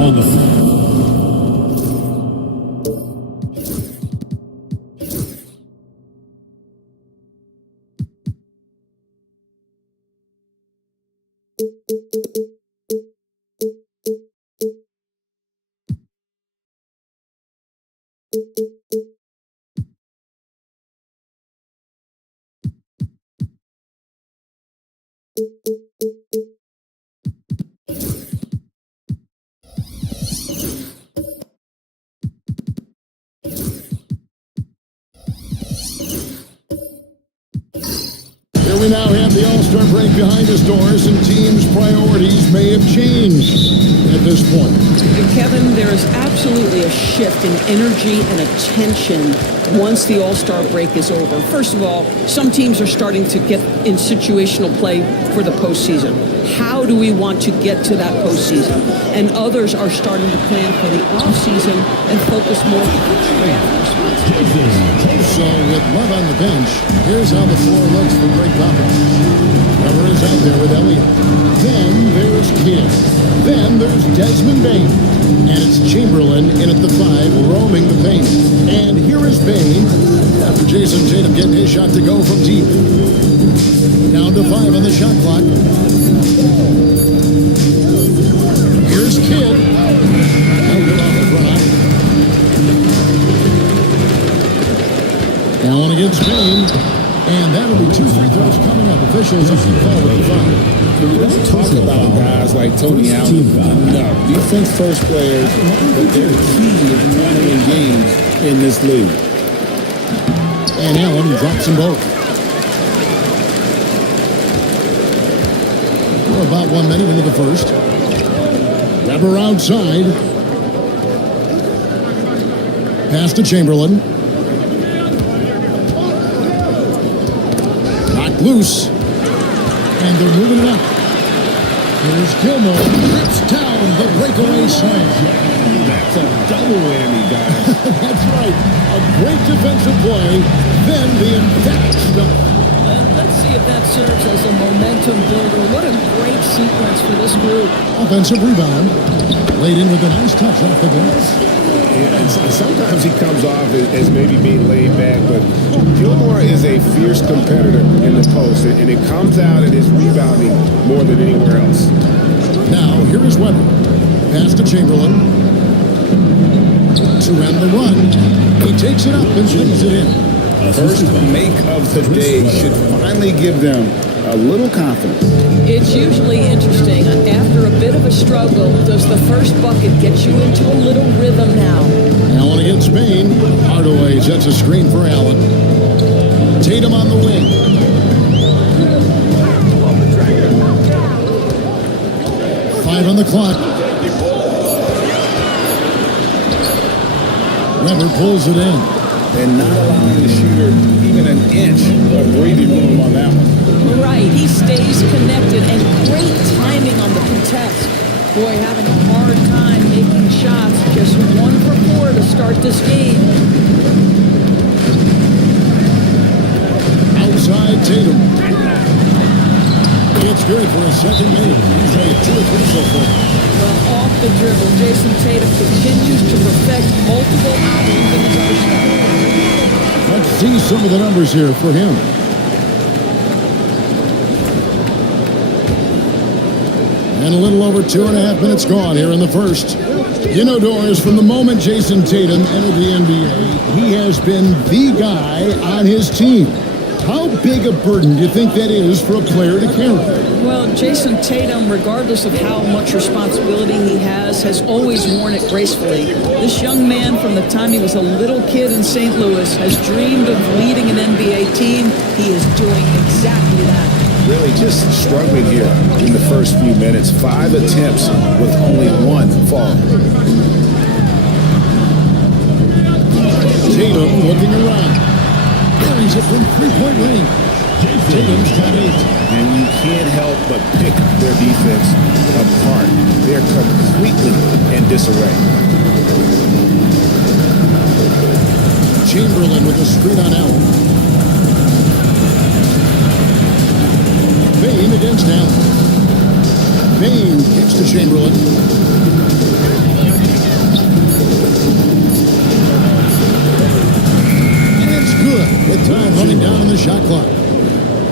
On the floor. We now have the All-Star break behind us, Doris, and teams' priorities may have changed at this point. Kevin, there is absolutely a shift in energy and attention once the All-Star break is over. First of all, some teams are starting to get in situational play for the postseason. How do we want to get to that postseason? And others are starting to plan for the offseason and focus more on the draft. So with Love on the bench, here's how the floor looks for Greg Popovich. Cover is out there with Elliott. Then there's Kidd. Then there's Desmond Bane. And it's Chamberlain in at the 5, roaming the paint. And here is Bane after Jason Tatum getting his shot to go from deep. Down to 5 on the shot clock. Here's Kidd. That'll get off the front. Allen against Bane, and that'll be 2 free throws coming up. Officials up the call with the foul. We don't talk about guys like Tony Allen enough. Defense first players, but they're key if you want to win games in this league. And Allen drops them both. We're about 1 minute into the first. Weber outside. Pass to Chamberlain. Loose, and they're moving it up. Here's Gilmore. Trips down the breakaway slam. That's a double whammy, guys. That's right. A great defensive play, then the emphatic stuff. Let's see if that serves as a momentum builder. What a great sequence for this group. Offensive rebound. Laid in with a nice touch off the glass. Yeah, sometimes he comes off as maybe being laid back, but Gilmore is a fierce competitor in the post, and it comes out in his rebounding more than anywhere else. Now, here is Weber. Pass to Chamberlain. To end the run. He takes it up and lays it in. First make of the day should finally give them a little confidence. It's usually interesting. After a bit of a struggle, does the first bucket get you into a little rhythm now? Allen against Bain. Hardaway sets a screen for Allen. Tatum on the wing. Five on the clock. Weber pulls it in. And not allowing the shooter even an inch of breathing room on that one. Right, he stays connected and great timing on the contest. Boy, having a hard time making shots. Just 1 for 4 to start this game. Outside Tatum. It's good for a second made. He's made 2 or 3 so far. Well, off the dribble, Jason Tatum continues to perfect multiple options in his arsenal. Let's see some of the numbers here for him. And a little over 2.5 minutes gone here in the first. You know, Doris, from the moment Jason Tatum entered the NBA, he has been the guy on his team. How big a burden do you think that is for a player to carry? Well, Jason Tatum, regardless of how much responsibility he has always worn it gracefully. This young man, from the time he was a little kid in St. Louis, has dreamed of leading an NBA team. He is doing exactly that. Really just struggling here in the first few minutes. 5 attempts with only 1 fall. Tatum looking around. Carries it from three-point range. Tatum's got 8. And you can't help but pick their defense apart. They're completely in disarray. Chamberlain with a screen on Allen. Bain against Allen. Bain kicks to Chamberlain. And it's good with time running down on the shot clock.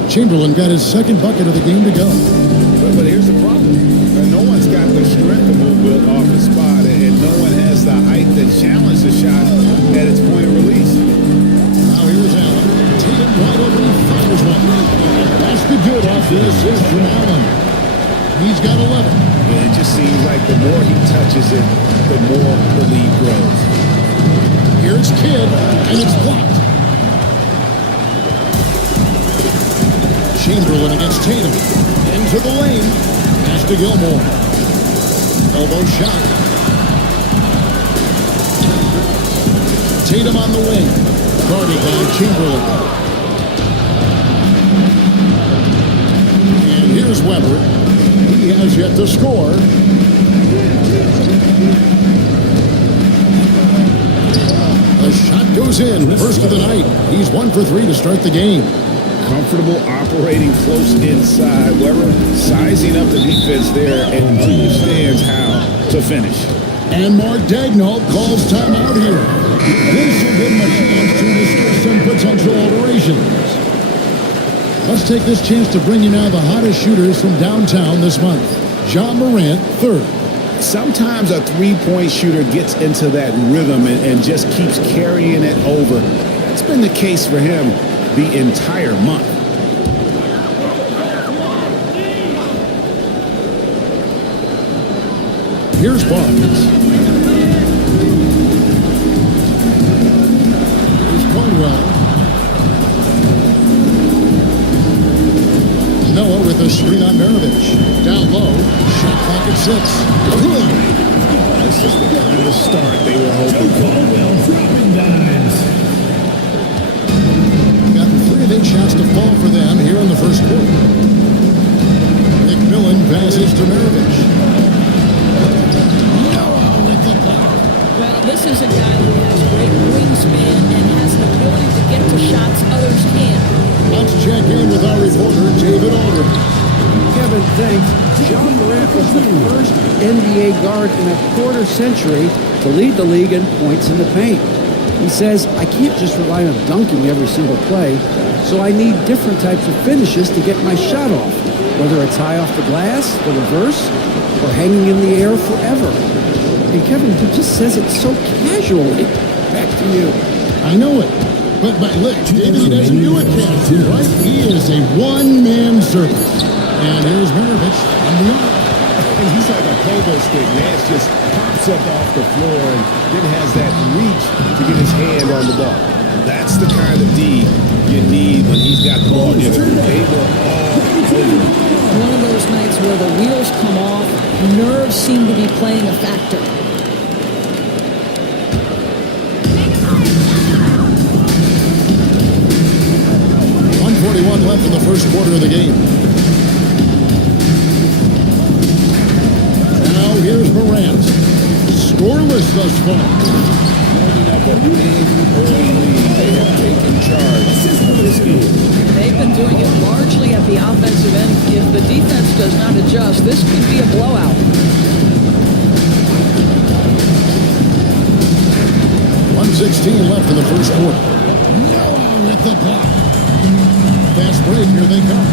Chamberlain got his second bucket of the game to go. But here's the problem. No one's got the strength to move Wilt off his spot, and no one has the height to challenge the shot at its point of release. Now here's Allen. Tatum wide open and fires one. That's the good off the assist from Allen. He's got 11. And it just seems like the more he touches it, the more the lead grows. Here's Kidd, and it's blocked. Chamberlain against Tatum. Into the lane. Pass to Gilmore. Elbow shot. Tatum on the wing. Guarded by Chamberlain. And here's Weber. He has yet to score. The shot goes in. First of the night. He's 1 for 3 to start the game. Comfortable operating close inside. Weber sizing up the defense there and understands how to finish. And Mark Daigneault calls timeout here. This will give him a chance to discuss some potential alterations. Let's take this chance to bring you now the hottest shooters from downtown this month. John Morant, 3rd. Sometimes a three-point shooter gets into that rhythm and just keeps carrying it over. It's been the case for him the entire month. Here's Barnes. Here's Caldwell. Noah with a screen on Maravich. Down low. Shot clock at 6. Good. This is the kind of start they were hoping for. Got 3 of 8 shots to fall for them here in the first quarter. Nick McMillan passes to Maravich. Noah with the block. Well, this is a guy who has great wingspan and has the ability to get to shots others can't. Let's check in with our reporter, David Aldridge. Kevin, thanks. John Morant was the first NBA guard in a quarter century to lead the league in points in the paint. He says, I can't just rely on dunking every single play, so I need different types of finishes to get my shot off, whether it's high off the glass, the reverse, or hanging in the air forever. And Kevin, he just says it so casually. Back to you. I know it. But look, David, he doesn't do it casually, right? He is a one-man circus. And here's Maravich on the arc. And he's like a pogo stick. Nance just pops up off the floor and then has that reach to get his hand on the ball. That's the kind of D you need when he's got the ball. They were all over. One of those nights where the wheels come off, nerves seem to be playing a factor. .41 left in the first quarter of the game. Now here's Morant. Scoreless thus far. Loading up a big early lead. They have taken charge of this game. They've been doing it largely at the offensive end. If the defense does not adjust, this could be a blowout. 1:16 left in the first quarter. Noah with the block. Fast break, here they come.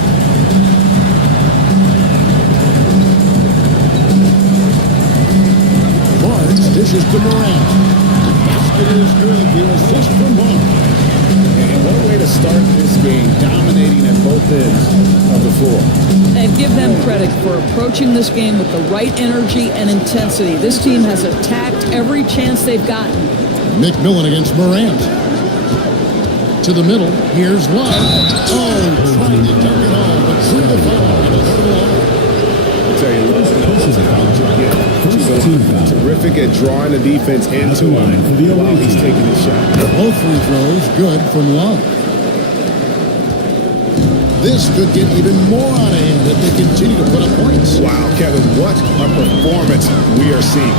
Barnes dishes to Morant. Basket is good. The assist from Barnes. And what a way to start this game, dominating at both ends of the floor. And give them credit for approaching this game with the right energy and intensity. This team has attacked every chance they've gotten. McMillan against Morant. To the middle, here's Love. Oh, trying to dunk it all, but through the foul and a total line. I'll tell you, Love knows how to get so terrific at drawing the defense into him while he's taking his shot. Both free throws good from Love. This could get even more out of hand if they continue to put up points. Wow, Kevin, what a performance we are seeing.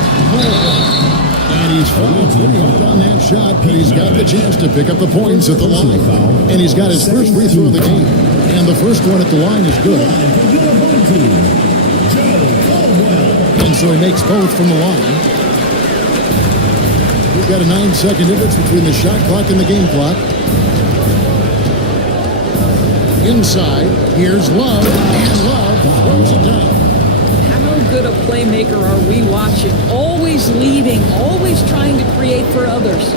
And he's fouled pretty hard on that shot, but he's got the chance to pick up the points at the line. And he's got his first free throw of the game. And the first one at the line is good. And so he makes both from the line. We've got a 9-second difference between the shot clock and the game clock. Inside, here's Love, and Love throws it down. How good a playmaker are we watching? Always leading, always trying to create for others.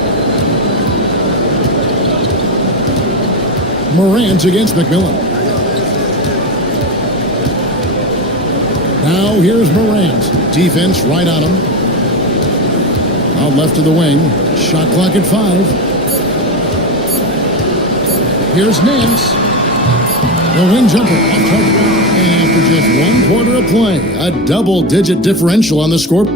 Morant against McMillan. Now here's Morant. Defense right on him. Out left to the wing. Shot clock at 5. Here's Nance. The wing jumper off target. And after just 1 quarter of play, a double-digit differential on the score.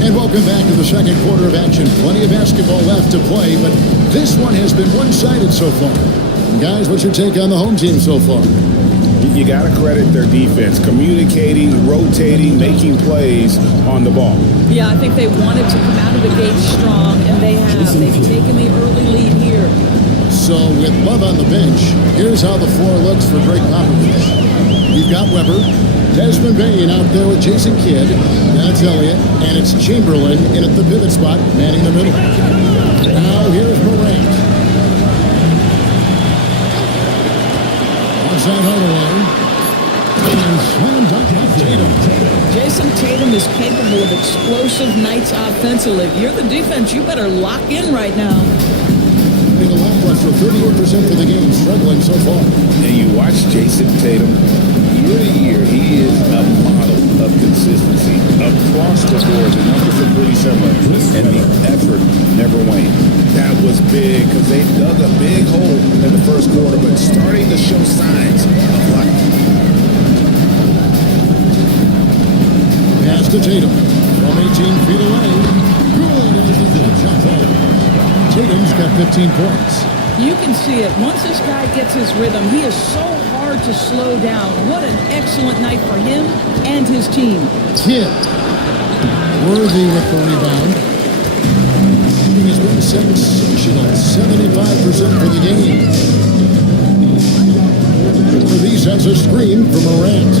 And welcome back to the second quarter of action. Plenty of basketball left to play, but this one has been one-sided so far. Guys, what's your take on the home team so far? You got to credit their defense, communicating, rotating, making plays on the ball. Yeah, I think they wanted to come out of the gate strong, and they have. They've taken the early lead here. So with Love on the bench, here's how the floor looks for Greg Popovich. You've got Weber, Desmond Bane out there with Jason Kidd, that's Elliott, and it's Chamberlain in at the pivot spot, manning the middle. Now here's Morant. Onside Hardaway. And slam dunk by Tatum. Jason Tatum is capable of explosive nights offensively. If you're the defense, you better lock in right now. Being a lackluster 38% for the game, struggling so far. And you watch Jason Tatum, year to year, he is a model of consistency. Across the board, the numbers are pretty similar, and the effort never waned. That was big, because they dug a big hole in the first quarter, but starting to show signs of life. Pass to Tatum from 18 feet away. Good as the jump shot falls. Tatum's got 15 points. You can see it. Once this guy gets his rhythm, he is so hard to slow down. What an excellent night for him and his team. Kidd. Worthy with the rebound. He has been sensational. 75% for the game. Worthy sets a screen for Morant.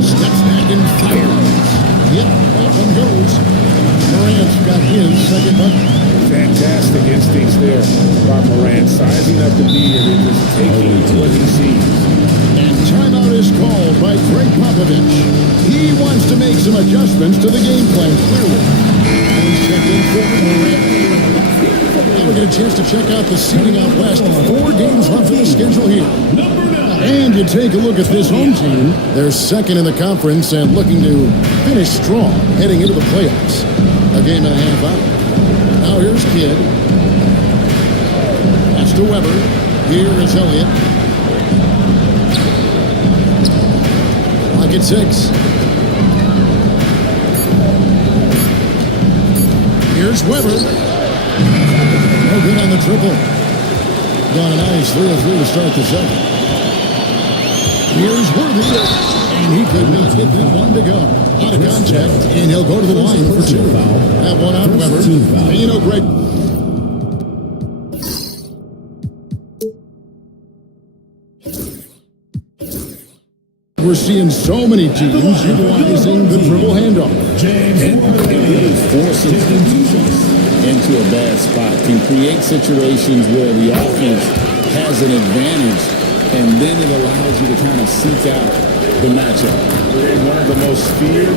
Steps back and fires. Yep, that one goes. Morant's got his second bucket. Fantastic instincts there by Morant, sizing up the D and then just taking what he sees. And timeout is called by Greg Popovich. He wants to make some adjustments to the game plan, clearly. And check in for Morant. Now we get a chance to check out the seating out west. 4 games left in the schedule here. And you take a look at this home team. They're second in the conference and looking to finish strong heading into the playoffs. A game and a half out. Now here's Kidd. Pass to Weber. Here is Elliott. Clock at 6. Here's Weber. No good on the triple. Gone a nice 3 of 3 to start the second. Here's Worthy. And he could not get that one to go. Out of contact, and he'll go to the line for 2. That one on Weber. And you know, Greg. We're seeing so many teams utilizing the dribble handoff. And it really forces the defense into a bad spot. Can create situations where the offense has an advantage, and then it allows you to kind of seek out the matchup. One of the most feared,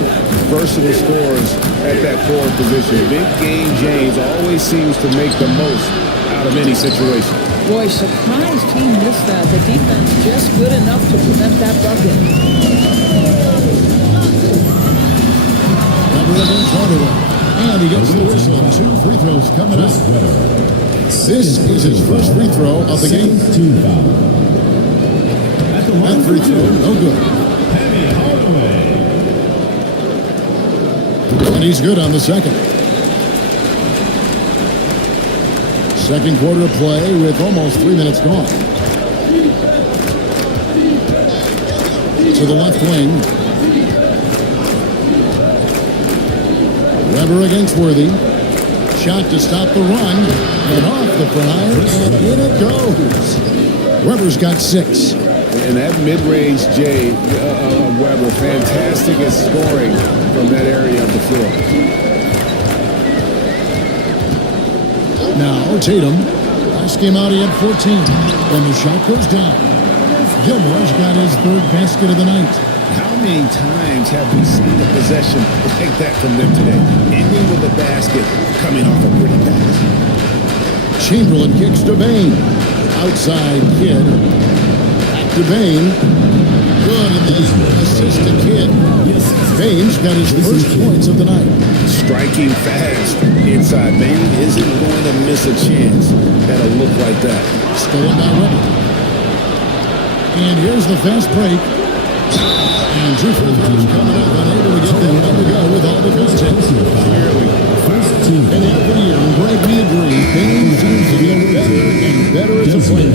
versatile scorers at that forward position. Big game James always seems to make the most out of any situation. Boy, surprised he missed that. The defense just good enough to prevent that bucket. Weber against Hardaway. And he gets the whistle. 2 free throws coming up. This is his first free throw of the game. That free throw, no good. And he's good on the second. Second quarter of play with almost 3 minutes gone. To the left wing. Weber against Worthy. Shot to stop the run. And off the front. And in it goes. Weber's got 6. And that mid-range J of Weber, fantastic at scoring from that area of the floor. Now Tatum. Last game out he had 14. And the shot goes down. Gilmore's got his 3rd basket of the night. How many times have we seen a possession like that from them today? Ending with a basket, coming off a pretty pass. Chamberlain kicks to Bane. Outside Kidd. Back to Bane. Good, and the assist to Kidd. Bane's got his first points of the night. Striking fast inside. Bane isn't going to miss a chance that'll look like that. Stolen by Weber. And here's the fast break. And 2 free throws coming up, unable to get that one to go with all the content. And every year, Greg, we agree, Bane seems to get better and better as a player.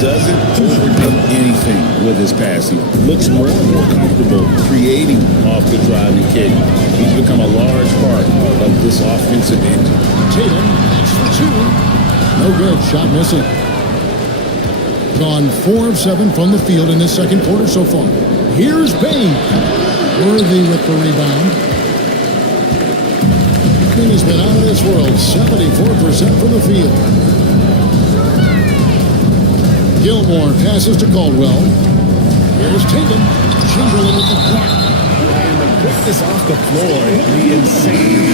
Doesn't overdo anything with his passing. Looks more and more comfortable creating off the driving kick. He's become a large part of this offensive engine. Tatum, that's for 2. No good, shot missing. Gone 4 of 7 from the field in this second quarter so far. Here's Bane. Worthy with the rebound. King has been out of this world. 74% from the field. Gilmore passes to Caldwell. Here's Tatum. Chamberlain with the block. And the quickness off the floor, the insane,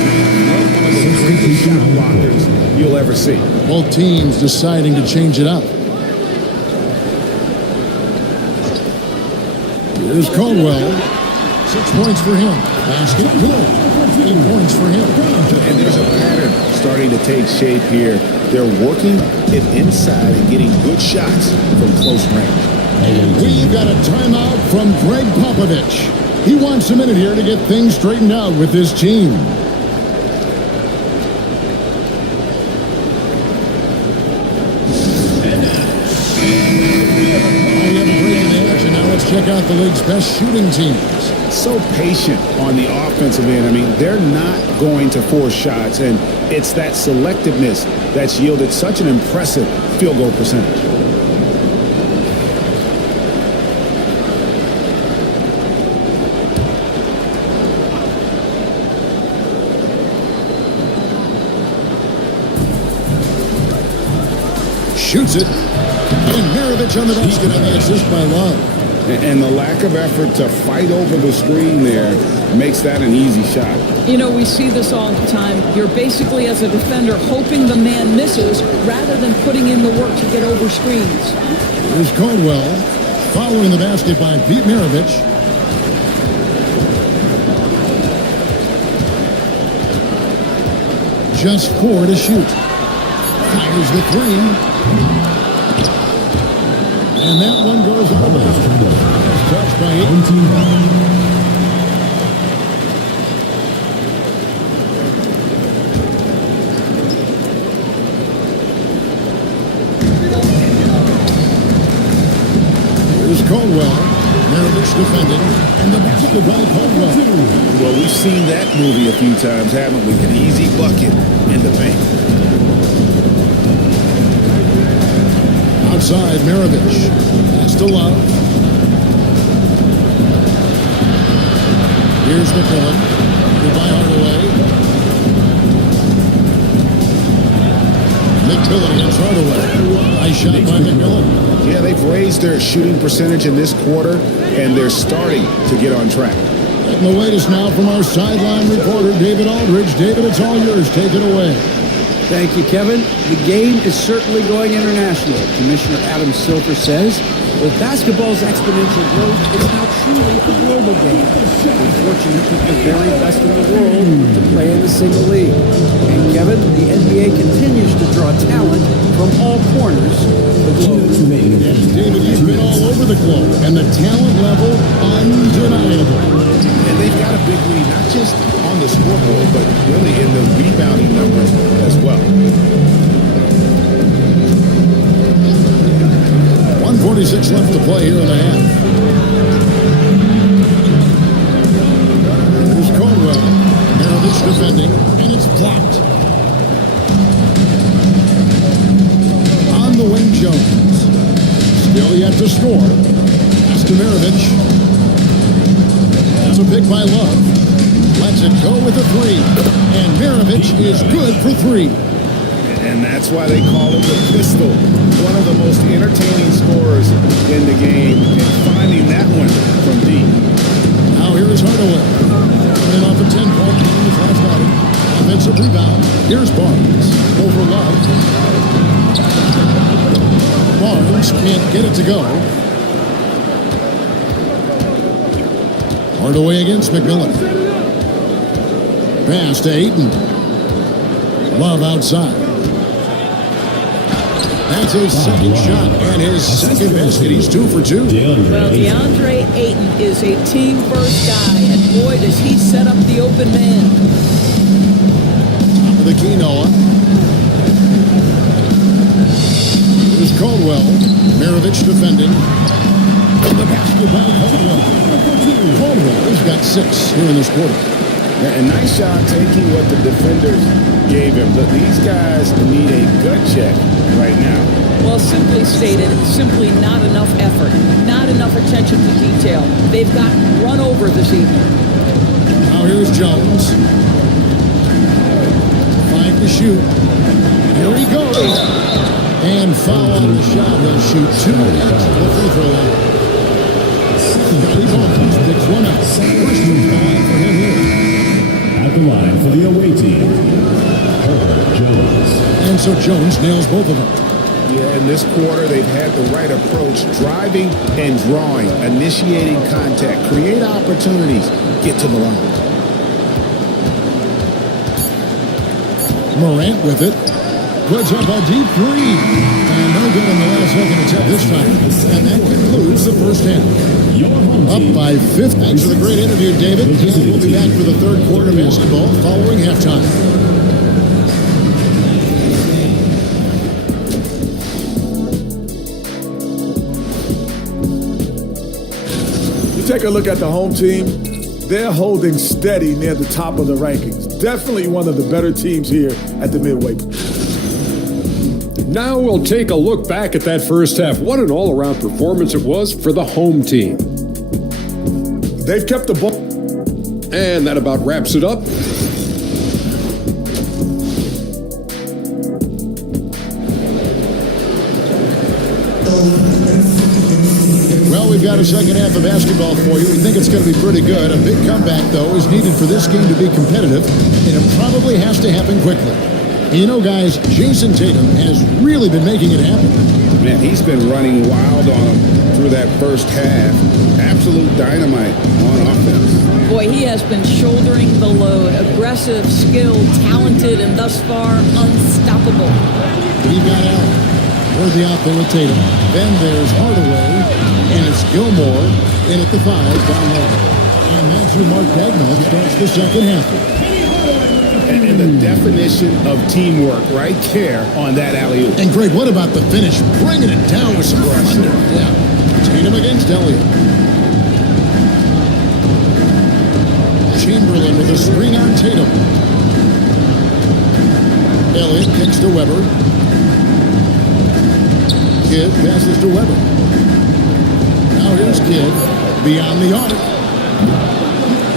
one of the greatest shot blockers you'll ever see. Both teams deciding to change it up. Here's Caldwell. 6 points for him. Basket good. 8 points for him. And there's a pattern starting to take shape here. They're working it inside and getting good shots from close range. We've got a timeout from Greg Popovich. He wants a minute here to get things straightened out with his team. Let's check out the league's best shooting teams. So patient on the offensive end. I mean, they're not going to force shots, and it's that selectiveness that's yielded such an impressive field goal percentage. Shoots it. And Maravich on the basket on the assist by Love. And the lack of effort to fight over the screen there makes that an easy shot. You know, we see this all the time. You're basically, as a defender, hoping the man misses rather than putting in the work to get over screens. Here's Caldwell following the basket by Pete Maravich. Just 4 to shoot. Fires the 3. And that one goes all the way. Touched by 18. Here's Caldwell. Maravich defending. And the basket by Caldwell. Well, we've seen that movie a few times, haven't we? An easy bucket in the paint. Outside, Maravich. Pass to Love. Here's McMillan. Goodbye, Hardaway. McMillan against Hardaway. Nice shot by McMillan. Yeah, they've raised their shooting percentage in this quarter, and they're starting to get on track. Getting the latest now from our sideline reporter, David Aldridge. David, it's all yours. Take it away. Thank you, Kevin. The game is certainly going international. Commissioner Adam Silver says, with basketball's exponential growth, it's now truly a global game. We're fortunate to have the very best in the world to play in a single league. And Kevin, the NBA continues to draw talent from all corners of the globe. Yes, David, you've been all over the globe, and the talent level, undeniable. And they've got a big lead, not just on the scoreboard, but really in the rebounding numbers as well. 1:46 left to play here in the half. Here's Caldwell. Maravich defending, and it's blocked. On the wing, Jones. Still yet to score. Pass to Maravich. That's a pick by Love. Lets it go with a 3. And Maravich is good for 3. And that's why they call it the pistol. One of the most entertaining scorers in the game. And finding that one from deep. Now here is Hardaway. Coming off a 10-point game his last outing. Offensive rebound. Here's Barnes. Over Love. Barnes can't get it to go. Hardaway against McMillan. Pass to Ayton. Love outside. That's his second shot and his second basket. He's 2 for 2. Well, DeAndre Ayton is a team-first guy, and boy, does he set up the open man. Top of the key, Noah. Here's Caldwell. Maravich defending. And the basket by Caldwell. Caldwell has got 6 here in this quarter. A nice shot taking what the defenders gave him. But these guys need a gut check right now. Well, simply stated, simply not enough effort, not enough attention to detail. They've gotten run over this evening. Now here's Jones. 5 to shoot. Here he goes. And foul on the shot. He'll shoot 2 at the free throw line. Scotty Barnes picks one out. First one foul for him here. At the line for the away team, Herbert Jones. And so Jones nails both of them. Yeah, in this quarter, they've had the right approach, driving and drawing, initiating contact, create opportunities, get to the line. Morant with it. Puts up a deep 3. And no good in the last second attempt this time. And that concludes the first half. Up by 50. Thanks for the great interview, David. And we'll be back for the third quarter of basketball following halftime. take a look at the home team, they're holding steady near the top of the rankings. Definitely one of the better teams here at the midway. Now we'll take a look back at that first half. What an all-around performance it was for the home team. They've kept the ball. And that about wraps it up. Well, we've got a second half of basketball for you. We think it's going to be pretty good. A big comeback, though, is needed for this game to be competitive, and it probably has to happen quickly. You know, guys, Jason Tatum has really been making it happen. Man, he's been running wild on them through that first half. Absolute dynamite on offense. Boy, he has been shouldering the load. Aggressive, skilled, talented, and thus far, unstoppable. He got out. Worthy out there with Tatum. Then there's Hardaway, and it's Gilmore in at the 5 down there. And that's who Mark Dagnall starts the second half. And the definition of teamwork right there on that alley-oop. And great, what about the finish? Bringing it down with some thunder. Yeah. Tatum against Elliott. Chamberlain with a screen on Tatum. Elliott kicks to Weber. Kidd passes to Weber. Now here's Kidd beyond the arc.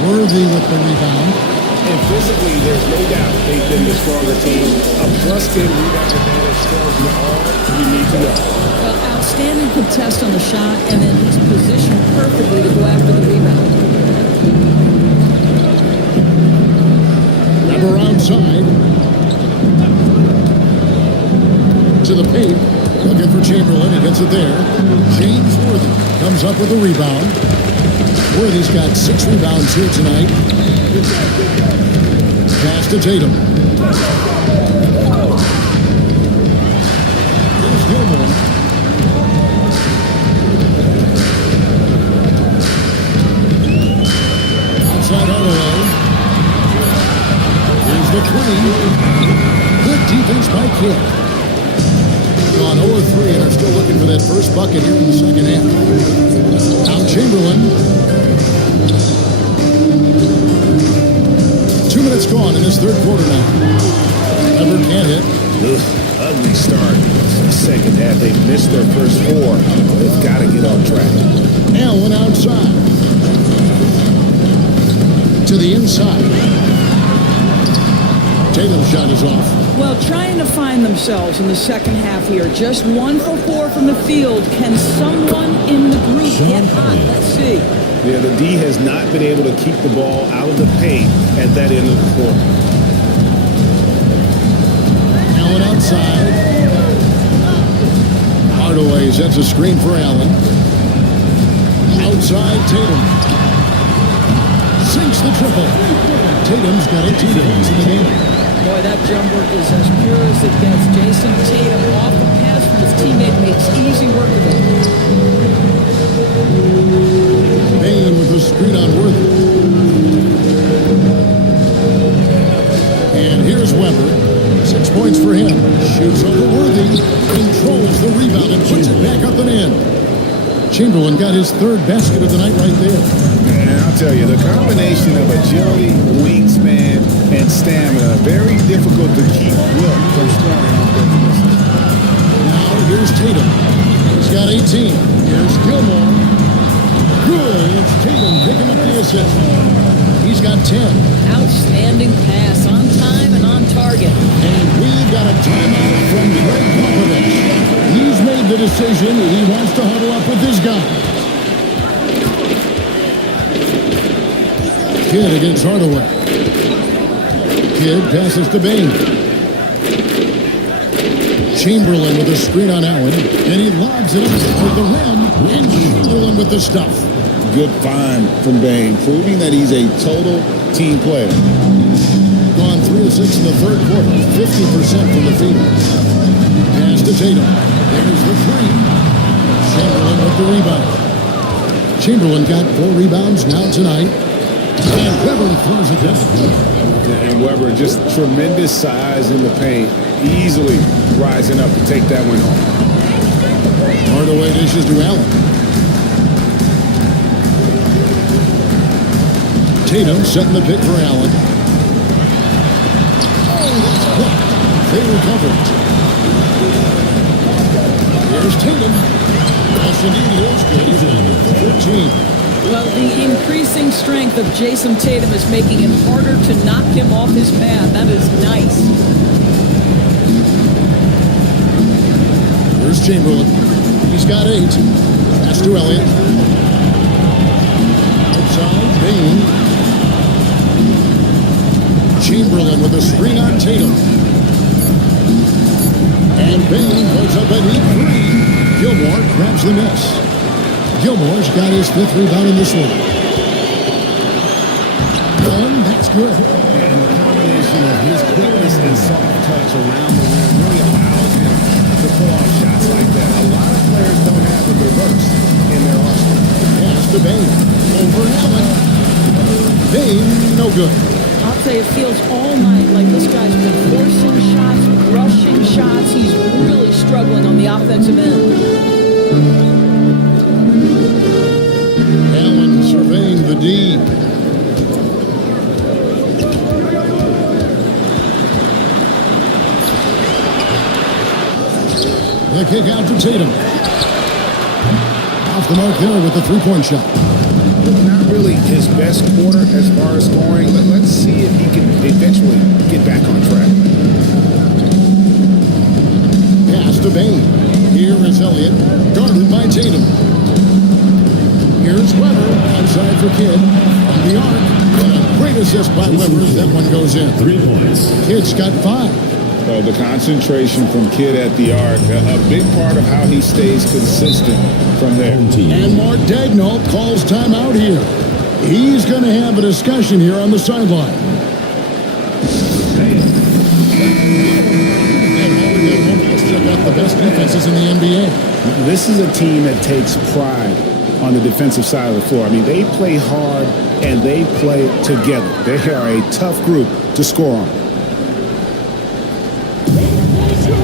Worthy with the rebound. And physically, there's no doubt they've been the stronger team. A plus-10 rebound advantage tells you all you need to know. Well, outstanding contest on the shot, and then he's positioned perfectly to go after the rebound. Weber outside. To the paint. Looking for Chamberlain. He gets it there. James Worthy comes up with a rebound. Worthy's got 6 rebounds here tonight. Pass to Tatum. Here's Gilmore. Outside Hardaway. Here's the 3. Good defense by Kidd. On 0-3 and are still looking for that first bucket here in the second half. Now Chamberlain. 2 minutes gone in this third quarter now. Weber can't hit. Ugly start. The second half, they missed their first 4. They've got to get on track. Allen outside. To the inside. Tatum's shot is off. Well, trying to find themselves in the second half here. Just 1 for 4 from the field. Can someone in the group get hot? Let's see. Yeah, the D has not been able to keep the ball out of the paint at that end of the court. Allen outside. Hardaway sets a screen for Allen. Outside Tatum. Sinks the triple. Tatum's got 18 points in the game. Boy, that jumper is as pure as it gets. Jason Tatum off the pass from his teammate makes easy work of it. Bain with the screen on Worthy. And here's Weber. 6 points for him. Shoots over Worthy. Controls the rebound and puts it back up and in. Chamberlain got his 3rd basket of the night right there. And I'll tell you, the combination of agility, wingspan, and stamina, very difficult to keep Wilt from scoring off those misses. Now here's Tatum. He's got 18. Here's Gilmore. Good. It's Tatum picking up the assist. He's got 10. Outstanding pass, on time and on target. And we've got a timeout from Greg Popovich. He's made the decision. He wants to huddle up with his guys. Kidd against Hardaway. Kidd passes to Bain. Chamberlain with a screen on Allen. And he lobs it up with the rim. And Chamberlain with the stuff. Good find from Bain, proving that he's a total team player. Gone 3 of 6 in the third quarter. 50% from the field. Pass to Tatum. There's the 3. Chamberlain with the rebound. Chamberlain got 4 rebounds now tonight. And Weber throws it down. And Weber, just tremendous size in the paint, easily rising up to take that one home. Hardaway dishes to Allen. Tatum setting the pick for Allen. Oh, that's blocked. They recover it. Here's Tatum. Yes, indeed, he is good. He's in 14. Well, the increasing strength of Jason Tatum is making it harder to knock him off his path. That is nice. Here's Chamberlain. He's got 8. Pass to Elliott. Outside, Bain. Chamberlain with a screen on Tatum. And Bain puts up a deep 3. Gilmore grabs the miss. Gilmore's got his 5th rebound in this one. That's good. And the combination of his quickness and soft touch around the rim really allows him to pull off shots like that. A lot of players don't have the reverse in their arsenal. Pass to Bain. Over Allen. Bain, no good. I'll tell you, it feels all night like this guy's been forcing shots, rushing shots. He's really struggling on the offensive end. Allen surveying the D. The kick out to Tatum. Off the mark there with the three-point shot. Not really his best quarter as far as scoring, but let's see if he can eventually get back on track. Pass to Bain. Here is Elliott, guarded by Tatum. Here's Weber, outside for Kidd. On the arc. And a great assist by Weber. That one goes in. 3 points. Kidd's got 5. So the concentration from Kidd at the arc, a big part of how he stays consistent from there. And Mark Daigneault calls timeout here. He's going to have a discussion here on the sideline. And still got the best defenses in the NBA. This is a team that takes pride on the defensive side of the floor. I mean, they play hard and they play together. They are a tough group to score on.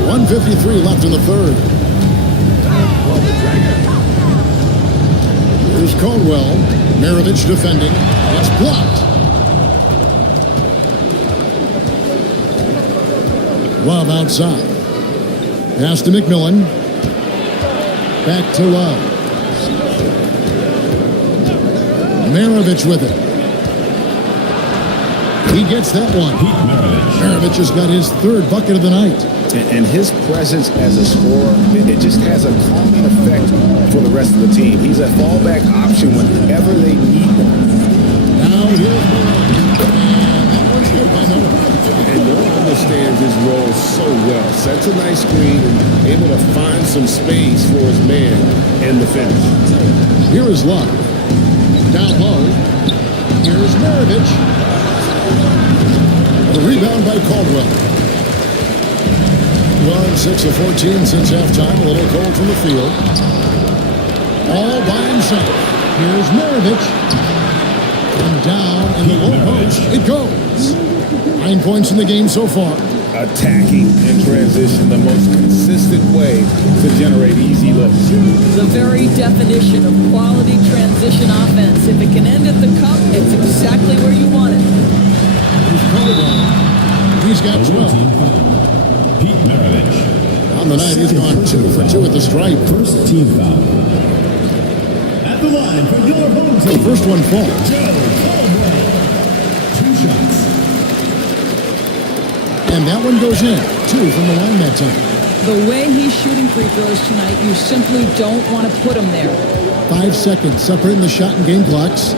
1:53 left in the third. Here's Caldwell. Maravich defending. It's blocked. Love outside. Pass to McMillan. Back to Love. Maravich with it. He gets that one. Maravich has got his 3rd bucket of the night. And his presence as a scorer, it just has a calming effect for the rest of the team. He's a fallback option whenever they need him. Now here's Noah. And that one's good by Noah. And Noah understands his role so well. Sets a nice screen and able to find some space for his man and the finish. Here is Love. Down low. Here's Maravich. The rebound by Caldwell. 6 of 14 since halftime. A little cold from the field. All by himself. Here's Maravich. And down in the low post it goes. 9 points in the game so far. Attacking in transition, the most consistent way to generate easy looks. The very definition of quality transition offense. If it can end at the cup, it's exactly where you want it. Here's Caldwell. He's got 12. Pete Maravich. On the night, he's gone 2 for 2 at the stripe. First team foul. At the line for your home team. The first one falls. 2 shots. And that one goes in. 2 from the line that time. The way he's shooting free throws tonight, you simply don't want to put him there. 5 seconds separating the shot and game clocks.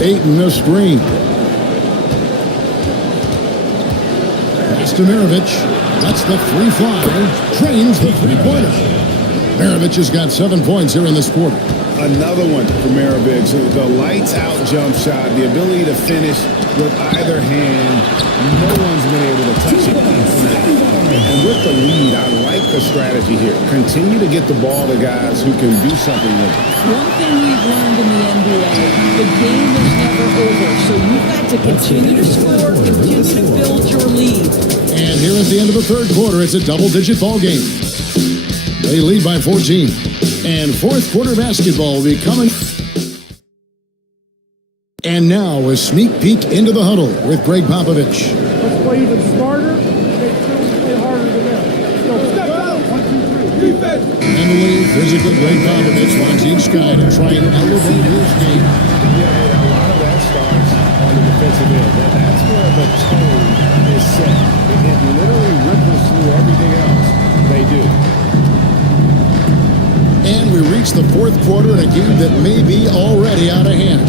Ayton the screen. Pass to Maravich. That's the free fly. Drains the three-pointer. Maravich has got 7 points here in this quarter. Another one for Maravich. The lights-out jump shot, the ability to finish with either hand. No one's been able to touch it. And with the lead, I like the strategy here. Continue to get the ball to guys who can do something with it. One thing we've learned in the NBA, the game is never over. So you've got to continue to score, continue to build your lead. And here at the end of the third quarter, it's a double-digit ball game. They lead by 14. And fourth quarter basketball will be coming. And now a sneak peek into the huddle with Greg Popovich. Let's play even smarter. Make sure we play harder than them. Let's go. Step out. 1, 2, 3. Defense. Mentally, physically, Greg Popovich wants each guy to try and elevate his game. Yeah, a lot of that starts on the defensive end. That's where the tone is set. It literally ripples through everything else they do. And we reach the fourth quarter in a game that may be already out of hand.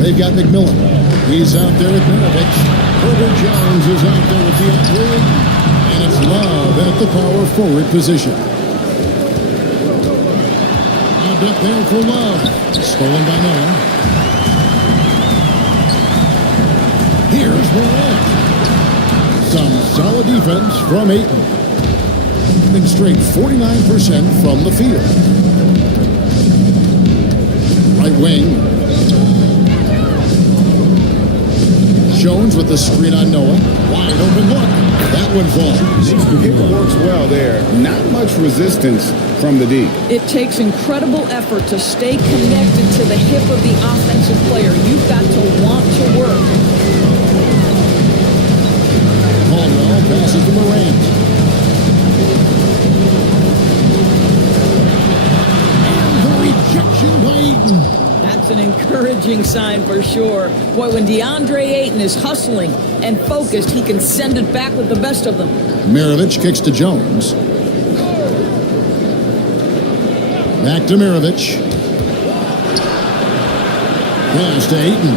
They've got McMillan. He's out there with Maravich. Herbert Jones is out there with DeAndre. And it's Love at the power forward position. Out up there for Love. Stolen by Noah. Here's Morant. Some solid defense from Ayton. Keeping straight 49% from the field. Right wing. Jones with the screen on Noah. Wide open look. That one falls. It works well there. Not much resistance from the D. It takes incredible effort to stay connected to the hip of the offensive player. You've got to want to work. Caldwell passes to Morant. And the rejection by Ayton. That's an encouraging sign for sure. Boy, when DeAndre Ayton is hustling and focused, he can send it back with the best of them. Maravich kicks to Jones. Back to Maravich. Pass to Ayton.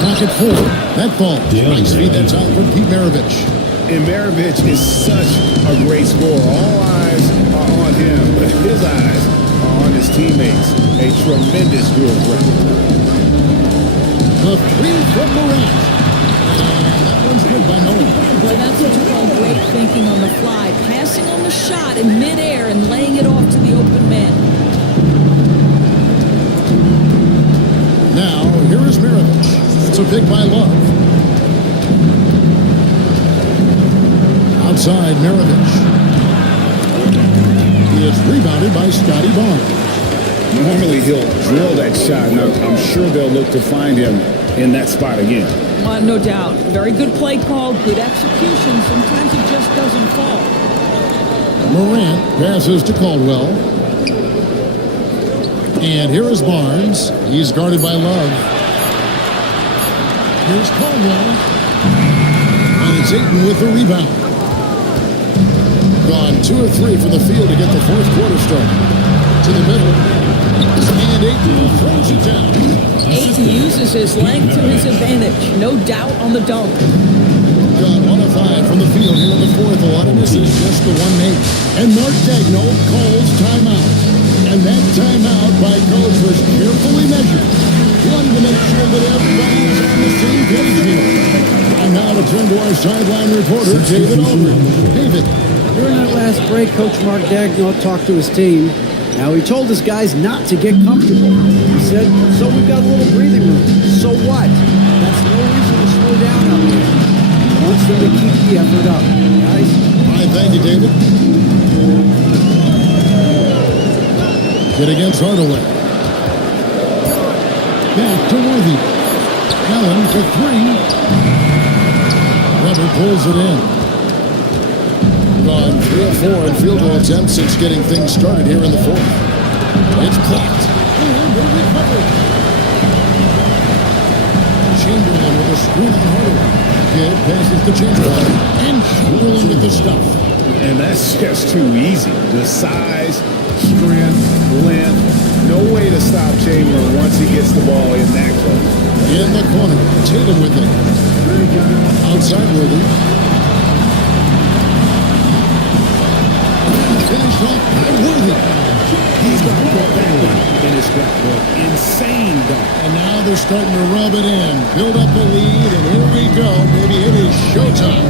Pocket four. That falls. Nice feed that's out from Pete Maravich. And Maravich is such a great scorer. All eyes are on him, but his eyes are on his teammates. A tremendous dual threat. The three from Morant. And that one's good by Noah. Boy, that's what you call great thinking on the fly. Passing on the shot in midair and laying it off to the open man. Now, here is Maravich. It's a pick by Love. Outside, Maravich. He is rebounded by Scotty Barnes. Normally he'll drill that shot, and I'm sure they'll look to find him in that spot again. No doubt. Very good play call, good execution. Sometimes it just doesn't fall. Morant passes to Caldwell. And here is Barnes. He's guarded by Love. Here's Caldwell. And it's Ayton with the rebound. Gone 2 of 3 from the field to get the fourth quarter started. To the middle. And Ayton throws it down. Ayton uses his length to his advantage. No doubt on the dunk. Gone 1 of 5 from the field here in the fourth. A lot of misses, just the one made. And Mark Daigneault calls timeout. And that timeout by coach was carefully measured. Wanted to make sure that everybody is on the same page here. And now to turn to our sideline reporter, David Aldridge. David. During that last break, Coach Mark Daigneault talked to his team. Now, he told his guys not to get comfortable. He said, so we've got a little breathing room. So what? That's no reason to slow down up here. He wants them to keep the effort up. Guys? All right, thank you, David. Get against Hardaway. Back to Worthy. Allen for 3. Weber pulls it in. Gone 3 of 4 in field goal attempts since getting things started here in the fourth. It's blocked. And a recovery. Chamberlain with a screen on Hardaway. Kidd passes to Chamberlain. And Chamberlain with the stuff. And that's just too easy. The size, strength, length. No way to stop Chamberlain once he gets the ball in that close. In the corner. Tatum with it. Outside Worthy. Finished off by Worthy. He's got to put that one in his scrapbook. Insane dunk. And now they're starting to rub it in. Build up a lead, and here we go. Maybe it is showtime.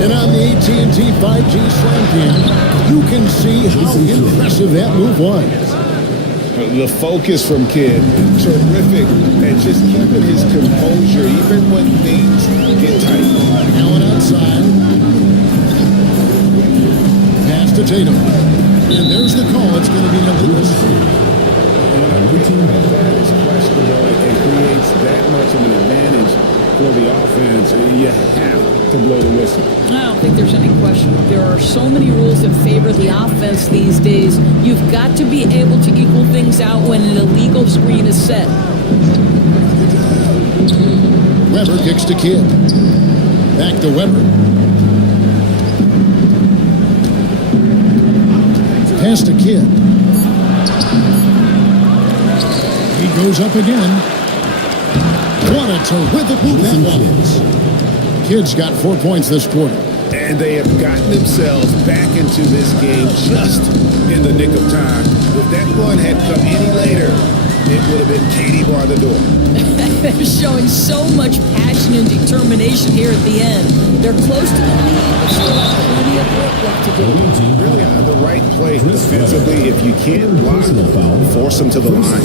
And on the AT&T 5G Slam Cam, you can see how impressive that move was. The focus from Kidd, terrific, and just keeping his composure even when things get tight. Allen outside. Pass to Tatum. And there's the call. It's going to be illegal. That is questionable. It creates that much of an for the offense, you have to blow the whistle. I don't think there's any question. There are so many rules that favor the offense these days. You've got to be able to equal things out when an illegal screen is set. Weber kicks to Kidd. Back to Weber. Pass to Kidd. He goes up again. What a terrific move that was. Kidd's got 4 points this quarter. And they have gotten themselves back into this game just in the nick of time. If that one had come any later, it would have been Katie bar the door. They're showing so much passion and determination here at the end. They're close to the lead, but still have plenty of work left to do. Really on the right play defensively. If you can't block, force them to the line.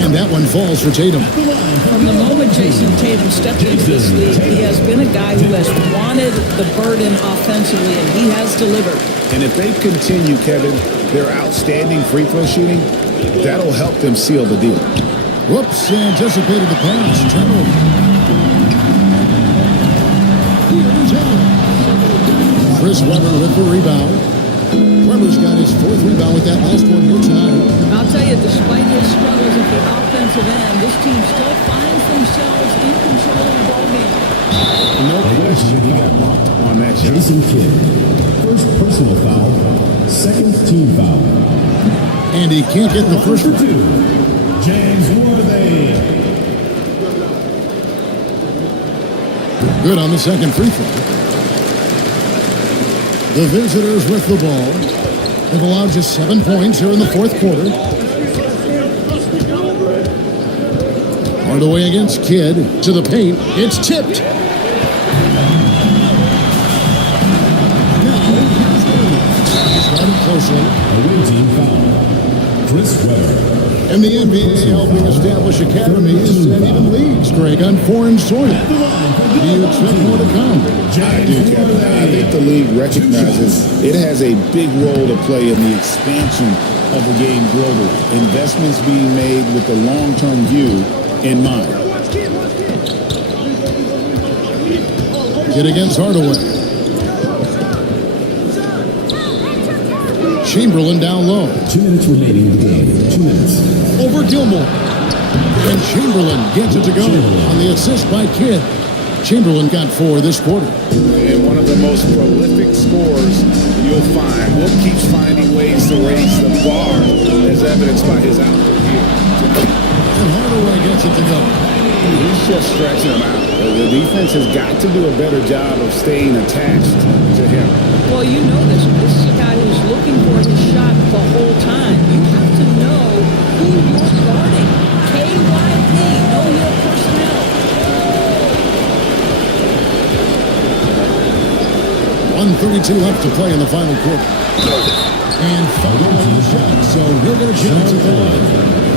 And that one falls for Tatum. From the moment Jason Tatum stepped into this league, he has been a guy who has wanted the burden offensively, and he has delivered. And if they continue, Kevin, their outstanding free throw shooting, that'll help them seal the deal. Whoops, anticipated the pass. Turnover. Here's Allen. Chris Webber with the rebound. Weber's got his 4th rebound with that last one here tonight. I'll tell you, despite his struggles at the offensive end, this team still finds themselves in control of the ballgame. No question he got blocked on that shot. Jason Kidd. First personal foul. Second team foul. And he can't get the first For one. 2. James Worthy. Good on the second free throw. The visitors with the ball. They've allowed just 7 points here in the 4th quarter. Hardaway against Kidd to the paint. It's tipped. Now, he's riding closely. Away team foul. Chris Webber. And the NBA helping establish academies and even leagues, Greg, on foreign soil. Do you expect more to come? I do, Kevin. I think the league recognizes it has a big role to play in the expansion of the game globally. Investments being made with the long-term view in mind. Kidd against Hardaway. Chamberlain down low. 2 minutes remaining in the game. 2 minutes. Over Gilmore. And Chamberlain gets it to go on the assist by Kidd. Chamberlain got 4 this quarter. And one of the most prolific scorers you'll find. Will keeps finding ways to raise the bar, as evidenced by his output here. And Hardaway gets it to go. He's just stretching him out. The defense has got to do a better job of staying attached to him. Well, you know this. This is a guy who's looking for his shot the whole time. You have to know who you're guarding. KYP, know your personnel. 1:32 left to play in the final quarter. And foul on the shot, so he'll get a chance at the line.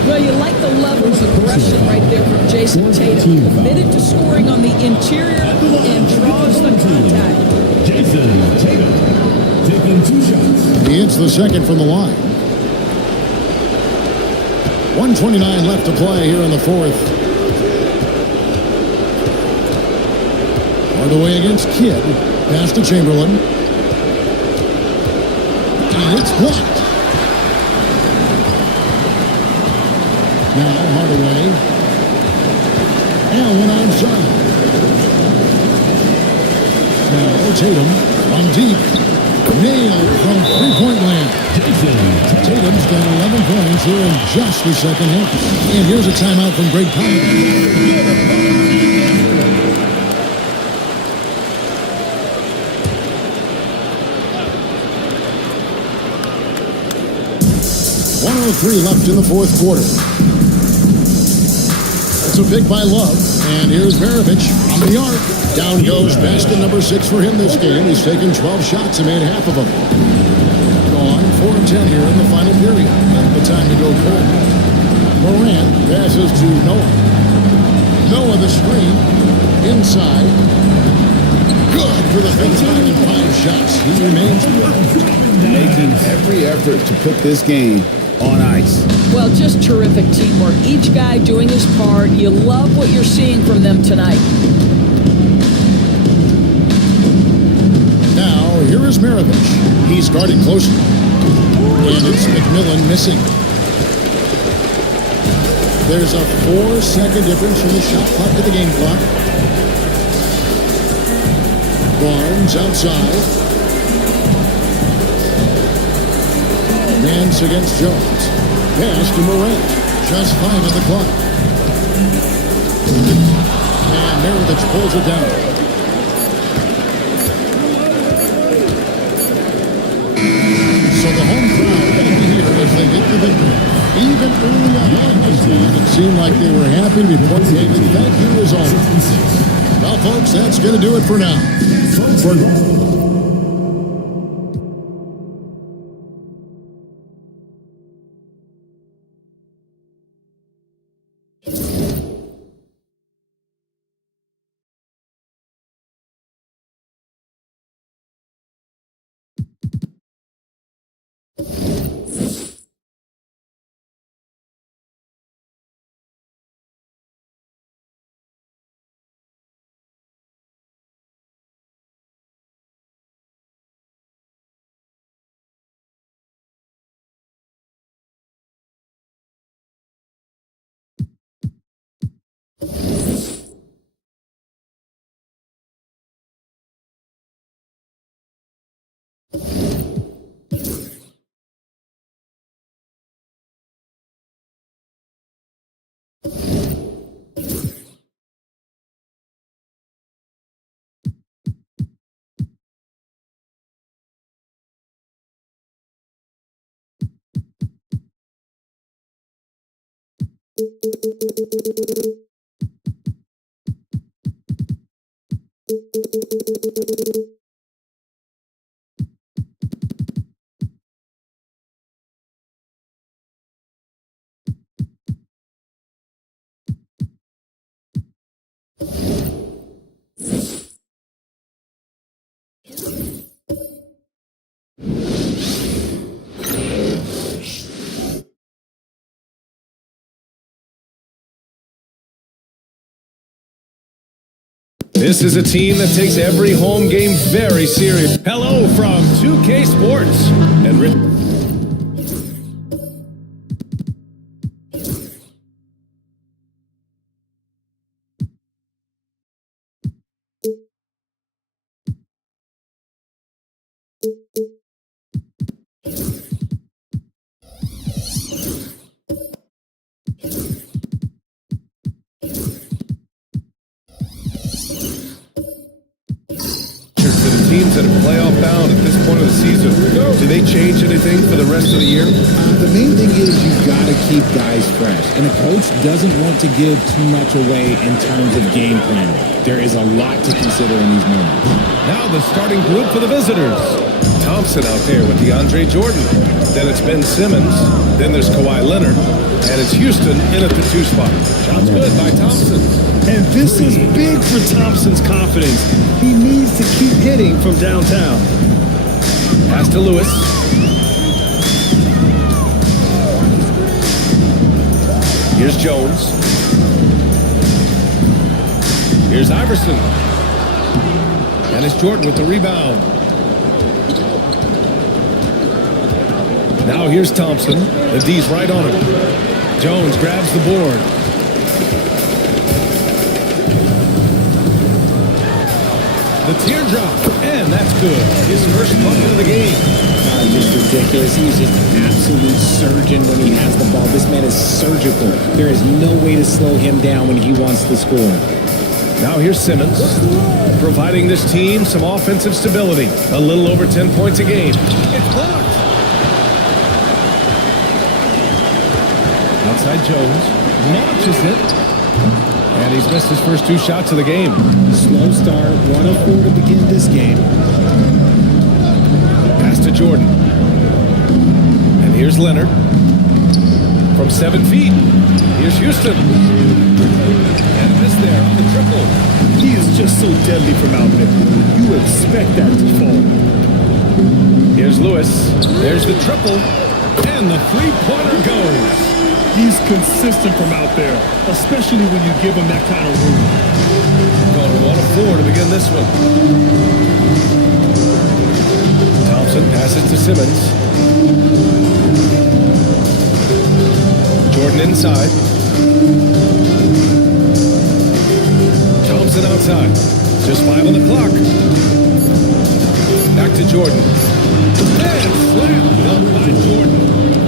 Well, you like the level of aggression right there from Jason Tatum. Committed to scoring on the interior and draws the contact. Jason Tatum. Taking 2 shots. He hits the second from the line. 1:29 left to play here in the 4th. Hardaway against Kidd. Pass to Chamberlain. And it's blocked. Now Hardaway. Allen outside. Now Tatum from deep. Nailed from three-point land. Tatum's got 11 points here in just the second half. And here's a timeout from Greg Popovich. 1:03 left in the 4th quarter. It's a pick by Love, and here's Maravich from the arc. Down goes basket number 6 for him this game. He's taken 12 shots and made half of them. Gone 4 of 10 here in the final period. And the time to go cold. Morant passes to Noah. Noah the screen. Inside. Good for the fifth time in 5 shots. He remains making every effort to put this game on ice. Well, just terrific teamwork. Each guy doing his part. You love what you're seeing from them tonight. Now, here is Maravich. He's guarding closely. And it's McMillan missing. There's a 4-second difference from the shot clock to the game clock. Barnes outside. Nance against Jones. Pass to Morant. Just 5 on the clock. And Maravich pulls it down. So the home crowd happy here as they get the victory. Even early on in this game, it seemed like they were happy before David. Thank you as always. Well, folks, that's going to do it for now. This is a team that takes every home game very serious. Hello from 2K Sports. And teams that are playoff bound at this point of the season, do they change anything for the rest of the year? The main thing is you've got to keep guys fresh, and a coach doesn't want to give too much away in terms of game planning. There is a lot to consider in these moments. Now the starting group for the visitors. Thompson out there with DeAndre Jordan. Then it's Ben Simmons. Then there's Kawhi Leonard. And it's Houston in at the 2 spot. Shots good by Thompson. And this is big for Thompson's confidence. He needs to keep hitting from downtown. Pass to Lewis. Here's Jones. Here's Iverson. And it's Jordan with the rebound. Now here's Thompson. The D's right on him. Jones grabs the board. The teardrop, and that's good. His first bucket of the game. Just ridiculous. He's just an absolute surgeon when he has the ball. This man is surgical. There is no way to slow him down when he wants to score. Now here's Simmons, providing this team some offensive stability. A little over 10 points a game. It's blocked. Outside Jones, launches it. And he's missed his first 2 shots of the game. Slow start, 1 of 4 to begin this game. Pass to Jordan. And here's Leonard. From 7 feet. Here's Houston. And this there on the triple. He is just so deadly from out there. You expect that to fall. Here's Lewis. There's the triple. And the three-pointer goes. He's consistent from out there, especially when you give him that kind of room. Going to 1 of 4 to begin this one. Thompson passes to Simmons. Jordan inside. Thompson outside. Just 5 on the clock. Back to Jordan. And slammed up by Jordan.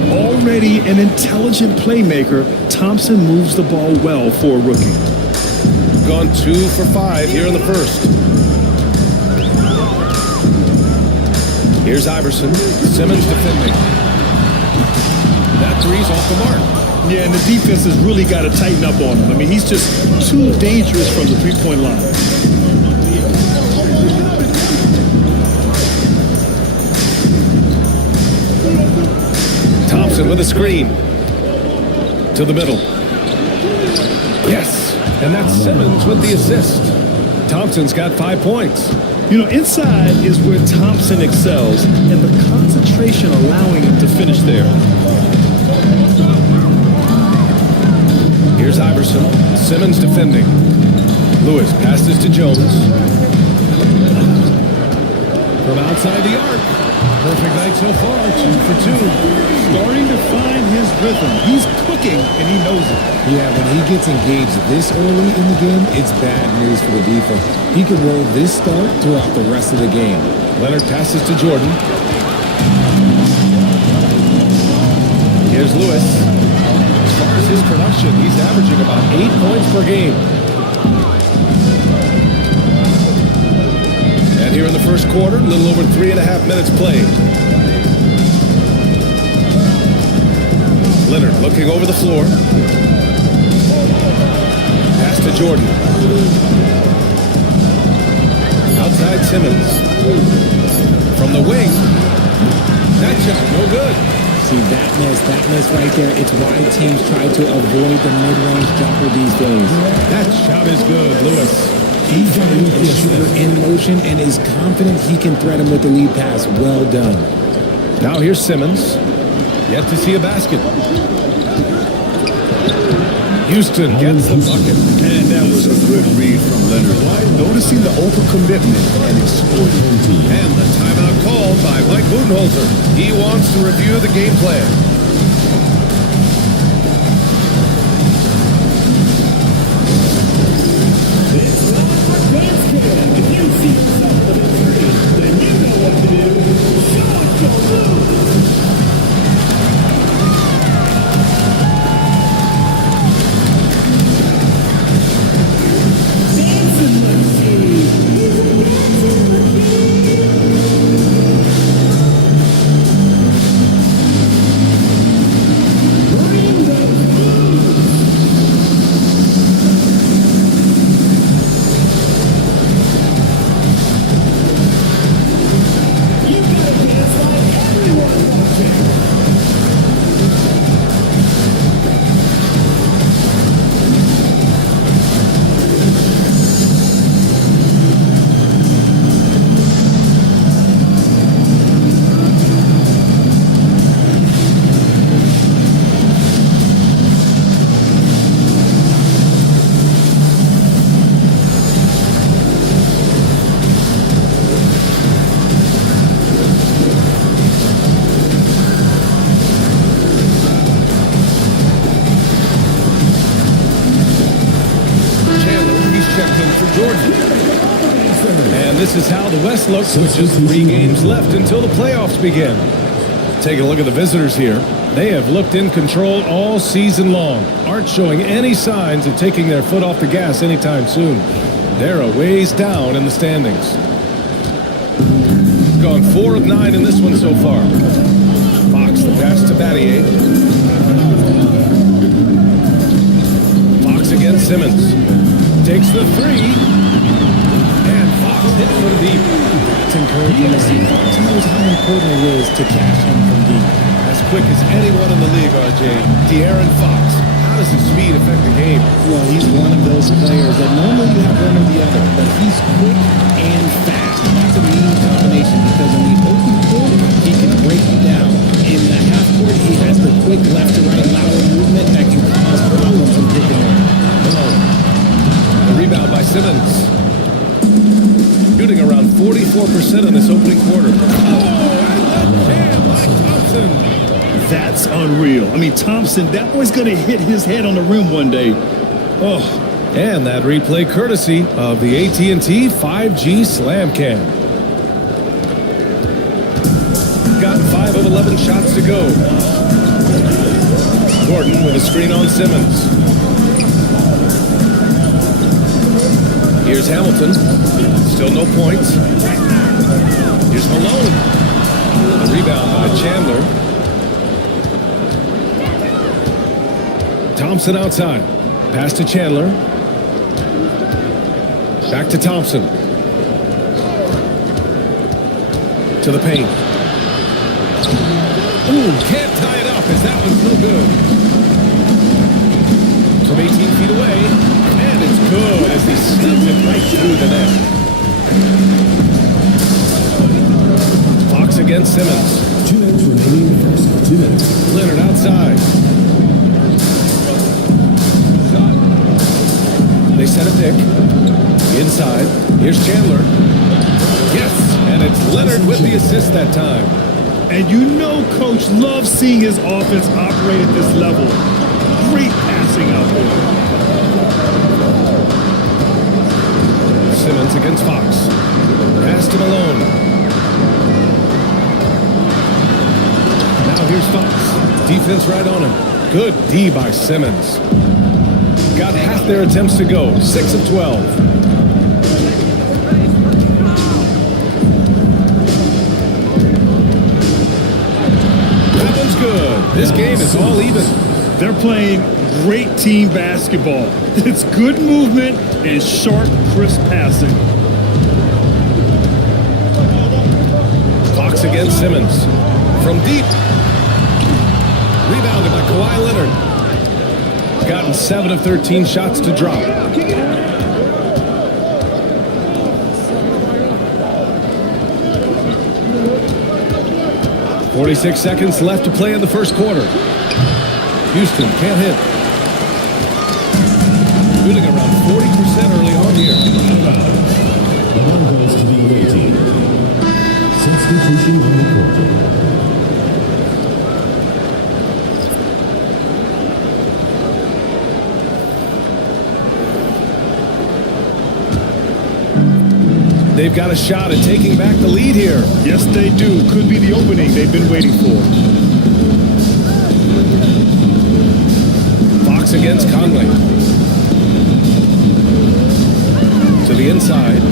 Already an intelligent playmaker, Thompson moves the ball well for a rookie. Gone 2 for 5 here in the first. Here's Iverson. Simmons defending. That three's off the mark. Yeah, and the defense has really got to tighten up on him. I mean, he's just too dangerous from the three-point line. Thompson with a screen. To the middle. Yes. And that's Simmons with the assist. Thompson's got 5 points. You know, inside is where Thompson excels, and the concentration allowing him to finish there. Here's Iverson. Simmons defending. Lewis passes to Jones. From outside the arc. Perfect night so far, 2 for 2. Starting to find his rhythm. He's cooking, and he knows it. Yeah, when he gets engaged this early in the game, it's bad news for the defense. He can roll this start throughout the rest of the game. Leonard passes to Jordan. Here's Lewis. As far as his production, he's averaging about 8 points per game. And here in the first quarter, a little over 3.5 minutes played. Leonard looking over the floor. Pass to Jordan. Outside Simmons. From the wing. That shot, no good. See, that miss right there, it's why teams try to avoid the mid-range jumper these days. That shot is good, Lewis. He's got the shooter in motion and is confident he can thread him with the lead pass. Well done. Now here's Simmons. Yet to see a basket. Houston gets the bucket. And that was a good read from Leonard. Noticing the overcommitment and exploiting. And the timeout called by Mike Budenholzer. He wants to review the game plan. And this is how the West looks with just 3 games left until the playoffs begin. Take a look at the visitors here. They have looked in control all season long. Aren't showing any signs of taking their foot off the gas anytime soon. They're a ways down in the standings. Gone 4 of 9 in this one so far. Fox the pass to Battier. Fox against Simmons. Takes the 3. Hit from deep. It's encouraging to see. Fox knows how important it is to cash in from deep. As quick as anyone in the league, RJ. De'Aaron Fox. How does his speed affect the game? Well, he's one of those players that normally you have one or the other, but he's quick and fast. And that's a mean combination because in the open court, he can break you down. In the half court, he shooting around 44% in this opening quarter. Oh, and left jam by Thompson. That's unreal. I mean, Thompson, that boy's going to hit his head on the rim one day. Oh. And that replay courtesy of the AT&T 5G Slam Cam. Got 5 of 11 shots to go. Gordon with a screen on Simmons. Here's Hamilton. Still no points. Here's Malone. The rebound by Chandler. Thompson outside. Pass to Chandler. Back to Thompson. To the paint. Ooh, can't tie it up as that one's no good. From 18 feet away, and it's good as he slams it right through the net. Fox against Simmons. 2 minutes remaining in the first. 2 minutes. Leonard outside. They set a pick. Inside. Here's Chandler. Yes, and it's Leonard with the assist that time. And you know Coach loves seeing his offense operate at this level. Great passing out there. Simmons against Fox. Pass to Malone. Now here's Fox. Defense right on him. Good D by Simmons. Got half their attempts to go. 6 of 12. Good. This game is all even. They're playing great team basketball. It's good movement and sharp, crisp passing. Fox against Simmons. From deep. Rebounded by Kawhi Leonard. Gotten 7 of 13 shots to drop. 46 seconds left to play in the first quarter. Houston can't hit. Shooting around 40% early on here. The ball goes to the away team. Substitution on the court. They've got a shot at taking back the lead here. Yes, they do. Could be the opening they've been waiting for. Fox against Conley. To the inside.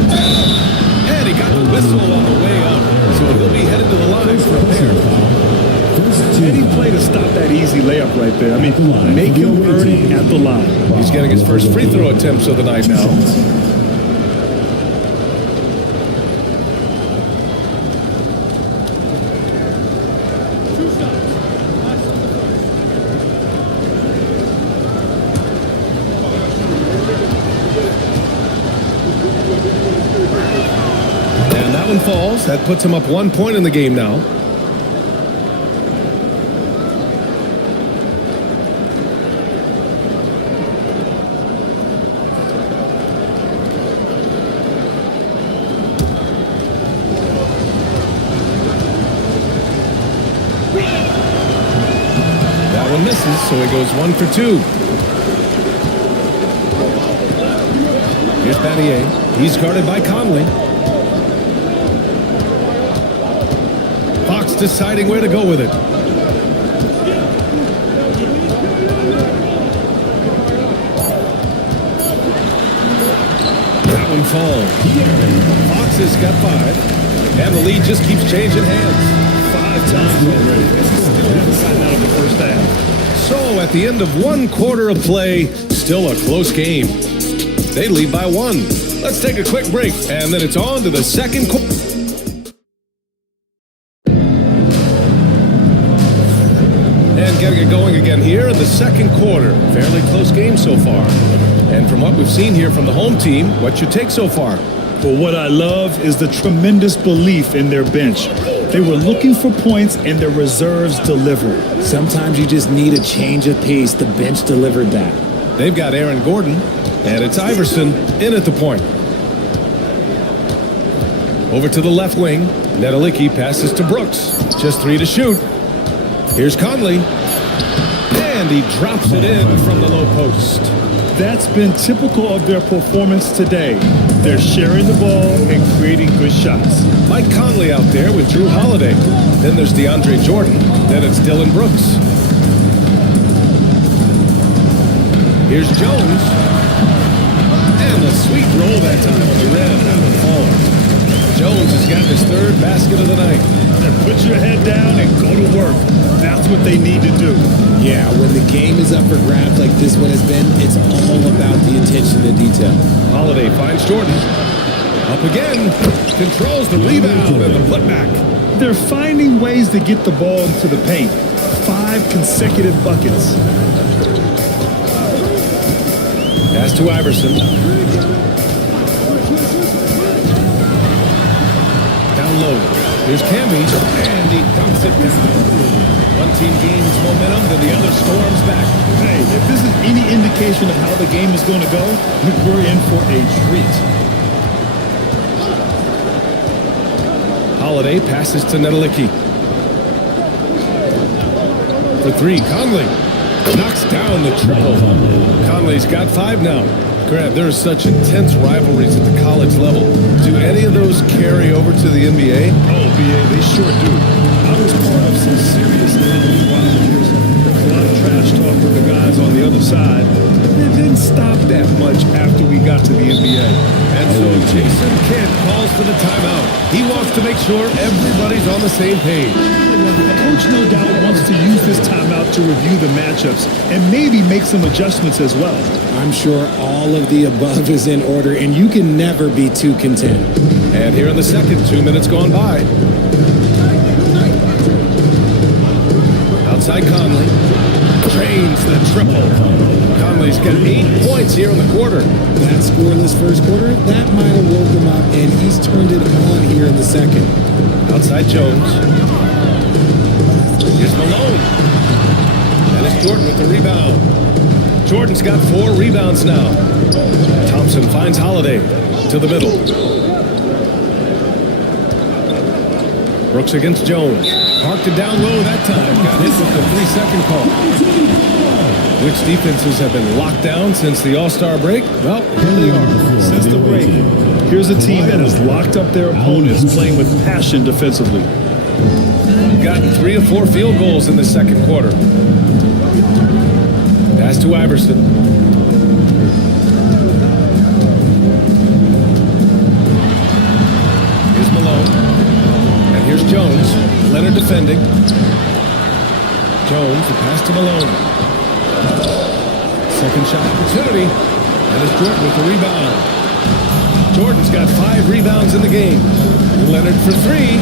And he got the whistle on the way up. So he'll be headed to the line for a pair. Any play to stop that easy layup right there. I mean, make him earn it at the line. He's getting his first free throw attempts of the night now. Falls. That puts him up 1 point in the game now. That one misses, so he goes 1 for 2. Here's Battier. He's guarded by Conley. Deciding where to go with it. That one falls. Fox has got 5. And the lead just keeps changing hands. 5 times already. Still haven't gotten out of the first half. So at the end of 1 quarter of play, still a close game. They lead by 1. Let's take a quick break, and then it's on to the second quarter. Getting it going again here in the second quarter. Fairly close game so far. And from what we've seen here from the home team, what's your take so far? But what I love is the tremendous belief in their bench. They were looking for points and their reserves delivered. Sometimes you just need a change of pace. The bench delivered that. They've got Aaron Gordon, and it's Iverson in at the point. Over to the left wing. Nedelicki passes to Brooks. Just 3 to shoot. Here's Conley. And he drops it in from the low post. That's been typical of their performance today. They're sharing the ball and creating good shots. Mike Conley out there with Drew Holiday. Then there's DeAndre Jordan. Then it's Dylan Brooks. Here's Jones. And a sweet roll that time on the rim out of fall. Jones has got his 3rd basket of the night. Put your head down and go to work. That's what they need to do. Yeah, when the game is up for grabs like this one has been, it's all about the attention to detail. Holiday finds Jordan. Up again. Controls the rebound and the putback. They're finding ways to get the ball into the paint. 5 consecutive buckets. Pass to Iverson. Down low. Here's Camby, and he dunks it down. One team gains momentum, then the other storms back. Hey, if this is any indication of how the game is going to go, we're in for a treat. Holiday passes to Nedelicki. For 3, Conley knocks down the triple. Conley's got 5 now. Grant, there are such intense rivalries at the college level. Do any of those carry over to the NBA? Oh, BA, they sure do. I was part of some serious college rivalries. A lot of trash talk with the guys on the other side. It didn't stop that much after we got to the NBA. And so Jason Kidd calls for the timeout. He wants to make sure everybody's on the same page. Coach no doubt wants to use this timeout to review the matchups and maybe make some adjustments as well. I'm sure all of the above is in order, and you can never be too content. And here in the second, 2 minutes gone by. Outside Conley. Drains the triple. Conley's got 8 points here in the quarter. That scoreless first quarter, that might have woke him up, and he's turned it on here in the second. Outside Jones. Here's Malone. And it's Jordan with the rebound. Jordan's got 4 rebounds now. Thompson finds Holiday to the middle. Brooks against Jones. Parked it down low that time. Got hit with the 3-second call. Which defenses have been locked down since the All-Star break? Well, here they are. Since the break, here's a team that has locked up their opponents playing with passion defensively. Gotten 3 or 4 field goals in the second quarter. Pass to Iverson. Here's Malone. And here's Jones. Leonard defending. Jones, the pass to Malone. Second shot opportunity. And it's Jordan with the rebound. Jordan's got 5 rebounds in the game. Leonard for 3.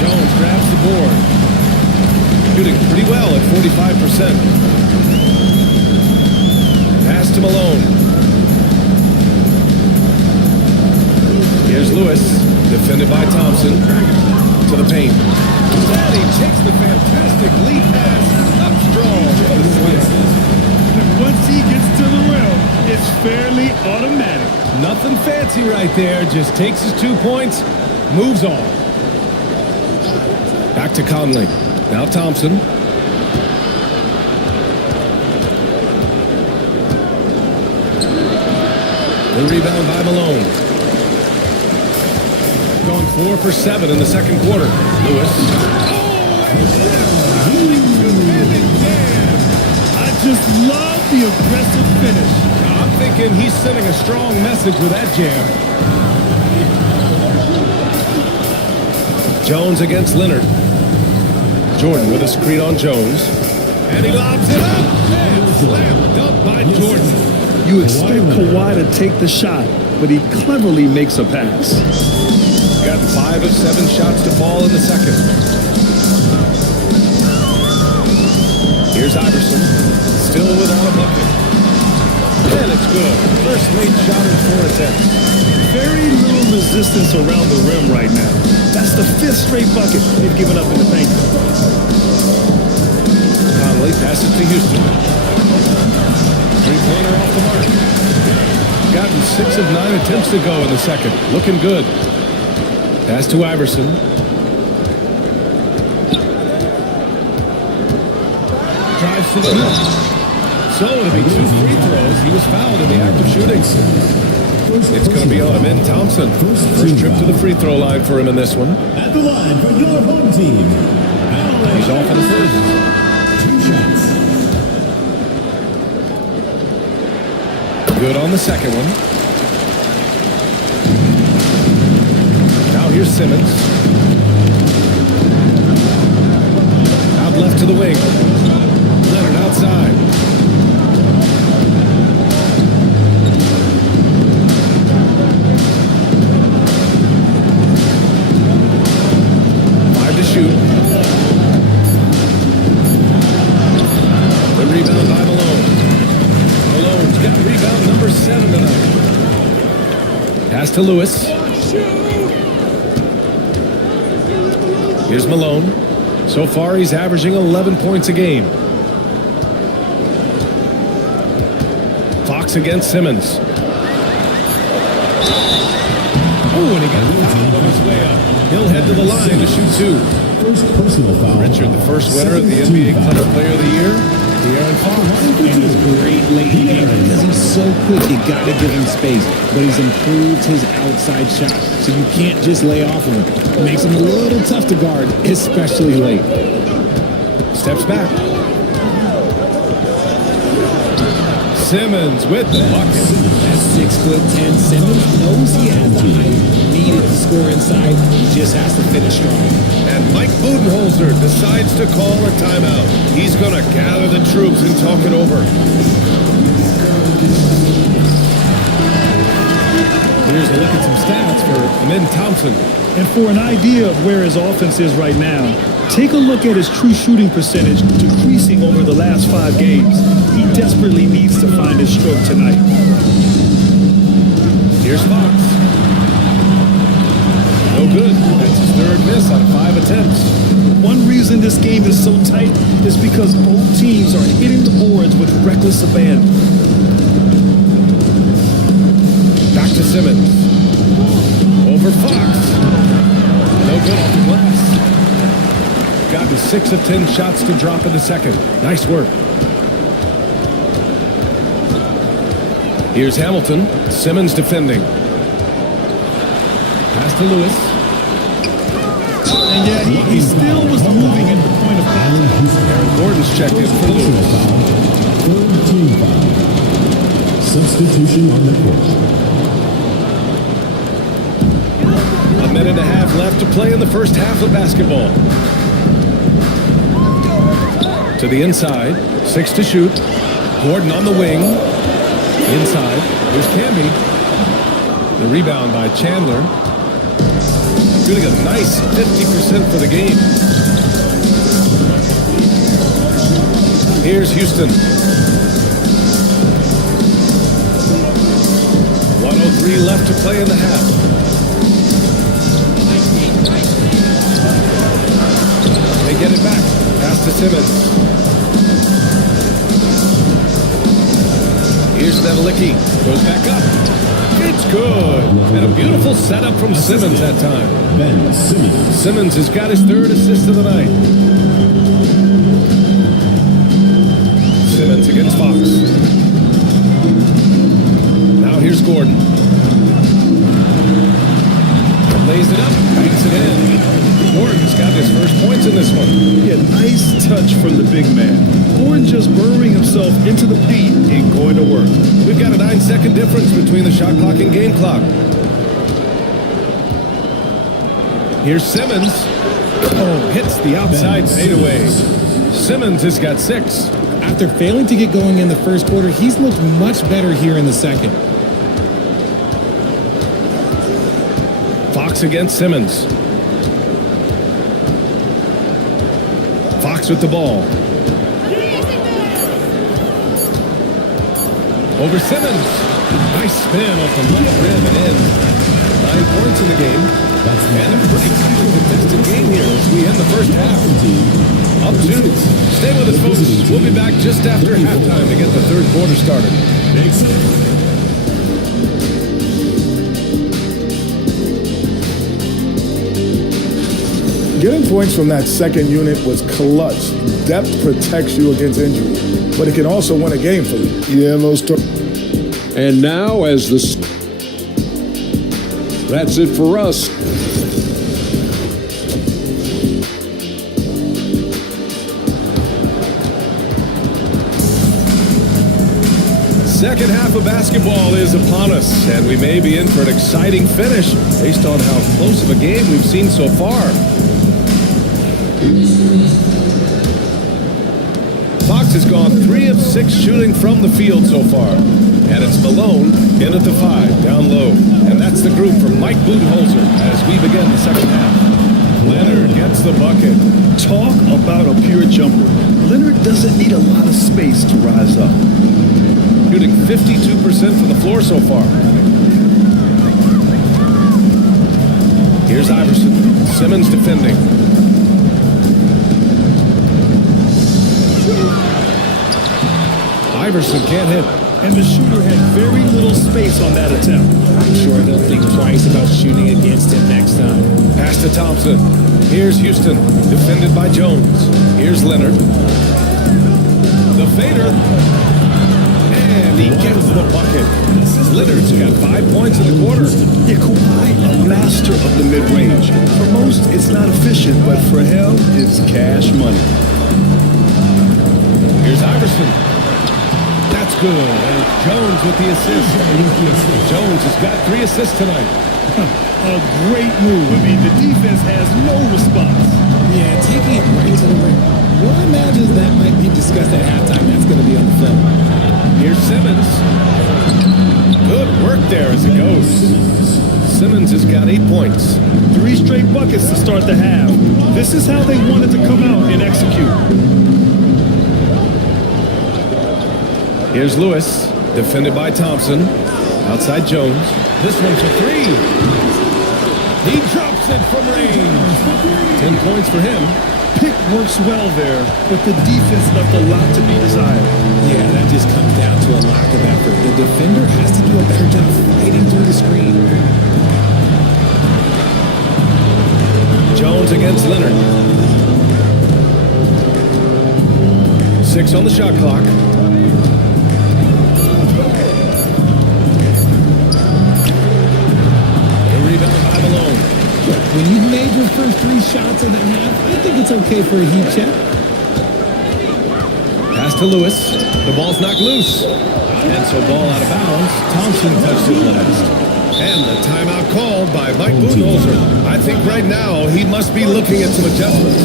Jones grabs the board. Shooting pretty well at 45%. Pass to Malone. Here's Lewis, defended by Thompson. To the paint. And he takes the fantastic lead pass up strong for the Swiss. Once he gets to the rim, it's fairly automatic. Nothing fancy right there. Just takes his 2 points, moves on. Back to Conley. Now Thompson. The rebound by Malone. Going 4 for 7 in the second quarter. Lewis. I just love the aggressive finish. I'm thinking he's sending a strong message with that jam. Jones against Leonard. Jordan with a screen on Jones. And he lobs it up. And slam dunk by Jordan. You expect Kawhi to take the shot, but he cleverly makes a pass. Got 5 of 7 shots to fall in the second. Here's Iverson. Still without a bucket. And it's good. First made shot in 4 attempts. Very little resistance around the rim right now. That's the 5th straight bucket they've given up in the paint. Conley passes to Houston. Three-pointer off the mark. Gotten 6 of 9 attempts to go in the second. Looking good. Pass to Iverson. Drives to the hoop. So it'll be 2 free throws. He was fouled in the act of shooting. It's going to be on Amin Thompson. First trip to the free throw line for him in this one. At the line for your home team. He's off in the first. 2 shots. Good on the second one. Now here's Simmons. Out left to the wing. Leonard outside. Shoot. The rebound by Malone. Malone's got rebound number 7 tonight. Pass to Lewis. Here's Malone. So far, he's averaging 11 points a game. Fox against Simmons. Oh, and he got fouled on his way up. He'll head to the line to shoot 2. First personal foul. Richard, the first winner of the NBA Clever Player of the Year, De'Aaron Fox. And he's great late in the game because he's so quick. You got to give him space. But he's improved his outside shot. So you can't just lay off of him. It makes him a little tough to guard, especially late. Steps back. Simmons with the bucket. That 6'10" Simmons knows he has the height needed to score inside. He just has to finish strong. And Mike Budenholzer decides to call a timeout. He's going to gather the troops and talk it over. Here's a look at some stats for Amin Thompson. And for an idea of where his offense is right now, take a look at his true shooting percentage decreasing over the last 5 games. He desperately needs to find his stroke tonight. Here's Fox. No good. That's his 3rd miss out of 5 attempts. One reason this game is so tight is because both teams are hitting the boards with reckless abandon. Back to Simmons. Over Fox. No good off the glass. Got to 6 of 10 shots to drop in the second. Nice work. Here's Hamilton. Simmons defending. Pass to Lewis. And yet he still was moving at the point of contact. Aaron Gordon's checked in for Lewis. 3rd team foul. Substitution on the court. A minute and a half left to play in the first half of basketball. To the inside. 6 to shoot. Gordon on the wing. Inside. There's Camby. The rebound by Chandler. Shooting a nice 50% for the game. Here's Houston. 1:03 left to play in the half. They get it back. Pass to Simmons. Here's Nevelicki. Goes back up. It's good. And a beautiful setup from Simmons that time. Ben Simmons. Simmons has got his 3rd assist of the night. Simmons against Fox. Now here's Gordon. Lays it up. Banks it in. Gordon's got his first points in this one. Yeah, nice touch from the big man. Gordon just burrowing himself into the paint and going to work. We've got a 9-second difference between the shot clock and game clock. Here's Simmons. Oh, hits the outside fadeaway. Simmons has got 6. After failing to get going in the first quarter, he's looked much better here in the second. Fox against Simmons. Fox with the ball. Over Simmons. Nice spin off the left rim and in. 9 points in the game. And a pretty contested game here as we end the first half. Up 2. Stay with us, folks. We'll be back just after halftime to get the 3rd quarter started. Getting points from that second unit was clutch. Depth protects you against injury, but it can also win a game for you. Yeah, those. And now, as that's it for us. Second half of basketball is upon us, and we may be in for an exciting finish based on how close of a game we've seen so far. Fox has gone 3 of 6 shooting from the field so far, and it's Malone in at the 5, down low. And that's the group from Mike Budenholzer as we begin the second half. Leonard gets the bucket. Talk about a pure jumper. Leonard doesn't need a lot of space to rise up. Shooting 52% from the floor so far. Here's Iverson. Simmons defending. Iverson can't hit. And the shooter had very little space on that attempt. I'm sure they'll think twice about shooting against him next time. Pass to Thompson. Here's Houston. Defended by Jones. Here's Leonard. The fader. And he gets the bucket. Leonard's got 5 points in the quarter. Yeah, Kawhi, a master of the mid-range. For most, it's not efficient, but for him, it's cash money. Here's Iverson. That's good. And Jones with the assist. Jones has got 3 assists tonight. A great move. I mean, the defense has no response. Yeah, taking it right to the rim. Well, I imagine that might be discussed at halftime. That's going to be on the film. Here's Simmons. Good work there as it goes. Simmons has got 8 points. 3 straight buckets to start the half. This is how they wanted to come out and execute. Here's Lewis, defended by Thompson. Outside Jones. This one's a 3. He drops it from range. 10 points for him. Pick works well there, but the defense left a lot to be desired. Yeah, that just comes down to a lack of effort. The defender has to do a better job fighting through the screen. Jones against Leonard. 6 on the shot clock. When you've made your first 3 shots in the half, I think it's okay for a heat check. Pass to Lewis. The ball's knocked loose. And so ball out of bounds. Thompson touched it last. And the timeout called by Mike Budenholzer. I think right now he must be looking at some adjustments.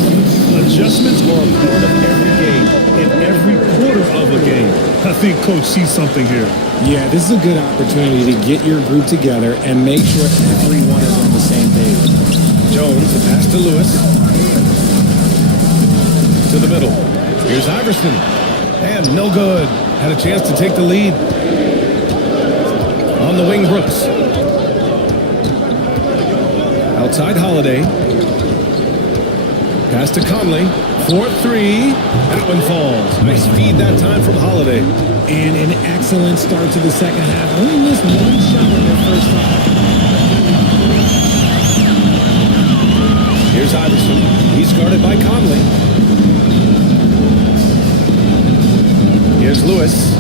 Adjustments are a part of every game, in every quarter of a game. I think Coach sees something here. Yeah, this is a good opportunity to get your group together and make sure everyone is on the same page. Jones, the pass to Lewis. To the middle. Here's Iverson. And no good. Had a chance to take the lead. On the wing, Brooks. Outside Holiday. Pass to Conley. 4-3. That one falls. Nice feed that time from Holiday. And an excellent start to the second half. Only missed 1 shot in their first half. Here's Iverson. He's guarded by Conley. Here's Lewis.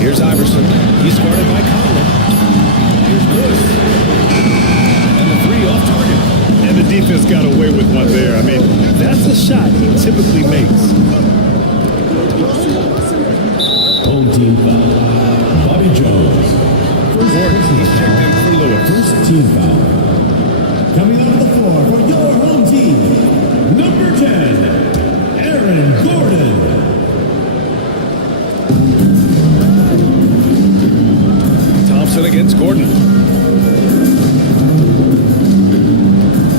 Here's Iverson. He's guarded by Conley. Here's Lewis. And the 3 off target. And the defense got away with one there. I mean, that's a shot he typically makes. Home team foul. Bobby Jones. Gordon, he's checked in for Lewis. First team foul. Coming onto the floor for your home team, number 10, Aaron Gordon. Thompson against Gordon.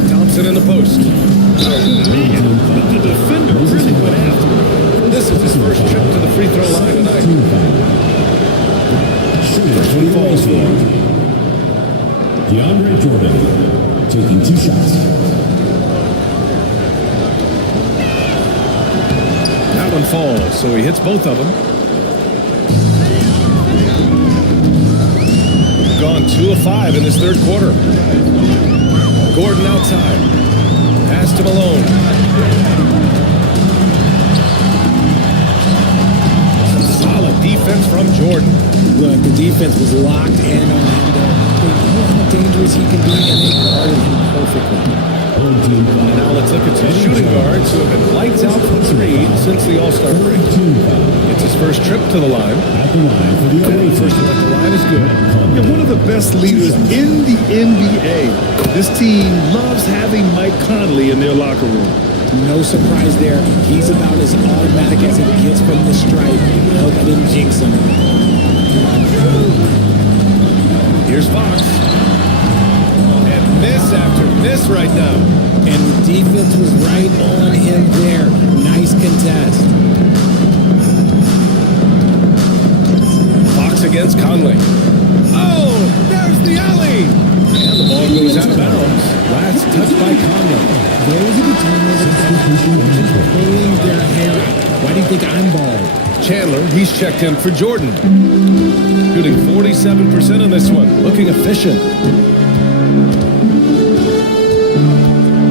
Thompson in the post. The defender really went after him. This is his first trip to the free throw line tonight. First one falls for DeAndre Jordan, taking 2 shots. That one falls, so he hits both of them. Gone 2 of 5 in this third quarter. Gordon outside. Pass to Malone. Solid defense from Jordan. Look, the defense was locked in on him, though. They knew how dangerous he can be, and they guarded him perfectly. And now let's look at some shooting guards who have been lights out from 3 since the All-Star break. It's his first trip to the line. And the first one at the line is good. Yeah, one of the best leaders in the NBA. This team loves having Mike Conley in their locker room. No surprise there. He's about as automatic as it gets from the stripe. I hope I didn't jinx him. Here's Fox. And miss after miss right now. And the defense was right on him there. Nice contest. Fox against Conley. Oh, there's the alley. And the ball goes out of bounds. Last touch by Conley. Those are the turnovers that just pulling their hair out. Why do you think I'm bald? Chandler, he's checked in for Jordan. Shooting 47% on this one. Looking efficient.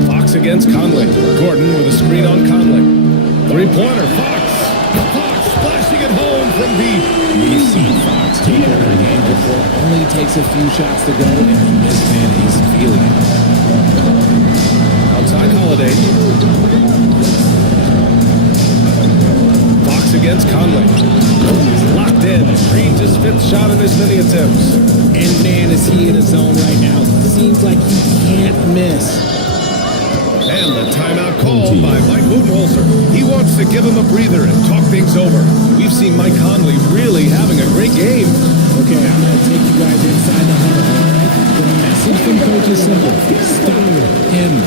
Fox against Conley. Gordon with a screen on Conley. Three-pointer, Fox. Fox flashing it home from deep. We've seen Fox take over a game before. Only takes a few shots to go, and this man is feeling it. Outside Holiday. Fox against Conley. He's locked in. Screens his 5th shot in his many attempts. And man, is he in a zone right now. Seems like he can't miss. And the timeout called by Mike Budenholzer. He wants to give him a breather and talk things over. We've seen Mike Conley really having a great game. Okay, I'm going to take you guys inside the huddle. The message from coach is simple. Stop him.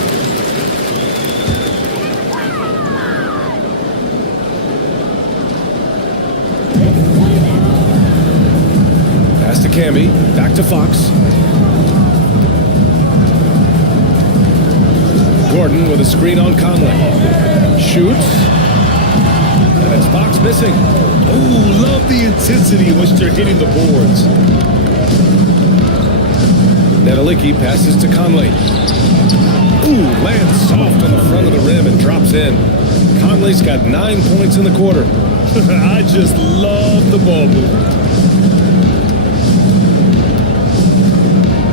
Pass to Camby. Back to Fox. Gordon with a screen on Conley. Shoots. And it's Fox missing. Oh, love the intensity in which they're hitting the boards. Nedelicki passes to Conley. Ooh, lands soft on the front of the rim and drops in. Conley's got 9 points in the quarter. I just love the ball movement.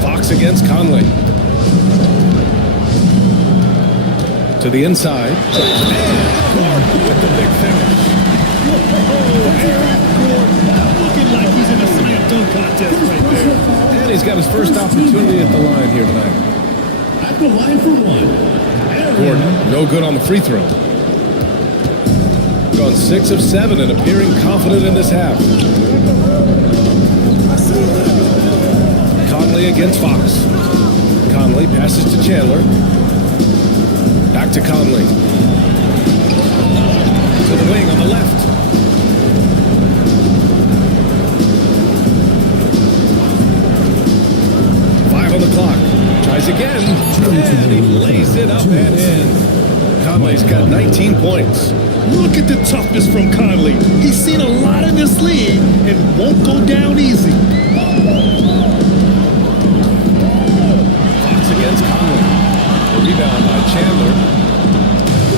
Fox against Conley. To the inside. And Gordon with the big finish. Aaron Gordon looking like he's in a slam dunk contest right there. And he's got his first opportunity at the line here tonight. At the line for one, Gordon, no good on the free throw. Gone 6 of 7 and appearing confident in this half. Conley against Fox. Conley passes to Chandler. Back to Conley. To the wing on the left. On the clock. Tries again. And he lays it up and in. Conley's got 19 points. Look at the toughness from Conley. He's seen a lot in this league and won't go down easy. Fox against Conley. The rebound by Chandler.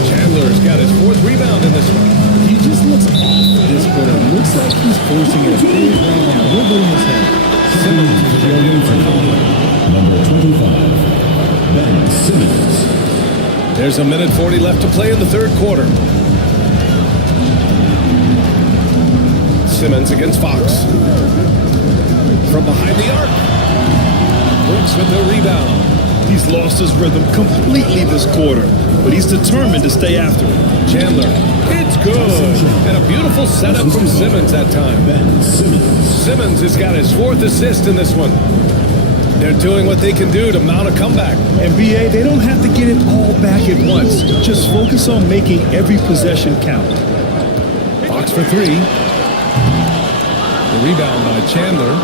Chandler's got his 4th rebound in this one. He just looks off this quarter. Looks like he's forcing it right now. A little bit in his head. Simmons is joining for Conley. number 25, Ben Simmons. There's 1:40 left to play in the third quarter. Simmons against Fox. From behind the arc. Brooks with the rebound. He's lost his rhythm completely this quarter, but he's determined to stay after it. Chandler. It's good. And a beautiful setup from Simmons that time. Ben Simmons. Simmons has got his 4th assist in this one. They're doing what they can do to mount a comeback. And BA, they don't have to get it all back at once. Just focus on making every possession count. Fox for 3. The rebound by Chandler.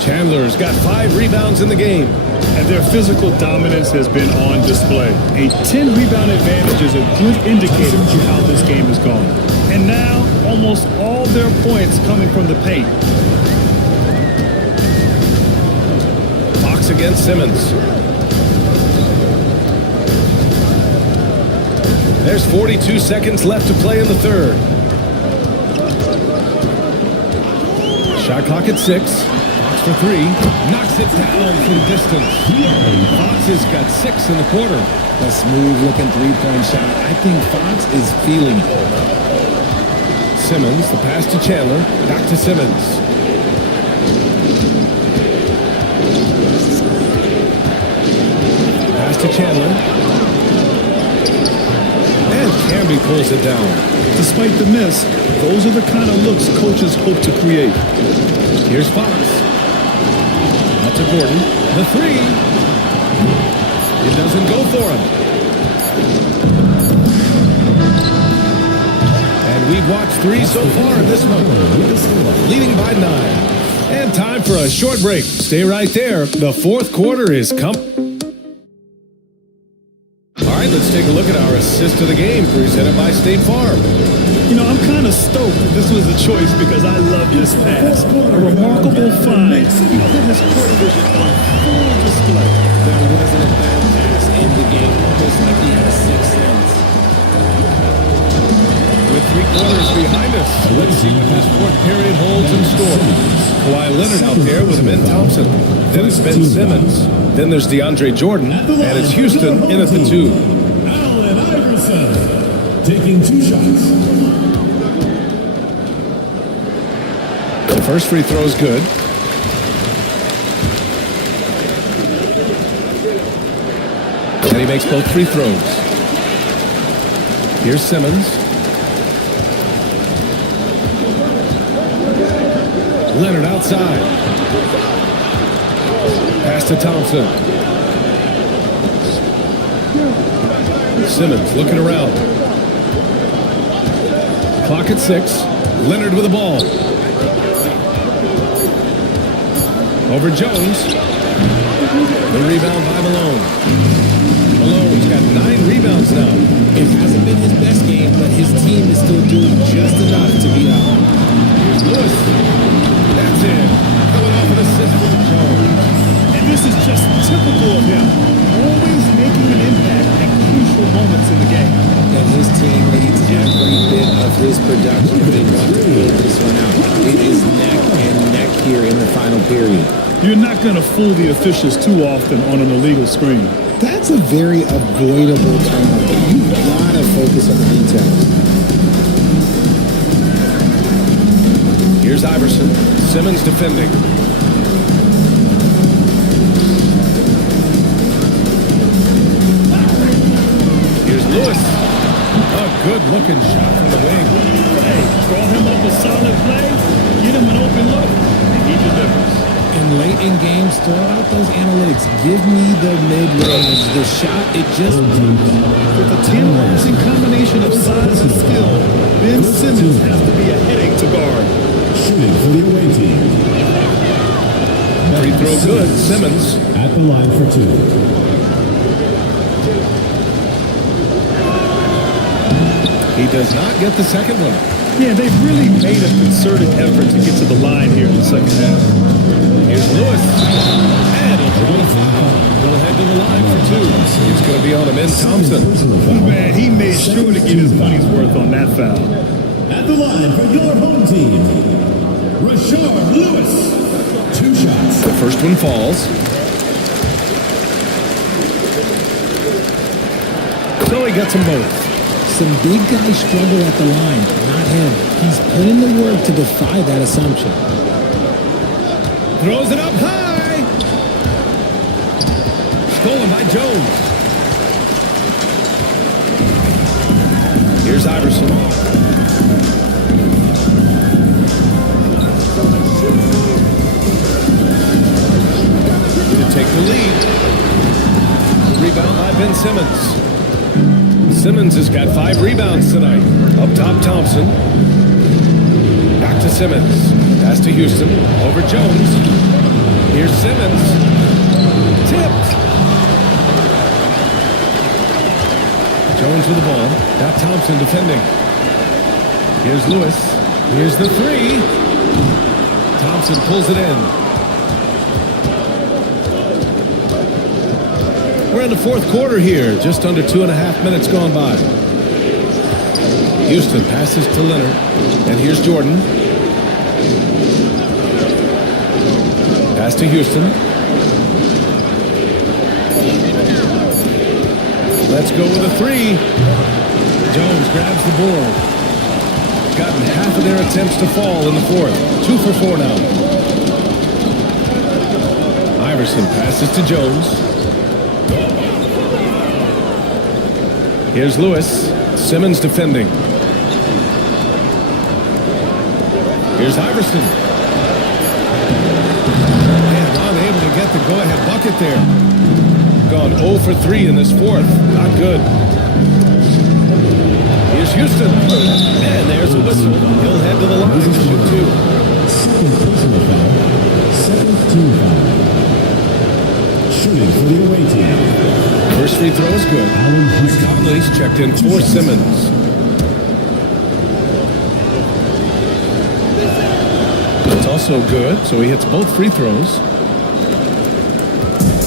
Chandler's got 5 rebounds in the game. And their physical dominance has been on display. A 10-rebound advantage is a good indicator of how this game is going. And now, almost all their points coming from the paint. Fox against Simmons. There's 42 seconds left to play in the third. Shot clock at 6. Fox for 3. Knocks it down from distance. Fox has got 6 in the quarter. A smooth-looking three-point shot. I think Fox is feeling it. Simmons, the pass to Chandler. Back to Simmons. Pass to Chandler. And Camby pulls it down. Despite the miss, those are the kind of looks coaches hope to create. Here's Fox. Out to Gordon. The 3. It doesn't go for him. And we've watched 3 so far in this one. Leading by 9. And time for a short break. Stay right there. The fourth quarter is coming. All right, let's take a look at our assist of the game presented by State Farm. You know, I'm kind of stoked that this was a choice because I love this pass. A remarkable find. Put his court vision on full display. There wasn't a bad pass in the game, almost like he had a sixth sense. With 3 quarters behind us, let's see what this fourth period holds in store. Kawhi Leonard out there with Ben Thompson. Then it's Ben Simmons. Then there's DeAndre Jordan. And it's Houston in at the 2. Allen Iverson taking 2 shots. The first free throw is good. And he makes both free throws. Here's Simmons. Leonard outside. Pass to Thompson. Simmons looking around. Clock at 6. Leonard with the ball. Over Jones. The rebound by Malone. Malone's got 9 rebounds now. It hasn't been his best game, but his team is still doing just enough to beat up. Here's Lewis. That's it. Coming off an assist from Jones. And this is just typical of him. Always making an impact at crucial moments in the game. And his team needs every bit of his production if they want to pull this one out. It is neck and neck here in the final period. You're not going to fool the officials too often on an illegal screen. That's a very avoidable turnover. You've got to focus on the details. Here's Iverson. Simmons defending. Here's Lewis. A good-looking shot from the wing. Hey, draw him up a solid play, get him an open look, and he delivers. And late in games, throw out those analytics. Give me the mid-range. The shot, it just... With a tantalizing combination of size and skill, Ben Simmons has to be a headache to guard. Shooting for the away team. Free throw good. Simmons. At the line for 2. He does not get the second one. Yeah, they've really made a concerted effort to get to the line here in the second half. Here's Lewis. And he'll draw the foul. He'll head to the line for 2. It's going to be on Ben Thompson. Man, he made sure to get his money's worth on that foul. At the line for your home team, Rashard Lewis. 2 shots. The first one falls. So he gets them both. Some big guys struggle at the line, not him. He's put in the work to defy that assumption. Throws it up high. Stolen by Jones. Here's Iverson. To take the lead. Rebound by Ben Simmons. Simmons has got 5 rebounds tonight. Up top, Thompson. Back to Simmons. Pass to Houston. Over Jones. Here's Simmons. Tipped. Jones with the ball. Got Thompson defending. Here's Lewis. Here's the 3. Thompson pulls it in. We're in the fourth quarter here, just under 2.5 minutes gone by. Houston passes to Leonard, and here's Jordan. Pass to Houston. Let's go with a three. Jones grabs the board. Gotten half of their attempts to fall in the fourth. 2 for 4 now. Iverson passes to Jones. Here's Lewis. Simmons defending. Here's Iverson. And unable to get the go-ahead bucket there. Gone 0 for 3 in this fourth. Not good. Here's Houston. And there's a whistle. He'll head to the line to shoot 2. Second personal foul. Second team foul. Shooting for the away team. First free throw is good. Mike Conley's checked in for Simmons. It's also good, so he hits both free throws.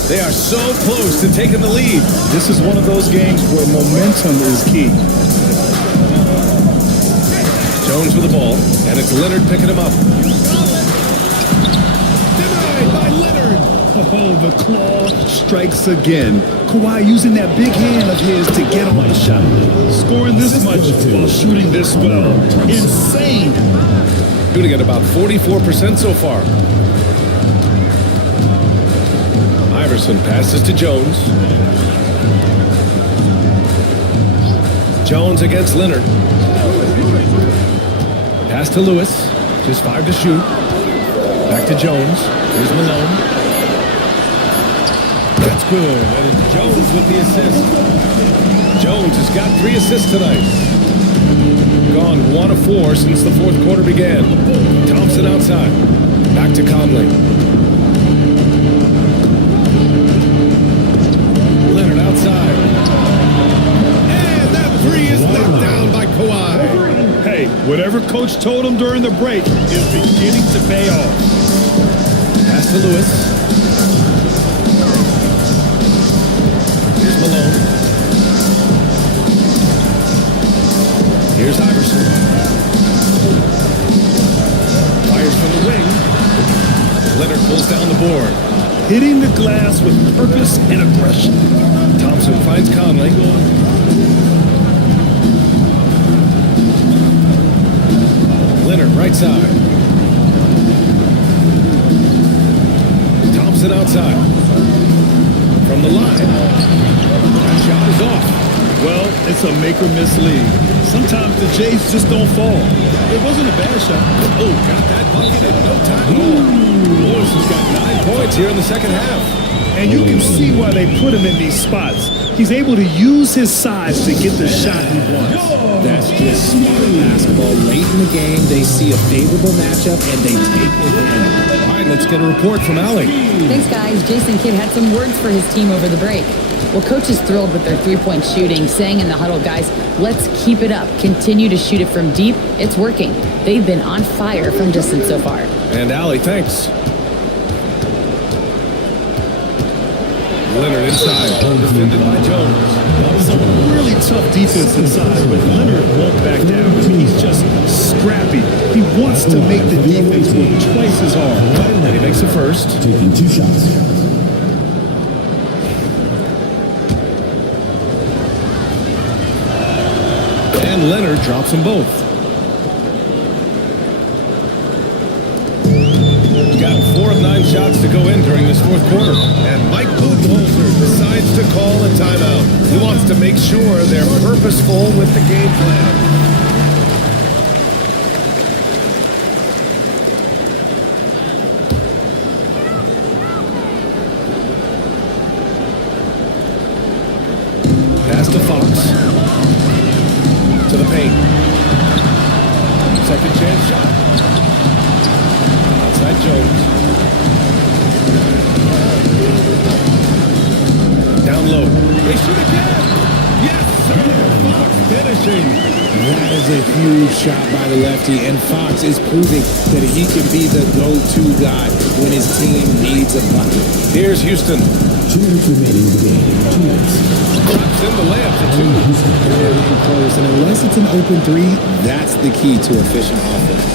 They are so close to taking the lead. This is one of those games where momentum is key. Jones with the ball, and it's Leonard picking him up. Denied by Leonard. Oh, the claw strikes again. Kawhi using that big hand of his to get on the shot. Scoring this much while shooting this well. Insane. Shooting at about 44% so far. Iverson passes to Jones. Jones against Leonard. Pass to Lewis. Just 5 to shoot. Back to Jones. Here's Malone. That's good. And it's Jones with the assist. Jones has got 3 assists tonight. Gone 1 of 4 since the fourth quarter began. Thompson outside. Back to Conley. Leonard outside. And that 3 is knocked down by Kawhi. Hey, whatever coach told him during the break is beginning to pay off. Pass to Lewis. Here's Malone. Here's Iverson. Fires from the wing. Leonard pulls down the board. Hitting the glass with purpose and aggression. Thompson finds Conley. Leonard right side. Thompson outside. From the line. That shot is off. Well, it's a make or miss league. Sometimes the Jays just don't fall. It wasn't a bad shot. Oh, got that bucket in no time at all. Lewis has got 9 points here in the second half. And you can see why they put him in these spots. He's able to use his size to get the shot he wants. That's just smart basketball. Late in the game, they see a favorable matchup and they take advantage. All right, let's get a report from Allie. Thanks, guys. Jason Kidd had some words for his team over the break. Well, coach is thrilled with their three-point shooting, saying in the huddle, guys, let's keep it up. Continue to shoot it from deep. It's working. They've been on fire from distance so far. And Allie, thanks. Leonard inside, defended by Jones. Some really tough defense inside, but Leonard won't back down. I mean, he's just scrappy. He wants to make the defense work twice as hard. And he makes the first. Taking 2 shots. And Leonard drops them both. Got 4 of 9 shots to go in during this fourth quarter. And Mike Budenholzer decides to call a timeout. He wants to make sure they're purposeful with the game plan. Pass to Fox. To the paint. Second chance shot. Outside Jones. Down low. They shoot again. Yes, sir. Fox finishing. That is a huge shot by the lefty, and Fox is proving that he can be the go-to guy. when his team needs a bucket. Here's Houston. 2 minutes remaining in the game. 2 minutes. Drops in the layup for two. They're getting close, and unless it's an open three, that's the key to efficient offense.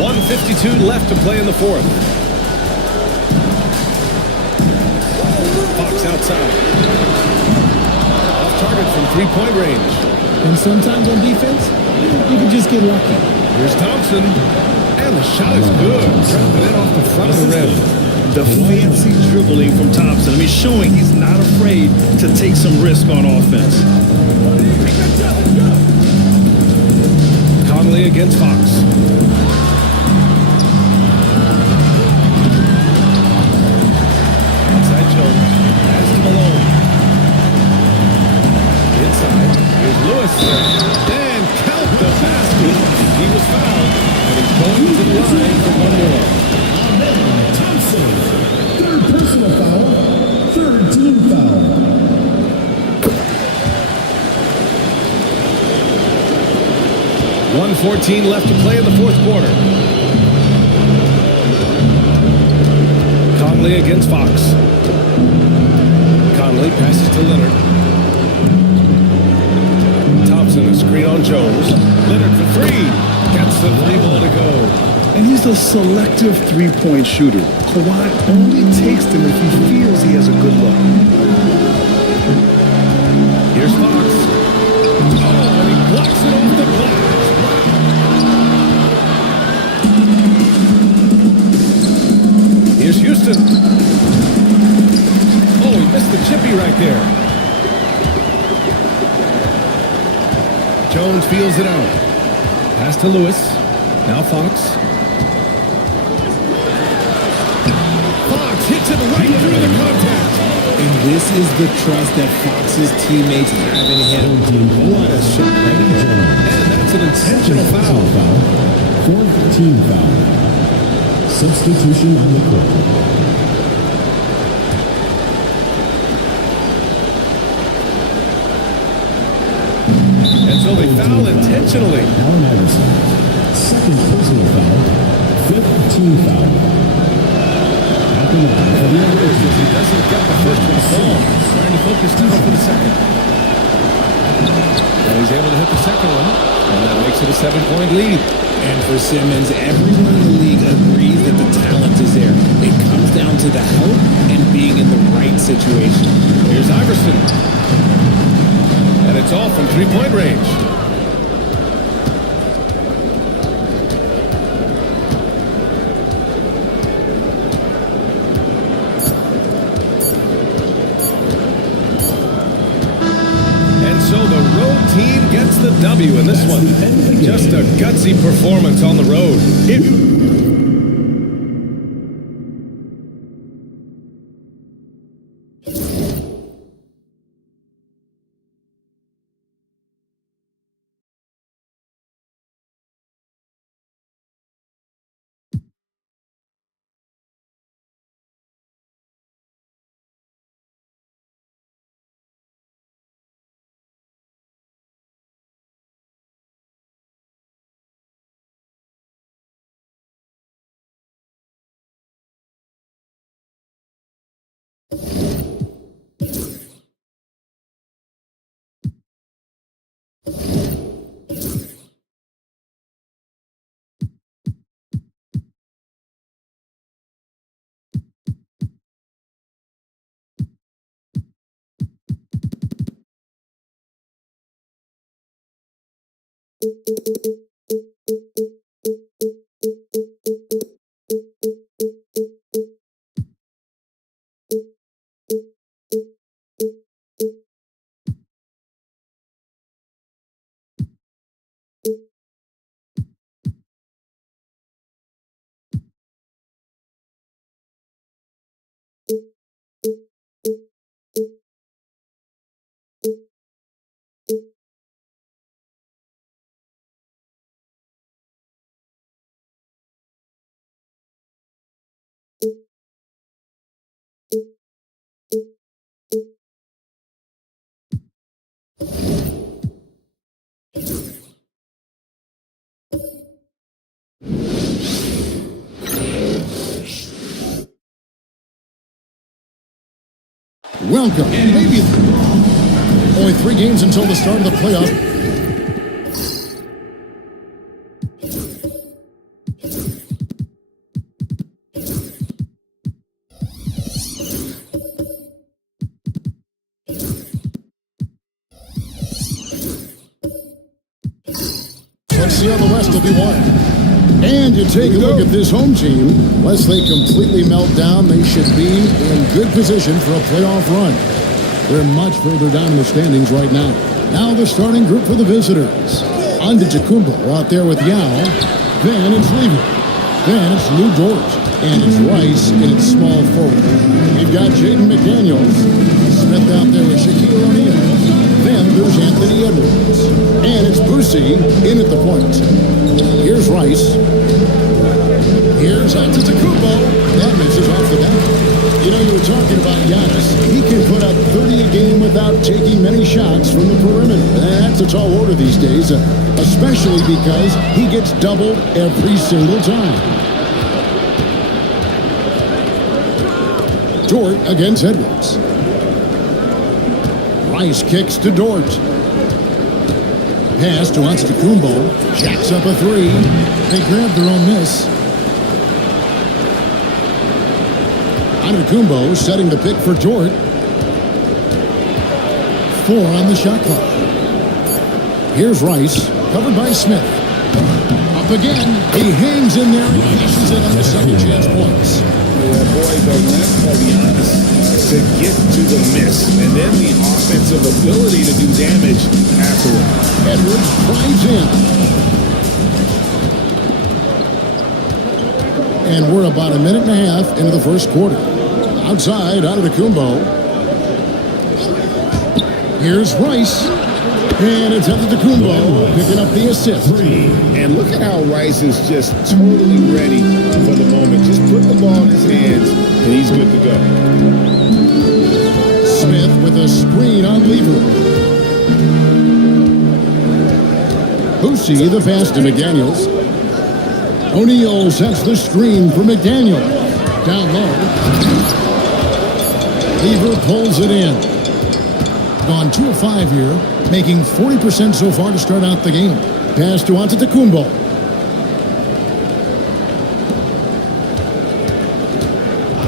1:52 left to play in the fourth. Fox outside. Off target from three-point range. And sometimes on defense, you can just get lucky. Here's Thompson. And the shot is good. Dropping it off the front of the rim. The fancy dribbling from Thompson. I mean, showing he's not afraid to take some risk on offense. Conley against Fox. Outside Jones. Pass to Malone. Inside. Here's Lewis. And count the basket. He was fouled. And he's going to the line for one more. Thompson. Third personal foul. Third team foul. .114 left to play in the fourth quarter. Conley against Fox. Conley passes to Leonard. Thompson, a screen on Jones. Leonard for three. Gets the three ball to go. And he's a selective three-point shooter. Kawhi only takes them if he feels he has a good look. Here's Fox. Oh, and he blocks it off the glass. Here's Houston. Oh, he missed the chippy right there. Jones feels it out. Pass to Lewis. Now Fox. Fox hits it right through the contact. And this is the trust that Fox's teammates have in him. What a shot right there. And that's an intentional foul. Fourth team foul. Substitution on the court. And so they foul intentionally. Allen Iverson. Second personal foul. Fifth team foul. At the line for the Lakers. He doesn't get the first one ball. Trying to focus down for the second. And he's able to hit the second one. And that makes it a 7-point lead. And for Simmons, everyone in the league agrees that the talent is there. It comes down to the help and being in the right situation. Here's Iverson. And it's all from three-point range. And so the road team gets the W in this one. Just a gutsy performance on the road. Welcome. And maybe only 3 games until the start of the playoffs. Let's see how the West will be won. And you take a look at this home team. Unless they completely melt down, they should be in good position for a playoff run. They're much further down in the standings right now. Now the starting group for the visitors. Antetokounmpo out there with Yao. Then it's Lever. Then it's Lou Dort. And it's Rice in its small forward. We've got Jaden McDaniels. Smith out there with Shaquille O'Neal. Then there's Anthony Edwards. And it's Boosie in at the point. Here's Rice. Here's Antetokounmpo. That misses off the bat. You know, you were talking about Giannis. He can put up 30 a game without taking many shots from the perimeter. That's a tall order these days, especially because he gets doubled every single time. Dort against Edwards. Rice kicks to Dort. Pass to Antetokounmpo. Jacks up a 3. They grab their own miss. Antetokounmpo setting the pick for Dort. 4 on the shot clock. Here's Rice, covered by Smith. Up again. He hangs in there and finishes it on the second chance points. Yeah, boy, the left of Giannis to get to the miss, and then the offensive ability to do damage afterward. Edwards drives in. And we're about a minute and a half into the first quarter. Outside, Antetokounmpo. Here's Rice. And it's Antetokounmpo picking up the assist. And look at how Rice is just totally ready for the moment. Just put the ball in his hands, and he's good to go. Smith with a screen on Lever. Boosie the pass to McDaniels. O'Neal sets the screen for McDaniel. Down low. Lever pulls it in. Gone 2 of 5 here, making 40% so far to start out the game. Pass to Antetokounmpo.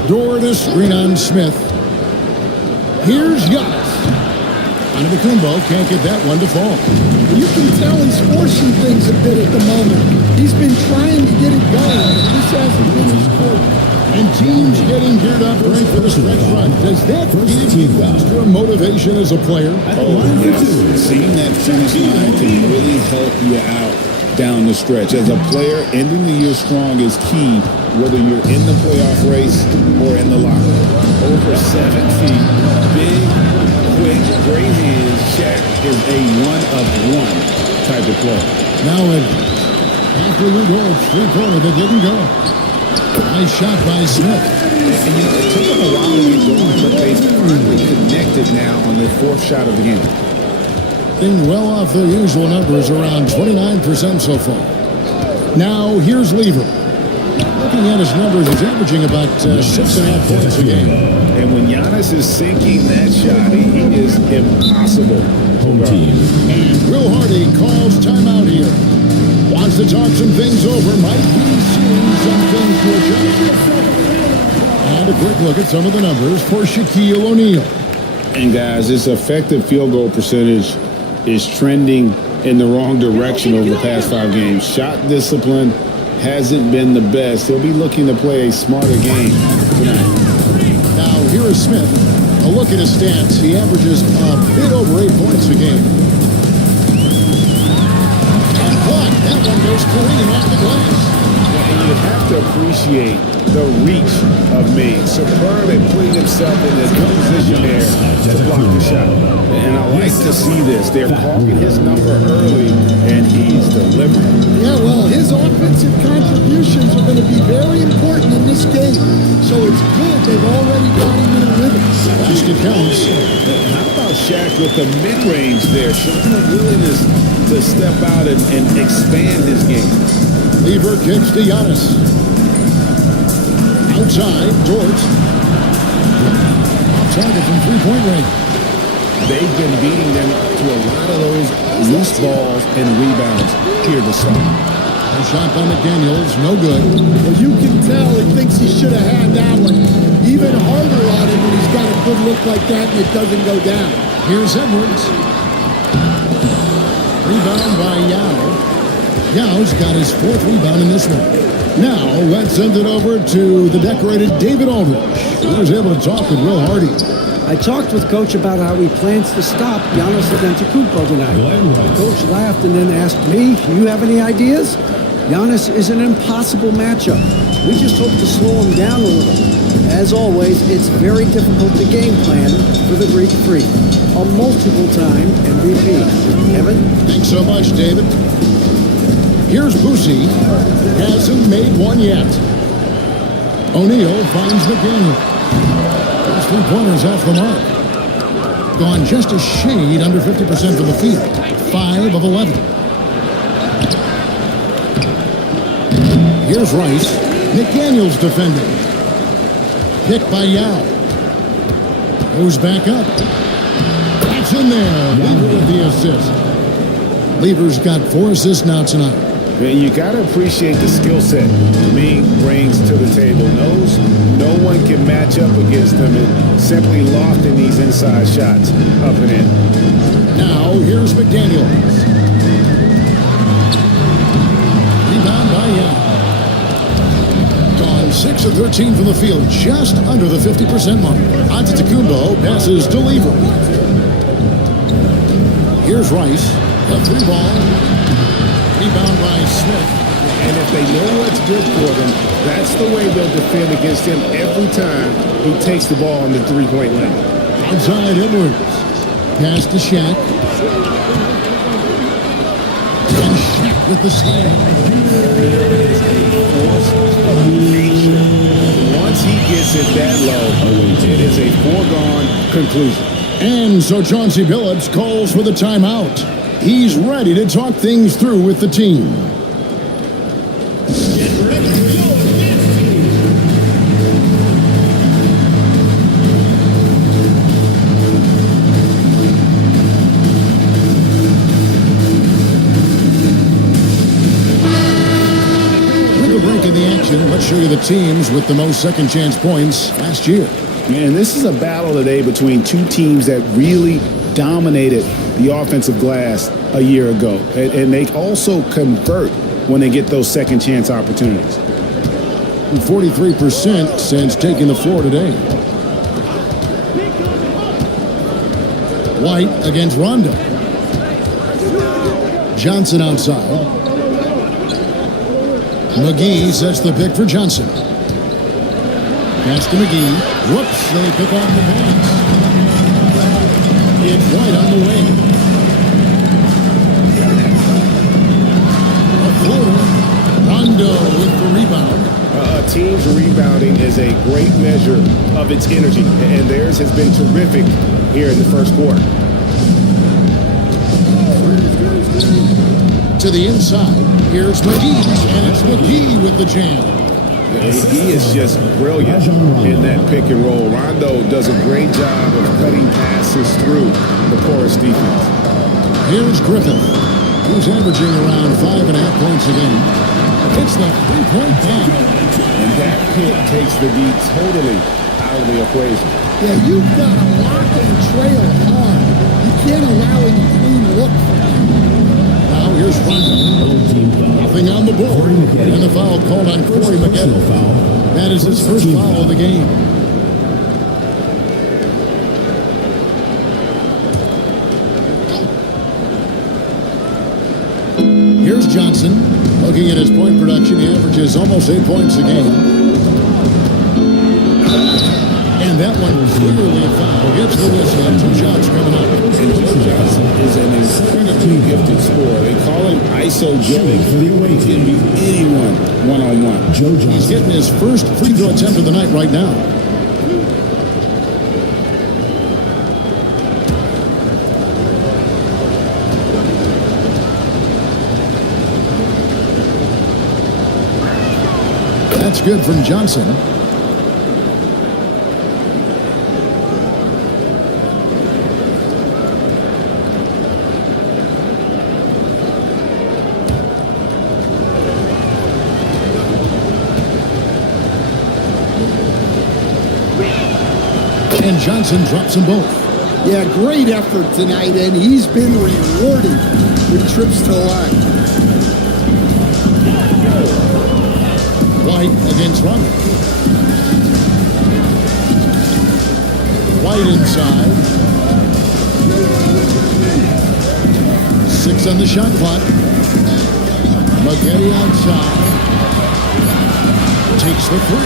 Dort a screen on Smith. Here's Giannis. Antetokounmpo can't get that one to fall. You can tell he's forcing things a bit at the moment. He's been trying to get it going. This hasn't been his quarter. And teams getting geared up ready for the stretch run. Does that give you extra motivation as a player? Oh, yes. Seeing that finish line can really help you out down the stretch. As a player, ending the year strong is key, whether you're in the playoff race or in the locker. Over 7 feet, big, quick, great hands. Shaq is a one-of-one type of player. Now after Lou Dort's 3-pointer that didn't go. Nice shot by Smith. And you know, it took them a while to get going, but they finally connected now on their 4th shot of the game. Being well off their usual numbers, around 29% so far. Now here's Lever. Looking at his numbers, he's averaging about 6.5 points a game. And when Giannis is sinking that shot, he is impossible. Home team. And Will Hardy calls timeout here. Wants to talk some things over. Might be seeing some things to adjust. And a quick look at some of the numbers for Shaquille O'Neal. And guys, this effective field goal percentage is trending in the wrong direction over the past 5 games. Shot discipline hasn't been the best. He'll be looking to play a smarter game tonight. Now here is Smith. A look at his stats. He averages a bit over 8 points a game. That one goes careening off the glass. And you have to appreciate the reach of May. Superb at putting himself in a good position there to block the shot. And I like to see this. They're calling his number early, and he's delivering. Yeah, well, his offensive contributions are going to be very important in this game. So it's good they've already got him in a rhythm. Just it counts. How about Shaq with the mid-range there, showing a willingness to step out and expand his game? Lever kicks to Giannis. Outside, Dort. Off target from three-point range. They've been beating them to a lot of those loose balls and rebounds here this summer. A shot by McDaniels, no good. Well, you can tell he thinks he should have had that one even harder on him when he's got a good look like that and it doesn't go down. Here's Edwards. Rebound by Yao. Yao's got his fourth rebound in this one. Now, let's send it over to the decorated David Aldridge, who was able to talk with Will Hardy. I talked with Coach about how he plans to stop Giannis Antetokounmpo tonight. Coach laughed and then asked me, "You have any ideas?" Giannis is an impossible matchup. We just hope to slow him down a little. As always, it's very difficult to game plan for the Greek Freak, a multiple-time MVP. Kevin? Thanks so much, David. Here's Boosie. Hasn't made one yet. O'Neal finds McDaniel. Those three-pointers off the mark. Gone just a shade under 50% from the field. 5 of 11. Here's Rice. McDaniel's defending. Picked by Yao. Goes back up. That's in there. Lever with the assist. Lever's got 4 assists now tonight. And you got to appreciate the skill set Ming brings to the table. Knows no one can match up against him and simply lofting these inside shots up and in. Now, here's McDaniels. Rebound by Yao. Gone 6 of 13 from the field, just under the 50% mark. Antetokounmpo passes to Lever. Here's Rice. A 3-ball. Rebound by Smith. And if they know what's good for them, that's the way they'll defend against him every time he takes the ball on the three-point line. Outside Edwards. Pass to Shaq. And Shaq with the slam. Once he gets it that low, it is a foregone conclusion. And so Chauncey Billups calls for the timeout. He's ready to talk things through with the team. With the break in the action, let's show you the teams with the most second chance points last year. Man, this is a battle today between two teams that really dominated the offensive glass a year ago. And they also convert when they get those second chance opportunities. 43% since taking the floor today. White against Rondo. Johnson outside. McGee sets the pick for Johnson. Pass to McGee. Whoops, they pick off the pass. It's White on the wing. A floater. Rondo with the rebound. A team's rebounding is a great measure of its energy, and theirs has been terrific here in the first quarter. To the inside. Here's McGee, and it's McGee with the jam. He is just brilliant in that pick and roll. Rondo does a great job of cutting passes through the porous defense. Here's Griffin, who's averaging around 5.5 points a game. It's the three-point bomb. And that pick takes the D totally out of the equation. Yeah, you've got to lock and trail hard. You can't allow any clean look. Now here's Rondo. Nothing on the board. And the foul called on Corey McGinn. That is his first foul of the game. Here's Johnson. Looking at his point production, he averages almost 8 points a game. And that one was clearly a foul. Gets the whistle and 2 shots coming up. And Joe Johnson is an incredibly gifted scorer. They call him ISO Joe. He can beat anyone one-on-one. He's getting his first free throw attempt of the night right now. That's good from Johnson. And Johnson drops them both. Yeah, great effort tonight, and he's been rewarded with trips to the line. White against Rondo. White inside. 6 on the shot clock. McGetty outside. Takes the 3.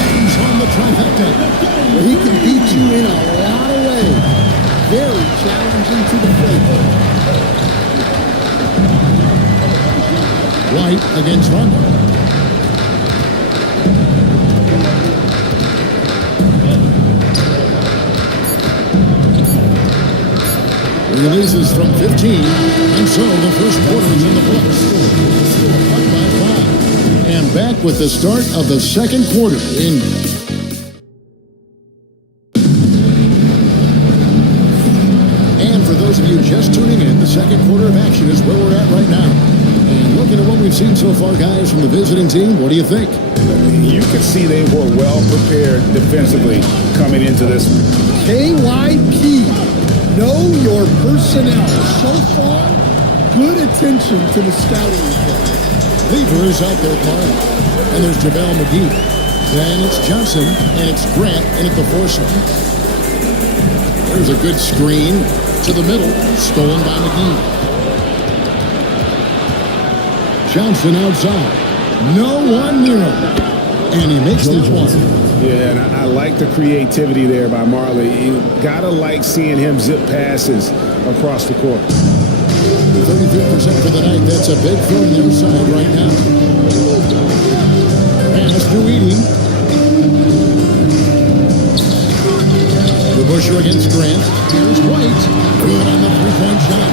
Hangs on the trifecta. Well, he can beat you in a lot of ways. Very challenging to the plate. White against Rondo. Releases from 15, and so the first quarter is in the books. Up by 5. And back with the start of the second quarter in. And for those of you just tuning in, the second quarter of action is where we're at right now. And looking at what we've seen so far, guys, from the visiting team, what do you think? You could see they were well prepared defensively coming into this. KYP. Know your personnel. So far, good attention to the scouting report. Lever is out there, Carl. And there's JaVale McGee. Then it's Johnson, and it's Grant in at the foursome. There's a good screen to the middle, stolen by McGee. Johnson outside. No one near him. And he makes that one. Yeah, and I like the creativity there by Marley. You gotta like seeing him zip passes across the court. 33% for the night. That's a big throw on the outside right now. Pass to Edey. DeBusschere against Grant. Here's White. Good on the three-point shot.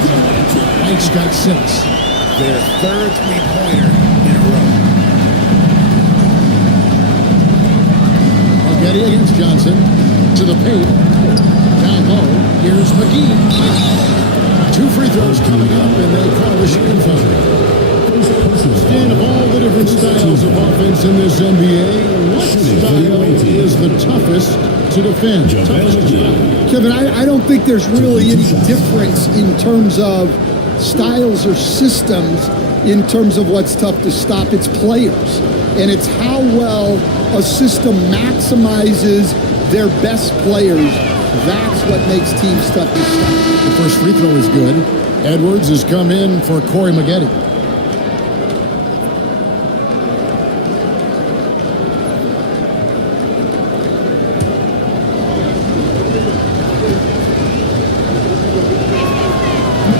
White's got 6. Their third three-pointer in a row. Getty against Johnson. To the paint. Down low. Here's McGee. 2 free throws coming up, and they call the shooting foul. Stan, of all the different styles of offense in this NBA, what style is the toughest to defend? Kevin, I don't think there's really any difference in terms of styles or systems in terms of what's tough to stop. It's players. And it's how well a system maximizes their best players. That's what makes teams tough to stop. The first free throw is good. Edwards has come in for Corey Maggette.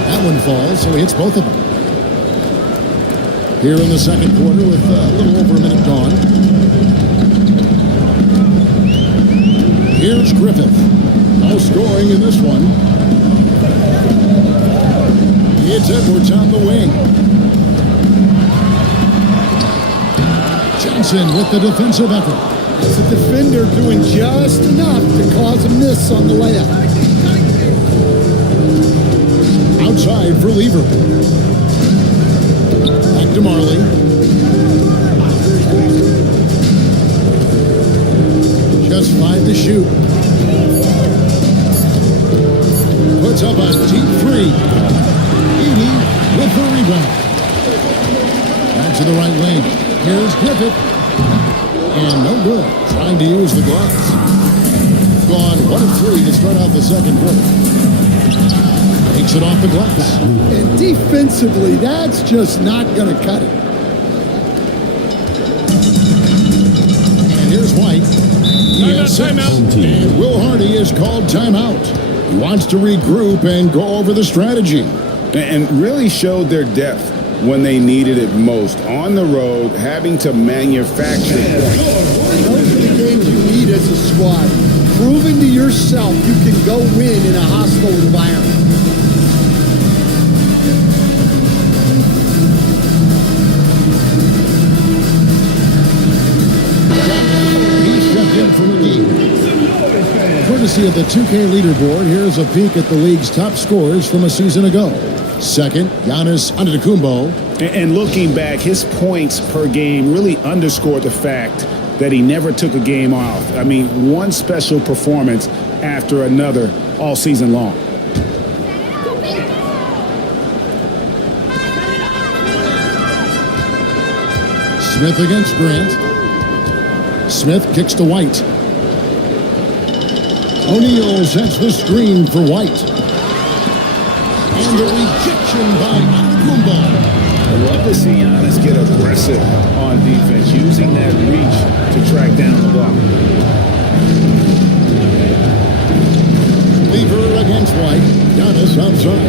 That one falls, so he hits both of them. Here in the second quarter with a little over a minute gone. Here's Griffith. No scoring in this one. It's Edwards on the wing. Johnson with the defensive effort. It's a defender doing just enough to cause a miss on the layup. Outside for Lever. Back to Marley. Just 5 to shoot. Puts up a deep 3. Edey with the rebound. Back to the right lane. Here's Griffith. And no good. Trying to use the gloves. Gone 1 of 3 to start out the second quarter. Takes it off the glass. And defensively, that's just not going to cut it. And here's White. He has 6. And Will Hardy is called timeout. He wants to regroup and go over the strategy. And really showed their depth when they needed it most. On the road, having to manufacture points. Those are the games you need as a squad. Proving to yourself you can go win in a hostile environment. Courtesy of the 2K leaderboard, here's a peek at the league's top scorers from a season ago. Second, Giannis Antetokounmpo. And looking back, his points per game really underscored the fact that he never took a game off. I mean, one special performance after another all season long. Smith against Grant. Smith kicks to White. O'Neal sets the screen for White. And the rejection by Antetokounmpo. I love to see Giannis get aggressive on defense, using that reach to track down the block. Lever against White. Giannis outside.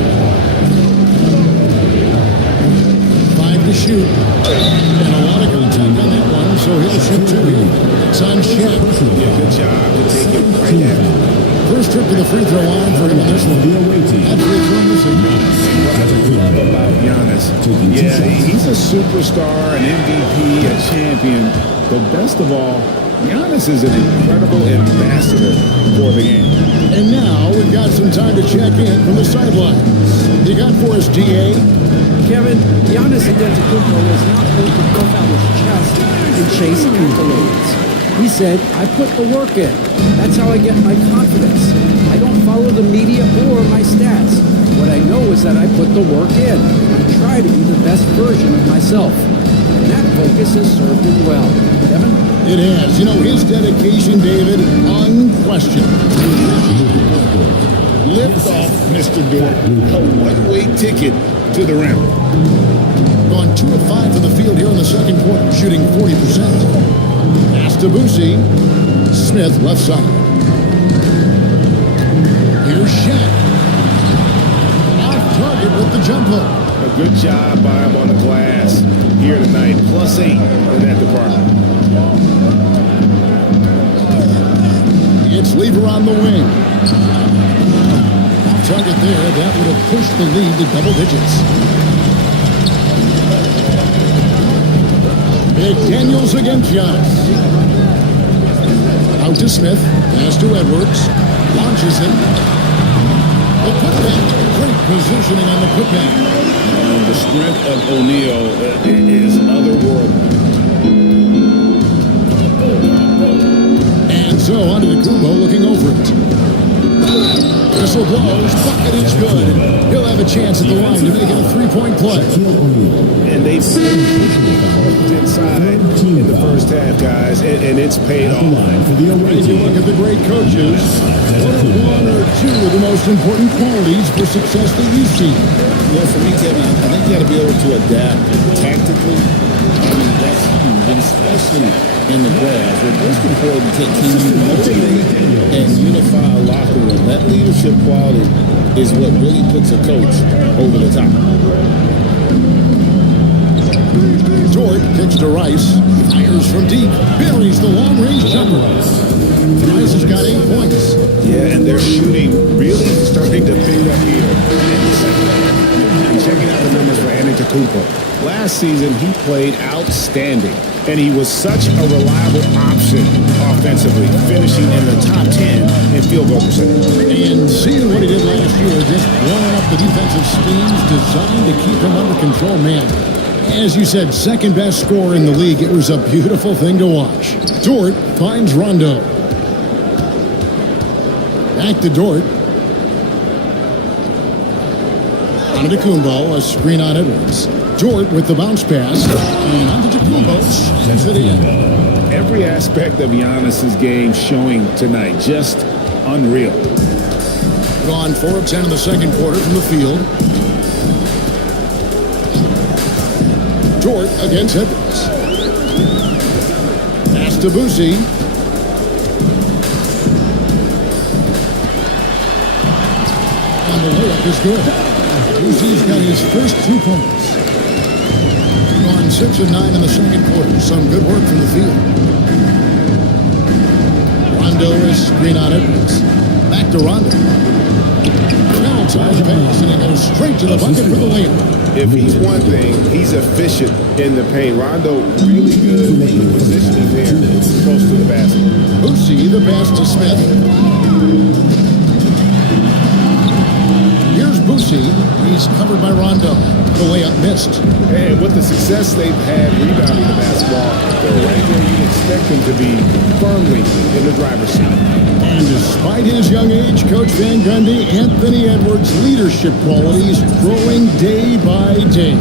5 to shoot. And a lot of contact on that one, so he'll shoot 2 here. It's on Shaq. Yeah, good job to take it right at him. First trip to the free throw line for him in this one. That free throw missing. What I love about Giannis, yeah, he's a superstar, an MVP, a champion, but best of all, Giannis is an incredible ambassador for the game. And now we've got some time to check in from the sidelines. You got for us, DA? Kevin, Giannis Antetokounmpo was not going to puff out his chest and chase accolades. He said, I put the work in. That's how I get my confidence. I don't follow the media or my stats. What I know is that I put the work in. I try to be the best version of myself. And that focus has served him well. Kevin? It has. You know, his dedication, David, unquestioned. Lift off, Mr. Dort. A one-way ticket to the rim. Gone 2 of 5 from the field here in the second quarter, shooting 40%. Pass to Boosie. Smith left side. Here's Shaq. Off target with the jump hook. A good job by him on the glass here tonight. +8 in that department. It's Lever on the wing. Off target there. That would have pushed the lead to double digits. McDaniels against Giannis. Out to Smith. Pass to Edwards. Launches it. The putback. Great positioning on the putback. The strength of O'Neal is otherworldly. And so Antetokounmpo looking over it. Whistle blows. Bucket is good. He'll have a chance at the line to make it a 3-point play. And they've worked inside in the first half, guys, and it's paid off. And you look at the great coaches, what are 1 or 2 of the most important qualities for success that you see? Well, for me, Kevin, I think you got to be able to adapt tactically. I mean, that's huge, and especially in the playoffs. It's most important to motivate and unify a locker room. That leadership quality is what really puts a coach over the top. Dort kicks to Rice. Fires from deep. Buries the long-range jumper. Rice has got 8 points. Yeah, and their shooting really starting to pick up here in the second half. And checking out the numbers for Antetokounmpo. Last season, he played outstanding, and he was such a reliable option offensively, finishing in the top 10 in field goal percentage. And seeing what he did last year, just blowing up the defensive schemes designed to keep him under control, man. As you said, second best scorer in the league. It was a beautiful thing to watch. Dort finds Rondo. Back to Dort. Antetokounmpo, a screen on Edwards. Dort with the bounce pass. And Antetokounmpo sends it in. Every aspect of Giannis's game showing tonight. Just unreal. Gone 4 of 10 in the second quarter from the field. Dort against Edwards. Pass to Boosie. And the layup is good. Boosie's got his first 2 points. Gone 6 of 9 in the second quarter. Some good work from the field. Rondo is screen on Edwards. Back to Rondo. Foul-tied pass, and he goes straight to the bucket for the layup. If he's one thing, he's efficient in the paint. Rondo really good in the positioning there, close to the basket. Boosie, the pass to Smith. Here's Boosie. He's covered by Rondo. The layup missed. And with the success they've had rebounding the basketball, they're right where you'd expect them to be, firmly in the driver's seat. And despite his young age, Coach Van Gundy, Anthony Edwards' leadership qualities growing day by day.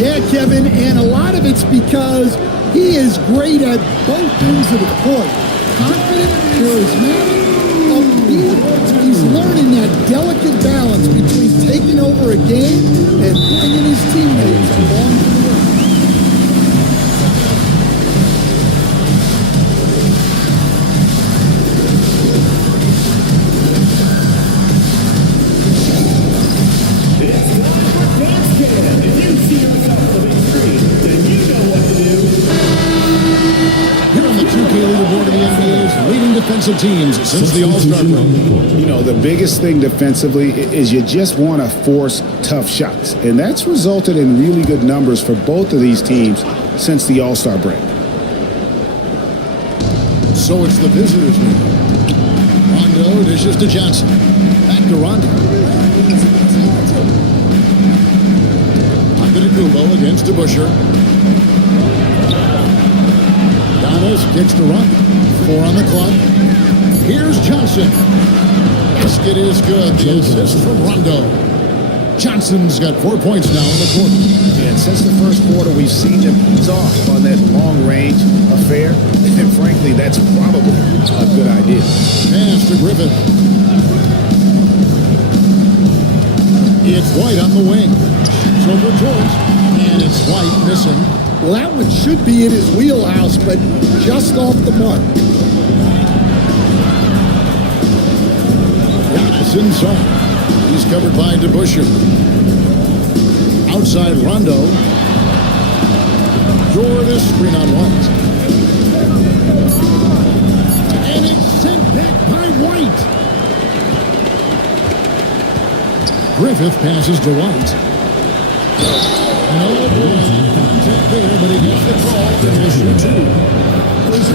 Yeah, Kevin, and a lot of it's because he is great at both ends of the court. Confident, charismatic, upbeat. He's learning that delicate balance between taking over a game and bringing his teammates along for the ride. Defensive teams since the All-Star break. You know, the biggest thing defensively is you just want to force tough shots. And that's resulted in really good numbers for both of these teams since the All-Star break. So it's the visitors now. Rondo dishes to Johnson. Back to Rondo. Antetokounmpo against DeBusschere. Giannis kicks to Rondo. 4 on the clock. Here's Johnson. Basket is good. The assist from Rondo. Johnson's got 4 points now in the quarter. And since the first quarter, we've seen them ease off on that long-range affair. And frankly, that's probably a good idea. Pass to Griffith. It's White on the wing. So for George. And it's White missing. Well, that one should be in his wheelhouse, but just off the mark. Giannis inside. He's covered by DeBusschere. Outside Rondo. Jordan screen on White. And it's sent back by White. Griffith passes to White. No contact there, but he gets the call.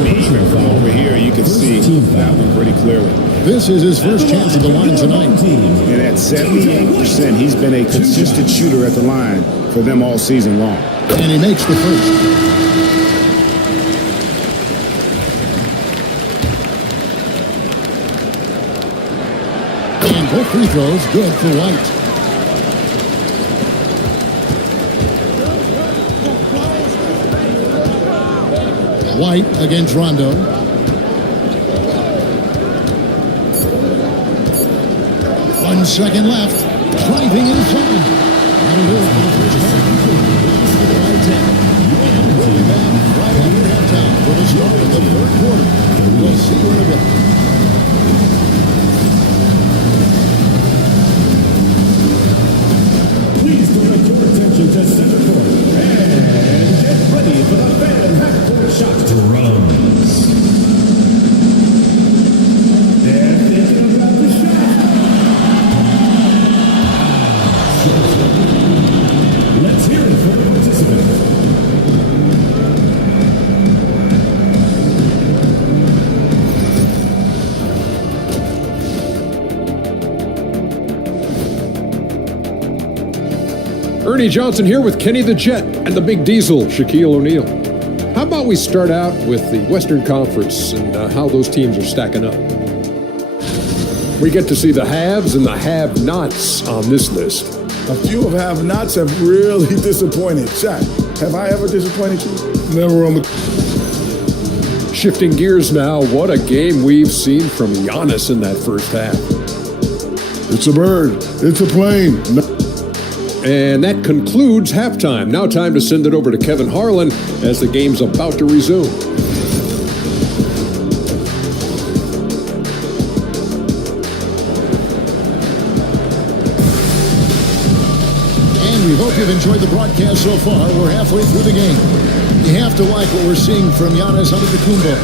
Even from over here, you can see that one pretty clearly. This is his first chance at the line tonight. And at 78%, he's been a consistent shooter at the line for them all season long. And he makes the first. And both free throws good for White. White against Rondo. 1 second left. Driving inside. That'll do it for the first half. We'll be back right after halftime for the start of the third quarter. We'll see you in a bit. Please direct your attention to center court and get ready for the fan half-court shot drums. They're thinking about the shot. Let's hear it for the participants. Ernie Johnson here with Kenny the Jet and the Big Diesel, Shaquille O'Neal. How about we start out with the Western Conference and how those teams are stacking up? We get to see the haves and the have-nots on this list. A few of have-nots have really disappointed. Shaq, have I ever disappointed you? Never on the... Shifting gears now, what a game we've seen from Giannis in that first half. It's a bird. It's a plane. And that concludes halftime. Now time to send it over to Kevin Harlan as the game's about to resume. And we hope you've enjoyed the broadcast so far. We're halfway through the game. You have to like what we're seeing from Giannis Antetokounmpo.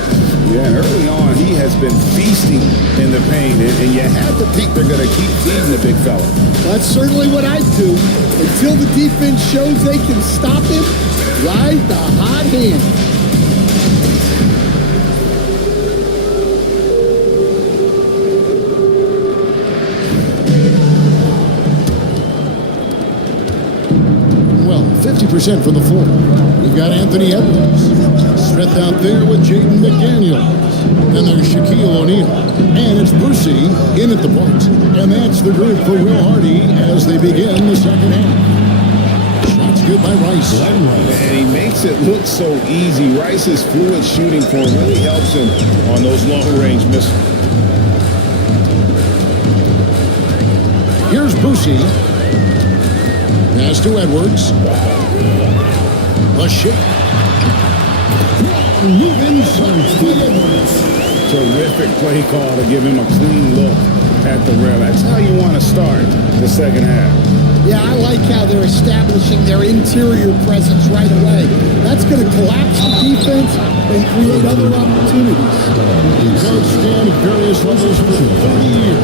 Yeah, early on, he has been feasting in the paint, and you have to think they're going to keep feeding the big fella. That's certainly what I'd do. Until the defense shows they can stop him, ride the hot hand. 50% from the floor. We've got Anthony Edwards. Smith out there with Jaden McDaniels. Then there's Shaquille O'Neal. And it's Brucey in at the point. And that's the group for Will Hardy as they begin the second half. Shots good by Rice. And he makes it look so easy. Rice's fluid shooting form really helps him on those long-range missiles. Here's Brucey. Pass to Edwards. A shake. Move inside by Edwards. Terrific play call to give him a clean look at the rim. That's how you want to start the second half. Yeah, I like how they're establishing their interior presence right away. That's going to collapse the defense and create other opportunities. Coach Stan at various levels for 30 years.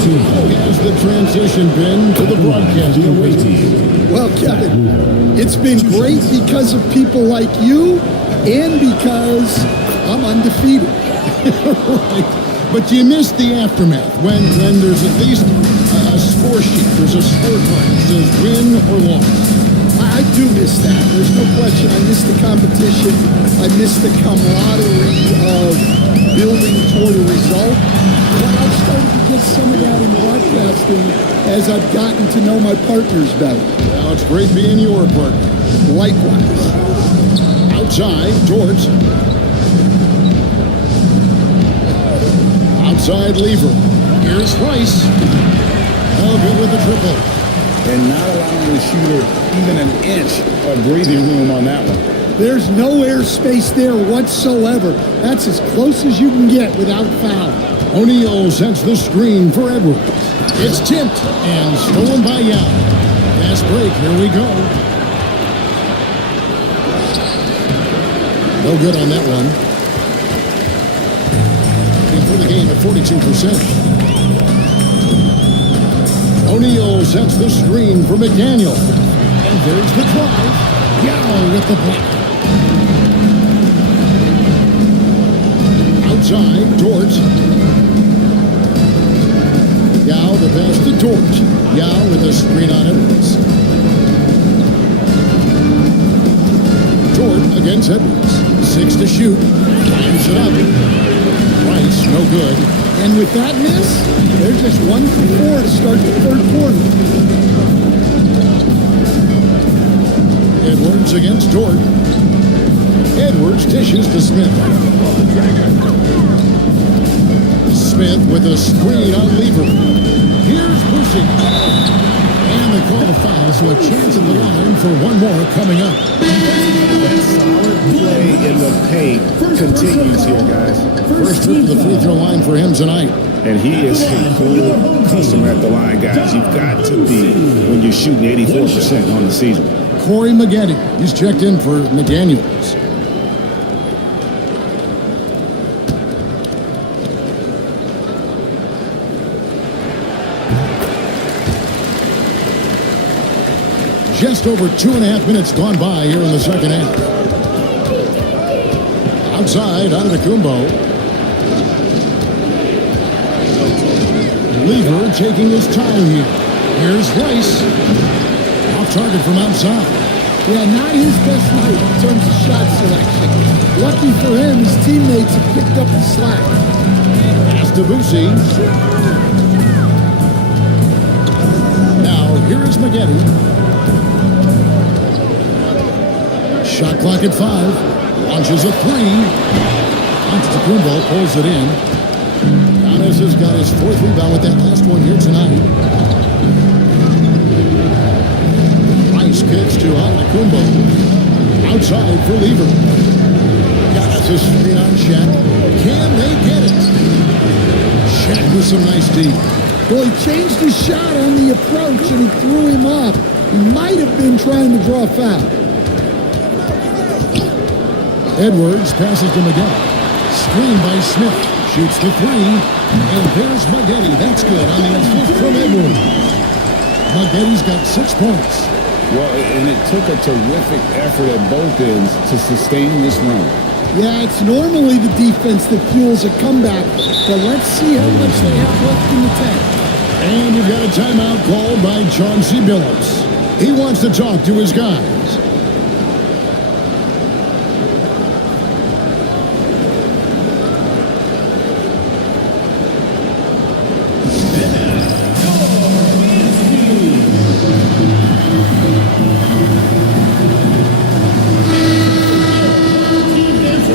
How has the transition been to the broadcasting team? Well, Kevin, it's been great because of people like you and because I'm undefeated. Right. But you missed the aftermath when there's at least a score sheet. There's a scorecard that says win or loss. I do miss that. There's no question. I miss the competition. I miss the camaraderie of building toward a result. But I've started to get some of that in broadcasting as I've gotten to know my partners better. Now it's great being your partner. Likewise. Outside, George. Outside, Lever. Here's Rice. Oh, good with the triple. And not allowing the shooter even an inch of breathing room on that one. There's no airspace there whatsoever. That's as close as you can get without foul. O'Neal sets the screen for Edwards. It's tipped and stolen by Yao. Fast break, here we go. No good on that one. And for the game at 42%. O'Neal sets the screen for McDaniel. And there's the drive. Yao with the block. Outside, George. Yao the pass to George. Yao with a screen on Edwards. George against Edwards. 6 to shoot. Lines it up. Rice, no good. And with that miss, they're just 1 for 4 to start the third quarter. Edwards against Jordan. Edwards dishes to Smith. Smith with a screen on Lever. Here's Brucey. And they call the foul, so a chance at the line for one more coming up. That solid play in the paint continues here, guys. First trip to the free throw line for him tonight. And he is a cool customer at the line, guys. You've got to be when you're shooting 84% on the season. Corey Maggette. He's checked in for McDaniels. Just over 2.5 minutes gone by here in the second half. Outside, Antetokounmpo. Lever taking his time here. Here's Rice. Off target from outside. Yeah, not his best night in terms of shot selection. Lucky for him, his teammates have picked up the slack. Pass to Boosie. Now, here is Maggette. Shot clock at 5. Launches a 3. Antetokounmpo pulls it in. Giannis has got his 4th rebound with that last one here tonight. Rice kicks to Antetokounmpo. Outside for Lever. Giannis is screen on Shaq. Can they get it? Shaq with some nice D. Well, he changed his shot on the approach and he threw him off. He might have been trying to draw a foul. Edwards passes to Maggette. Screen by Smith. Shoots the 3. And there's Maggette. That's good on the assist from Edwards. Maggette's got 6 points. Well, and it took a terrific effort at both ends to sustain this run. Yeah, it's normally the defense that fuels a comeback, but let's see how much they have left in the tank. And we've got a timeout called by Chauncey Billups. He wants to talk to his guys.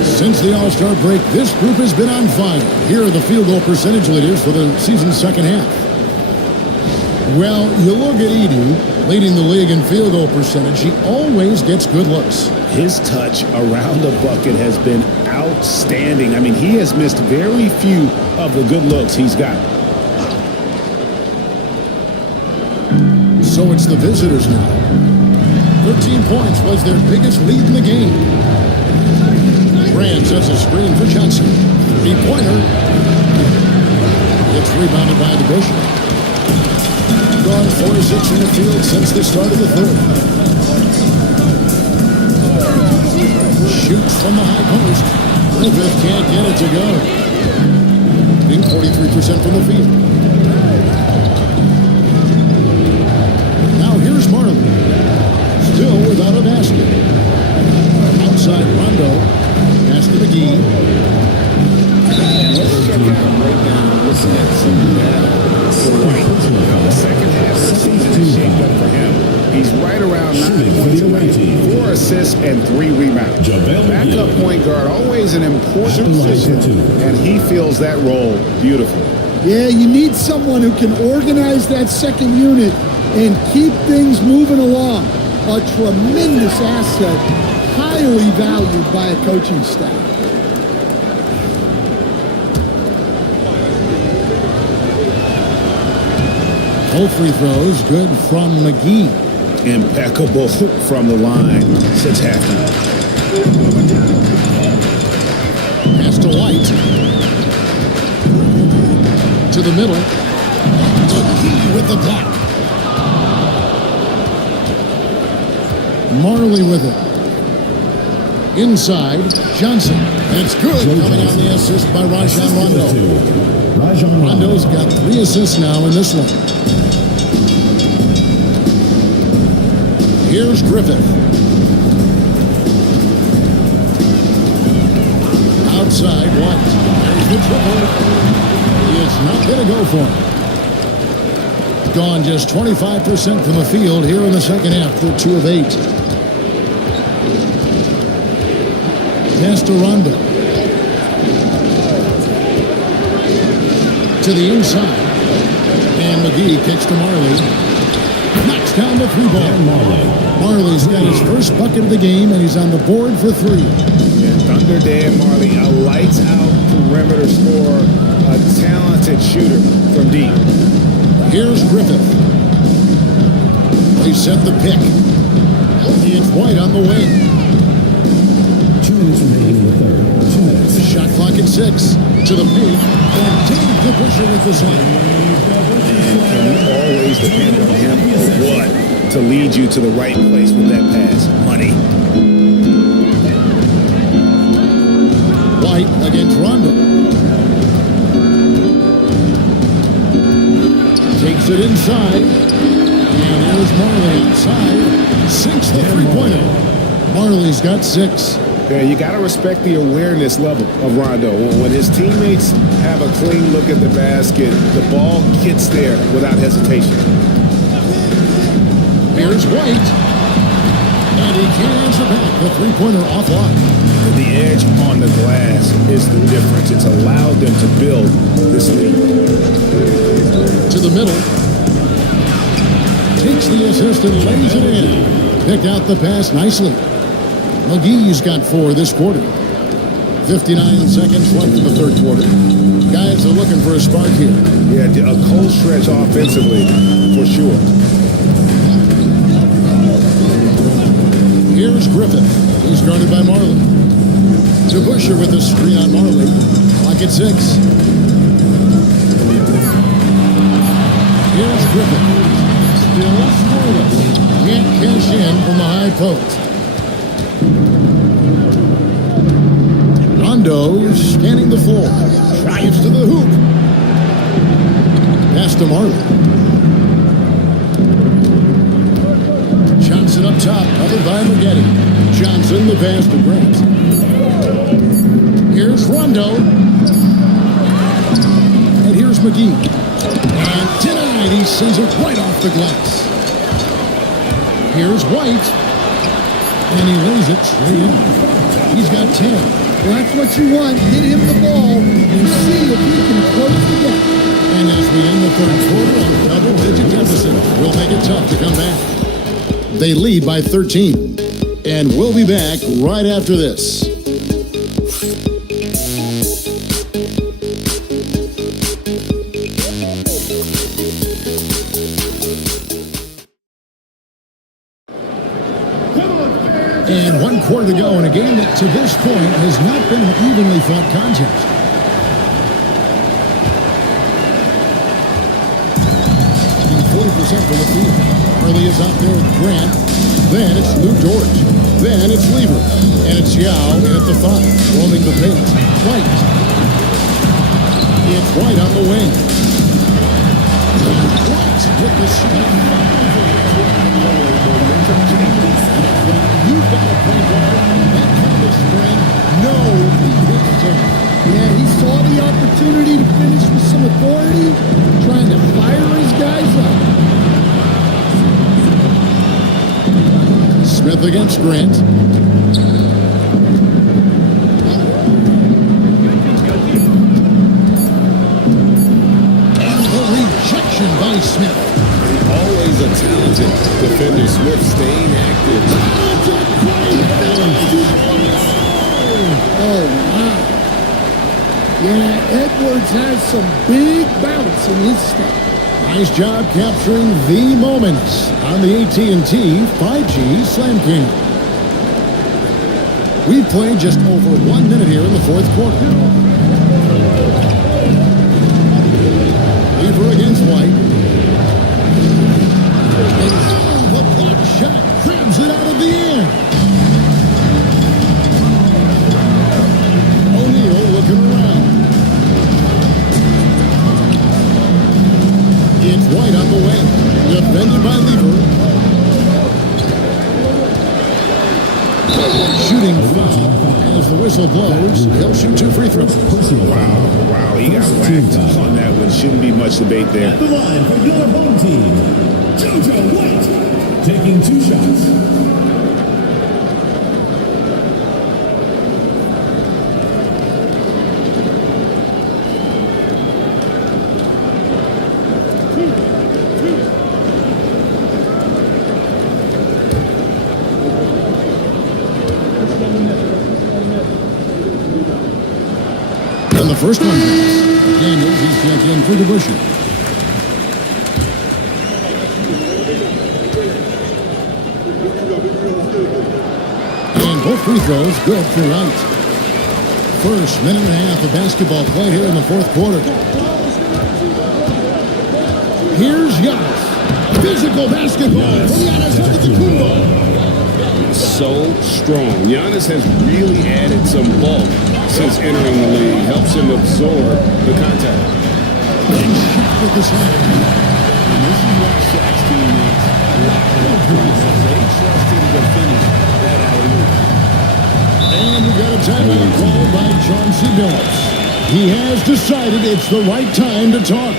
Since the All-Star break, this group has been on fire. Here are the field goal percentage leaders for the season's second half. Well, you look at Edu, leading the league in field goal percentage. He always gets good looks. His touch around the bucket has been outstanding. I mean, he has missed very few of the good looks he's got. So it's the visitors now. 13 points was their biggest lead in the game. Grant sets a screen for Johnson. Three-pointer. It's rebounded by the Busher. Gone 4-6 from the field since the start of the third. Shoots from the high post. Griffith can't get it to go. Being 43% from the field. Now here's Marley. Still without a basket. Outside Rondo. Pass to McGee. Let's check out him right now. Listen at some data. How the second half of the season is shaped up for him. He's right around 9 points a night, 4 assists and 3 rebounds. Backup point guard, always an important position, and he fills that role beautifully. Yeah, you need someone who can organize that second unit and keep things moving along. A tremendous asset, highly valued by a coaching staff. Both free throws good from McGee. Impeccable from the line since halftime. Pass to White. To the middle. McGee with the block. Marley with it. Inside, Johnson. And it's good. Coming on the assist by Rajon Rondo. Rondo's got 3 assists now in this one. Here's Griffith. Outside, White. There's the triple. It's not going to go for him. Gone just 25% from the field here in the second half for 2 of 8. Pass to Rondo. To the inside. And McGee kicks to Marley. Knocks down the 3-ball. Marley's got his first bucket of the game, and he's on the board for 3. Yeah, Thunder Dan Marley, a lights-out perimeter scorer, a talented shooter from deep. Here's Griffith. They set the pick. It's White on the wing. 2 minutes remaining in the third. 2 minutes. Shot clock at 6. To the paint. And Dave the Busher with the slam. And can you always depend on him or what to lead you to the right place with that pass? Money. White against Rondo. Takes it inside. And here's Marley outside. Sinks the 3-pointer. Marley's got 6. Yeah, you got to respect the awareness level of Rondo. When his teammates have a clean look at the basket, the ball gets there without hesitation. Here's White. And he can't answer back. The 3-pointer offline. The edge on the glass is the difference. It's allowed them to build this lead. To the middle. Takes the assist and lays it in. Picked out the pass nicely. McGee's got 4 this quarter. 59 seconds left in the third quarter. Guys are looking for a spark here. Yeah, a cold stretch offensively, for sure. Here's Griffith. He's guarded by Marley. To Busher with a screen on Marley. Clock at 6. Here's Griffith. Still scoreless. Can't cash in from the high post. Rondo scanning the floor. Drives to the hoop. Pass to Marley. Johnson up top, covered by Maggette. Johnson, the pass to Grant. Here's Rondo. And here's McGee. And denied, he sends it right off the glass. Here's White. And he lays it straight in. He's got 10. Well, that's what you want. Get him the ball and see if he can close the gap. And as we end the third quarter, a double-digit deficit will make it tough to come back. They lead by 13. And we'll be back right after this. And 1 quarter to go in a game that to this point has not been an evenly fought contest. Shooting 40% from the field. Hurley is out there with Grant. Then it's Lou George. Then it's Lever. And it's Yao in at the 5. Rolling the pace. White. It's White on the wing. White with the shot. You've got to play ball. That kind of spring. No big turn. Yeah, he saw the opportunity to finish with some authority, trying to fire his guys up. Smith against Grant. And the rejection by Smith. Always a talented defender. Smith staying active. Oh, wow. Yeah, Edwards has some big bounce in his step. Nice job capturing the moments on the AT&T 5G Slam King. We've played just over 1 minute here in the fourth quarter. Lever against White. And the block shot crabs it out of the air. O'Neal looking around. It's White on the wing. Defended by Lever. Shooting foul. As the whistle blows, he'll shoot 2 free throws. Wow, he got whacked on that one. Shouldn't be much debate there. At the line for your home team, JoJo White, taking 2 shots. And the first one goes. Daniels is checked in for DeBusschere. And both free throws good for White. First minute and a half of basketball played here in the fourth quarter. Here's Giannis. Physical basketball from Giannis Antetokounmpo. So strong. Giannis has really added some bulk since entering the league. Helps him absorb the contact. And shot with the shot. And this is what Shaq's team needs. They trust him to finish that alley-oop. And we got a timeout called by Chauncey Billups. He has decided it's the right time to talk.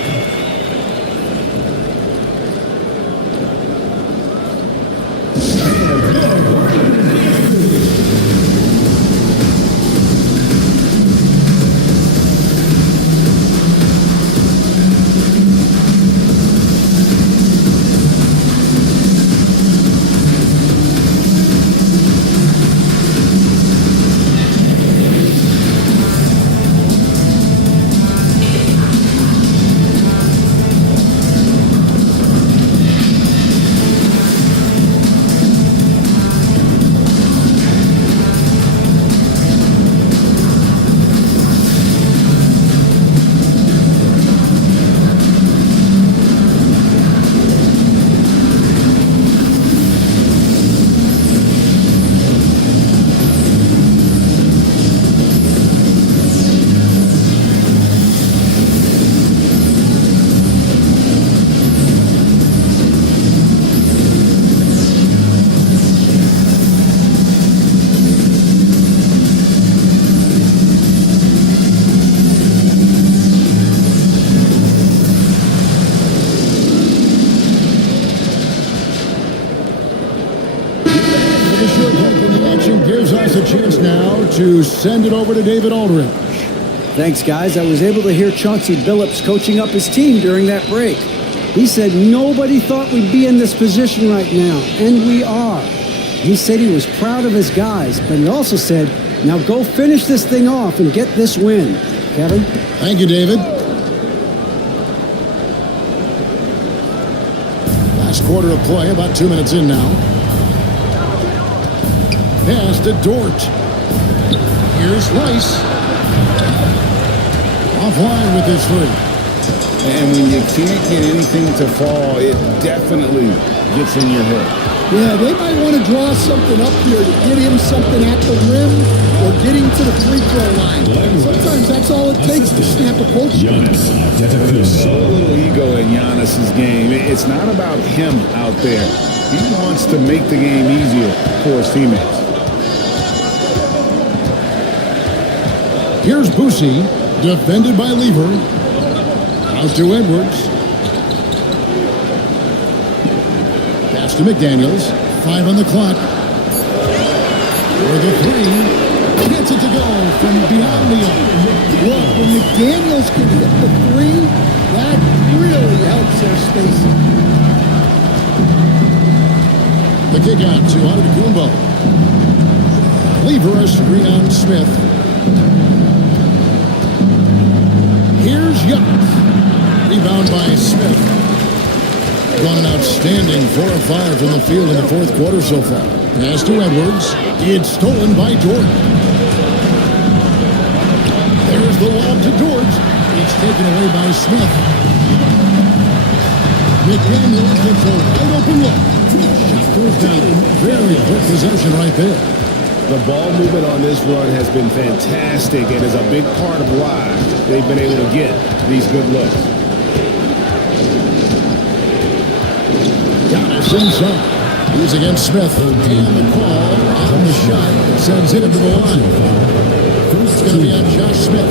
now to send it over to David Aldridge. Thanks, guys. I was able to hear Chauncey Billups coaching up his team during that break. He said nobody thought we'd be in this position right now, and we are. He said he was proud of his guys, but he also said, now go finish this thing off and get this win. Kevin? Thank you, David. Last quarter of play, about 2 minutes in now. Pass to Dort. Here's Rice. Offline with his three. And when you can't get anything to fall, it definitely gets in your head. Yeah, they might want to draw something up here to get him something at the rim or get him to the free throw line. Sometimes that's all it takes to snap a coach. There's so little ego in Giannis's game. It's not about him out there. He wants to make the game easier for his teammates. Here's Boosie, defended by Lever. Out to Edwards. Pass to McDaniels. 5 on the clock. For the three. Gets it to go from beyond the arc. Look, when McDaniels can hit the three, that really helps their spacing. The kick out to Antetokounmpo. Lever has to bring on Smith. Here's Yacht. Rebound by Smith. Gone an outstanding 4 of 5 from the field in the fourth quarter so far. Pass to Edwards. It's stolen by Dort. There's the lob to Dort. It's taken away by Smith. McDaniels gets a wide open look. First down. Very quick possession right there. The ball movement on this run has been fantastic and is a big part of why they've been able to get these good looks. Giannis inside. He's against Smith. And the call on the shot sends it into the line. It's going to be on Josh Smith.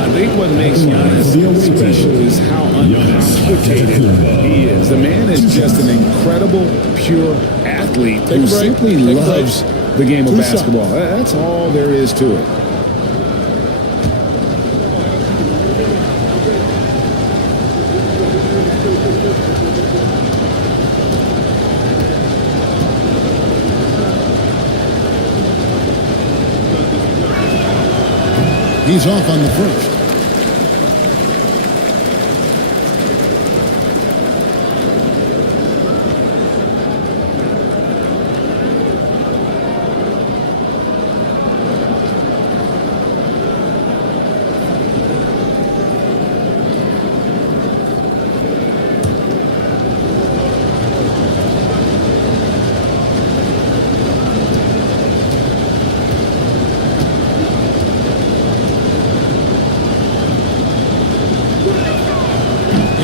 I think what makes Giannis special is how uncomplicated he is. The man is just an incredible, pure athlete who simply loves the game of basketball. That's all there is to it. He's off on the first.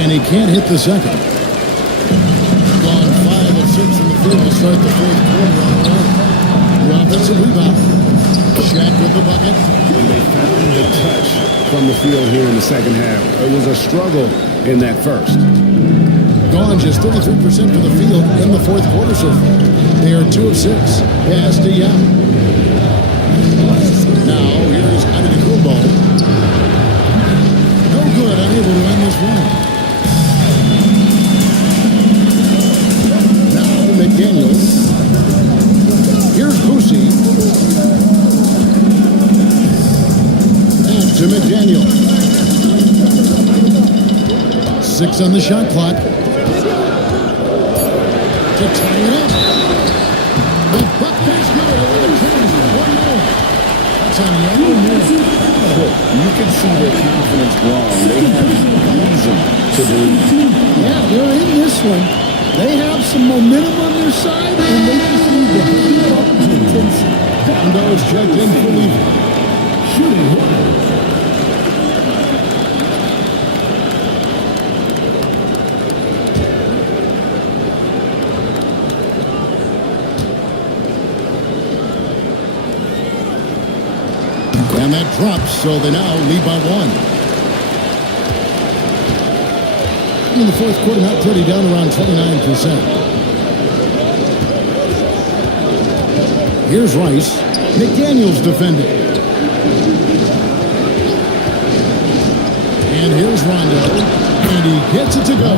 And he can't hit the second. Gone 5 of 6 in the field to start the fourth quarter on the line. The offensive rebound. Shaq with the bucket. And they found the touch from the field here in the second half. It was a struggle in that first. Gone just 33% for the field in the fourth quarter so far. They are 2 of 6. Pass to Young. Now here's Antetokounmpo. No good, unable to end this run. McDaniels. Here's Boosie. Back to McDaniels. 6 on the shot clock. To tie it up. The buck is good. One more. That's on the other Look, you can see their confidence growing. They have reason to believe. Yeah, they're in this one. They have some momentum on their side, and they just need to keep up the intensity. Dondo's checked in for Lever. Shooting. And that drops, so they now lead by 1. In the fourth quarter, not pretty, down around 29%. Here's Rice. McDaniels defending. And here's Rondo. And he gets it to go.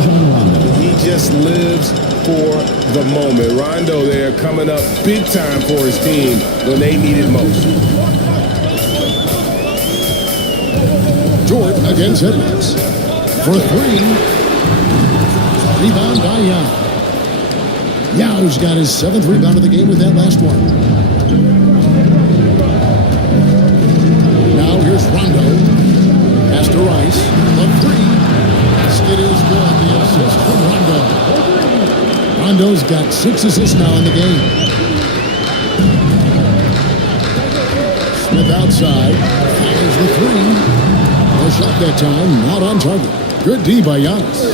He just lives for the moment. Rondo there coming up big time for his team when they need it most. Jordan against Edwards. For three. Rebound by Yao. Yao's got his 7th rebound of the game with that last one. Now here's Rondo. Pass to Rice. The three. Basket is good. The assist from Rondo. Rondo's got 6 assists now in the game. Smith outside. Fires the three. No shot that time. Not on target. Good D by Giannis.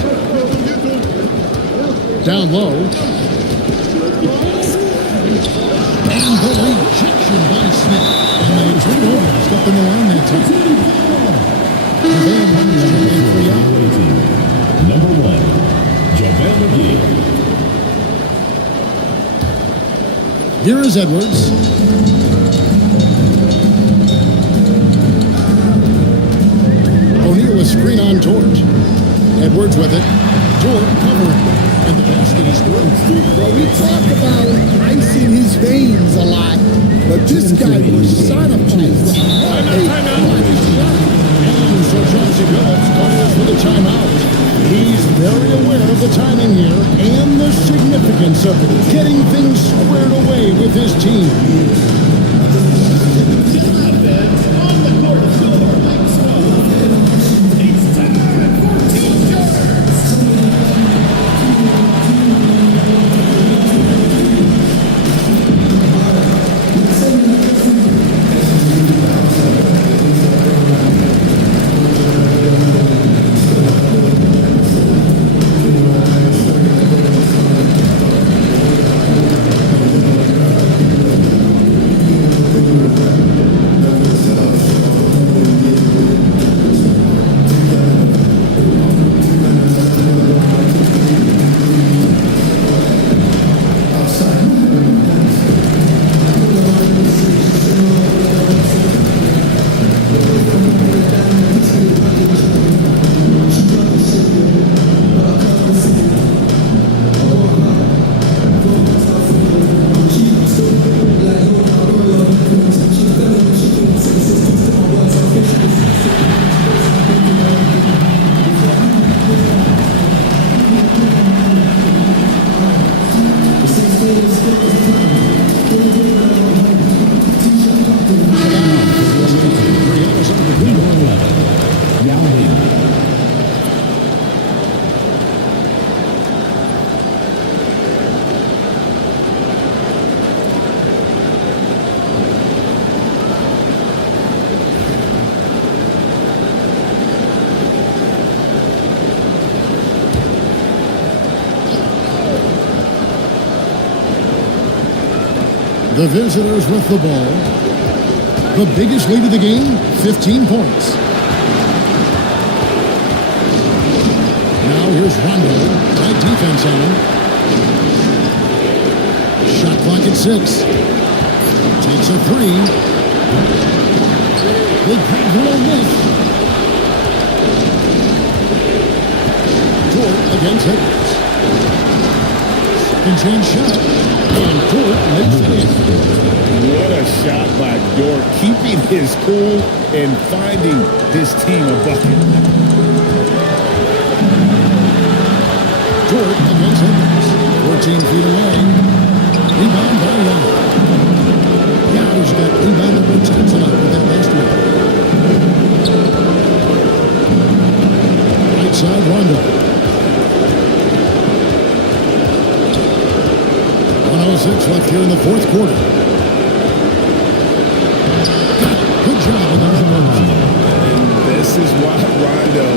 Down low. And the rejection by Smith. And they turn over. Step in the line that time. And then Number 1, JaVale McGee. here is Edwards. O'Neal a screen on George. Edwards with it. George covering. And the basket is good. Well, we talk about ice in his veins a lot, but this guy personifies that. And so Chauncey Billups calls for the timeout. He's very aware of the timing here and the significance of getting things squared away with his team. The visitors with the ball. The biggest lead of the game, 15 points. Now here's Rondo. Tight defense on him. Shot clock at 6. Takes a three. Big will miss. Dort against Edwards. Second chance shot. And Dort makes it in. What a shot by Dort, keeping his cool and finding his team a bucket. Dort against Edwards. 14 feet away. Rebound by Yao. Yao's got rebound number 10 tonight with that last one. Right side, Rondo. 1:06 left here in the fourth quarter. Good job on that one. And this is why Rondo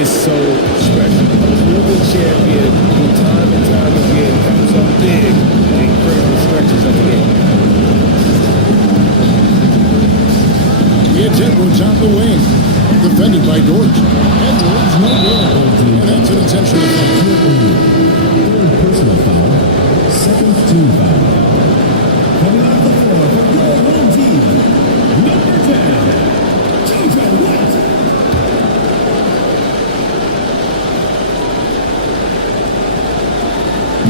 is so special. Proven champion who time and time again comes up big in critical stretches of the game. It's Edwards on the wing. Defended by Dort. Edwards, no good. And that's an intentional foul. Personal foul. Second team foul. Coming off the floor for your home team, number 10, JJ Watt.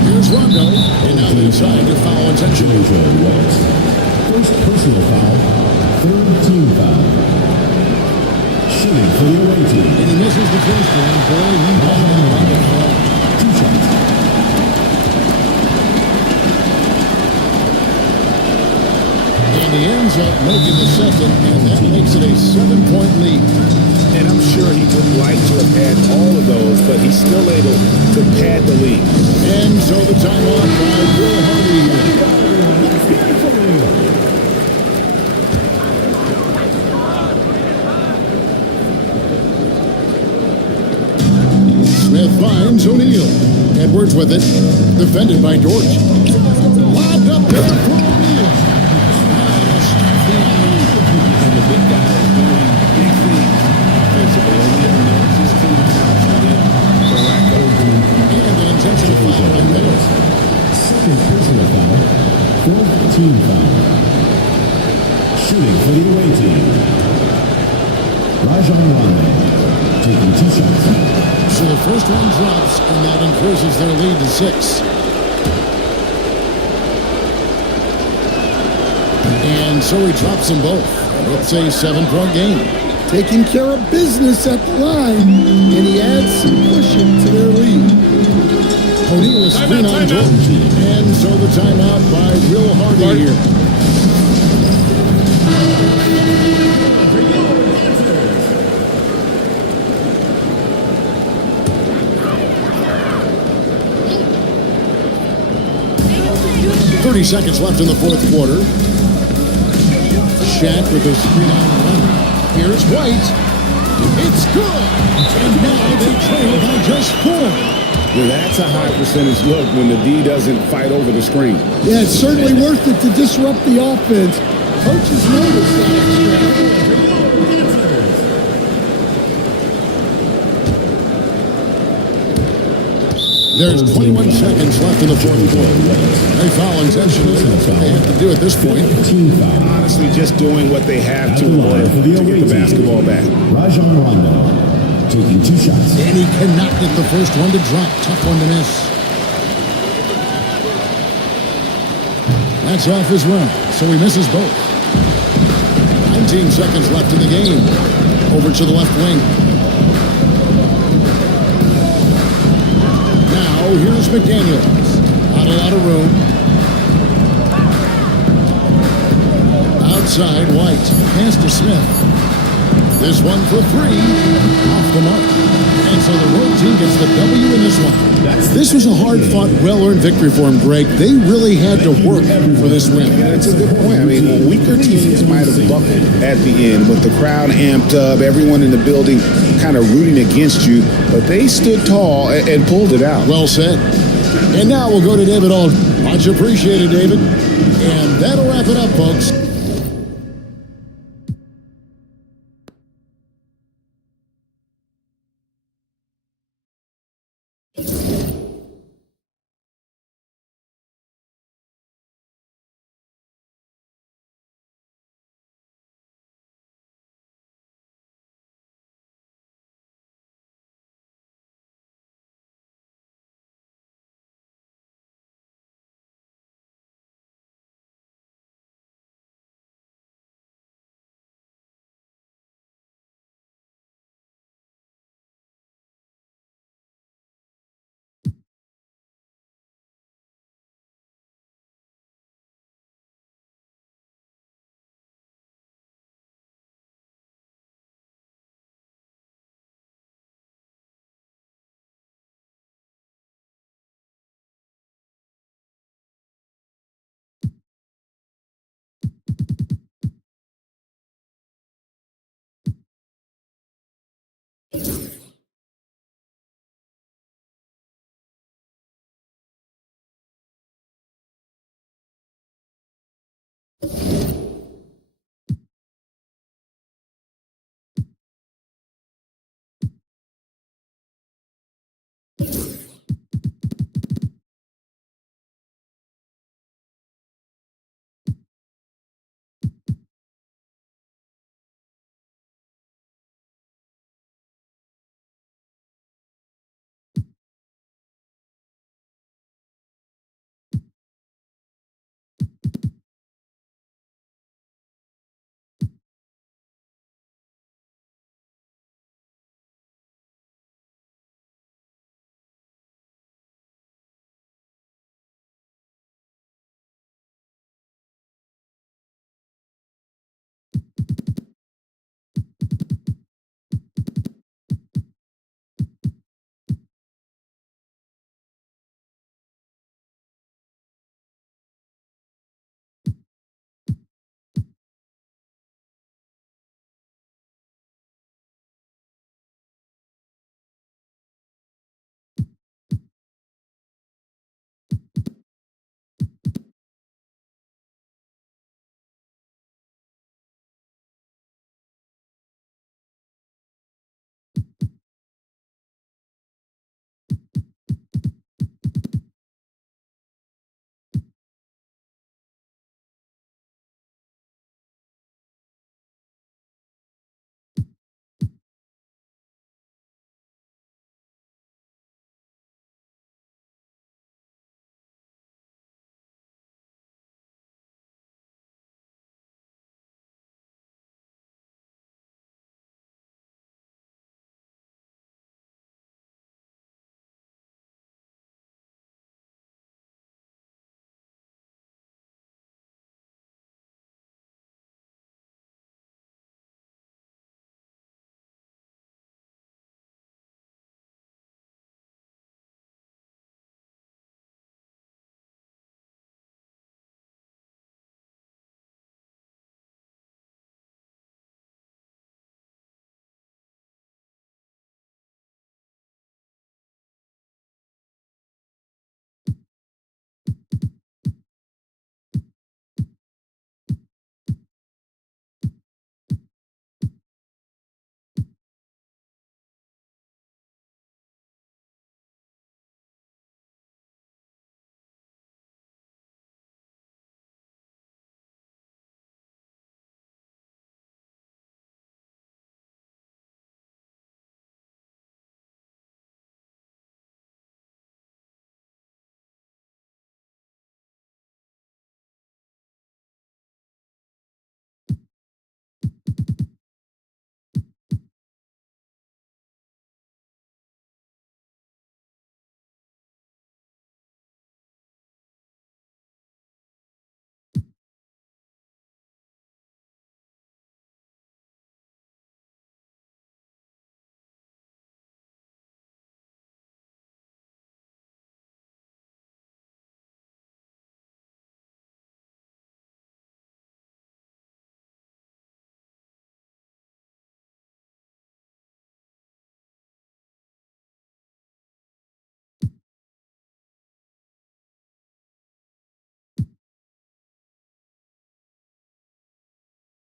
Here's Rondo, and now they decide to foul intentionally. First personal foul, third team foul. Shooting for the away team. And he misses the first one. Boy, he got that Rondo foul. 2 shots. And he ends up making the second, and that makes it a 7-point lead. And I'm sure he would like to have had all of those, but he's still able to pad the lead. And so the timeout by Will Hardy here. Smith finds O'Neal. Edwards with it. Defended by George. Lobbed up there for O'Neal. And the big guy is doing big things offensively. O'Neal knows his team is not shut in for lack of. And the intentional foul by Miller. Second personal foul, fourth team foul. Shooting for the away team, Rajon Rondo, taking 2 shots. So the first one drops, and that increases their lead to 6. And so he drops them both. It's a 7-point game. Taking care of business at the line, and he adds some cushion to their lead. O'Neal is screen on George. And so the timeout by Will Hardy here. For your answers. 30 seconds left in the fourth quarter. Shaq with a screen on Leonard. Here's White. It's good. And now they trail by just 4. Well, that's a high percentage look when the D doesn't fight over the screen. Yeah, it's certainly worth it to disrupt the offense. Coaches notice that extra. There's 21 seconds left in the fourth quarter. They foul intentionally. That's what they have to do at this point. Honestly, just doing what they have to in order to get the basketball back. Rajon Rondo, taking 2 shots. And he cannot get the first one to drop. Tough one to miss. That's off as well, so he misses both. 19 seconds left in the game. Over to the left wing. Now, here's McDaniels. Not a lot of room. Outside, White. Pass to Smith. This one for 3. Off the mark. And so the road team gets the W in this one. This was a hard-fought, well-earned victory for them, Greg. They really had to work for this win. Yeah, that's a good point. I mean, weaker teams might have buckled at the end with the crowd amped up, everyone in the building kind of rooting against you, but they stood tall and pulled it out. Well said. And now we'll go to David Alden. Much appreciated, David. And that'll wrap it up, folks.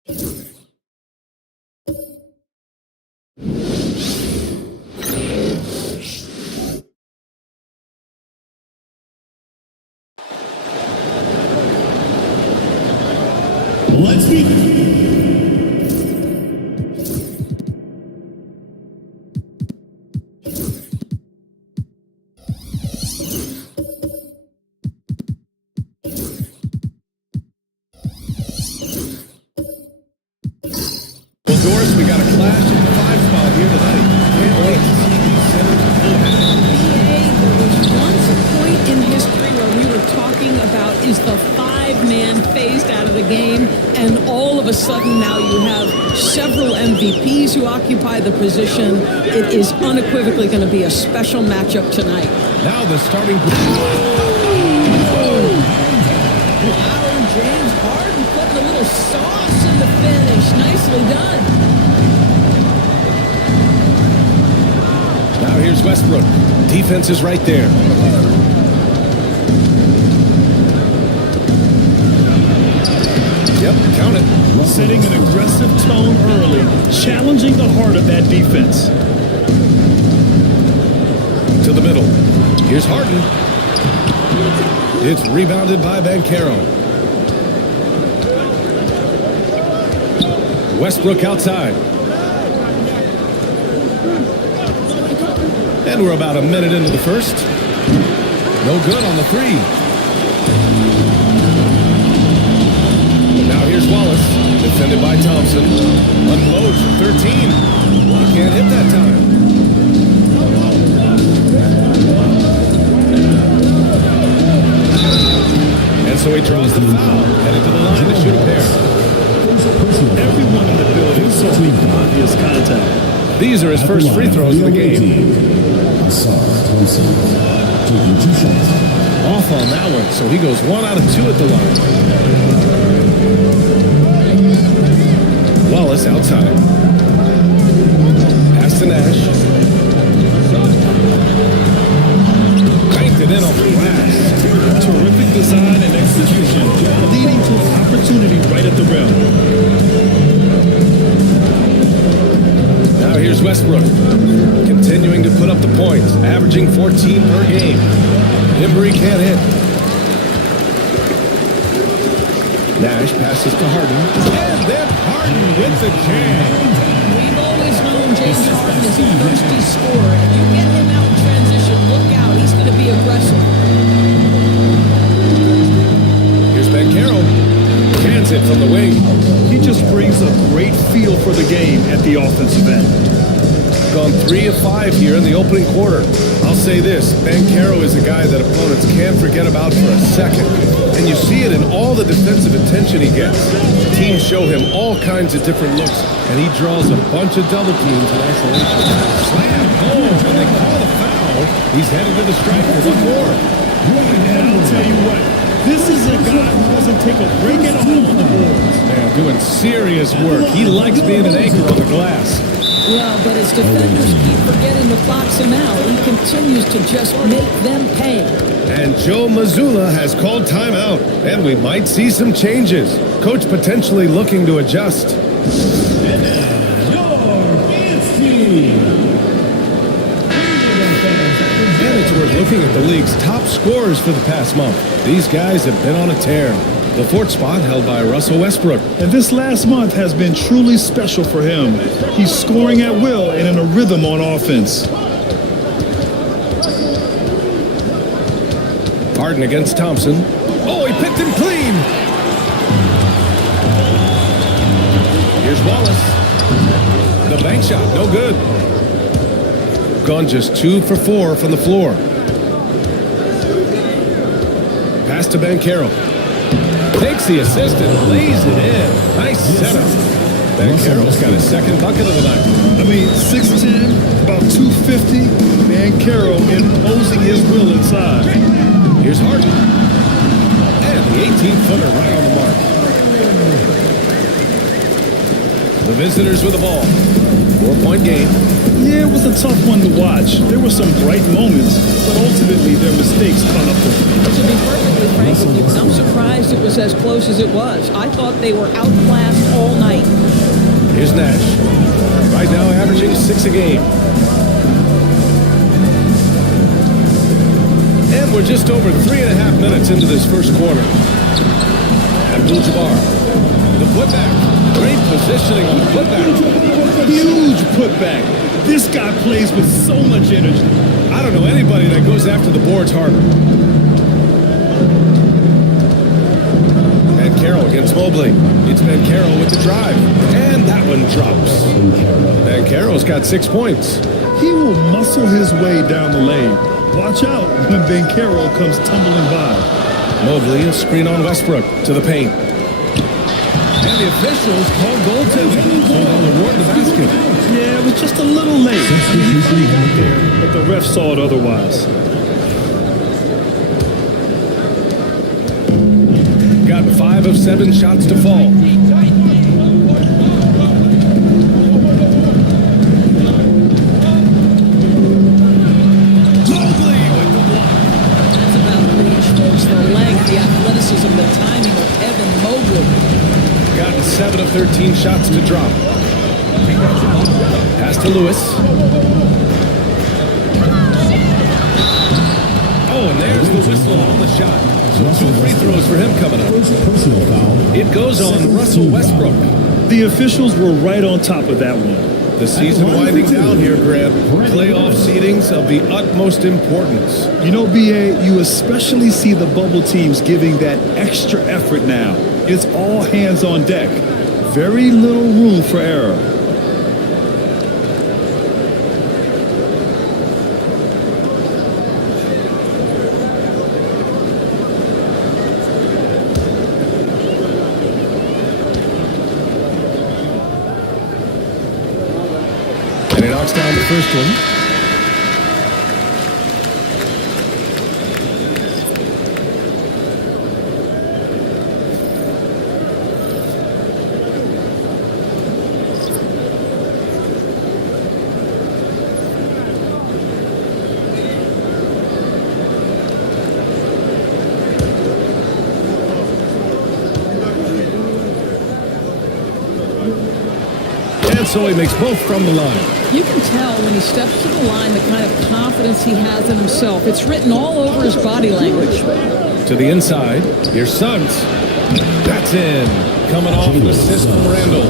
Let's begin. Well, Doris, we got a clash in the 5 spot here tonight. Can't wait to see these centers pull ahead. There was once a point in history where we were talking about is the 5-man phased out of the game, and all of a sudden now you have several MVPs who occupy the position. It is unequivocally going to be a special matchup tonight. Now the starting Wow, James Harden putting a little sauce in the finish. Nicely done. Now here's Westbrook. Defense is right there. Yep, count it. Setting an aggressive tone early, challenging the heart of that defense. To the middle. Here's Harden. It's rebounded by Banchero. Westbrook outside. And we're about a minute into the first. No good on the 3. Now here's Wallace, defended by Thompson. Unloads from 13. He can't hit that time. And so he draws the foul, headed to the line to shoot a pair. Everyone in the building saw the obvious contact. These are his first free throws of the game. Off on that one, so he goes 1 out of 2 at the line. Wallace outside. Pass to Nash. Banked it in off the glass. Terrific design and execution, leading to an opportunity right at the rim. Now here's Westbrook, continuing to put up the points, averaging 14 per game. Embry can't hit. Nash passes to Harden. And then Harden with the jam. We've always known James Harden is a thirsty scorer. If you get him out in transition, look out. He's going to be aggressive. Here's Banchero. Cans it from the wing. He just brings a great feel for the game at the offensive end. Gone 3 of 5 here in the opening quarter. I'll say this, Banchero is a guy that opponents can't forget about for a second. And you see it in all the defensive attention he gets. Teams show him all kinds of different looks, and he draws a bunch of double teams in isolation. Slam home, and they call a foul. He's headed to the stripe for 1 more. And I'll tell you what, this is a guy who doesn't take a break at all on the boards. Man, doing serious work. He likes being an anchor on the glass. Well, but his defenders keep forgetting to box him out. He continues to just make them pay. And Joe Mazzulla has called timeout, and we might see some changes. Coach potentially looking to adjust. And now, your dance team. And it's worth looking at the league's top scorers for the past month. These guys have been on a tear. The 4th spot held by Russell Westbrook. And this last month has been truly special for him. He's scoring at will and in a rhythm on offense. Harden against Thompson. Oh, he picked him clean. Here's Wallace. The bank shot, no good. Gone just 2 for 4 from the floor. Pass to Banchero. Takes the assist and lays it in. Nice setup. Banchero's got his 2nd bucket of the night. I mean, 6'10", about 250. Banchero imposing his will inside. Here's Harden. And the 18-footer right on the mark. The visitors with the ball. 4-point game. Yeah, it was a tough one to watch. There were some bright moments, but ultimately their mistakes caught up with them. To be perfectly frank with you, I'm surprised it was as close as it was. I thought they were outclassed all night. Here's Nash. Right now averaging 6 a game. And we're just over 3.5 minutes into this first quarter. Abdul-Jabbar. The putback. Great positioning on the putback. Huge putback. This guy plays with so much energy. I don't know anybody that goes after the boards harder. Ben Carroll against Mobley. It's Ben Carroll with the drive. And that one drops. Ben Carroll's got 6 points. He will muscle his way down the lane. Watch out when Ben Carroll comes tumbling by. Mobley, a screen on Westbrook to the paint. And the officials call goaltending, so they'll award the basket. Yeah, it was just a little late. I mean, he finally got there, but the ref saw it otherwise. Got 5 of 7 shots to fall. Mobley with the block. That's about reach, folks. The length, the athleticism, the timing of Evan Mobley. Got 7 of 13 shots to drop. Pass to Lewis. Oh, and there's the whistle on the shot. So 2 free throws for him coming up. Personal foul. It goes on Russell Westbrook. The officials were right on top of that one. The season winding down here, Grant. Playoff seedings of the utmost importance. You know, B.A., you especially see the bubble teams giving that extra effort now. It's all hands on deck. Very little room for error. And he knocks down the first one. So he makes both from the line. You can tell when he steps to the line the kind of confidence he has in himself. It's written all over his body language. To the inside. Here's Suggs. That's in. Coming off an assist from Randall.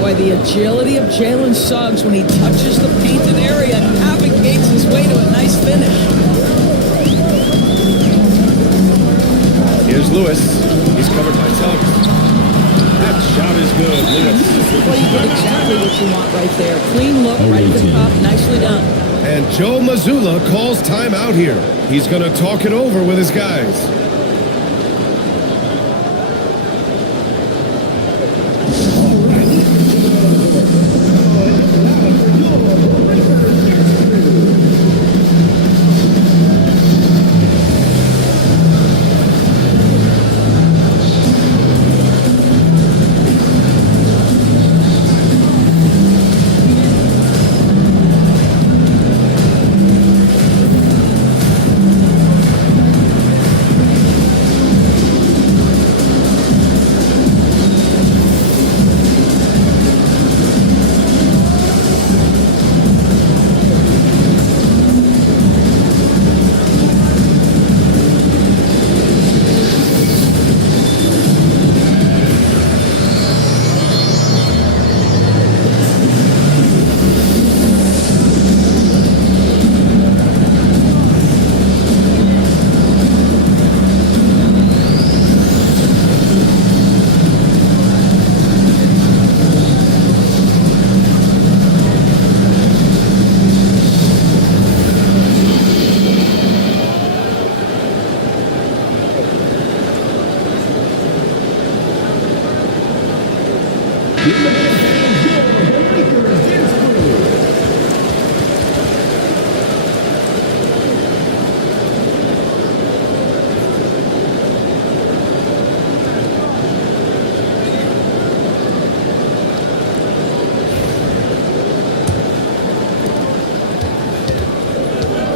Boy, the agility of Jalen Suggs when he touches the painted area and navigates his way to a nice finish. Here's Lewis. He's covered by Suggs. That shot is good, Lewis. Well, you get exactly what you want right there. Clean look, right at the top, nicely done. And Joe Mazzulla calls timeout here. He's going to talk it over with his guys.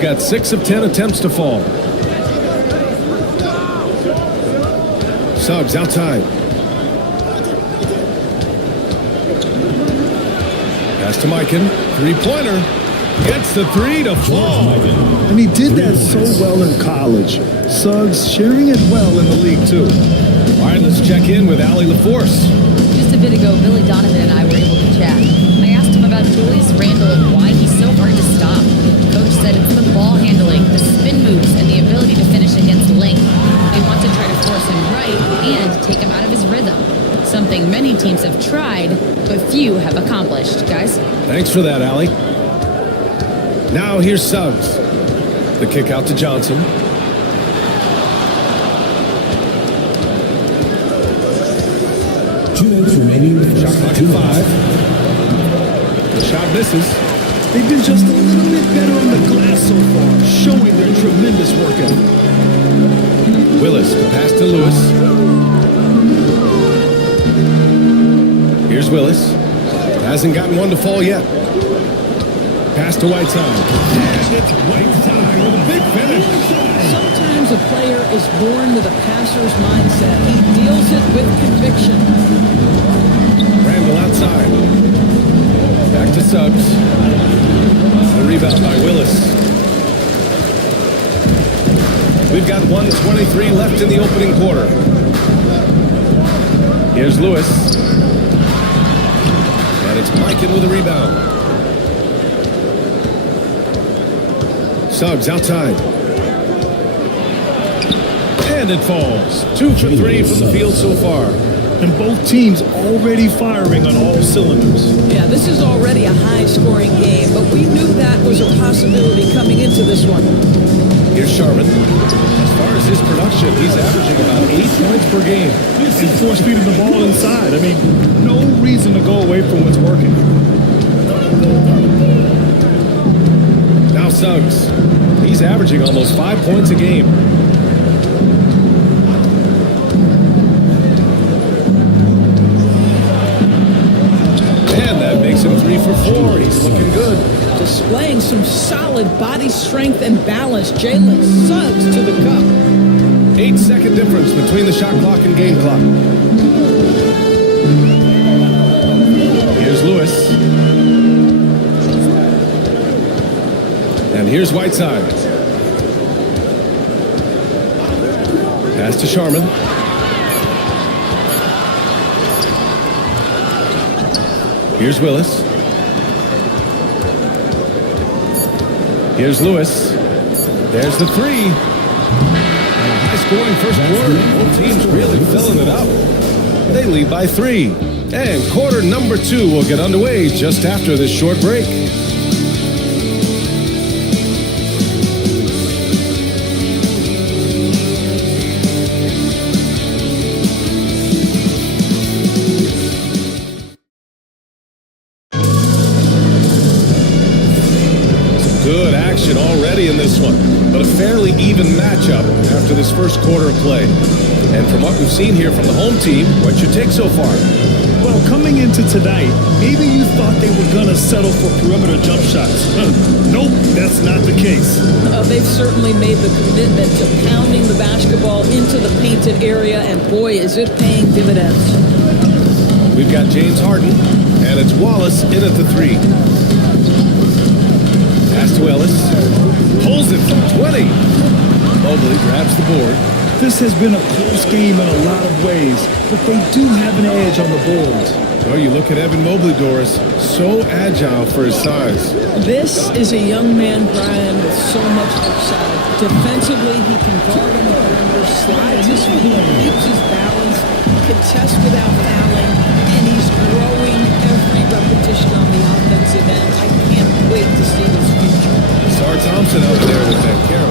got 6 of 10 attempts to fall. Suggs outside. Pass to Mikan. Three-pointer. Gets the three to fall. And he did that so well in college. Suggs sharing it well in the league, too. All right, let's check in with Allie LaForce. Just a bit ago, Billy Donovan and I were able to chat. I asked him about Julius Randle and why he's so hard to stop. Coach said it's the ball handling, the spin moves, and the ability to finish against length. They want to try to force him right and take him out of his rhythm. Something many teams have tried, but few have accomplished. Guys? Thanks for that, Allie. Now here's Suggs. The kick out to Johnson. Shot clock at 5. The shot misses. They've been just a little bit better on the glass so far, showing their tremendous work ethic. Willis, the pass to Lewis. Here's Willis. Hasn't gotten one to fall yet. Pass to Whiteside. And it's Whiteside with a big finish. Sometimes a player is born with a passer's mindset. He deals it with conviction. Randall outside. Back to Suggs. The rebound by Willis. We've got 1:23 left in the opening quarter. Here's Lewis. And it's Mikan with a rebound. Suggs outside. And it falls. 2 for 3 from the field so far. And both teams already firing on all cylinders. Yeah, this is already a high-scoring game, but we knew that was a possibility coming into this one. Here's Sharman. As far as his production, he's averaging about 8 points per game. And force feeding the ball inside. I mean, no reason to go away from what's working. Now Suggs. He's averaging almost 5 points a game. And that makes him 3 for 4. He's looking good. Displaying some solid body strength and balance. Jalen Suggs to the cup. 8-second difference between the shot clock and game clock. Here's Lewis. And here's Whiteside. Pass to Sharman. Here's Willis. Here's Lewis. There's the three. And a high-scoring first quarter. Both teams really filling it up. They lead by 3. And quarter number 2 will get underway just after this short break. Good action already in this one, but a fairly even matchup after this first quarter of play. And from what we've seen here from the home team, what's your take so far? Well, coming into tonight, maybe you thought they were going to settle for perimeter jump shots. Nope, that's not the case. They've certainly made the commitment to pounding the basketball into the painted area, and boy, is it paying dividends. We've got James Harden, and it's Wallace in at the 3. Pass to Ellis. Pulls it from 20. Mobley grabs the board. This has been a close game in a lot of ways, but they do have an edge on the boards. Oh, you look at Evan Mobley, Doris. So agile for his size. This is a young man, Brian, with so much upside. Defensively, he can guard on the perimeter, slide his feet, keeps his balance, contest without fouling, and he's growing every repetition on the offensive end. I can't wait to see his future. Sar Thompson out there with Banchero.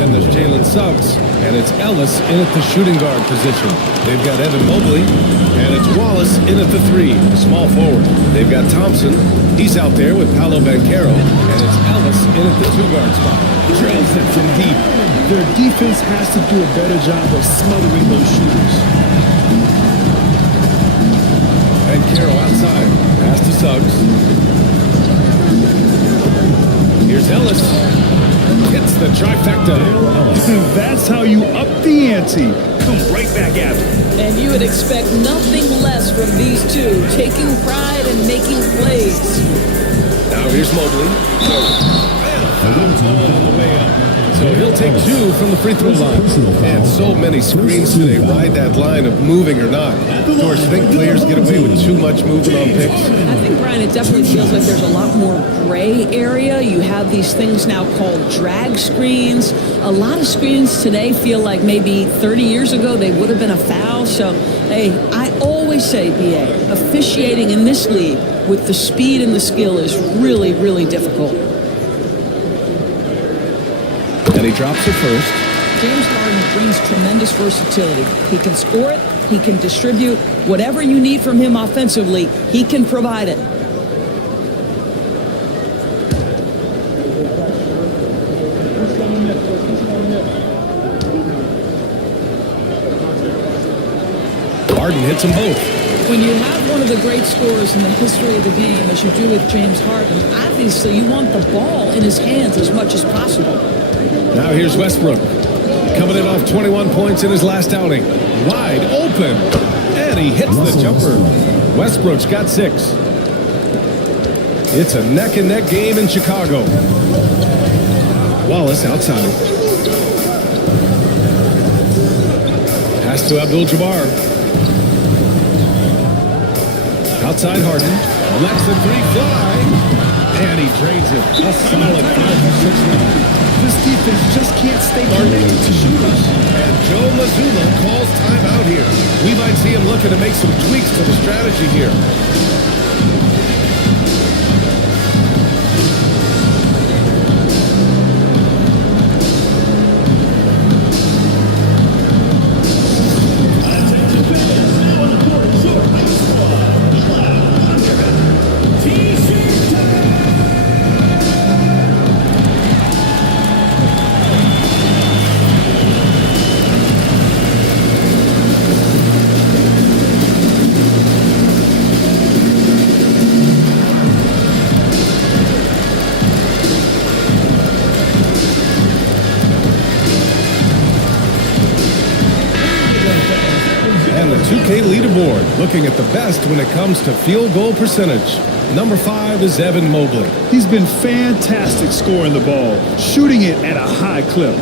Then there's Jalen Suggs, and it's Ellis in at the shooting guard position. They've got Evan Mobley, and it's Wallace in at the 3, small forward. They've got Thompson. He's out there with Paolo Banchero, and it's Ellis in at the 2-guard spot. Trails it from deep. Their defense has to do a better job of smothering those shooters. Banchero outside. Pass to Suggs. Here's Ellis. hits the trifecta. That's how you up the ante. Come right back at it. And you would expect nothing less from these two, taking pride and making plays. Now here's Mobley. On the way up. So he'll take 2 from the free throw line. And so many screens today ride that line of moving or not. George, think players get away with too much movement on picks? I think, Brian, it definitely feels like there's a lot more gray area. You have these things now called drag screens. A lot of screens today feel like maybe 30 years ago they would have been a foul. So, hey, I always say, BA, officiating in this league with the speed and the skill is really, really difficult. And he drops it first. James Harden brings tremendous versatility. He can score it, he can distribute. Whatever you need from him offensively, he can provide it. Harden hits them both. When you have one of the great scorers in the history of the game, as you do with James Harden, obviously you want the ball in his hands as much as possible. Now here's Westbrook. Coming in off 21 points in his last outing. Wide open. And he hits the jumper. Westbrook's got 6. It's a neck-and-neck game in Chicago. Wallace outside. Pass to Abdul-Jabbar. Outside Harden. Lets the 3 fly. And he drains it. A solid 5 for 6 now. This defense just can't stay connected to shooters. And Joe Mazzulla calls timeout here. We might see him looking to make some tweaks to the strategy here. Leaderboard, looking at the best when it comes to field goal percentage. Number 5 is Evan Mobley. He's been fantastic scoring the ball, shooting it at a high clip.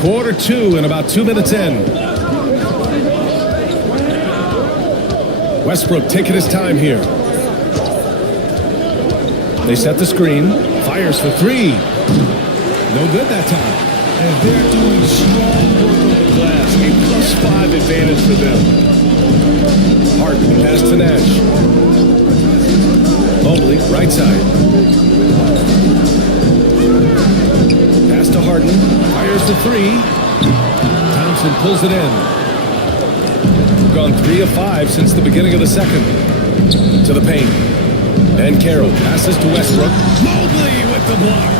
Quarter 2 and about 2 minutes in. Westbrook taking his time here. They set the screen. Fires for 3. No good that time. And they're doing strong work on the glass. A +5 advantage for them. Harden pass to Nash. Mobley, right side. Pass to Harden. Fires for 3. Thompson pulls it in. We've gone 3 of 5 since the beginning of the second. To the paint. And Carroll passes to Westbrook. Mobley with the block.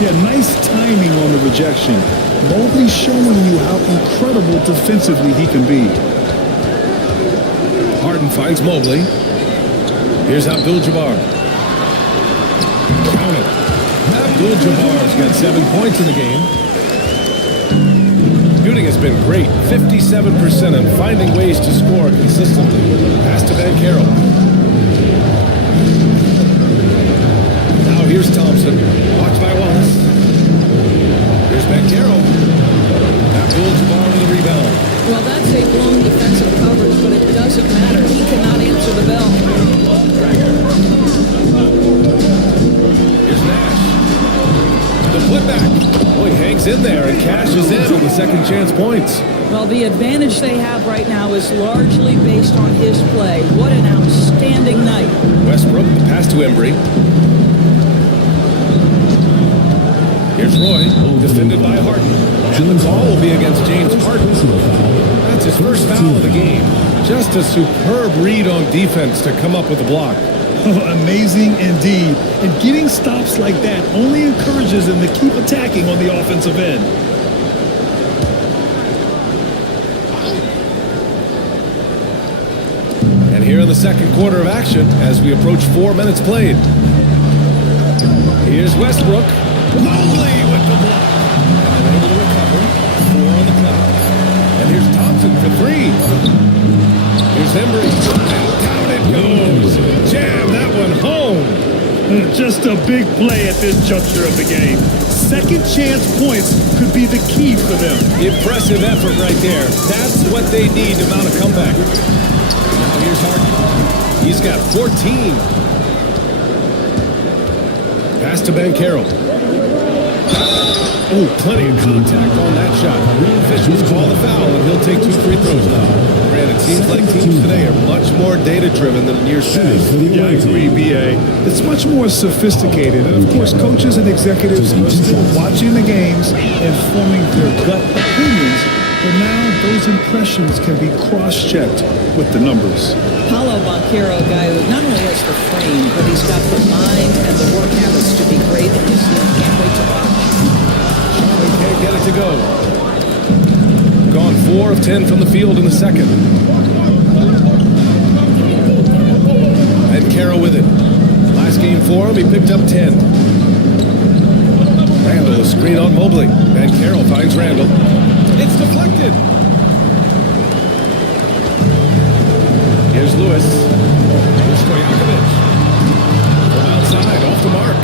Yeah, nice timing on the rejection. Mobley showing you how incredible defensively he can be. Harden finds Mobley. Here's Abdul-Jabbar. Count it. Abdul-Jabbar's got 7 points in the game. Shooting has been great. 57% and finding ways to score consistently. Pass to Van Carroll. Now here's Thompson. Watched by Wallace. Here's Van Carroll. Abdul-Jabbar with the rebound. Well, that's a blown defensive coverage, but it doesn't matter. He cannot answer the bell. Here's Nash. The putback. Oh, he hangs in there and cashes in on the second chance points. Well, the advantage they have right now is largely based on his play. What an outstanding night. Westbrook, the pass to Embry. Here's Roy, defended by Harden. And the call will be against James Harden. That's his first foul of the game. Just a superb read on defense to come up with the block. Amazing indeed. And getting stops like that only encourages him to keep attacking on the offensive end. Here in the second quarter of action as we approach 4 minutes played. Here's Westbrook. Mobley with the block. And they're able to recover. 4 on the clock. And here's Thompson for 3. Here's Embry. And down it goes. Jam that one home. Just a big play at this juncture of the game. Second chance points could be the key for them. Impressive effort right there. That's what they need to mount a comeback. Now here's Harden. He's got 14. Pass to Banchero. Oh, plenty of contact on that shot. Officials call the foul, and he'll take 2 free throws now. Brandon, it seems like teams today are much more data-driven than in years past. Yeah, I agree, B.A. It's much more sophisticated. And, of course, coaches and executives are still watching the games and forming their gut opinions. But now those impressions can be cross-checked with the numbers. Paolo Banchero, a guy who not only has the frame, but he's got the mind and the work habits to be great in this league. Can't wait to watch. Sharman can't get it to go. Gone 4 of 10 from the field in the second. And Banchero with it. Last game for him, he picked up 10. Randall, a screen on Mobley. Banchero finds Randall. It's deflected. Here's Lewis. Here's Stojakovic. From outside, off the mark.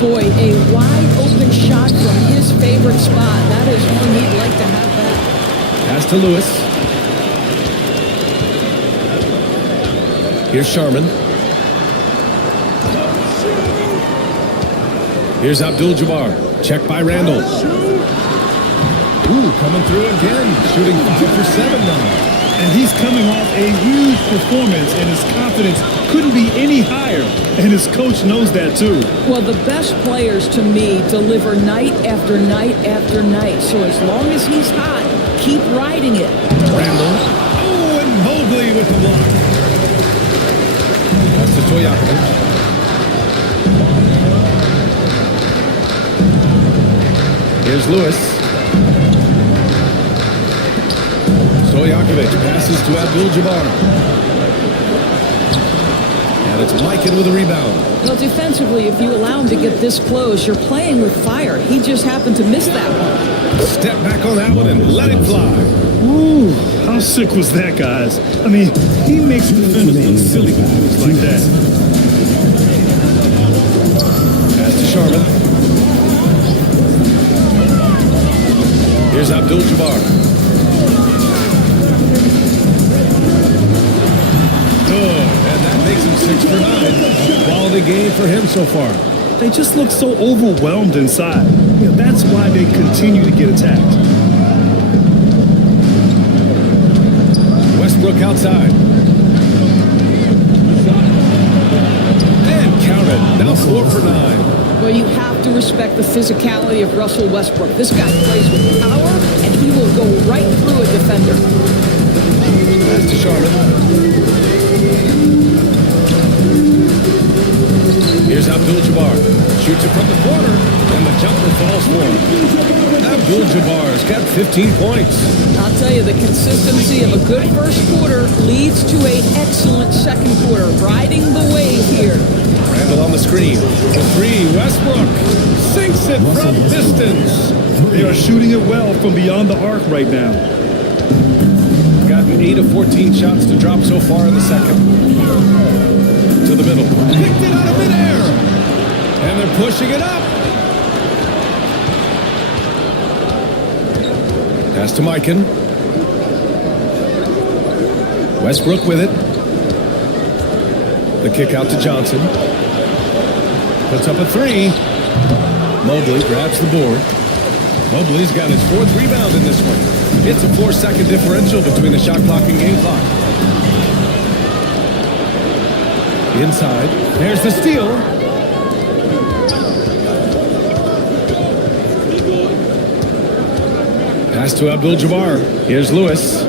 Boy, a wide open shot from his favorite spot. That is one he'd like to have back. Pass to Lewis. Here's Sharman. Here's Abdul-Jabbar. Check by Randall. Ooh, coming through again. Shooting 5 for 7 now. And he's coming off a huge performance, and his confidence couldn't be any higher. And his coach knows that, too. Well, the best players, to me, deliver night after night after night. So as long as he's hot, keep riding it. Randall. Oh, and Mobley with the block. That's to Stojakovic. Here's Lewis. Stojakovic passes to Abdul-Jabbar. And it's Mikan with a rebound. Well, defensively, if you allow him to get this close, you're playing with fire. He just happened to miss that one. Step back on that one and let it fly. Ooh, how sick was that, guys? I mean, he makes defenders look silly with moves like that. Pass to Sharman. Here's Abdul-Jabbar. Good, and that makes him 6 for 9. A quality game for him so far. They just look so overwhelmed inside. You know, that's why they continue to get attacked. Westbrook outside. And counted. Now 4 for 9. Well, you have to respect the physicality of Russell Westbrook. This guy plays with power, and he will go right through a defender. Pass to Sharman. Here's Abdul-Jabbar. Shoots it from the corner, and the jumper falls for him. Abdul-Jabbar's got 15 points. I'll tell you, the consistency of a good first quarter leads to an excellent second quarter. Riding the wave here. Randall on the screen. The 3, Westbrook sinks it from distance. They are shooting it well from beyond the arc right now. Gotten 8 of 14 shots to drop so far in the second. To the middle. Picked it out of midair. And they're pushing it up. Pass to Mikan. Westbrook with it. The kick out to Johnson. Puts up a 3. Mobley grabs the board. Mobley's got his 4th rebound in this one. It's a 4-second differential between the shot clock and game clock. Inside. There's the steal. Pass to Abdul-Jabbar. Here's Lewis.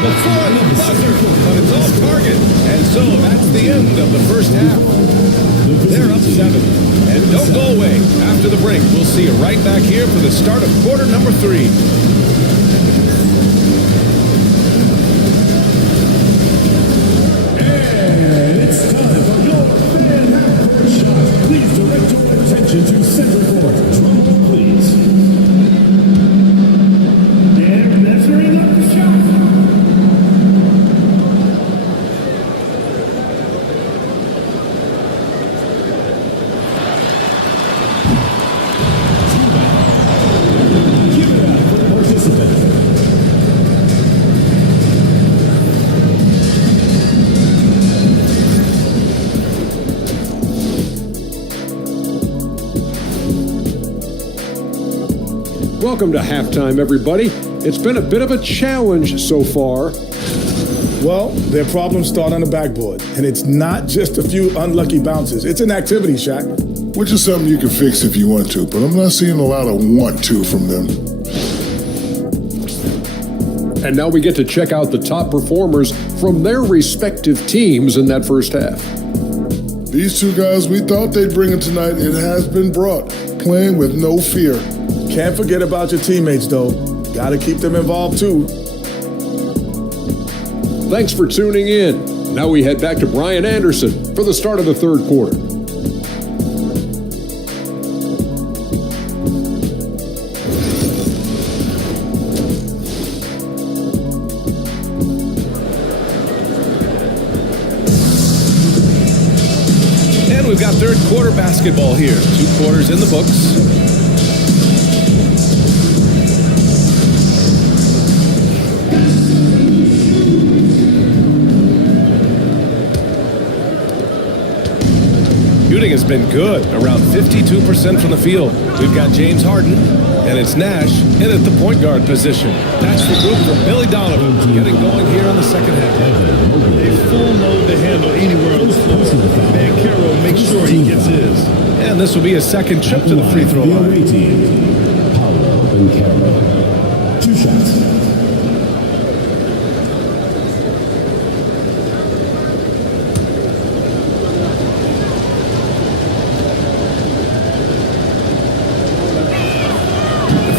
Before the buzzer, but it's off target. And so that's the end of the first half. They're up 7. And Don't go away. After the break, we'll see you right back here for the start of quarter number 3. And it's time for your fan half-court shot. Please direct your attention to center court. Drum roll, please. They're measuring up the shot. Give it up for the participant. Welcome to halftime, everybody. It's been a bit of a challenge so far. Well, their problems start on the backboard, and it's not just a few unlucky bounces. It's an activity, Shaq. Which is something you can fix if you want to, but I'm not seeing a lot of want to from them. And now we get to check out the top performers from their respective teams in that first half. These two guys, we thought they'd bring it tonight. It has been brought, playing with no fear. Can't forget about your teammates, though. Gotta keep them involved, too. Thanks for tuning in. Now we head back to Brian Anderson for the start of the third quarter. And we've got third quarter basketball here. 2 quarters in the books. Shooting has been good, around 52% from the field. We've got James Harden, and it's Nash in at the point guard position. That's the group from Billy Donovan getting going here in the second half. They full load the handle anywhere on the floor. Banchero makes sure he gets his. And this will be his second trip to the free throw line. Paolo Banchero. 2 shots.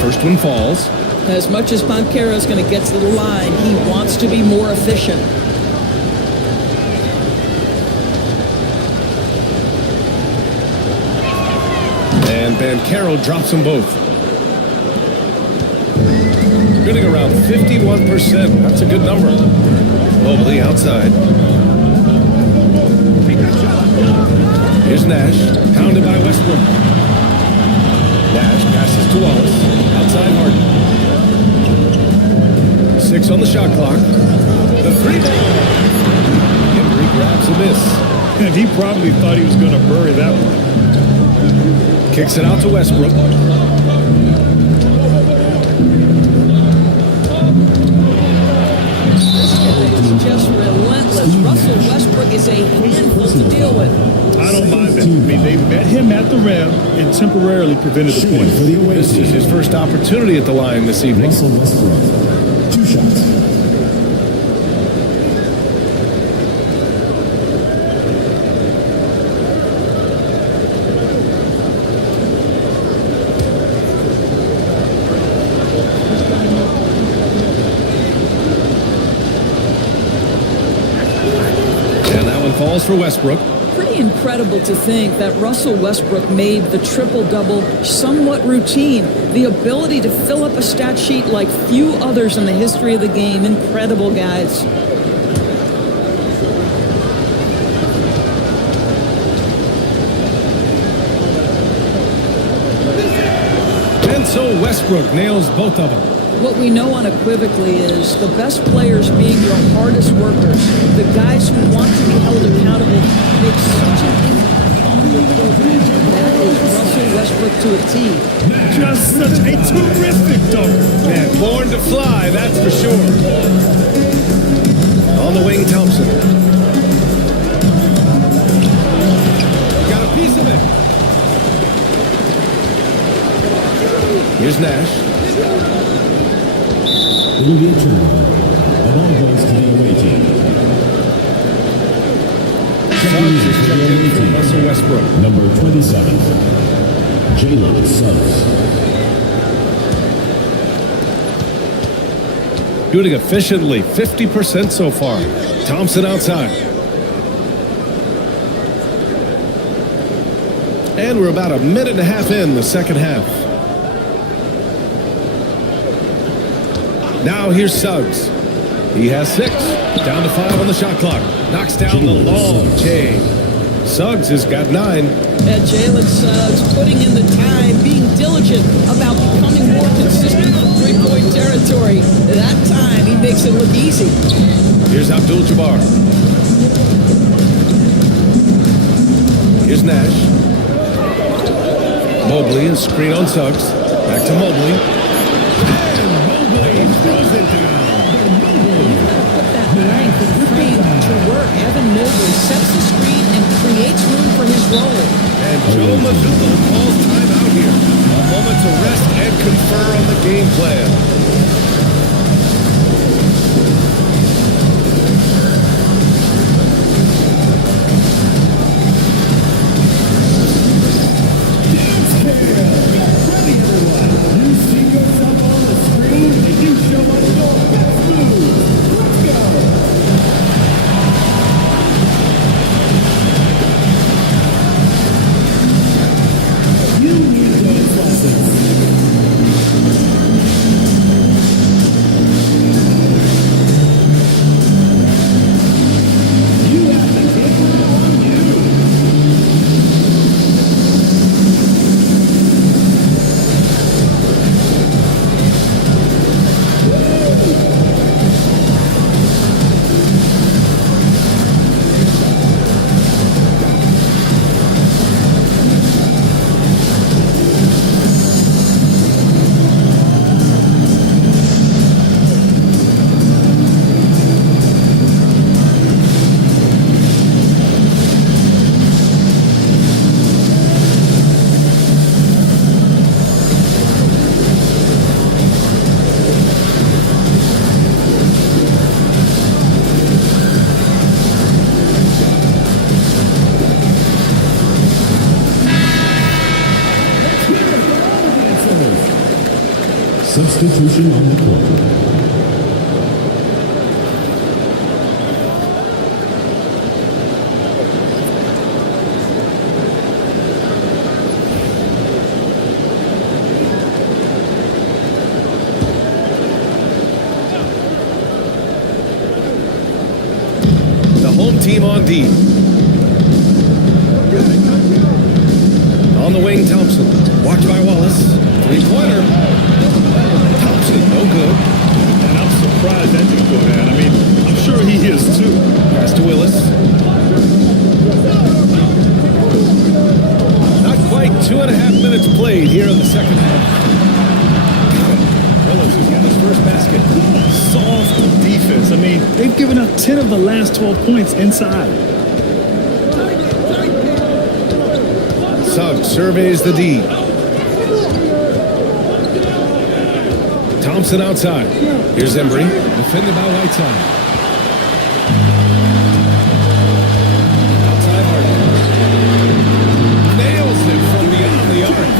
First one falls. As much as Banchero is going to get to the line, he wants to be more efficient. And Banchero drops them both. Shooting around 51%. That's a good number. Mobley outside. Here's Nash, pounded by Westbrook. Nash passes to Wallace. Outside Harden. 6 on the shot clock. The free throw. Henry grabs a miss. And he probably thought he was going to bury that one. Kicks it out to Westbrook. It's just relentless. Russell Westbrook is a handful to deal with. I don't mind that. I mean, they met him at the rim and temporarily prevented the point. This is his first opportunity at the line this evening. Russell Westbrook. 2 shots. And that one falls for Westbrook. Pretty incredible to think that Russell Westbrook made the triple-double somewhat routine. The ability to fill up a stat sheet like few others in the history of the game. Incredible, guys. And so Westbrook nails both of them. What we know unequivocally is the best players being your hardest workers, the guys who want to be held accountable, make such an impact on your program. That is Russell Westbrook to a T. Just such a terrific dunk. Man, born to fly, that's for sure. On the wing, Thompson. Got a piece of it. Here's Nash. It will be a turnover. The ball goes to the away team. Suggs is checked in for Russell Westbrook. Number 27, Jalen Suggs. Shooting efficiently, 50% so far. Thompson outside. And we're about a minute and a half in the second half. Now here's Suggs. He has 6. Down to 5 on the shot clock. Knocks down the long J. Suggs has got 9. Jalen Suggs putting in the time, being diligent about becoming more consistent from three-point territory. That time, he makes it look easy. Here's Abdul-Jabbar. Here's Nash. Mobley and screen on Suggs. Back to Mobley. And Mobley throws it down. Put that length and frame to work. Evan Mobley sets the screen and creates room for his role. And Joe Mazzulla calls timeout here. A moment to rest and confer on the game plan. Substitution on the court. The home team on D. On the wing, Thompson. Watched by Wallace. Three-pointer. Thompson, no good. And I'm surprised that didn't go down. I mean, I'm sure he is too. Pass to Willis. Not quite 2.5 minutes played here in the second half. Willis has got his first basket. Soft defense. I mean, they've given up 10 of the last 12 points inside. Suggs surveys the D. Thompson outside. Here's Embry, defended by Whiteside. Outside Harden. Nails it from beyond the arc.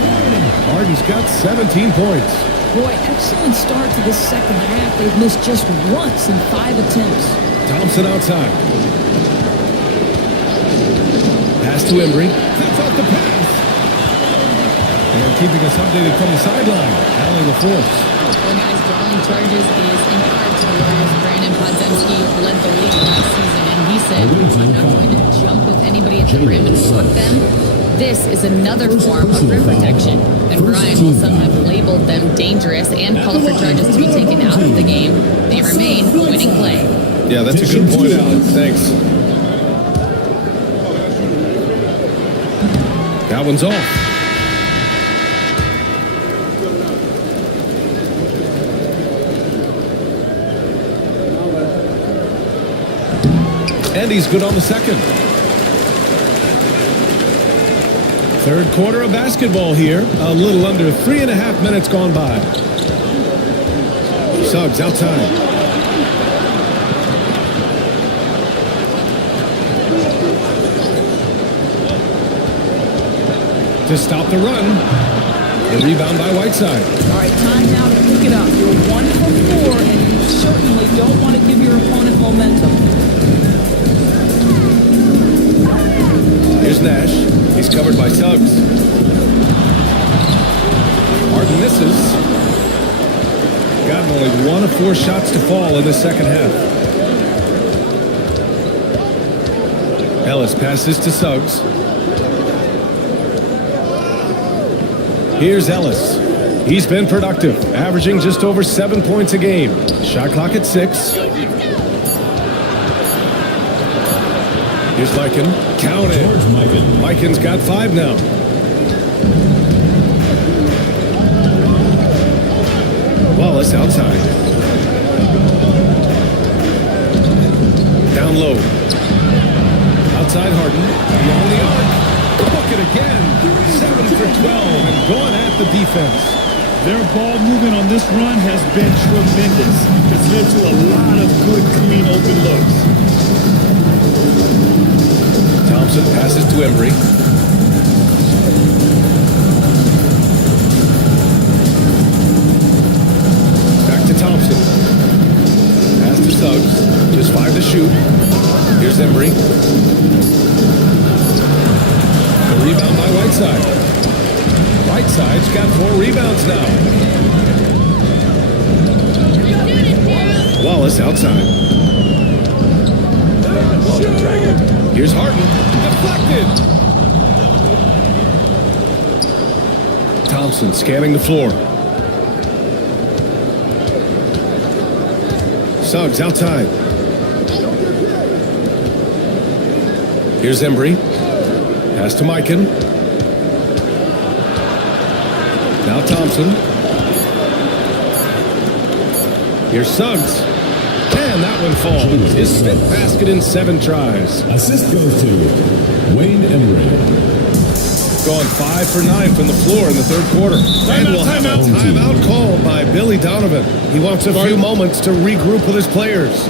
Harden's got 17 points. Boy, excellent start to the second half. They've missed just once in 5 attempts. Thompson outside. Pass to Embry. Cuts off the pass. And keeping us updated from the sideline. Allie LaForce. Well, guys, drawing charges is in part to the Warriors. Brandon Podziemski led the league last season, and he said, I'm not going to jump with anybody at the rim and block them. This is another form of rim protection. And Brian, while some have labeled them dangerous and called for charges to be taken out of the game, they remain a winning play. Yeah, that's a good point, Alex. Thanks. That one's off. And he's good on the second. Third quarter of basketball here. A little under 3.5 minutes gone by. Suggs outside. to stop the run. The rebound by Whiteside. All right, time now to pick it up. You're 1 for 4, and you certainly don't want to give your opponent momentum. Here's Nash. He's covered by Suggs. Harden misses. Gotten only 1 of 4 shots to fall in the second half. Ellis passes to Suggs. Here's Ellis. He's been productive, averaging just over 7 points a game. Shot clock at 6. Here's Mikan. Count it. Mikan's got 5 now. Wallace outside. Down low. Outside Harden. Beyond the arc. Book it again. 7 for 12 and going at the defense. Their ball movement on this run has been tremendous. It's led to a lot of good, clean, open looks. Thompson passes to Embry. Back to Thompson. Pass to Suggs. Just 5 to shoot. Here's Embry. The rebound by Whiteside. Whiteside's got 4 rebounds now. Wallace outside. Here's Harden. Deflected. Thompson scanning the floor. Suggs outside. Here's Embry. Pass to Mikan. Now Thompson. Here's Suggs. And that one falls. His 5th basket in 7 tries. Assist goes to Wayne Embry. Going 5 for 9 from the floor in the 3rd quarter. And we'll have a timeout called by Billy Donovan. He wants a few moments to regroup with his players.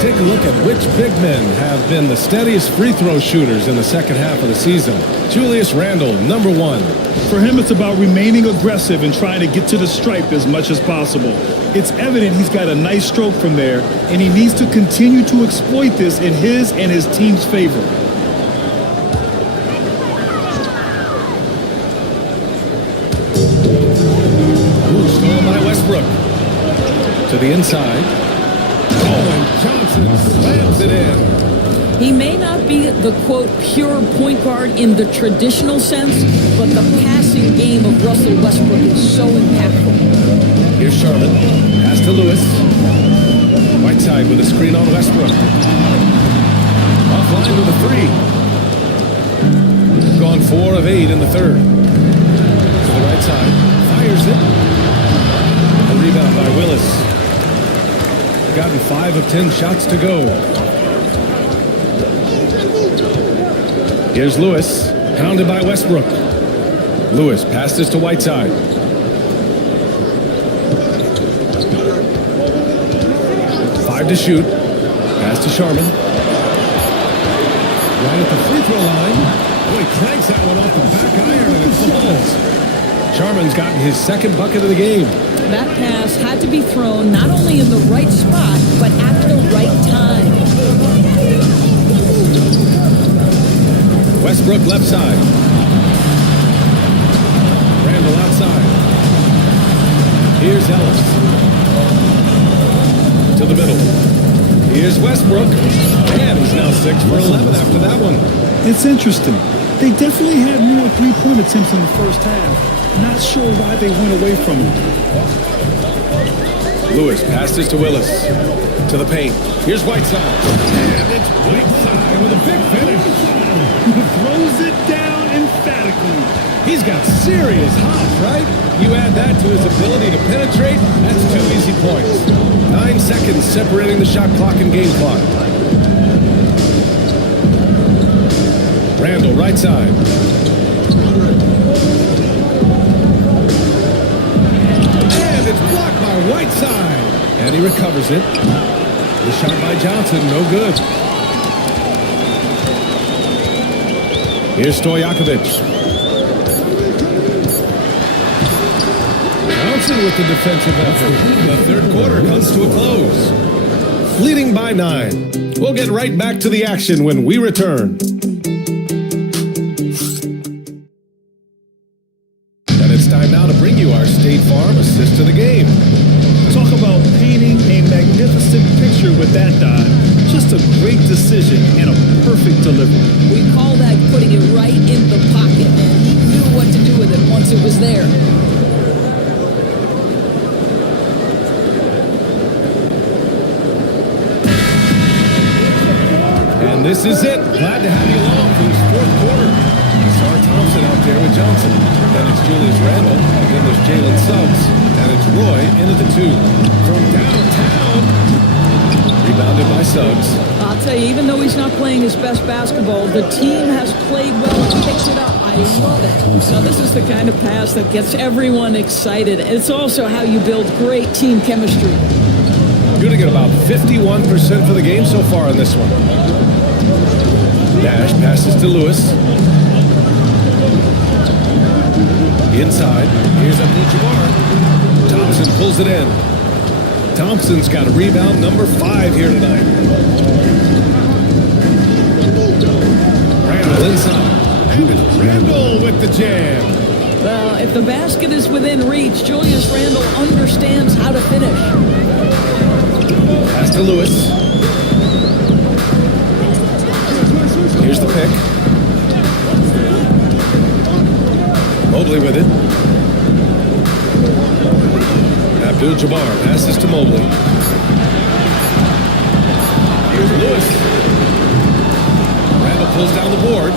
Take a look at which big men have been the steadiest free throw shooters in the second half of the season. Julius Randle, number 1. For him, it's about remaining aggressive and trying to get to the stripe as much as possible. It's evident he's got a nice stroke from there, and he needs to continue to exploit this in his and his team's favor. Ooh, stolen by Westbrook. To the inside. Oh, and Johnson slams it in. He may not be the, quote, pure point guard in the traditional sense, but the passing game of Russell Westbrook is so impactful. Here's Charlotte. Pass to Lewis. Whiteside with a screen on Westbrook. Offline with a 3. Gone 4 of 8 in the 3rd. To the right side. Fires it. A rebound by Willis. Gotten 5 of 10 shots to go. Here's Lewis, pounded by Westbrook. Lewis passes to Whiteside. to shoot. Pass to Sharman. Right at the free throw line. Boy, cranks that one off the back iron and it falls. Sharman's gotten his second bucket of the game. That pass had to be thrown not only in the right spot, but at the right time. Westbrook left side. Randall outside. Here's Ellis. To the middle. Here's Westbrook. And he's now 6 for 11 after that one. It's interesting. They definitely had more three-point attempts in the first half. Not sure why they went away from it. Lewis passes to Willis. To the paint. Here's Whiteside. And it's Whiteside with a big finish. Throws it down emphatically. He's got serious hops, right? You add that to his ability to penetrate, that's 2 easy points. 9 seconds separating the shot clock and game clock. Randall, right side. And it's blocked by Whiteside. And he recovers it. The shot by Johnson, no good. Here's Stojakovic. Johnson with the defensive effort. The third quarter comes to a close. Leading by 9. We'll get right back to the action when we return. And it's time now to bring you our State Farm assist to the game. Talk about painting a magnificent picture with that dive. Just a great decision and a perfect delivery. We call that putting it right in the pocket, and he knew what to do with it once it was there. And this is it. Glad to have you along for this fourth quarter. Star Thompson out there with Johnson. Then it's Julius Randle. Then there's Jalen Suggs. And it's Roy into the 2. From downtown. Rebounded by Suggs. I'll tell you, even though he's not playing his best basketball, the team has played well and picked it up. I love it. Now, this is the kind of pass that gets everyone excited. It's also how you build great team chemistry. Shooting at about 51% for the game so far in this one. Nash passes to Lewis. Inside. Here's Abdul-Jabbar. Thompson pulls it in. Thompson's got a rebound number 5 here tonight. Randall inside. And it's Randall with the jam. Well, if the basket is within reach, Julius Randle understands how to finish. Pass to Lewis. Here's the pick. Mobley with it. Abdul-Jabbar passes to Mobley. Here's Lewis. Randall pulls down the board.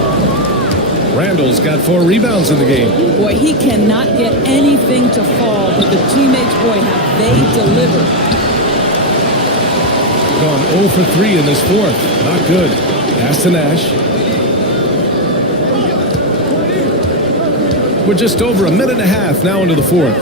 Randall's got 4 rebounds in the game. Boy, he cannot get anything to fall, but the teammates, boy, have they delivered. Gone 0 for 3 in this fourth. Not good. Pass to Nash. We're just over a minute and a half now into the fourth.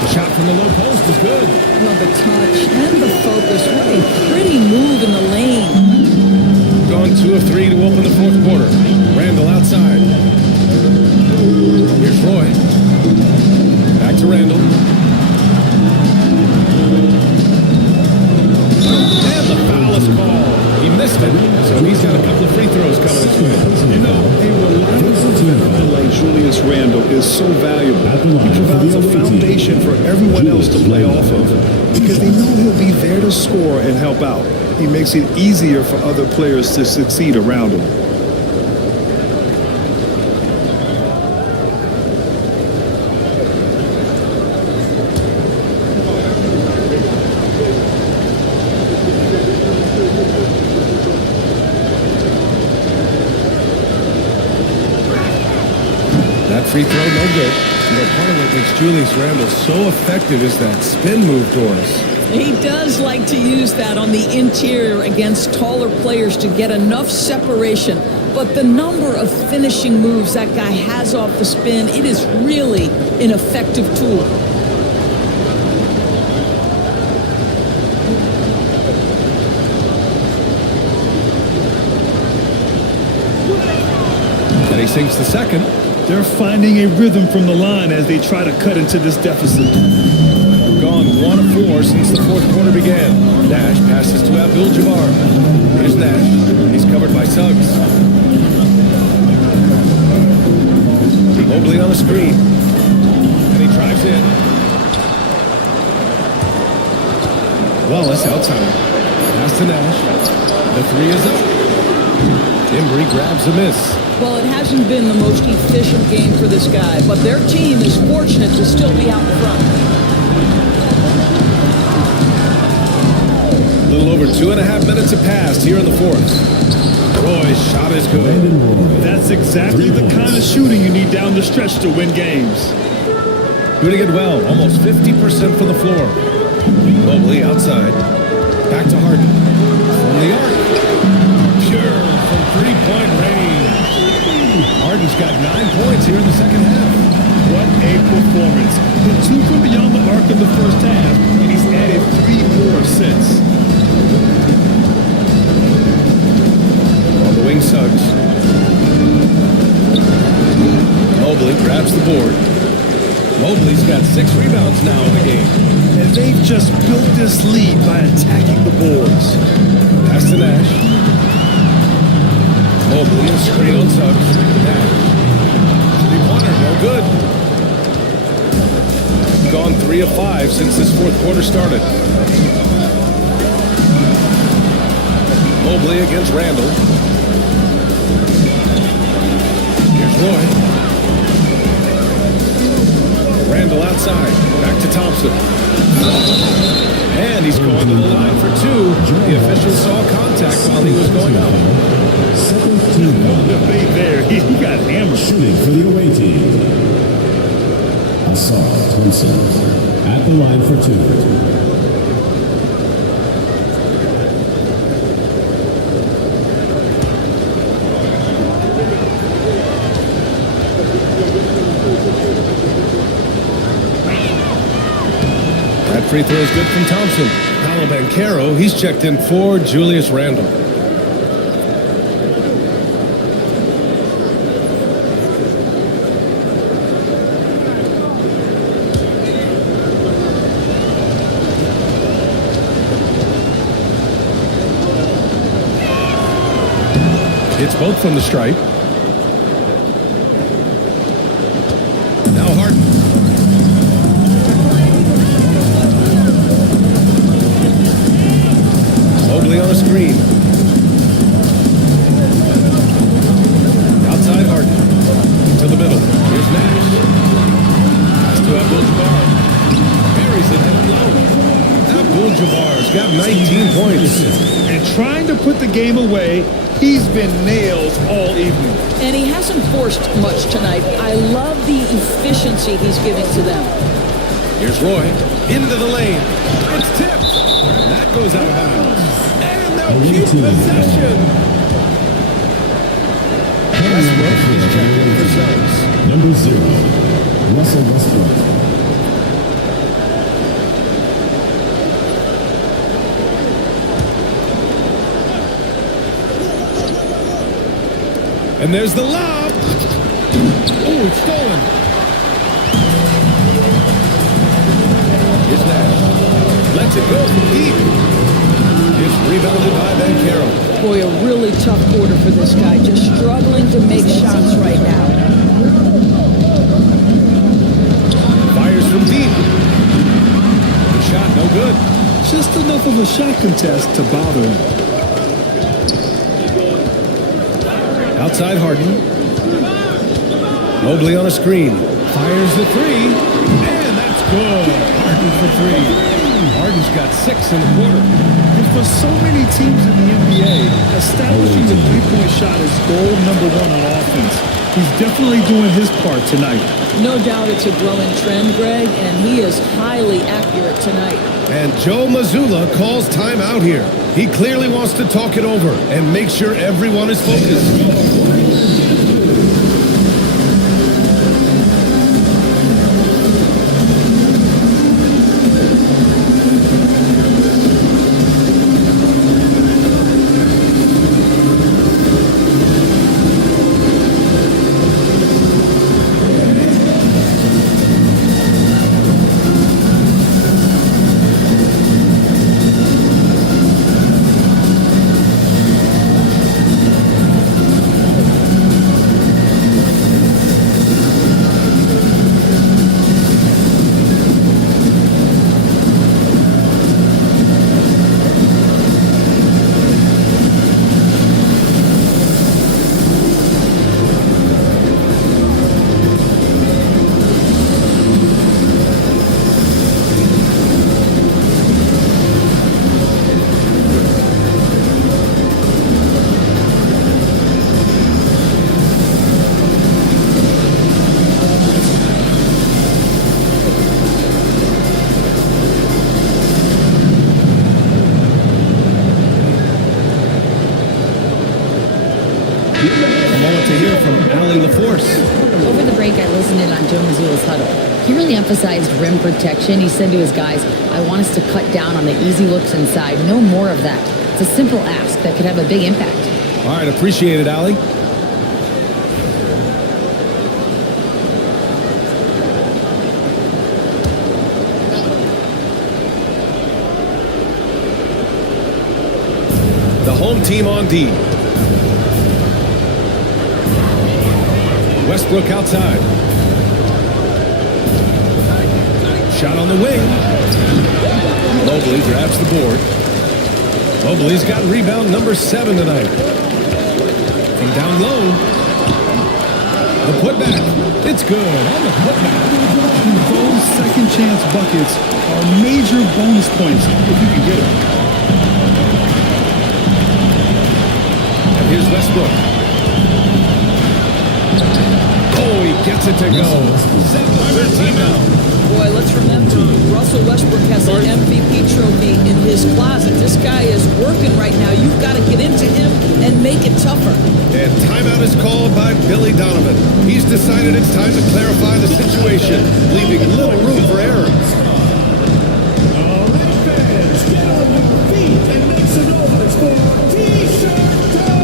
The shot from the low post is good. Well, the touch and the focus. What a pretty move in the lane. Gone 2 of 3 to open the fourth quarter. Randall outside. Here's Roy. Back to Randall. And the foul is called. He missed it, so he's got a couple of free throws coming his way. You know, a reliable defender like Julius Randle is so valuable. He provides a foundation for everyone else to play off of because they know he'll be there to score and help out. He makes it easier for other players to succeed around him. Free throw, no good. You know, part of what makes Julius Randle so effective is that spin move, Doris. He does like to use that on the interior against taller players to get enough separation. But the number of finishing moves that guy has off the spin, it is really an effective tool. He sinks the second. They're finding a rhythm from the line as they try to cut into this deficit. Gone 1 of 4 since the fourth quarter began. Nash passes to Abdul-Jabbar. Here's Nash. He's covered by Suggs. Mobley on the screen. And he drives in. Wallace outside. Pass to Nash. The three is up. Embry grabs a miss. Well, it hasn't been the most efficient game for this guy, but their team is fortunate to still be out in front. A little over 2.5 minutes have passed here in the fourth. Roy's shot is good. That's exactly the kind of shooting you need down the stretch to win games. Doing it well, almost 50% from the floor. Mobley outside. Back to Harden. From the arc. Pure from three-point range. Harden's got 9 points here in the second half. What a performance. The 2 from beyond the arc in the first half, and he's added 3 more since. On the wing, Suggs. Mobley grabs the board. Mobley's got 6 rebounds now in the game. And they've just built this lead by attacking the boards. Pass to Nash. Mobley and screen on Suggs. Nash. 3-pointer, no good. Gone 3 of 5 since this fourth quarter started. Mobley against Randall. Here's Roy. Randall outside. Back to Thompson. And he's going to the line for 2. The official saw contact while he was going up. No debate there. He got hammered. Shooting for the away team. Assault Thompson at the line for 2. That free throw is good from Thompson. Paolo Banchero, he's checked in for Julius Randle. It's both from the stripe. Now Harden. Mobley on the screen. Outside Harden. To the middle. Here's Nash. Pass to Abdul-Jabbar. Buries it down low. Abdul-Jabbar's got 19 points. And trying to put the game away, he's been nailed all evening. And he hasn't forced much tonight. I love the efficiency he's giving to them. Here's Roy. Into the lane. It's tipped. And that goes out of bounds. And they'll keep possession. Westbrook is checking for Suggs. Number 0, Russell Westbrook. And there's the lob. Oh, it's stolen. Here's Nash. Lets it go from deep. It's rebounded by Banchero. Boy, a really tough quarter for this guy. Just struggling to make shots right now. Fires from deep. The shot, no good. Just enough of a shot contest to bother him. Outside Harden. Mobley on a screen. Fires the 3. And that's good. Harden for 3. Harden's got 6 in the quarter. And for so many teams in the NBA, establishing the three-point shot is goal number 1 on offense. He's definitely doing his part tonight. No doubt it's a growing trend, Greg, and he is highly accurate tonight. And Joe Mazzulla calls timeout here. He clearly wants to talk it over and make sure everyone is focused. Allie LaForce. Over the break, I listened in on Joe Mazzulla's huddle. He really emphasized rim protection. He said to his guys, I want us to cut down on the easy looks inside. No more of that. It's a simple ask that could have a big impact. All right, appreciate it, Allie. The home team on D. Westbrook outside. Shot on the wing. Mobley grabs the board. Mobley's got rebound number 7 tonight. From down low. The putback. It's good on the putback. Those second chance buckets are major bonus points if you can get them. And here's Westbrook. Oh, he gets it to go. 7-13 now. Boy, let's remember, Russell Westbrook has an MVP trophy in his closet. This guy is working right now. You've got to get into him and make it tougher. And timeout is called by Billy Donovan. He's decided it's time to clarify the situation, leaving little room for errors. All right, fans, get on your feet and make some noise for T-Shirt Dome!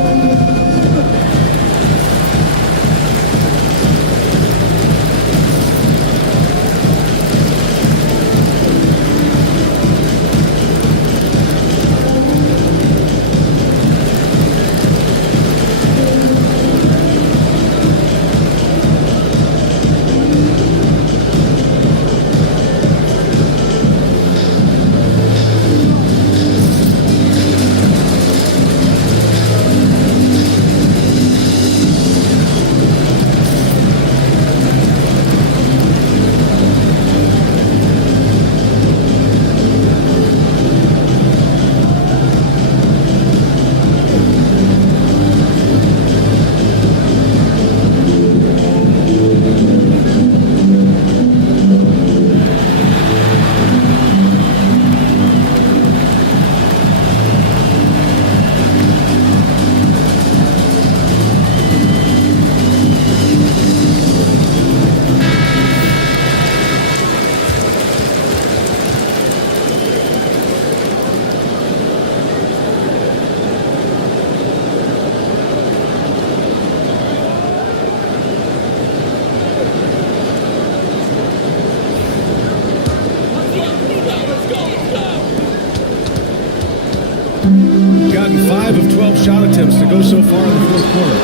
Gotten 5 of 12 shot attempts to go so far in the fourth quarter.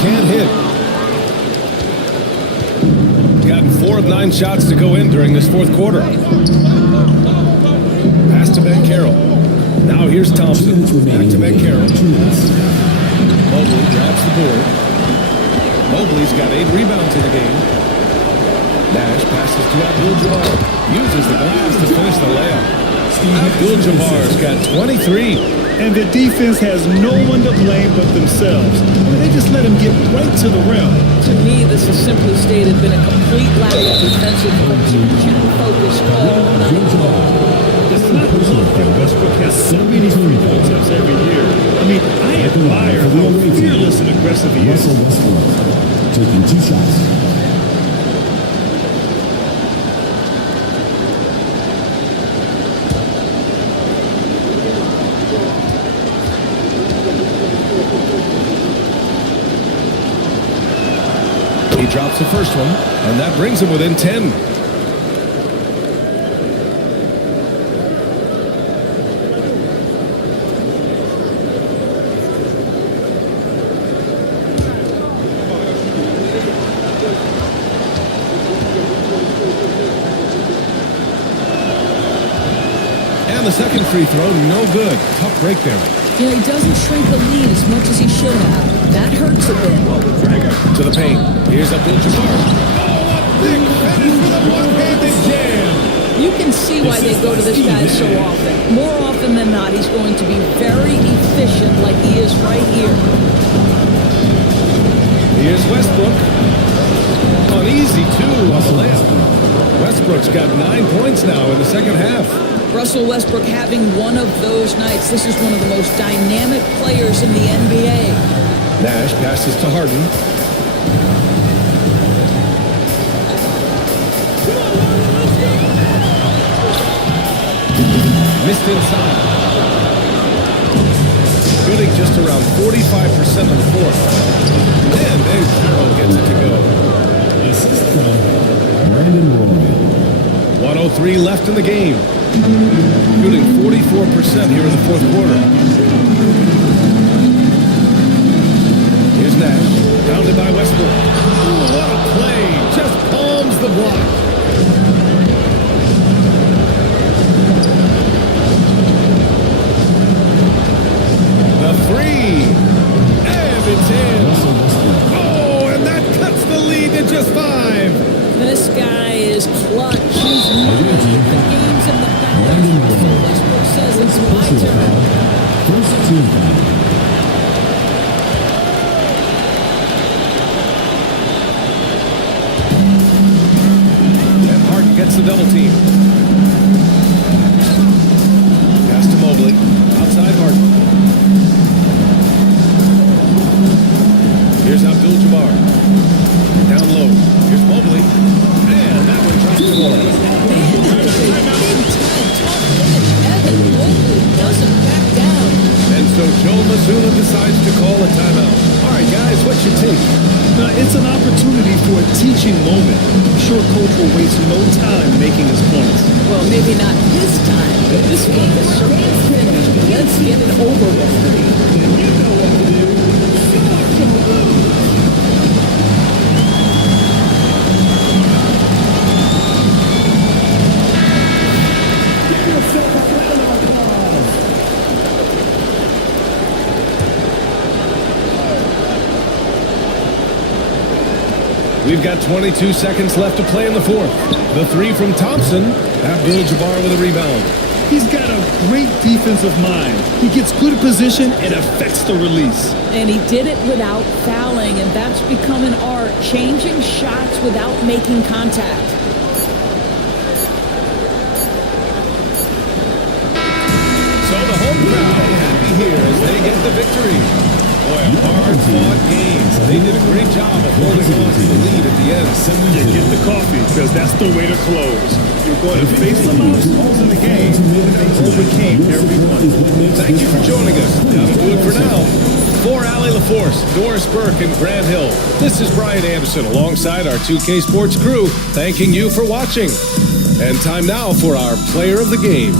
Can't hit. Gotten 4 of 9 shots to go in during this fourth quarter. Pass to Ben Carroll. Now here's Thompson. Back to Ben Carroll. Mobley grabs the board. Mobley's got 8 rebounds in the game. Nash passes to Abdul-Jabbar. Uses the glass to finish the layup. Abdul-Jabbar's got 23. And the defense has no one to blame but themselves. I mean, they just let him get right to the rim. To me, this has simply stated been a complete lack of defensive execution focus all night long. It's not good that Westbrook has so many free throw attempts every year. I mean, I admire how fearless and aggressive he is. Russell Westbrook taking 2 shots. He drops the first one, and that brings him within 10. And the second free throw, no good. Tough break there. You know, he doesn't shrink the lead as much as he should have. That hurts a bit. To the paint. Here's Abdul-Jabbar. Oh, a big finish with a one-handed jam. You can see why they go to this guy so often. More often than not, he's going to be very efficient like he is right here. Here's Westbrook. Uneasy, too, on the layup. Westbrook's got 9 points now in the second half. Russell Westbrook having one of those nights. This is one of the most dynamic players in the NBA. Nash passes to Harden. Missed inside. Shooting just around 45% on the fourth. And then Carroll gets it to go. This is from Brandon Roy. 1:03 left in the game. Shooting 44% here in the fourth quarter. Here's Nash. Pounded by Westbrook. Ooh, what a play. Just palms the block. The three. And it's in. Oh, and that cuts the lead to just 5. This guy is clutch. He's money. The game's in the back. So Westbrook says it's my turn. First team. Gets the double team. Pass to Mobley. Outside Harden. Here's Abdul-Jabbar. Down low. Here's Mobley. And that one drops the ball. Evan Mobley doesn't back down. And so Joe Mazzulla decides to call a timeout. All right, guys, what's your take? It's an opportunity for a teaching moment. I'm sure Coach will waste no time making his points. Well, maybe not this time, but this game is certainly finished. Let's get it over with. We've got 22 seconds left to play in the fourth. The three from Thompson. Abdul-Jabbar with a rebound. He's got a great defensive mind. He gets good position and affects the release. And he did it without fouling, and that's become an art, changing shots without making contact. So the home crowd happy here as they get the victory. Boy, a hard-fought game. They did a great job of holding on to the lead at the end. You get the coffee, because that's the way to close. You're going to face some obstacles in the game, and they overcame every one. Thank you for joining us. That'll do it for now. For Allie LaForce, Doris Burke, and Grant Hill, this is Brian Anderson alongside our 2K Sports crew, thanking you for watching. And time now for our player of the game.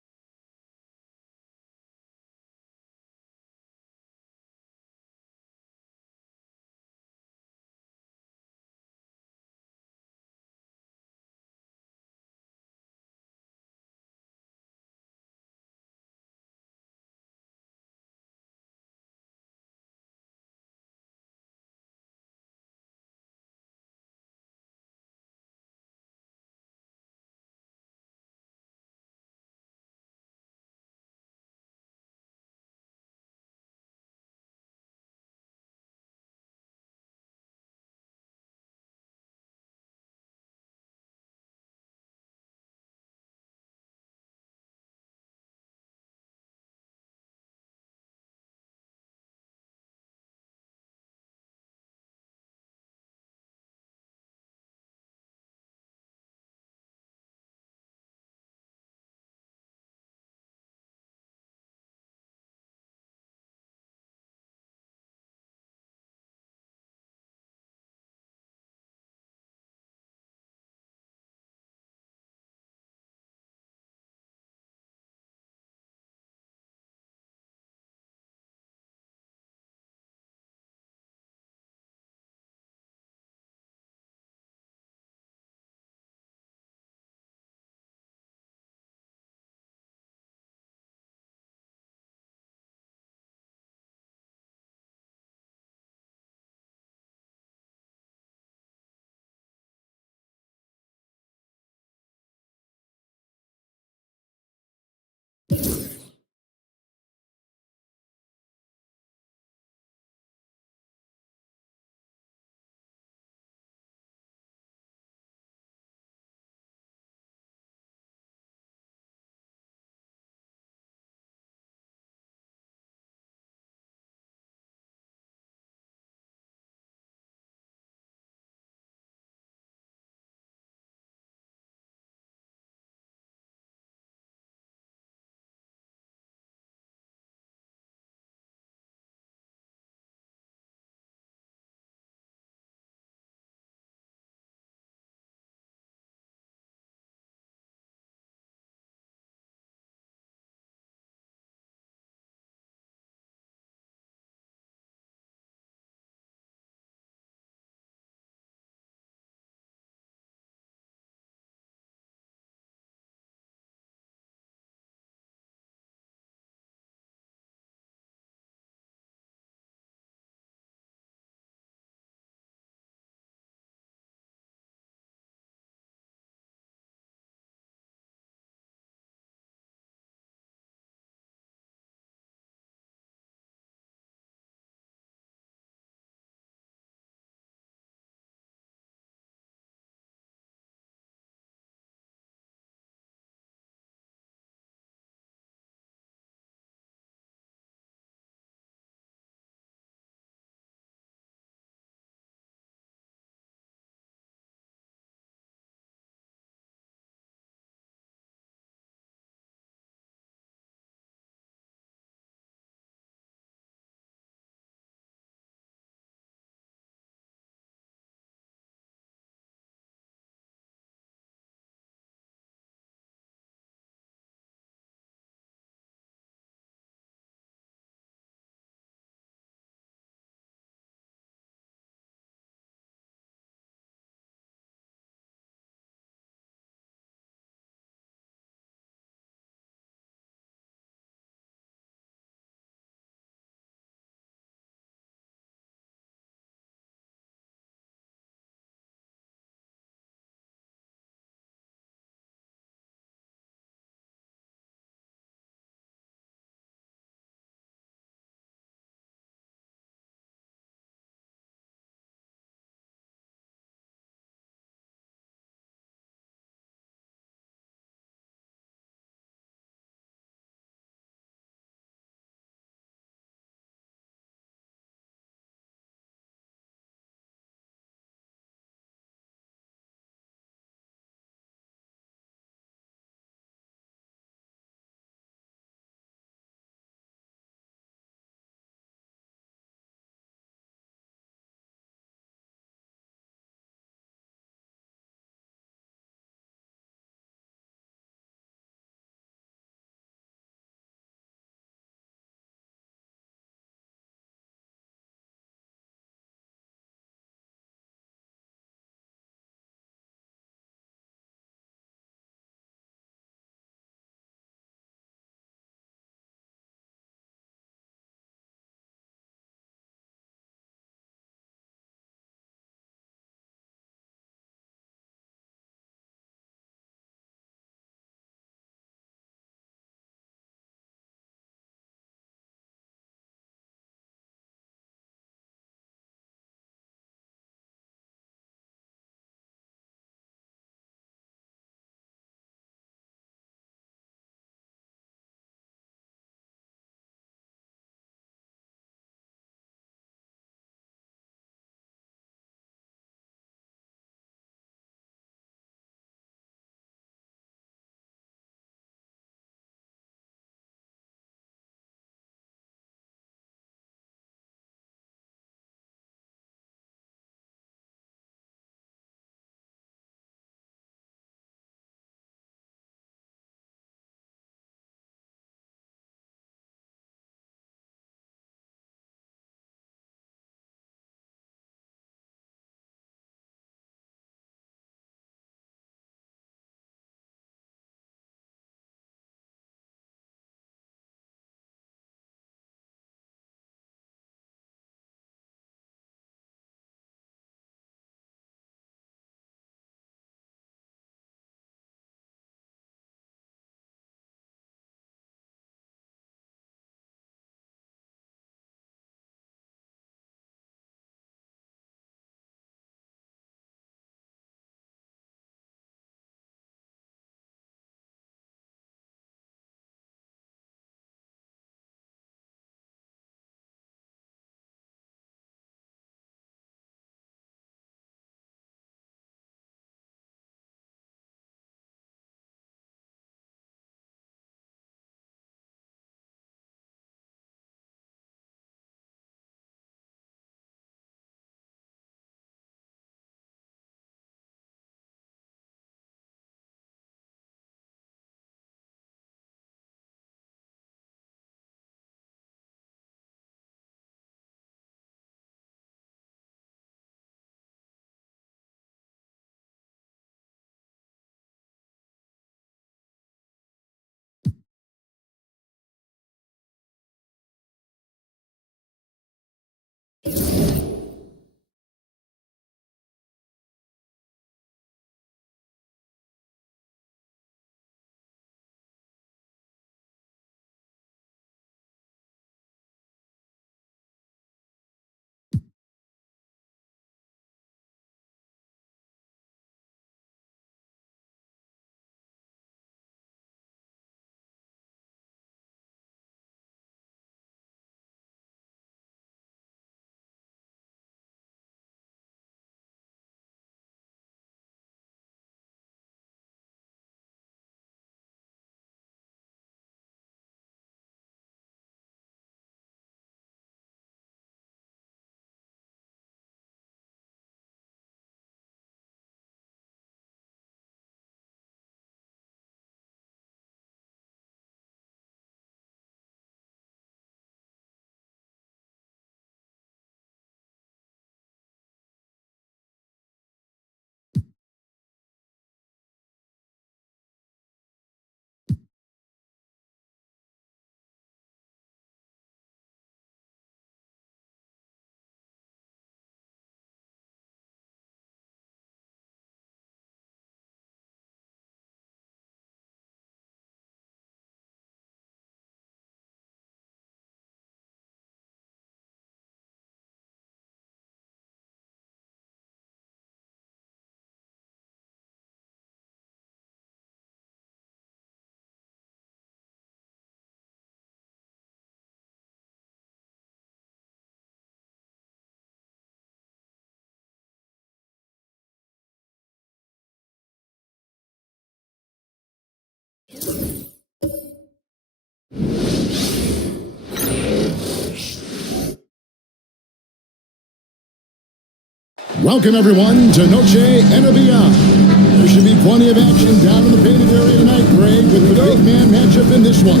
Welcome, everyone, to Noche and Beyond. There should be plenty of action down in the painted area tonight, Greg, with the big man matchup in this one.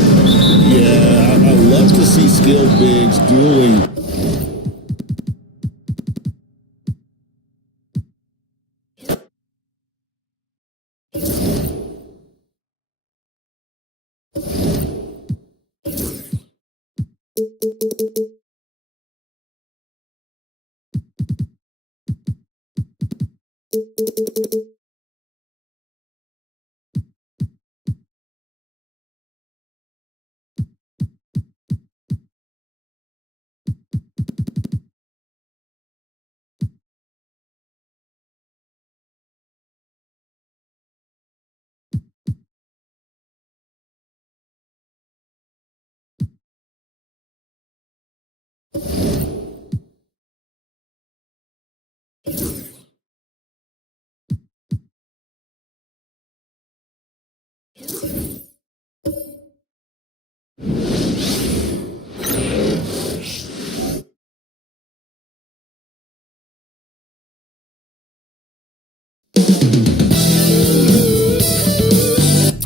Yeah, I love to see skilled bigs dueling.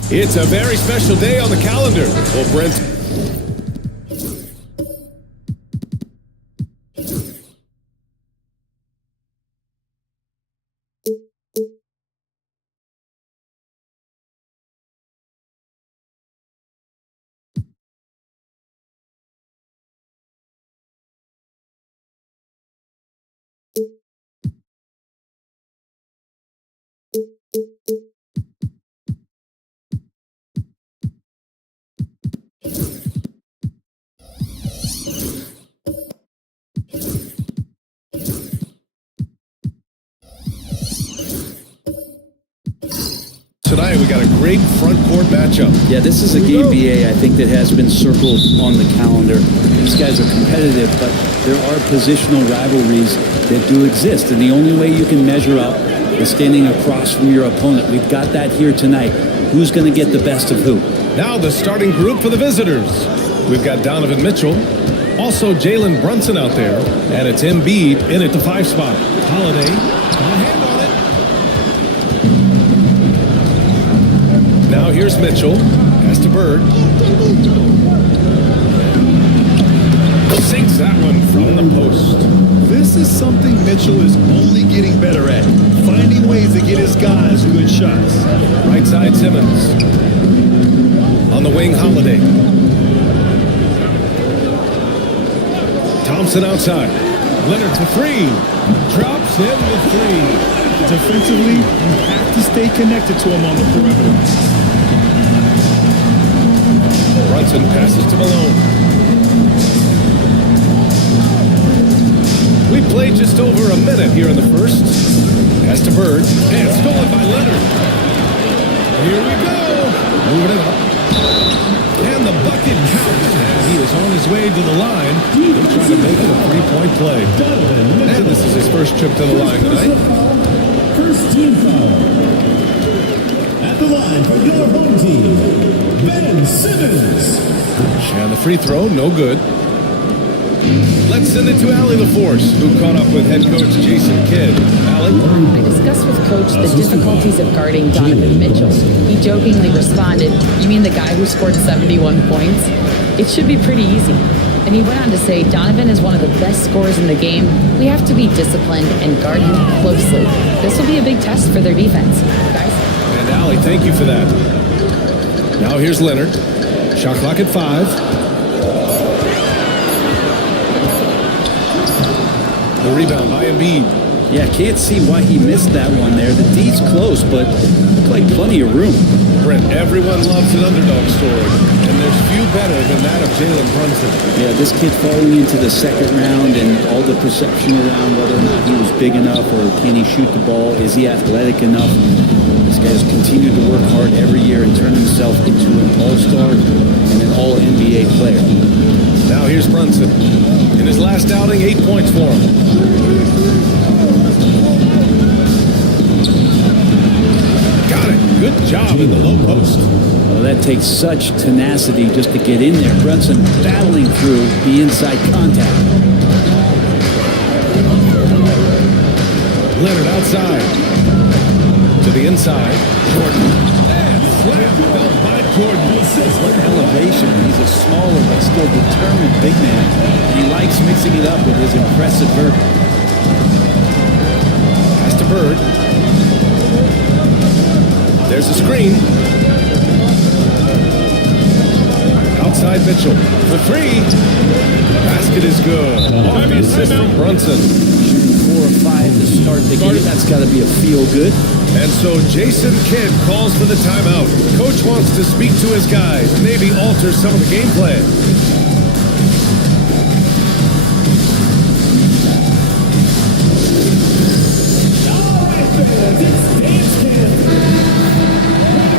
It's a very special day on the calendar. Well, Brent. Tonight we got a great front court matchup. Yeah, this is a game, BA, I think that has been circled on the calendar. These guys are competitive, but there are positional rivalries that do exist, and the only way you can measure up is standing across from your opponent. We've got that here tonight. Who's going to get the best of who? Now the starting group for the visitors. We've got Donovan Mitchell, also Jalen Brunson out there, and it's Embiid in at the 5 spot. Holiday, got a hand on it. Now here's Mitchell, pass to Bird. Sinks that one from the post. This is something Mitchell is only getting better at, finding ways to get his guys good shots. Right side Simmons. On the wing, Holiday. Thompson outside. Leonard to 3. Drops in the 3. Defensively, you have to stay connected to him on the perimeter. Brunson passes to Malone. We played just over a minute here in the first. Pass to Bird. And stolen by Leonard. Here we go. Moving it up. And the bucket counts. He is on his way to the line. He's trying to make it a 3-point play. And this is his first trip to the line tonight. First team foul. At the line for your home team, Ben Simmons. And the free throw, no good. Let's send it to Allie LaForce, who caught up with head coach Jason Kidd. Allie? I discussed with Coach the difficulties of guarding Donovan Mitchell. He jokingly responded, "You mean the guy who scored 71 points? It should be pretty easy." And he went on to say, "Donovan is one of the best scorers in the game. We have to be disciplined and guard him closely. This will be a big test for their defense." Guys? And Allie, thank you for that. Now here's Leonard. Shot clock at 5. The rebound by Embiid. Yeah, can't see why he missed that one there. The D's close, but looked like plenty of room. Brent, everyone loves an underdog story, and there's few better than that of Jalen Brunson. Yeah, this kid falling into the second round and all the perception around whether or not he was big enough or can he shoot the ball, is he athletic enough? This guy has continued to work hard every year and turn himself into an all-star and an all-NBA player. Now here's Brunson. In his last outing, 8 points for him. Got it. Good job in the low post. Well, that takes such tenacity just to get in there. Brunson battling through the inside contact. Leonard outside. To the inside. Jordan. And slam dunk by Jordan. What elevation. He's a smaller but still determined big man. And he likes mixing it up with his impressive vert. Pass to Bird. There's a screen. Outside Mitchell. For three. Basket is good. Off the assist from Brunson. 4 or 5 to start the game. That's got to be a feel-good. And so Jason Kidd calls for the timeout. Coach wants to speak to his guys, maybe alter some of the game plan.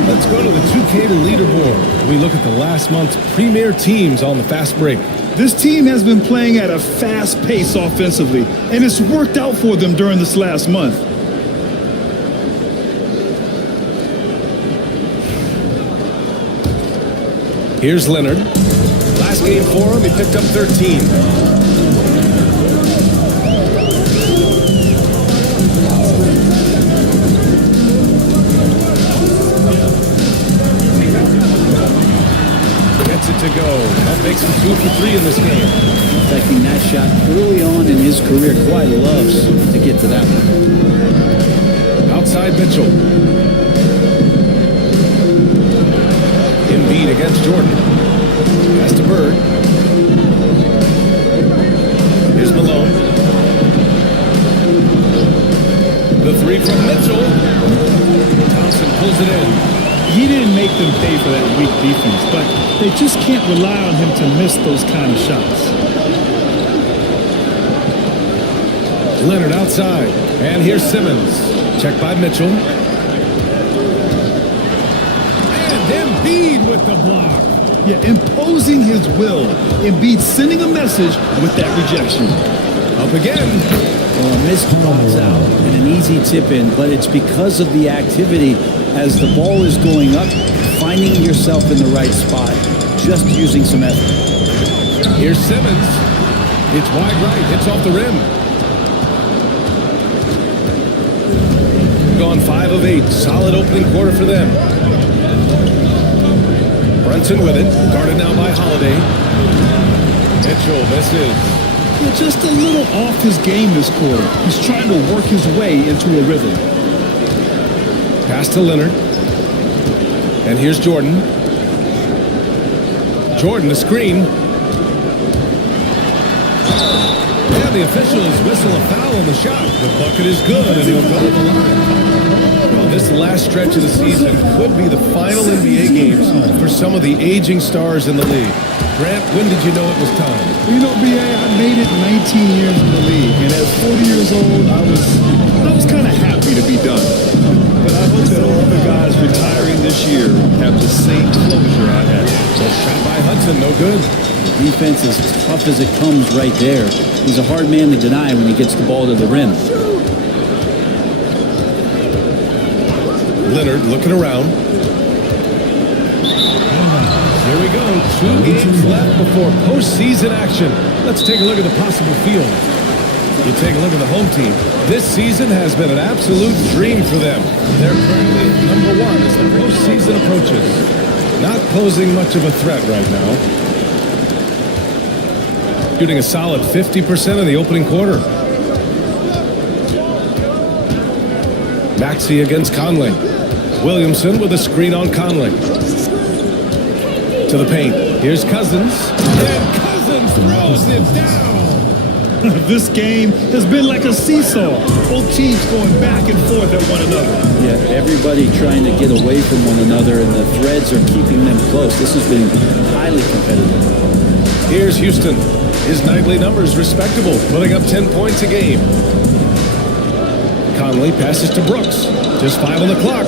Let's go to the 2K leaderboard. We look at the last month's premier teams on the fast break. This team has been playing at a fast pace offensively, and it's worked out for them during this last month. Here's Leonard. Last game for him, he picked up 13. Gets it to go. That makes him 2 for 3 in this game. Taking that shot early on in his career. Kawhi loves to get to that one. Outside Mitchell. Embiid against Jordan. Pass to Bird. Here's Malone. The three from Mitchell. Thompson pulls it in. He didn't make them pay for that weak defense, but they just can't rely on him to miss those kind of shots. Leonard outside. And here's Simmons. Checked by Mitchell. And Embiid with the block. Yeah, imposing his will. Embiid sending a message with that rejection. Up again. Well, a missed cross out and an easy tip in, but it's because of the activity as the ball is going up, finding yourself in the right spot, just using some effort. Here's Simmons. It's wide right, hits off the rim. Gone 5 of 8. Solid opening quarter for them. Brunson with it. Guarded now by Holiday. Mitchell misses. Yeah, just a little off his game this quarter. He's trying to work his way into a rhythm. Pass to Leonard. And here's Jordan. Jordan, the screen. And the officials whistle a foul on the shot. The bucket is good, and he'll go to the line. Well, this last stretch of the season could be the final NBA games for some of the aging stars in the league. Grant, when did you know it was time? You know, B.A., I made it 19 years in the league, and at 40 years old, I was kind of happy to be done. But I hope that all the guys retiring this year have the same closure I had. Well, shot by Hudson, no good. The defense is tough as it comes right there. He's a hard man to deny when he gets the ball to the rim. Leonard looking around. Here we go. 2 games left before postseason action. Let's take a look at the possible field. You take a look at the home team. This season has been an absolute dream for them. They're currently at number 1 as the postseason approaches. Not posing much of a threat right now. Shooting a solid 50% in the opening quarter. Maxey against Conley. Williamson with a screen on Conley. To the paint. Here's Cousins. And Cousins throws it down. This game has been like a seesaw. Both teams going back and forth at one another. Yeah, everybody trying to get away from one another, and the threads are keeping them close. This has been highly competitive. Here's Houston. His nightly numbers respectable, putting up 10 points a game. Conley passes to Brooks. Just 5 on the clock.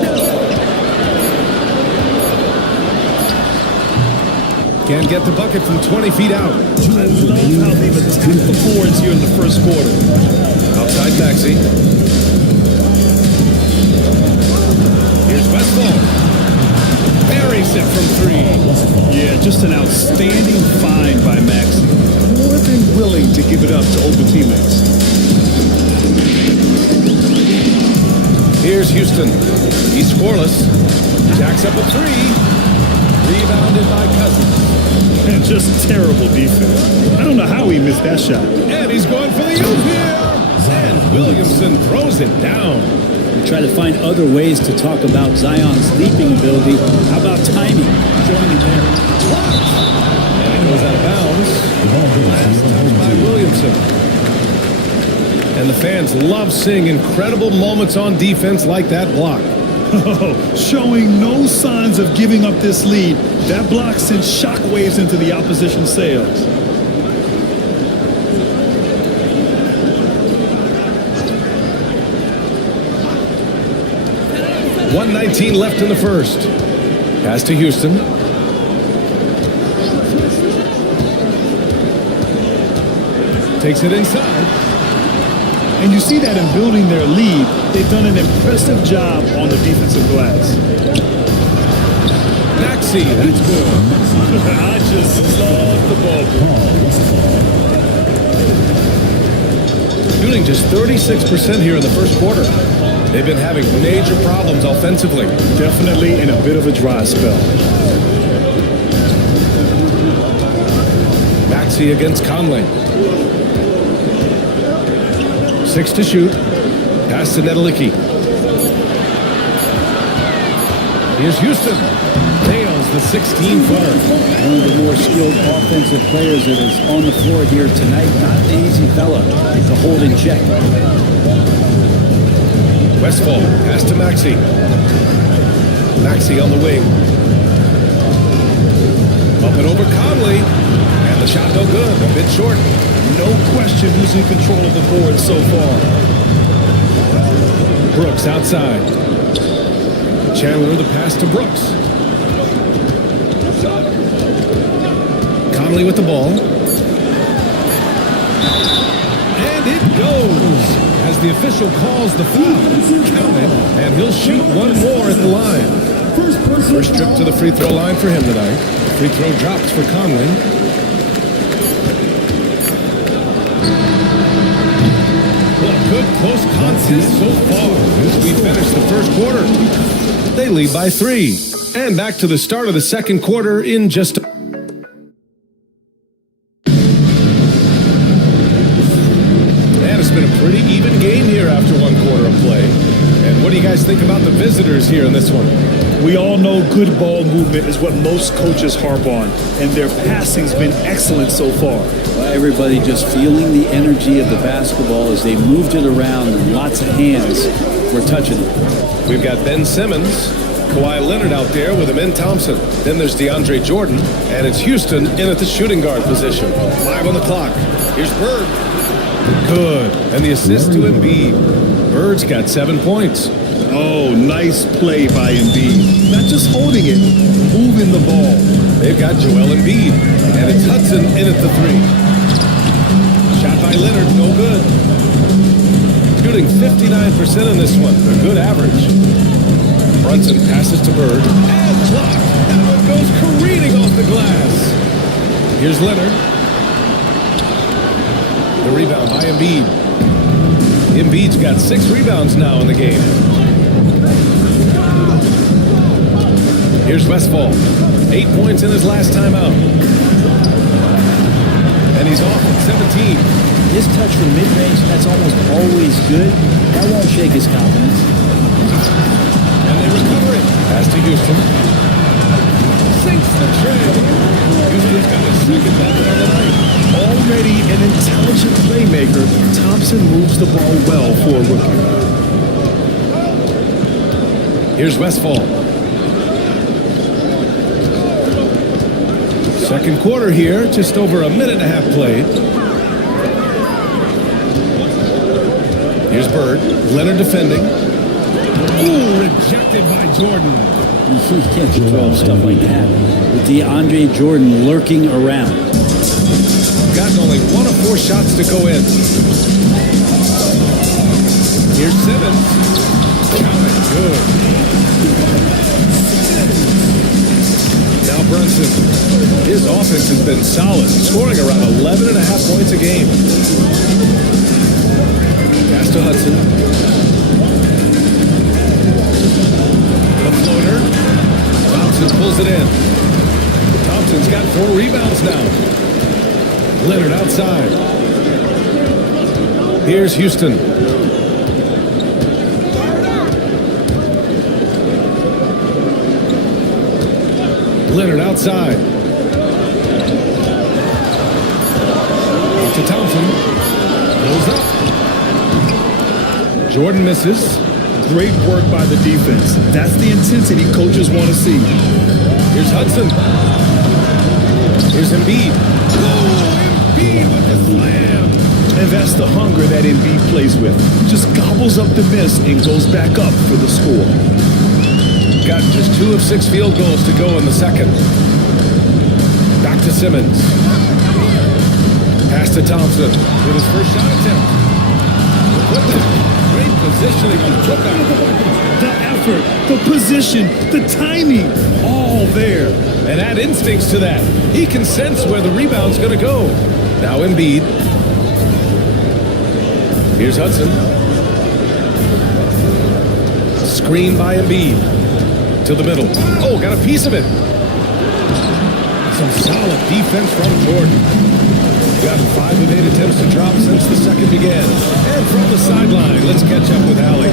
Can't get the bucket from 20 feet out. I love how they've attacked the boards here in the first quarter. Outside Maxey. Here's Westfall. Buries it from three. Yeah, just an outstanding find by Maxey. More than willing to give it up to open teammates. Here's Houston. He's scoreless. Jacks up a three. Rebounded by Cousins. And just terrible defense. I don't know how he missed that shot. And he's going for the oop here. And Williamson throws it down. We try to find other ways to talk about Zion's leaping ability. How about timing? Showing it there. And it goes out of bounds. Last touch by Williamson. And the fans love seeing incredible moments on defense like that block. Oh, showing no signs of giving up this lead. That block sent shockwaves into the opposition's sails. .119 left in the first. Pass to Houston. Takes it inside. And you see that in building their lead, they've done an impressive job on the defensive glass. Maxey, that's good. I just love the ball. Shooting just 36% here in the first quarter. They've been having major problems offensively. Definitely in a bit of a dry spell. Maxey against Conley. 6 to shoot. Pass to Nedelicki. Here's Houston. Nails the 16-footer. One of the more skilled offensive players that is on the floor here tonight. Not an easy fella to hold in check. Westfall. Pass to Maxey. Maxey on the wing. Up and over Conley. And the shot no good. A bit short. No question who's in control of the board so far. Brooks outside. Chandler the pass to Brooks. Conley with the ball. And it goes. As the official calls the foul. Counted. And he'll shoot one more at the line. First trip to the free throw line for him tonight. Free throw drops for Conley. Good close contest so far as we finish the first quarter. They lead by 3. And back to the start of the second quarter in just a... And it's been a pretty even game here after one quarter of play. And what do you guys think about the visitors here in this one? We all know good ball movement is what most coaches harp on, and their passing's been excellent so far. Well, everybody just feeling the energy of the basketball as they moved it around, and lots of hands were touching it. We've got Ben Simmons, Kawhi Leonard out there with Amin Thompson. Then there's DeAndre Jordan, and it's Houston in at the shooting guard position. 5 on the clock. Here's Bird. Good. And the assist to Embiid. Bird's got 7 points. Oh, nice play by Embiid. Not just holding it, moving the ball. They've got Joel Embiid, and it's Hudson in at the 3. Shot by Leonard, no good. Shooting 59% in this one, a good average. Brunson passes to Bird, and blocked. That one goes careening off the glass. Here's Leonard. The rebound by Embiid. Embiid's got 6 rebounds now in the game. Here's Westfall. 8 points in his last time out. And he's off at 17. His touch from mid-range, that's almost always good. That won't shake his confidence. And they recover it. Pass to Houston. Sinks the trail. Houston's got a second bucket on the night. Already an intelligent playmaker, Thompson moves the ball well for a rookie. Here's Westfall. Second quarter here, just over a minute and a half played. Here's Bird. Leonard defending. Ooh, rejected by Jordan. You can't control stuff like that. With DeAndre Jordan lurking around. Gotten only 1 of 4 shots to go in. Here's Simmons. Good. Now Brunson. His offense has been solid, scoring around 11.5 points a game. Pass to Hudson. The floater. Thompson pulls it in. Thompson's got 4 rebounds now. Leonard outside. Here's Houston. Leonard outside. Out to Thompson. Goes up. Jordan misses. Great work by the defense. That's the intensity coaches want to see. Here's Hudson. Here's Embiid. Oh, Embiid with the slam. And that's the hunger that Embiid plays with. Just gobbles up the miss and goes back up for the score. Got just 2 of 6 field goals to go in the second. Back to Simmons. Pass to Thompson with his first shot attempt. Great positioning on the putback. The effort, the position, the timing, all there. And add instincts to that. He can sense where the rebound's going to go. Now Embiid. Here's Hudson. Screen by Embiid. To the middle. Oh, got a piece of it. Some solid defense from Jordan. Gotten 5 of 8 attempts to drop since the second began. And from the sideline, let's catch up with Allie.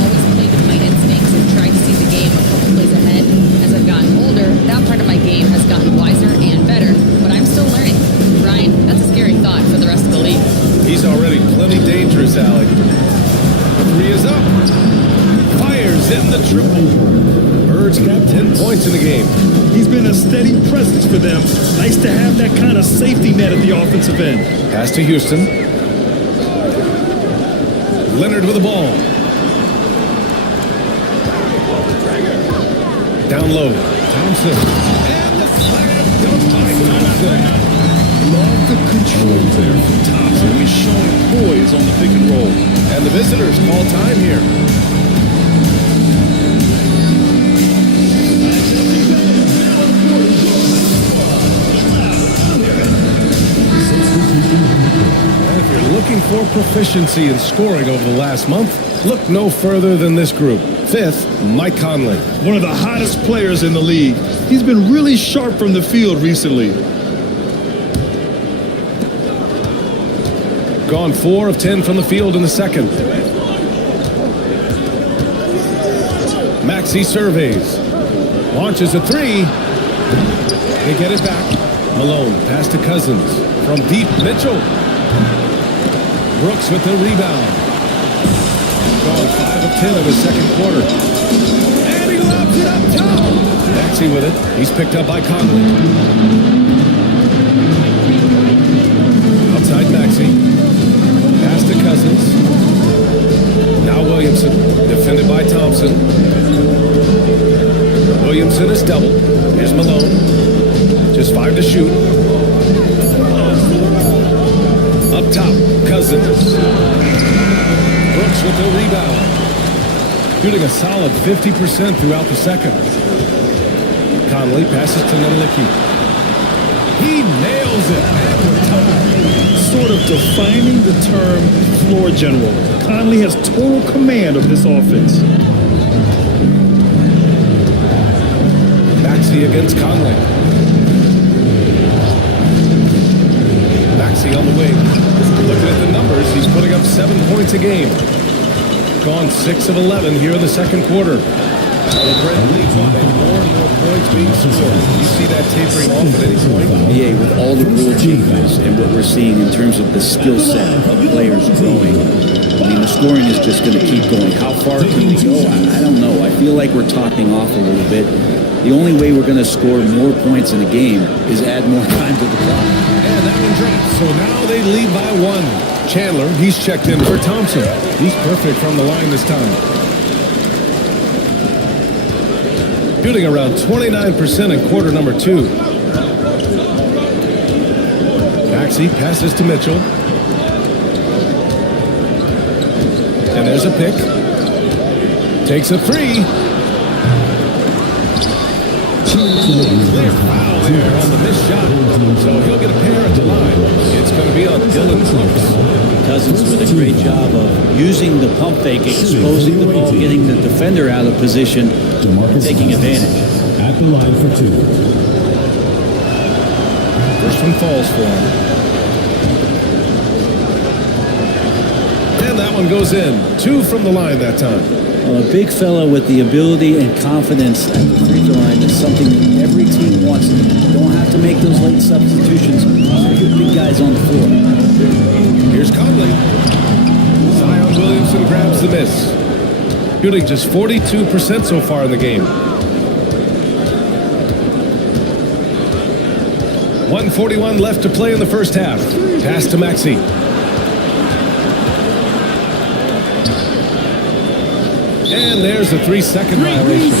Always played with my instincts and tried to see the game a couple plays ahead. As I've gotten older, that part of my game has gotten wiser and better, but I'm still learning. Ryan, that's a scary thought for the rest of the league. He's already plenty dangerous, Allie. The 3 is up. Fires in the triple. Bird's got 10 points in the game. He's been a steady presence for them. Nice to have that kind of safety net at the offensive end. Pass to Houston. Leonard with the ball. Down low. Thompson. And the slam dunk by Thompson. Love the control there from Thompson. He's showing poise on the pick and roll. And the visitors call time here. And if you're looking for proficiency in scoring over the last month, look no further than this group. 5th, Mike Conley. One of the hottest players in the league. He's been really sharp from the field recently. Gone 4 of 10 from the field in the second. Maxey surveys. Launches a 3. They get it back. Malone pass to Cousins. From deep, Mitchell. Brooks with the rebound. Gone 5 of 10 of his second quarter. And he lobs it up top. Maxey with it. He's picked up by Conley. Outside Maxey. Pass to Cousins. Now Williamson, defended by Thompson. Williamson is doubled. Here's Malone. Just 5 to shoot. Up top, Cousins. Brooks with the rebound. Shooting a solid 50% throughout the second. Conley passes to Nedelicki. He nails it. Sort of defining the term floor general. Conley has total command of this offense. Maxey against Conley. Maxey on the wing. Looking at the numbers, he's putting up 7 points a game. Gone 6 of 11 here in the second quarter. The Brent leads on more and more points being scored. You see that tapering off at any point? Yeah, with all the rule changes and what we're seeing in terms of the skill set of players growing, I mean, the scoring is just going to keep going. How far can we go? I don't know. I feel like we're topping off a little bit. The only way we're going to score more points in a game is add more time to the clock. And that one drops. So now they lead by 1. Chandler, he's checked in for Thompson. He's perfect from the line this time. Shooting around 29% in quarter number 2. Maxey passes to Mitchell. And there's a pick. Takes a three. Clear foul there on the missed shot. So he'll get a pair at the line. It's going to be on Dylan Brooks. Cousins with a great job of using the pump fake, exposing the ball, getting the defender out of position, and taking advantage. At the line for two. First one falls for him. And that one goes in. 2 from the line that time. A big fella with the ability and confidence at the free throw line is something that every team wants. Don't have to make those late substitutions. Get big guys on the floor. Here's Conley. Zion Williamson grabs the miss. Shooting just 42% so far in the game. 1:41 left to play in the first half. Pass to Maxey. And there's a 3-second violation.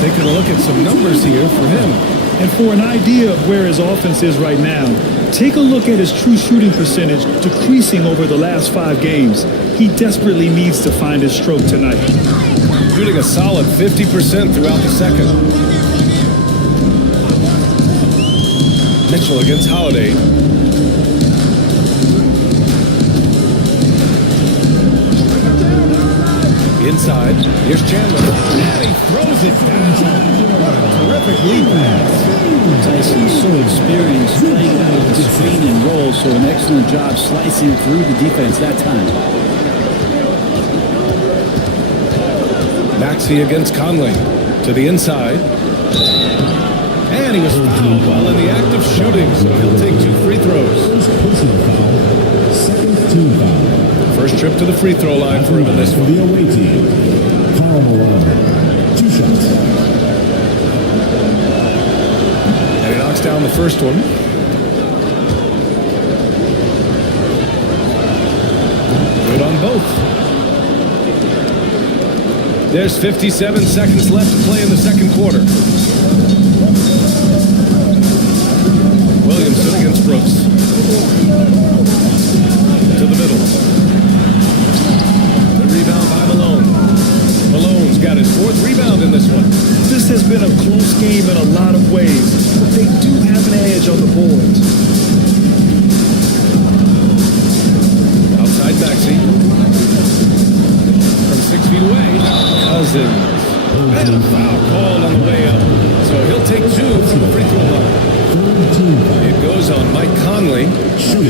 Taking a look at some numbers here for him. And for an idea of where his offense is right now, take a look at his true shooting percentage decreasing over the last 5 games. He desperately needs to find his stroke tonight. Shooting a solid 50% throughout the second. Mitchell against Holiday. Inside, here's Chandler. And he throws it down. What a terrific lead pass. Tyson's so experienced playing out of the screen and roll, so an excellent job slicing through the defense that time. Maxey against Conley. To the inside. And he was fouled while in the act of shooting, so he'll take 2 free throws. Second team foul. First trip to the free throw line for him in this one. The away team. Karl Malone. 2 shots. And he knocks down the first one. Good on both. There's 57 seconds left to play in the second quarter. Williamson against Brooks. To the middle. The rebound by Malone. Malone's got his 4th rebound in this one. This has been a close game in a lot of ways, but they do have an edge on the board. Outside Maxey. From 6 feet away. Cousins. And a foul called on the way up. So he'll take 2 from the free throw line. It goes on Mike Conley.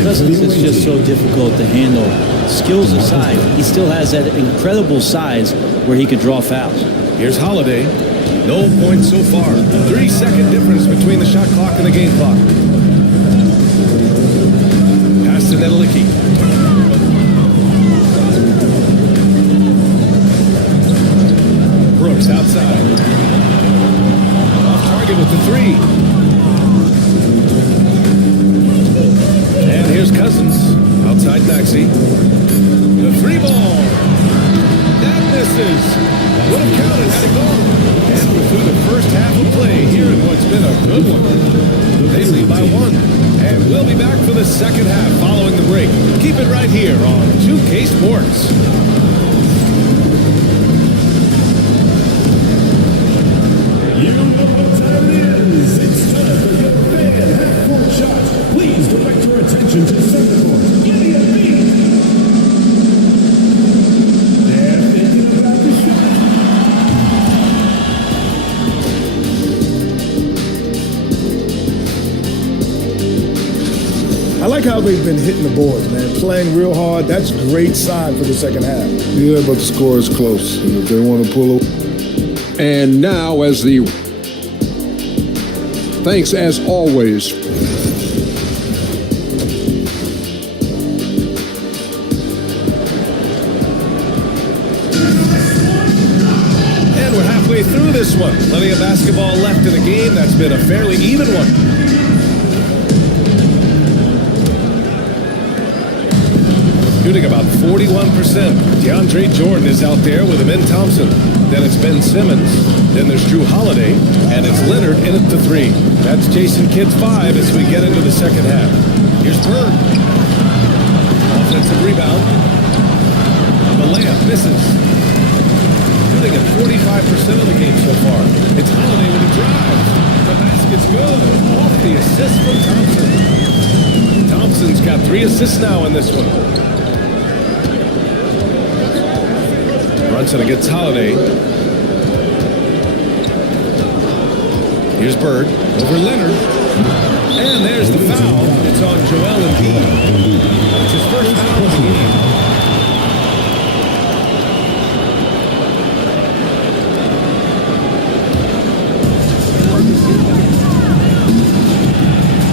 Cousins is just so difficult to handle. Skills aside, he still has that incredible size where he could draw fouls. Here's Holiday. No points so far. 3-second difference between the shot clock and the game clock. Pass to Nedelicki. Brooks outside. Off target with the 3. And here's Cousins. Outside Maxey. The 3 ball. That misses. Would have counted had it gone. And we're through the first half of play here in what's been a good one. They lead by 1. And we'll be back for the second half following the break. Keep it right here on 2K Sports. You know what time it is. It's time for your fan half-court shot. Please direct your attention to center court. Give me a beat. They're thinking about the shot. I like how they've been hitting the boards, man. Playing real hard. That's a great sign for the second half. Yeah, but the score is close. And if they want to pull away. And now, as the thanks as always. And we're halfway through this one. Plenty of basketball left in the game. That's been a fairly even one. Shooting about 41%. DeAndre Jordan is out there with Amin Thompson. Then it's Ben Simmons. Then there's Drew Holiday. And it's Leonard in at the 3. That's Jason Kidd's 5 as we get into the second half. Here's Bird. Offensive rebound. Misses. Shooting at 45% of the game so far. It's Holiday with a drive. The basket's good. Off the assist from Thompson. Thompson's got 3 assists now in this one. Brunson against Holiday. Here's Bird over Leonard. And there's the foul. It's on Joel Embiid. It's his first foul of the game.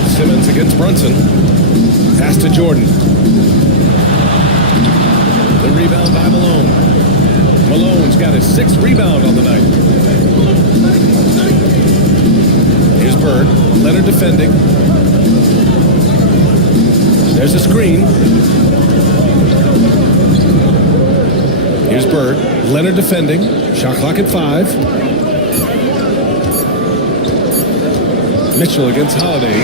Simmons against Brunson. Pass to Jordan. The rebound by Malone. Malone's got his 6th rebound on the night. Here's Bird. Leonard defending. There's a screen. Here's Bird. Leonard defending. Shot clock at 5. Mitchell against Holiday.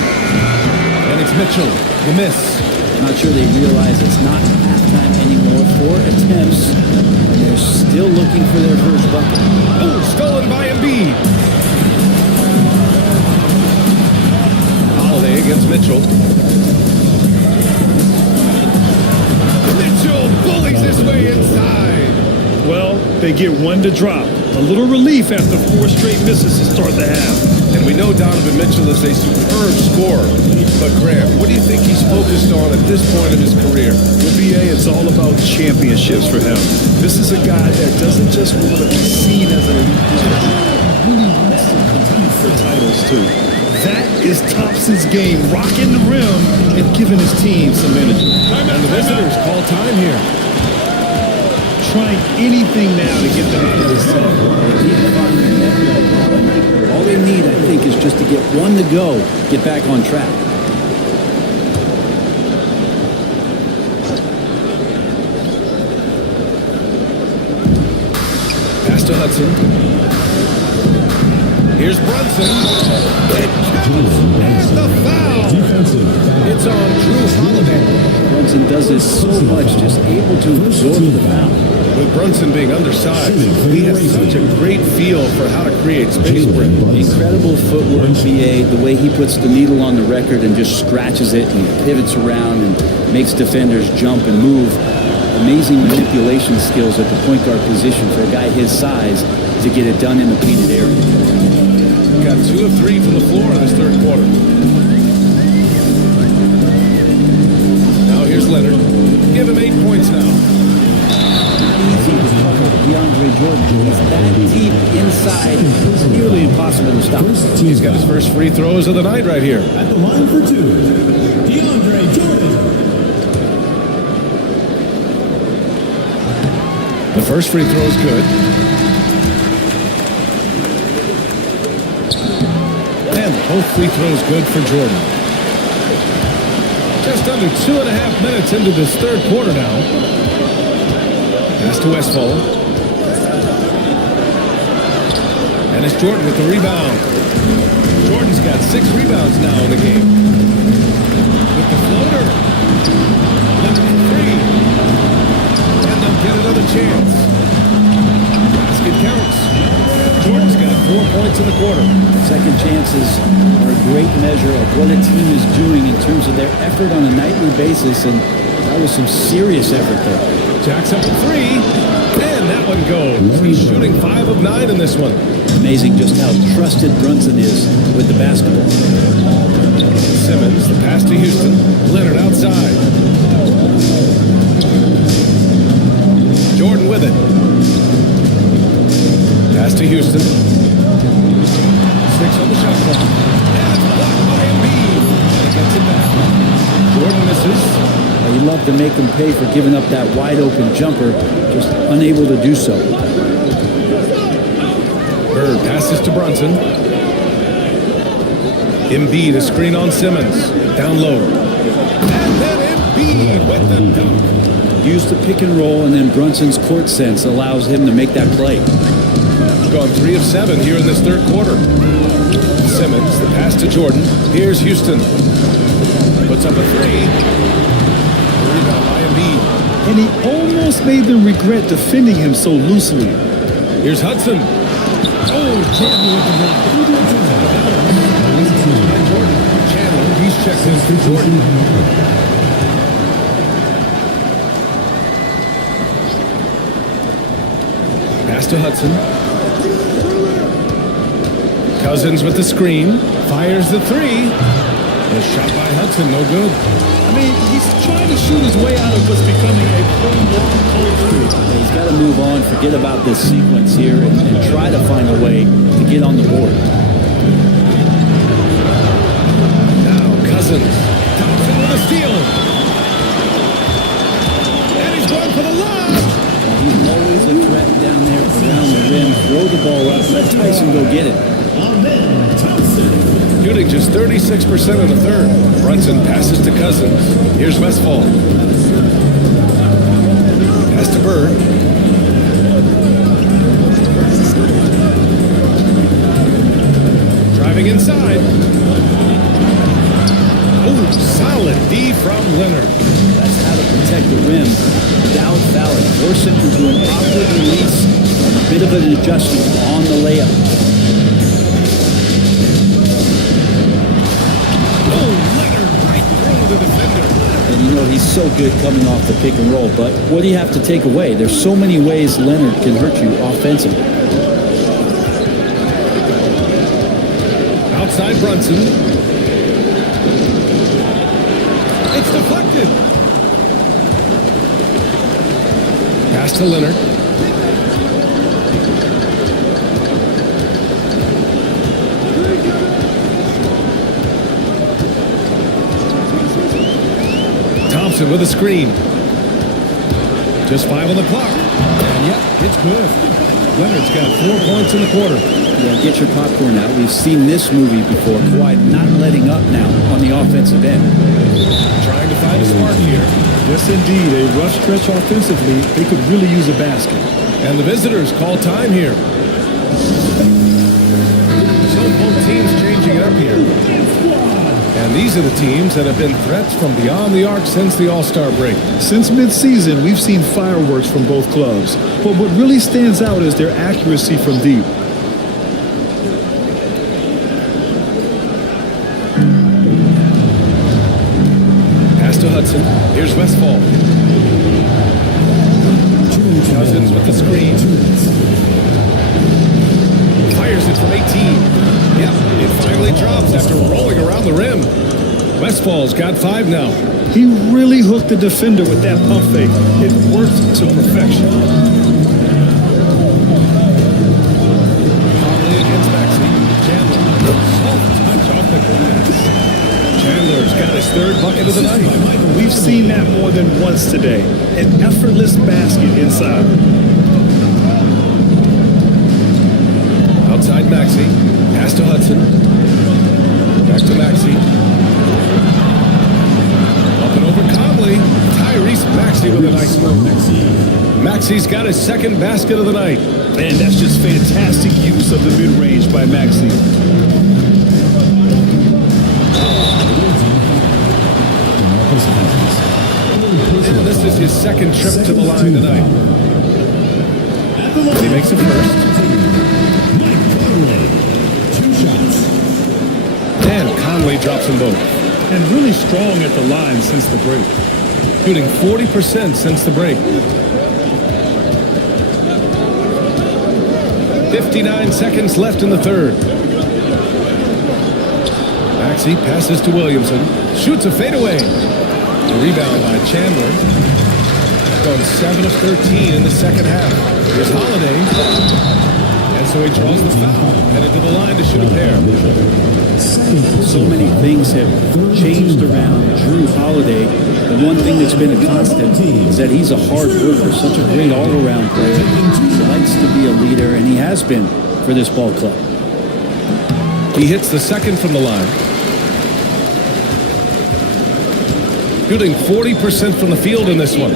And it's Mitchell. The miss. Not sure they realize it's not halftime anymore. 4 attempts, and they're still looking for their first bucket. Oh, stolen by Embiid. Holiday against Mitchell. Mitchell bullies his way inside. Well, they get one to drop. A little relief after 4 straight misses to start the half. And we know Donovan Mitchell is a superb scorer. But Grant, what do you think he's focused on at this point of his career? With BA, it's all about championships for him. This is a guy that doesn't just want to be seen as an elite player. He really wants to compete for titles, too. That is Thompson's game, rocking the rim and giving his team some energy. And the visitors call time here. Trying anything now to get them out of this zone. All they need, I think, is just to get one to go, get back on track. Pass to Hudson. Here's Brunson. It counts. And the foul. It's on Drew Holiday. Brunson does this so much, just able to absorb the foul. With Brunson being undersized, he has such a great feel for how to create space for him. Incredible footwork, BA, the way he puts the needle on the record and just scratches it and pivots around and makes defenders jump and move. Amazing manipulation skills at the point guard position for a guy his size to get it done in the painted area. Got 2 of 3 from the floor in this third quarter. Now here's Leonard. Give him 8 points now. Easy to cover DeAndre Jordan. He's that deep inside. It's nearly impossible to stop. He's got his first free throws of the night right here. At the line for 2, DeAndre Jordan. The first free throw is good. And both free throws good for Jordan. Just under 2.5 minutes into this third quarter now. Pass to Westphal. And it's Jordan with the rebound. Jordan's got 6 rebounds now in the game. With the floater. Leonard for 3. And they'll get another chance. Basket counts. Jordan's got 4 points in the quarter. Second chances are a great measure of what a team is doing in terms of their effort on a nightly basis, and that was some serious effort there. Jacks up a 3, and that one goes. He's shooting 5 of 9 in this one. Amazing just how trusted Brunson is with the basketball. Simmons, the pass to Houston. Leonard outside. Jordan with it. Pass to Houston. 6 on the shot clock. And it's blocked by Embiid. And he gets it back. Jordan misses. He loved to make them pay for giving up that wide open jumper, just unable to do so. Bird passes to Brunson. Embiid, a screen on Simmons. Down low. And then Embiid with the dunk. Use the pick and roll, and then Brunson's court sense allows him to make that play. Gone 3 of 7 here in this third quarter. Simmons, the pass to Jordan. Here's Houston. Puts up a 3. Rebound by Embiid. And he almost almost made them regret defending him so loosely. Here's Hudson. Oh, Chandler with the block. Chandler, he's checked in for Jordan. Pass to Hudson. Cousins with the screen. Fires the three. A shot by Hudson, no good. I mean, he's trying to shoot his way out of what's becoming a prolonged cold streak. He's got to move on, forget about this sequence here, and try to find a way to get on the board. Now Cousins. Thompson with a steal. And he's going for the lob. He's always a threat down there around the rim. Throw the ball up, let Tyson go get it. Shooting just 36% in the third. Brunson passes to Cousins. Here's Westfall. Pass to Bird. Driving inside. Oh, solid D from Leonard. That's how to protect the rim without fouling. Force him to do an awkward release and a bit of an adjustment on the layup. And you know, he's so good coming off the pick and roll, but what do you have to take away? There's so many ways Leonard can hurt you offensively. Outside Brunson. It's deflected. Pass to Leonard. Thompson with a screen. Just 5 on the clock. And yep, it's good. Leonard's got 4 points in the quarter. Yeah, get your popcorn out. We've seen this movie before. Kawhi not letting up now on the offensive end. Trying to find a spark here. Yes, indeed. A rough stretch offensively. They could really use a basket. And the visitors call time here. So both teams changing it up here. And these are the teams that have been threats from beyond the arc since the All-Star break. Since midseason, we've seen fireworks from both clubs. But what really stands out is their accuracy from deep. Pass to Hudson. Here's Westfall. Cousins with the screen. Fires it from 18. Yep, it finally drops after rolling around the rim. Westfall's got 5 now. He really hooked the defender with that pump fake. It worked to perfection. Conley against Maxey. Chandler. Soft touch off the glass. Chandler's got his 3rd bucket of the night. We've seen that more than once today. An effortless basket inside. Outside Maxey. Pass to Hudson. Back to Maxey. Up and over Conley. Tyrese Maxey with a nice move. Maxey's got his 2nd basket of the night. Man, that's just fantastic use of the mid-range by Maxey. And this is his 2nd trip to the line tonight. He makes a first. And Conley drops them both. And really strong at the line since the break. Shooting 40% since the break. 59 seconds left in the third. Maxey passes to Williamson. Shoots a fadeaway. Rebound by Chandler. Gone 7 of 13 in the second half. Here's Holiday. And so he draws the foul. Headed to the line to shoot a pair. So many things have changed around Jrue Holiday. The one thing that's been a constant is that he's a hard worker, such a great all-around player. He likes to be a leader, and he has been for this ball club. He hits the 2nd from the line. Shooting 40% from the field in this one.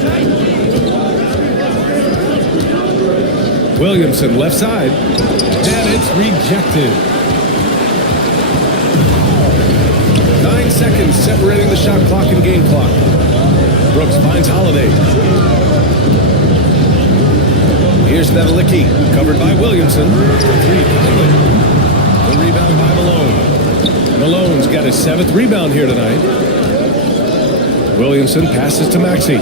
Williamson left side. And it's rejected. 9 seconds separating the shot clock and game clock. Brooks finds Holiday. Here's Nedelicki, covered by Williamson. Three, Conley. The rebound by Malone. Malone's got his 7th rebound here tonight. Williamson passes to Maxey.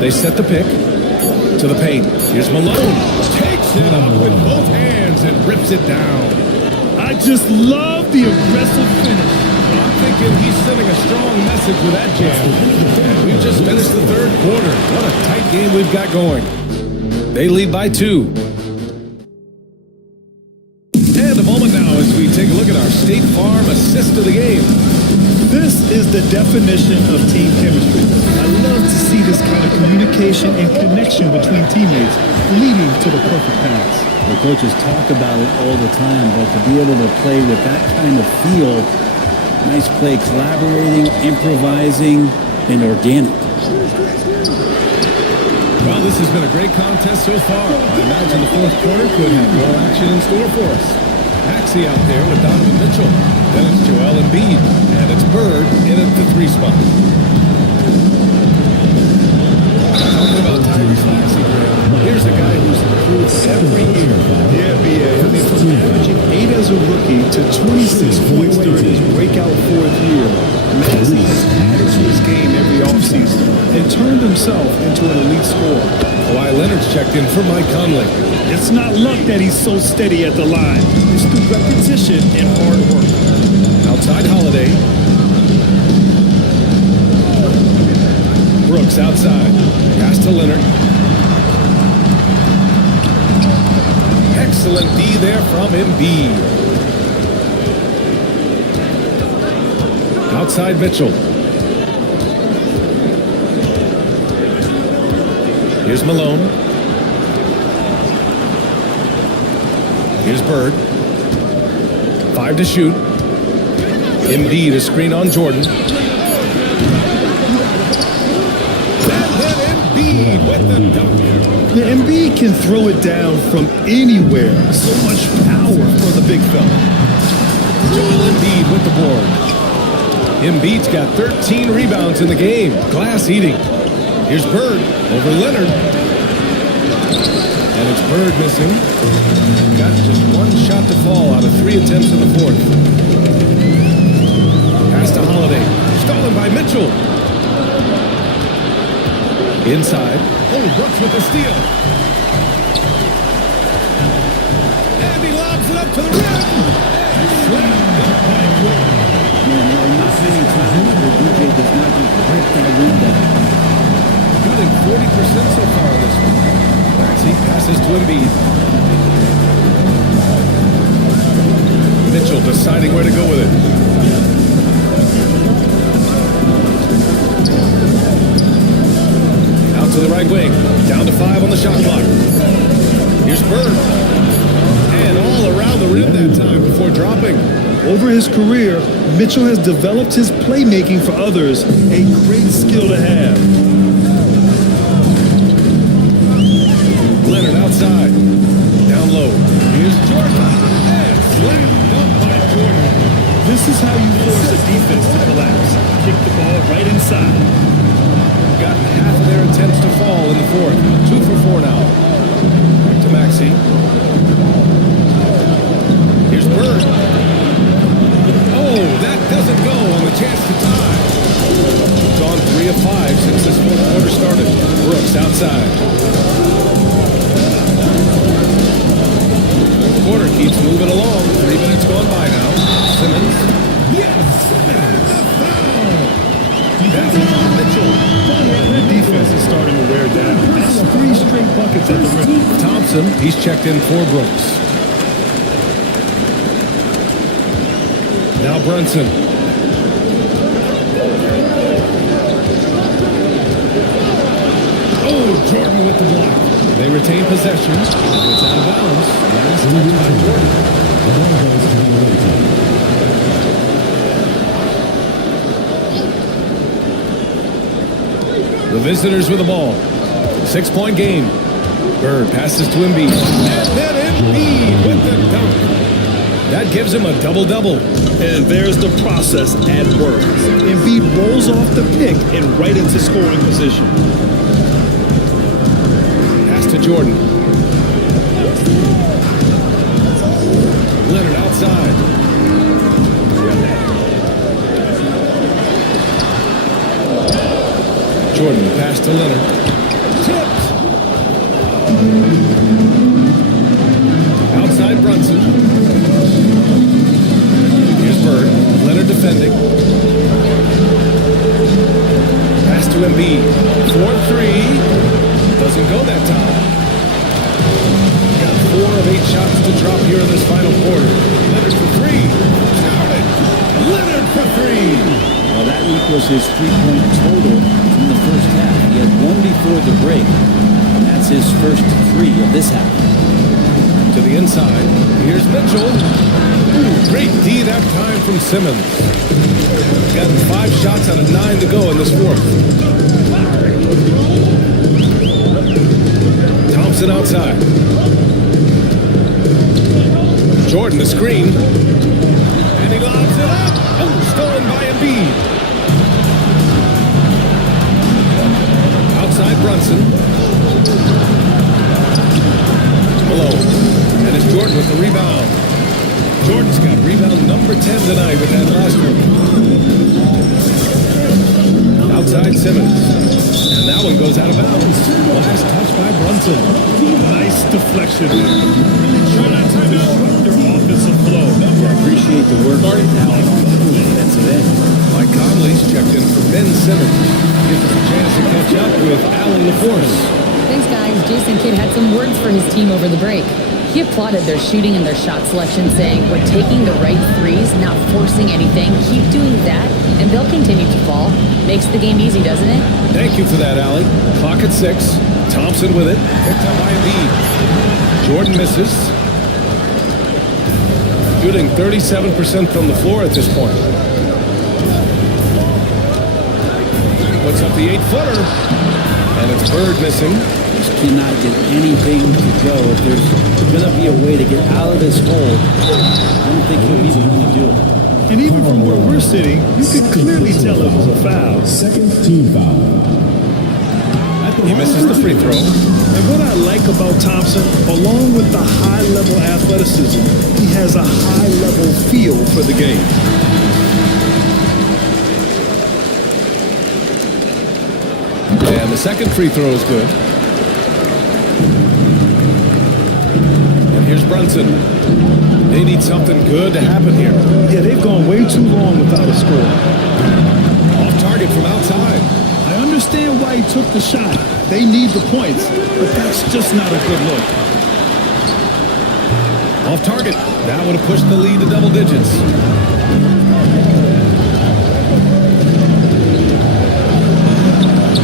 They set the pick to the paint. Here's Malone. Takes it up with both hands and rips it down. I just love the aggressive finish. I'm thinking he's sending a strong message with that jam. And we've just finished the 3rd quarter. What a tight game we've got going. They lead by 2. And a moment now as we take a look at our State Farm assist of the game. This is the definition of team chemistry. I love to see this kind of communication and connection between teammates leading to the perfect pass. The coaches talk about it all the time, but to be able to play with that kind of feel, nice play, collaborating, improvising, and organic. Well, this has been a great contest so far. I imagine the 4th quarter could have more action in store for us. Maxey out there with Donovan Mitchell. Then it's Joel Embiid. And it's Bird in at the 3 spot. Talking about Tyrese Maxey, here's a guy who's improved every year. Yeah, B.A. I mean, from averaging 8 as a rookie to 26 points during his breakout 4th year, Maxey has added to his game every offseason and turned himself into an elite scorer. Kawhi Leonard's checked in for Mike Conley. It's not luck that he's so steady at the line. It's through repetition and hard work. Outside Holiday. Brooks outside. Pass to Leonard. Excellent D there from Embiid. Outside Mitchell. Here's Malone. Here's Bird. 5 to shoot. Embiid, a screen on Jordan. And then Embiid with the dunk. The Embiid can throw it down from anywhere. So much power for the big fella. Joel Embiid with the board. Embiid's got 13 rebounds in the game. Glass eating. Here's Bird over Leonard. And it's Bird missing. Got just 1 shot to fall out of 3 attempts in the 4th. Pass to Holiday. Stolen by Mitchell. Inside. Oh, Brooks with the steal. And he lobs it up to the rim. And slammed up by Jordan. Man, there are not many times where DJ does not just break that rim down. Shooting 40% so far this one. Maxey passes to Embiid. Mitchell deciding where to go with it. Out to the right wing. Down to 5 on the shot clock. Here's Bird. And all around the rim that time before dropping. Over his career, Mitchell has developed his playmaking for others, a great skill to have. Leonard outside. Down low. Here's Jordan. And slammed up by Jordan. This is how you force a defense to collapse. Kick the ball right inside. Got half of their attempts to fall in the 4th. 2 for 4 now. Back to Maxey. Here's Bird. Oh, that doesn't go on the chance to tie. Gone 3 of 5 since this 4th quarter started. Brooks outside. 4th quarter keeps moving along. 3 minutes gone by now. Simmons. Yes! And the foul! That's on Mitchell. The defense is starting to wear down. That's 3 straight buckets at the rim. Thompson, he's checked in for Brooks. Now Brunson. Oh, Jordan with the block. They retain possession. It's out of bounds. Last touch by Jordan. The visitors with the ball. 6-point game. Bird passes to Embiid. And then Embiid with the dunk. That That gives him a double-double. And there's the process at work. Embiid rolls off the pick and right into scoring position. Pass to Jordan. Leonard outside. Jordan, pass to Leonard. Tipped. Outside Brunson. Here's Bird. Leonard defending. Pass to Embiid. 4-3. Doesn't go that time. Got 4 of 8 shots to drop here in this final quarter. Leonard for 3. Count it. Leonard for 3. Well, that equals his 3-point total from the first half. He had 1 before the break. And that's his first 3 of this half. To the inside. Here's Mitchell. Ooh, great D that time from Simmons. Got 5 shots out of 9 to go in this fourth. Thompson outside. Jordan the screen. And he lobs it up. Oh, stolen by Embiid. Outside Brunson. Malone. And it's Jordan with the rebound. Jordan's got rebound number 10 tonight with that last one. Outside Simmons. And that one goes out of bounds. Last touch by Brunson. Nice deflection. Try not to disrupt their offensive flow. I appreciate the work right now on the defensive end. Mike Conley's checked in for Ben Simmons. Gives us a chance to catch up with Alan LaForce. Thanks, guys. Jason Kidd had some words for his team over the break. He applauded their shooting and their shot selection, saying, "We're taking the right threes, not forcing anything. Keep doing that, and they'll continue to fall." Makes the game easy, doesn't it? Thank you for that, Allie. Clock at 6. Thompson with it. Picked up by Embiid. Jordan misses. Shooting 37% from the floor at this point. Puts up the 8-footer. And it's Bird missing. Just cannot get anything to go. If there's going to be a way to get out of this hole, I don't think he'll be the one to do it. And even from where we're sitting, you can clearly tell it was a foul. Second team foul. He misses the free throw. And what I like about Thompson, along with the high-level athleticism, he has a high-level feel for the game. And the second free throw is good. And here's Brunson. They need something good to happen here. Yeah, they've gone way too long without a score. Off target from outside. I understand why he took the shot. They need the points, but that's just not a good look. Off target. That would have pushed the lead to double digits.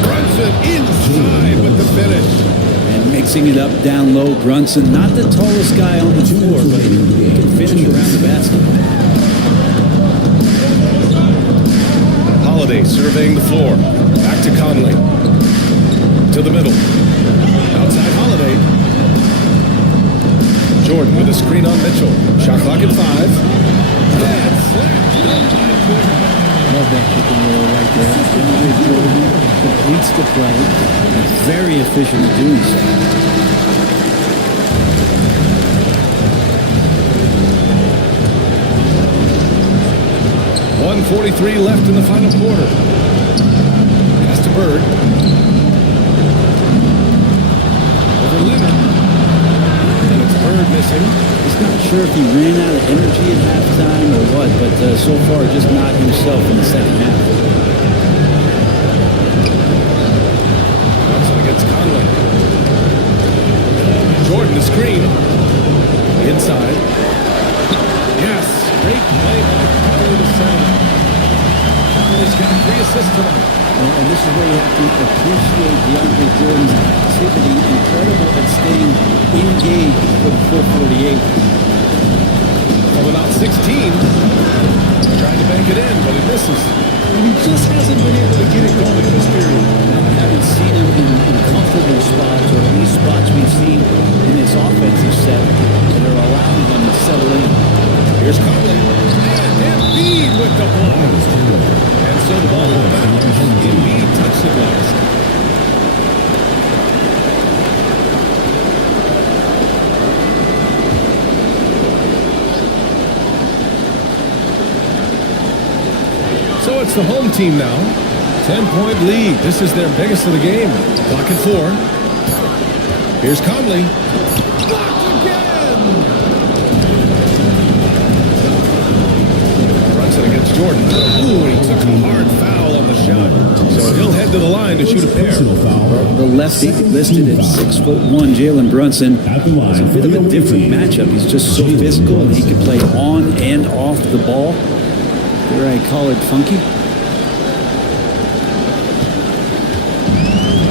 Brunson inside with the finish. And mixing it up down low, Brunson, not the tallest guy on the floor, but he can finish around the basket. Holiday surveying the floor. Back to Conley. To the middle. Outside Holiday. Jordan with a screen on Mitchell. Shot clock at 5. Bad slap. Love that pick and roll right there. Jordan completes the play. He's very efficient at doing so. 1:43 left in the final quarter. Pass to Bird. Over Leonard. And it's Bird missing. He's not sure if he ran out of energy at halftime or what, but so far just not himself in the second half. Johnson against Conley. Jordan the screen. Inside. Yes. Great play by Conley to center. Conley's got 3 assists tonight. And this is where you have to appreciate DeAndre Jordan's activity. Incredible at staying engaged for the full 48. From about 16. Trying to bank it in, but he misses. And he just hasn't been able to get it going in this period. I haven't seen him in comfortable spots, or at least spots we've seen in his offensive set that are allowing him to settle in. Here's So it's the home team now. 10-point lead. This is their biggest of the game. Clock at 4. Here's Conley. Blocked again! Brunson against Jordan. Ooh, he took a hard foul on the shot. So he'll head to the line to shoot a pair. The lefty listed at 6'1", Jalen Brunson. It's a bit of a different matchup. He's just so physical, and he can play on and off the ball. Dare I call it funky?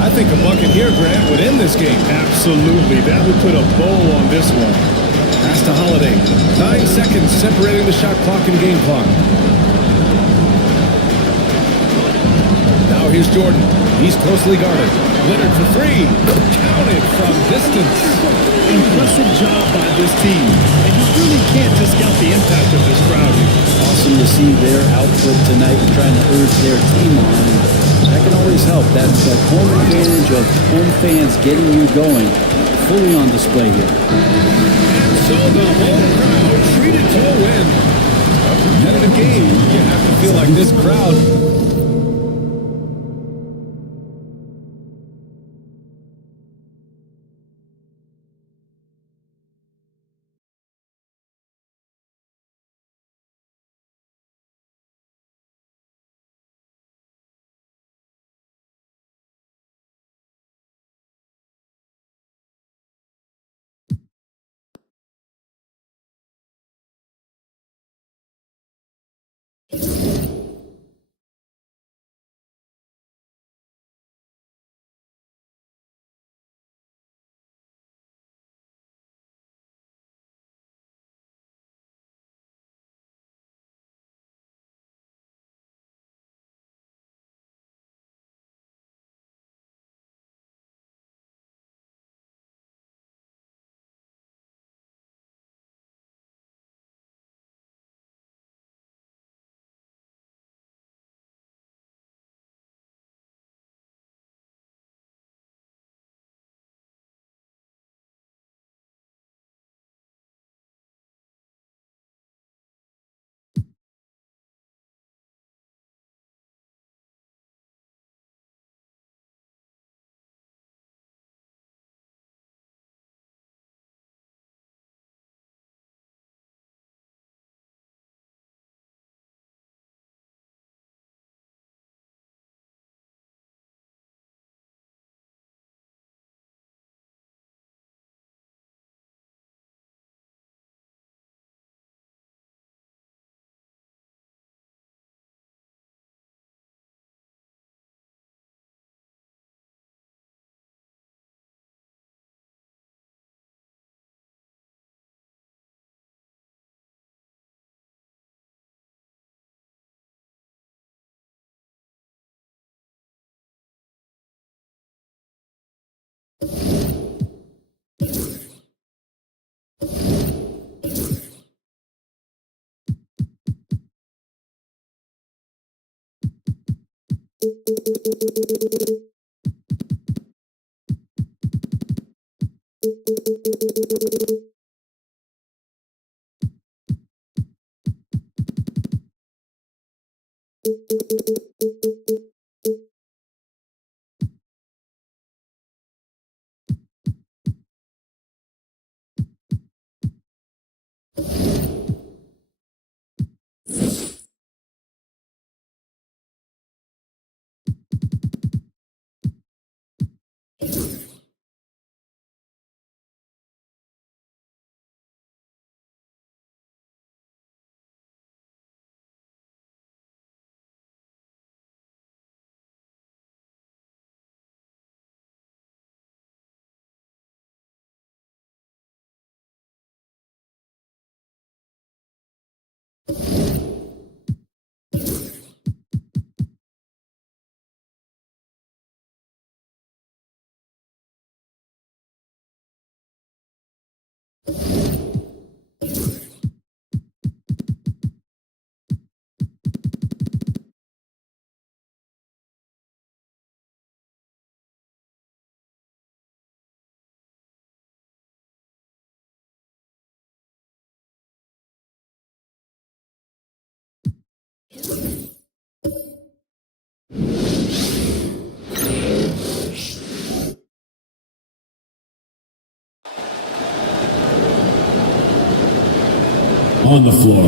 I think a bucket here, Grant, would end this game. Absolutely. That would put a bow on this one. Pass to Holiday. 9 seconds separating the shot clock and game clock. Now here's Jordan. He's closely guarded. Leonard for 3. Counted from distance. Impressive job by this team. And you really can't discount the impact of this crowd here. Awesome to see their output tonight, trying to urge their team on. That can always help. That home advantage of home fans getting you going, fully on display here. And so the home crowd treated to a win. A competitive game. You have to feel like this crowd on the floor.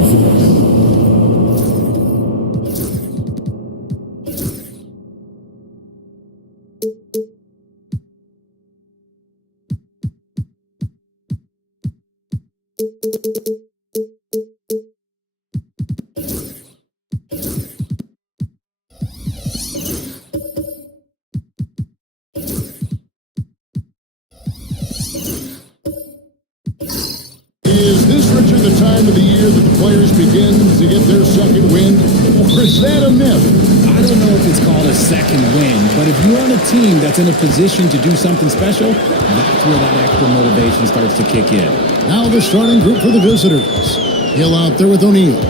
Is this, Richard, the time of the year that the players begin to get their second wind? Or is that a myth? I don't know if it's called a second win, but if you're on a team that's in a position to do something special, that's where that extra motivation starts to kick in. Now the starting group for the visitors. Hill out there with O'Neal.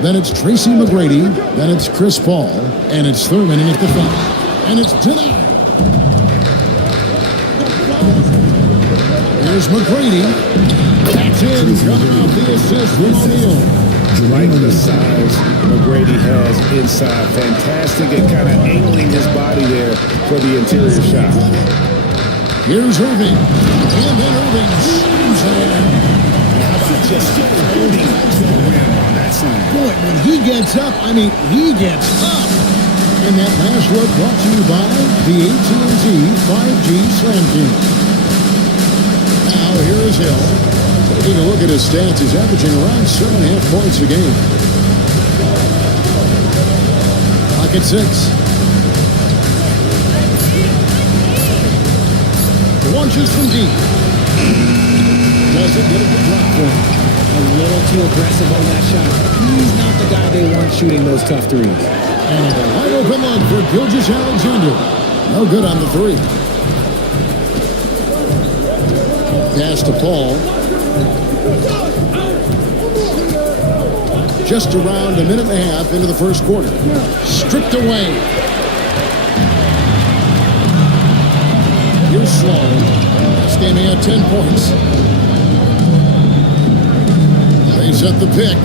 Then it's Tracy McGrady. Then it's Chris Paul. And it's Thurman in at the foul. And it's denied. Here's McGrady. That's in. Coming off the assist from O'Neal. Like the size McGrady has inside. Fantastic at kind of angling his body there for the interior shot. Here's Irving. And then Irving slams it in. How about just floating to the rim on that side? Boy, when he gets up, he gets up. And that last look brought to you by the AT&T 5G Slam King. Now here is Hill. Taking a look at his stats, he's averaging around 7.5 points a game. Pocket 6. Launches from deep. Doesn't get a good block for him. A little too aggressive on that shot. He's not the guy they want shooting those tough threes. And a wide open look for Gilgeous-Alexander. No good on the three. Pass to Paul. Just around a minute and a half into the first quarter. Stripped away. Here's Sloan. This game he had 10 points. They set the pick.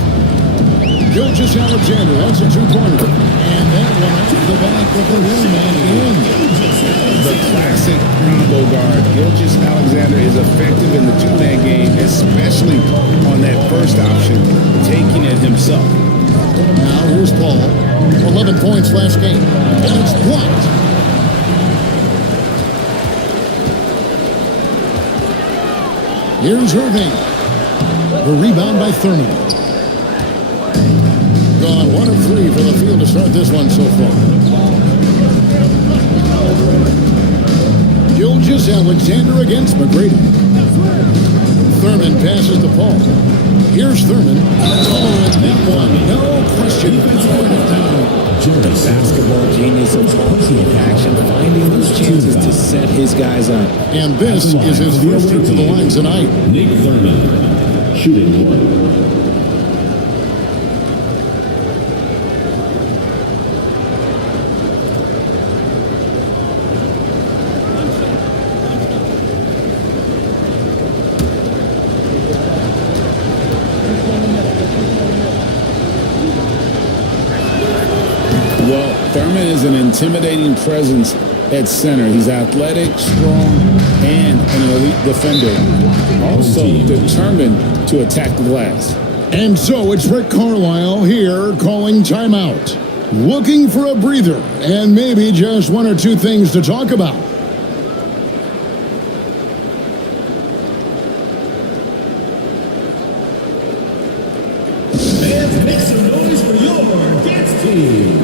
Gilgeous-Alexander, that's a two-pointer. And that one off the back of the rim and in. The classic combo guard. Gilgeous-Alexander is effective in the two-man game, especially on that first option, taking it himself. Now here's Paul. 11 points last game. And it's blocked. Here's Irving. The rebound by Thurman. Gone 1 of 3 for the field to start this one so far. Gilgeous-Alexander against McGrady. Thurman passes to Paul. Here's Thurman. Oh, and that one, no question. The basketball genius of Paul in action, finding those chances to set his guys up. And this is his first trip to the line tonight. Nick Thurman, shooting 1. Well, Thurman is an intimidating presence at center. He's athletic, strong, and an elite defender. Also determined to attack the glass. And so it's Rick Carlisle here calling timeout. Looking for a breather and maybe just 1 or 2 things to talk about. And make some noise for your dance team.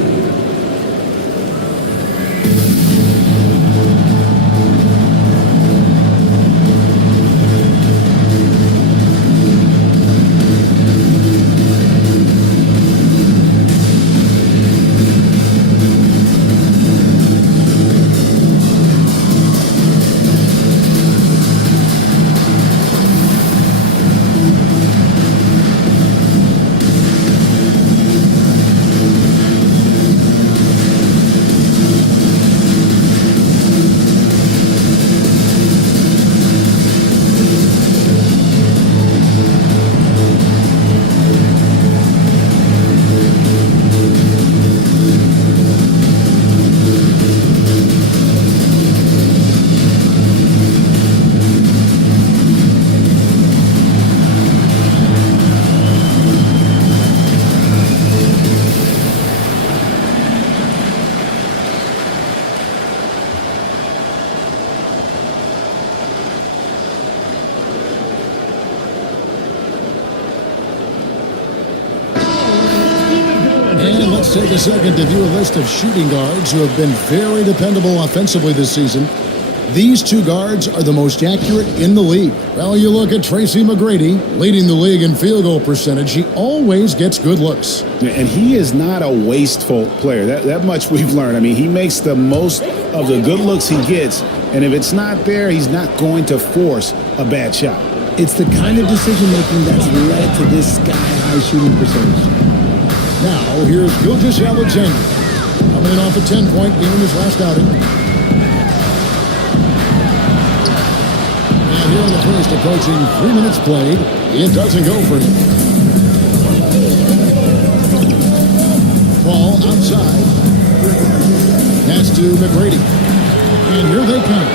take a second to view a list of shooting guards who have been very dependable offensively this season. These two guards are the most accurate in the league. Well, you look at Tracy McGrady, leading the league in field goal percentage. He always gets good looks. And he is not a wasteful player. That much we've learned. I mean, he makes the most of the good looks he gets, and if it's not there, he's not going to force a bad shot. It's the kind of decision-making that's led to this sky-high shooting percentage. Now, here's Gilgeous Alexander, coming off a 10-point game in his last outing. And here in the first, approaching 3 minutes played, it doesn't go for him. Ball outside. Pass to McGrady. And here they come.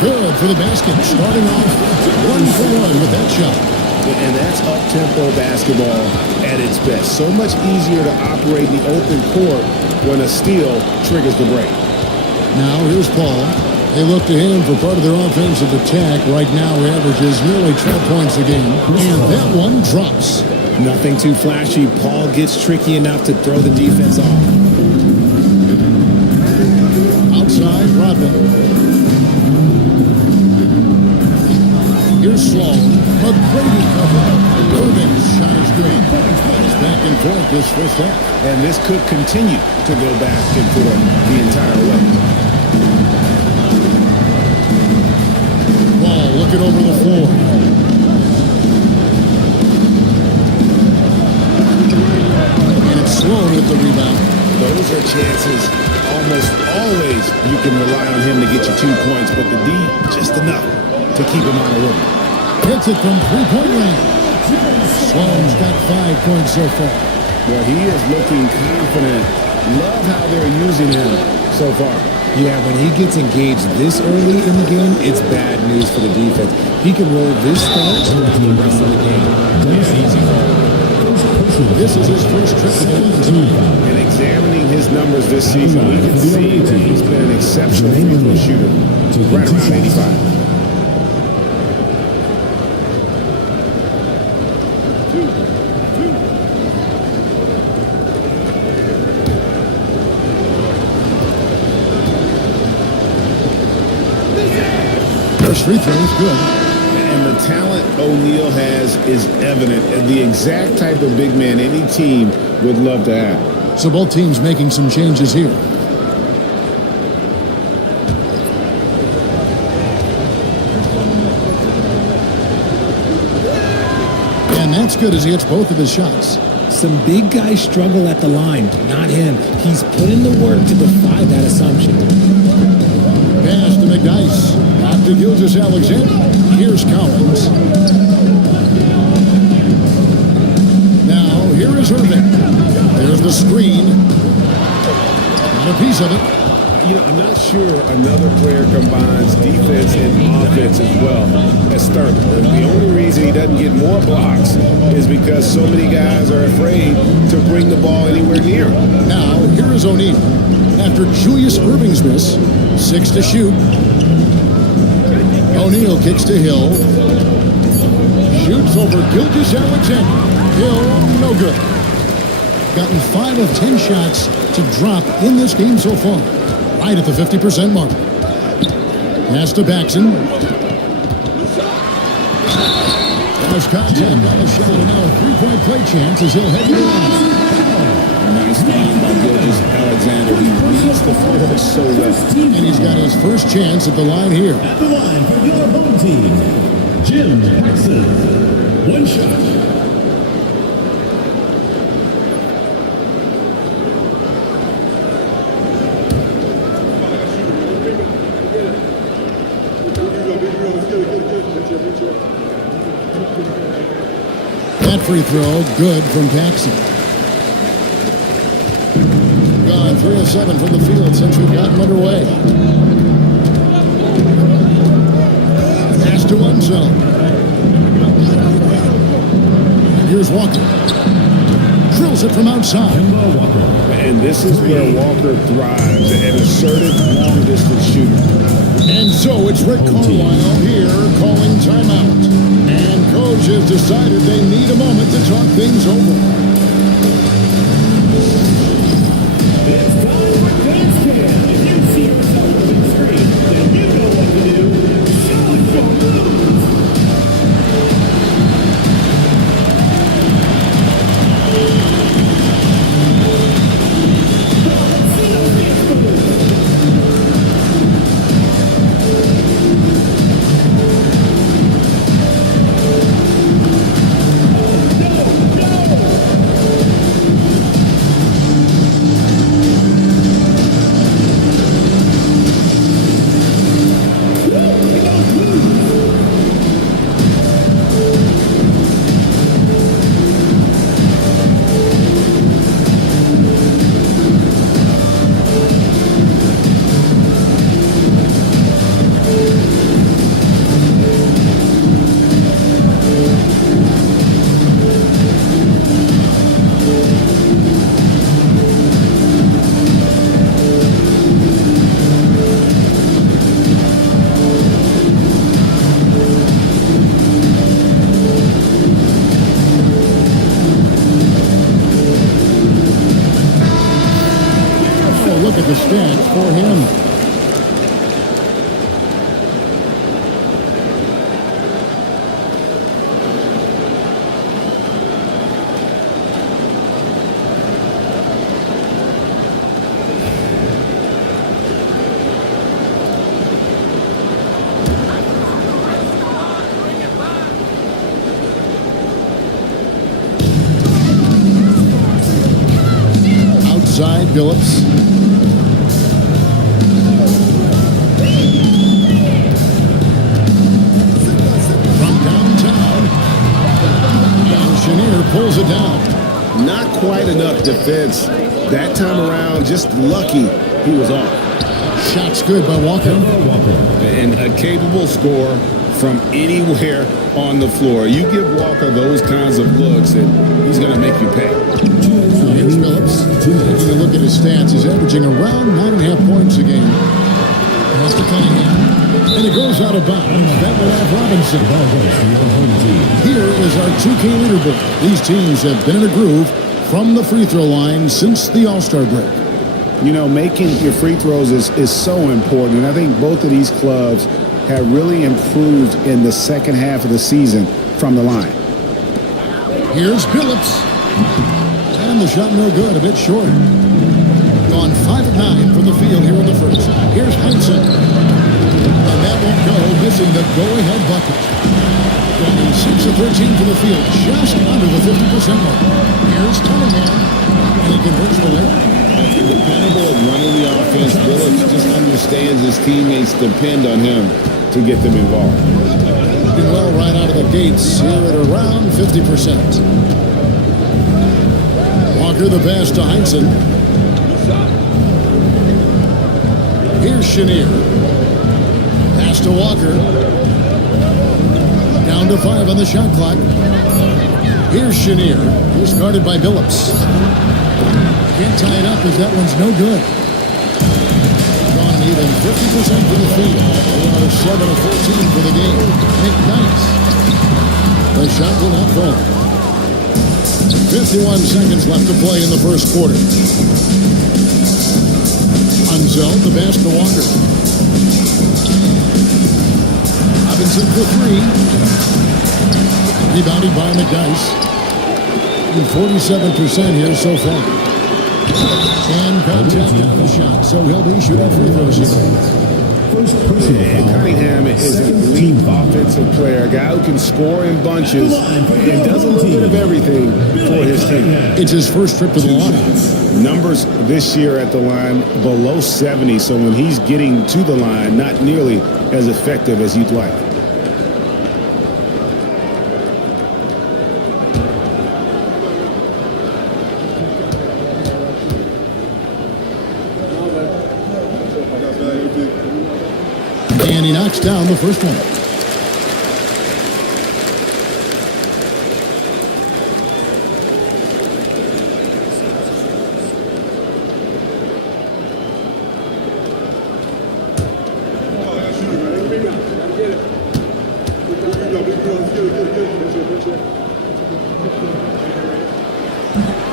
Good for the basket, starting off 1-for-1 with that shot. And that's up-tempo basketball at its best. So much easier to operate the open court when a steal triggers the break. Now here's Paul. They look to him for part of their offensive attack. Right now he averages nearly 12 points a game. And that one drops. Nothing too flashy. Paul gets tricky enough to throw the defense off. Outside, Rodman. Here's Sloan. McGrady cover. Irving's shot is good. It's back and forth this first half. And this could continue to go back and forth the entire way. Ball looking over the floor. And it's Sloan with the rebound. Those are chances almost always you can rely on him to get you 2 points, but the D, just enough to keep him on a rhythm. Hits it from three-point range. Sloan's got 5 points so far. Well, he is looking confident. Love how they're using him so far. Yeah, when he gets engaged this early in the game, it's bad news for the defense. He can roll this start for the rest of the game. Yeah, easy. This is his first trip to the line. And examining his numbers this season, we can see that he's been an exceptional free throw shooter. Right around 85. First free throw is good. And the talent O'Neal has is evident, and the exact type of big man any team would love to have. So both teams making some changes here. And that's good as he hits both of his shots. Some big guys struggle at the line, not him. He's put in the work to defy that assumption. Pass to McDyess. Back to Gilgeous Alexander. Here's Collins. Now, here is Irving. There's the screen. Got a piece of it. You know, I'm not sure another player combines defense and offense as well as Sterling. The only reason he doesn't get more blocks is because so many guys are afraid to bring the ball anywhere near him. Now, here is O'Neal. After Julius Irving's miss, 6 to shoot. O'Neal kicks to Hill. Shoots over Gilgeous Alexander. Hill, no good. Gotten 5 of 10 shots to drop in this game so far. Right at the 50% mark. Pass to Paxson. There's contact on the shot, and now a 3-point play chance as he'll head to the line. Nice find by Gilgeous Alexander. He reads the floor so well. And he's got his first chance at the line here. At the line for your home team, Jim Paxson. 1 shot. That free throw, good from Paxson. Gone 3 of 7 from the field since we've gotten underway. Pass to one zone. And here's Walker. Drills it from outside. And this is where Walker thrives, an assertive long-distance shooter. And so it's Rick Carlisle here calling timeout. And coach has decided they need a moment to talk things over. stats for him. Outside, Billups. From downtown. And Chenier pulls it down. Not quite enough defense. That time around, just lucky he was off. Shot's good by Walker. And a capable scorer from anywhere on the floor. You give Walker those kinds of looks, and he's going to make you pay. Here's Billups. Taking a look at his stats, he's averaging around 9.5 points a game. Pass to Cunningham. And it goes out of bounds. That will have Robinson. Here is our 2K leaderboard. These teams have been in a groove from the free throw line since the All-Star break. You know, making your free throws is so important. And I think both of these clubs have really improved in the second half of the season from the line. Here's Billups. And the shot no good, a bit short. Gone 5 of 9 from the field here in the first. Here's Heinsohn. And that won't go, missing the go-ahead bucket. Going 6 of 13 from the field, just under the 50% mark. Here's Cunningham. And he converts the layup. Dependable at running the offense. Billups just understands his teammates depend on him to get them involved. Looking well right out of the gates here at around 50%. Walker the pass to Heinsohn. Here's Chenier. Pass to Walker. Down to 5 on the shot clock. Here's Chenier. He's guarded by Billups. Can't tie it up as that one's no good. Gone even 50% for the field. They are 7 of 14 for the game. McNice. The shot will not fall. 51 seconds left to play in the first quarter. Unzeld the pass to Walker. Robinson for 3. Rebounded by McNice. 47% here so far. And contact on the shot, so he'll be shooting free throws here. Cunningham is an elite offensive player, a guy who can score in bunches and does a little bit of everything for his team. It's his first trip to the line. Numbers this year at the line below 70, so when he's getting to the line, not nearly as effective as you'd like. And he knocks down the first one.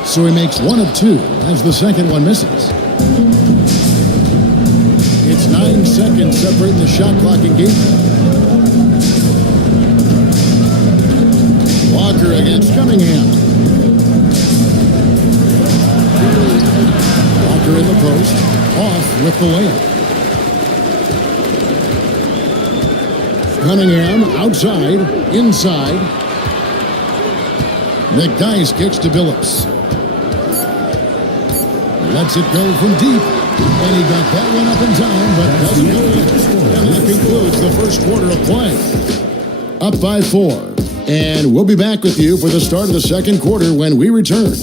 So he makes 1 of 2 as the second one misses. It's 9 seconds separating the shot clock and game. Walker against Cunningham. Walker in the post, off with the layup. Cunningham outside, inside. McNice kicks to Billups. Lets it go from deep. And he got that one up in time, but doesn't go in. And that concludes the first quarter of play. Up by 4. And we'll be back with you for the start of the second quarter when we return.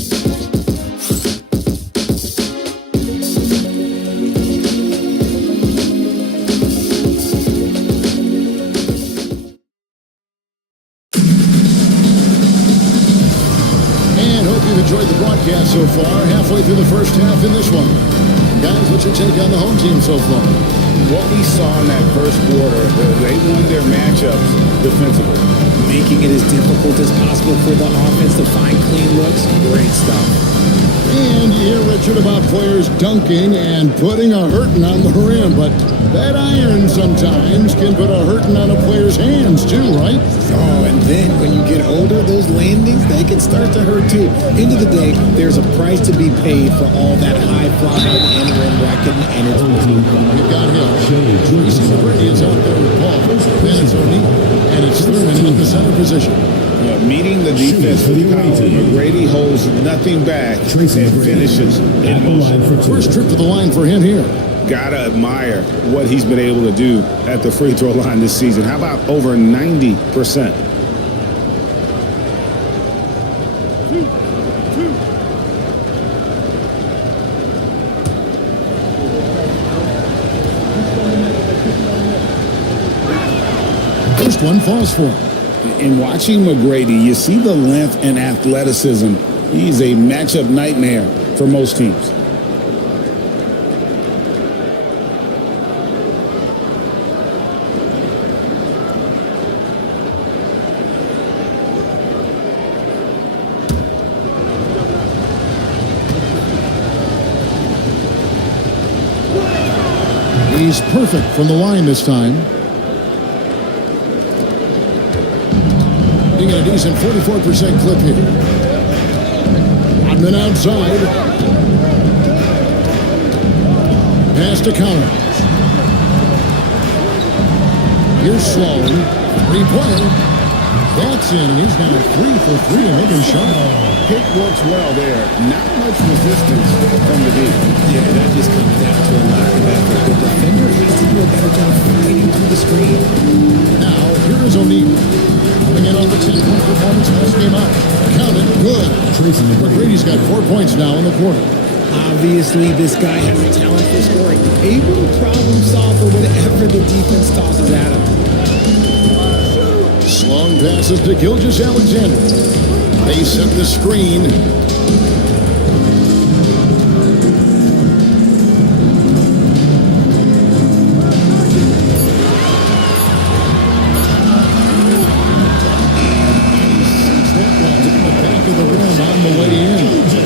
And hope you've enjoyed the broadcast so far. Halfway through the first half in this one. Guys, what's your take on the home team so far? What we saw in that first quarter, they won their matchups defensively. Making it as difficult as possible for the offense to find clean looks. Great stuff. And you hear Richard about players dunking and putting a hurting on the rim, but that iron sometimes can put a hurting on a player's hands too, right? Oh, and then when you get older, those landings, they can start to hurt too. End of the day, there's a price to be paid for all that high flying and rim wrecking, and it's We've got him. Tracy McGrady is out there with Paul. Then it's O'Neal, and it's Thurman in the center position. Meeting the defense with power, McGrady holds nothing back and finishes in motion. First trip to the line for him here. Gotta admire what he's been able to do at the free throw line this season. How about over 90%? First one falls for him. In watching McGrady, you see the length and athleticism. He's a matchup nightmare for most teams. He's perfect from the line this time. Being a decent 44% clip here. Rodman outside. Pass to Counter. Here's Sloan. Three-pointer. That's in. He's now 3 for 3 and looking sharp. Pick works well there. Not much resistance from the deep. Yeah, that just comes down to a lack of effort. The defender needs to do a better job fighting through the screen. Now, here is O'Neal. Coming in on the 10-point performance last game out. Counted. Good. McGrady's got 4 points now in the quarter. Obviously, this guy has a talent for scoring. Able to problem solve for whatever the defense tosses at him. Long passes to Gilgeous-Alexander. They set the screen.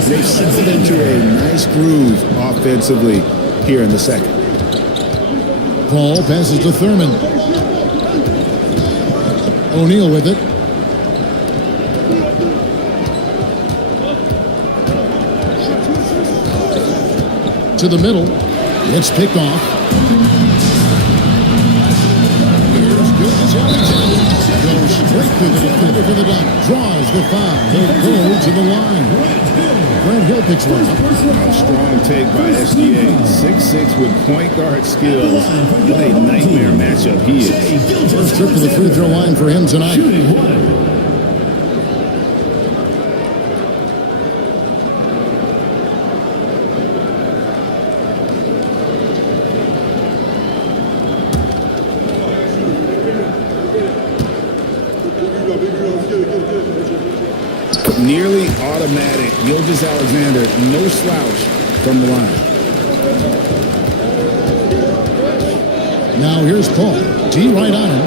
They've settled into a nice groove offensively here in the second. Paul passes to Thurman. O'Neal with it. To the middle. It's picked off. Here's Gilgeous-Alexander. Goes straight to the defender for the dunk. Draws the foul. He'll go to the line. Grant Hill picks one up. A strong take by SGA. 6'6" with point guard skills. What a nightmare matchup he is. First trip to the free throw line for him tonight. Nearly automatic. Gilgeous-Alexander, no slouch from the line. Now here's Paul. T right on him.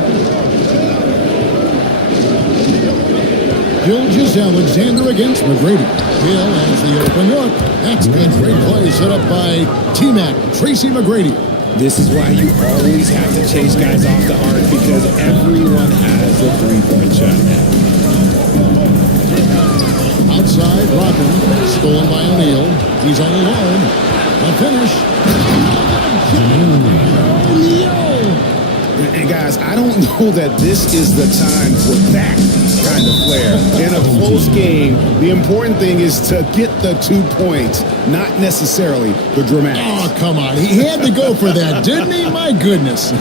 Gilgeous-Alexander against McGrady. Hill has the open look. That's good. Great play set up by T-Mac, Tracy McGrady. This is why you always have to chase guys off the arc, because everyone has a three-point shot now. Outside, Rodman, stolen by O'Neal. He's all alone. A finish. And guys, I don't know that this is the time for that kind of flair. In a close game, the important thing is to get the 2 points, not necessarily the dramatics. Oh, come on. He had to go for that, didn't he? My goodness.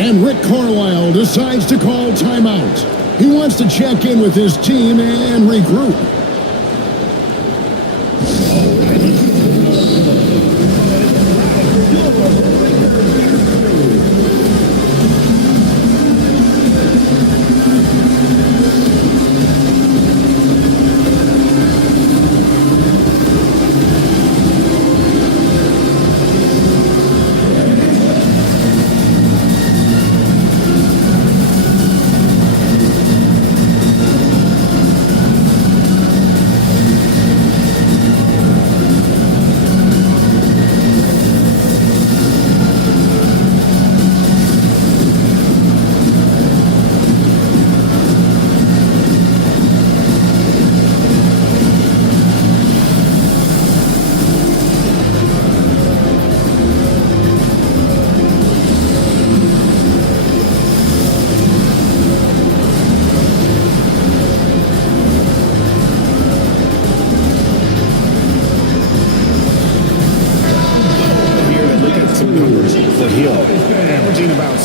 And Rick Carlisle decides to call timeout. He wants to check in with his team and regroup.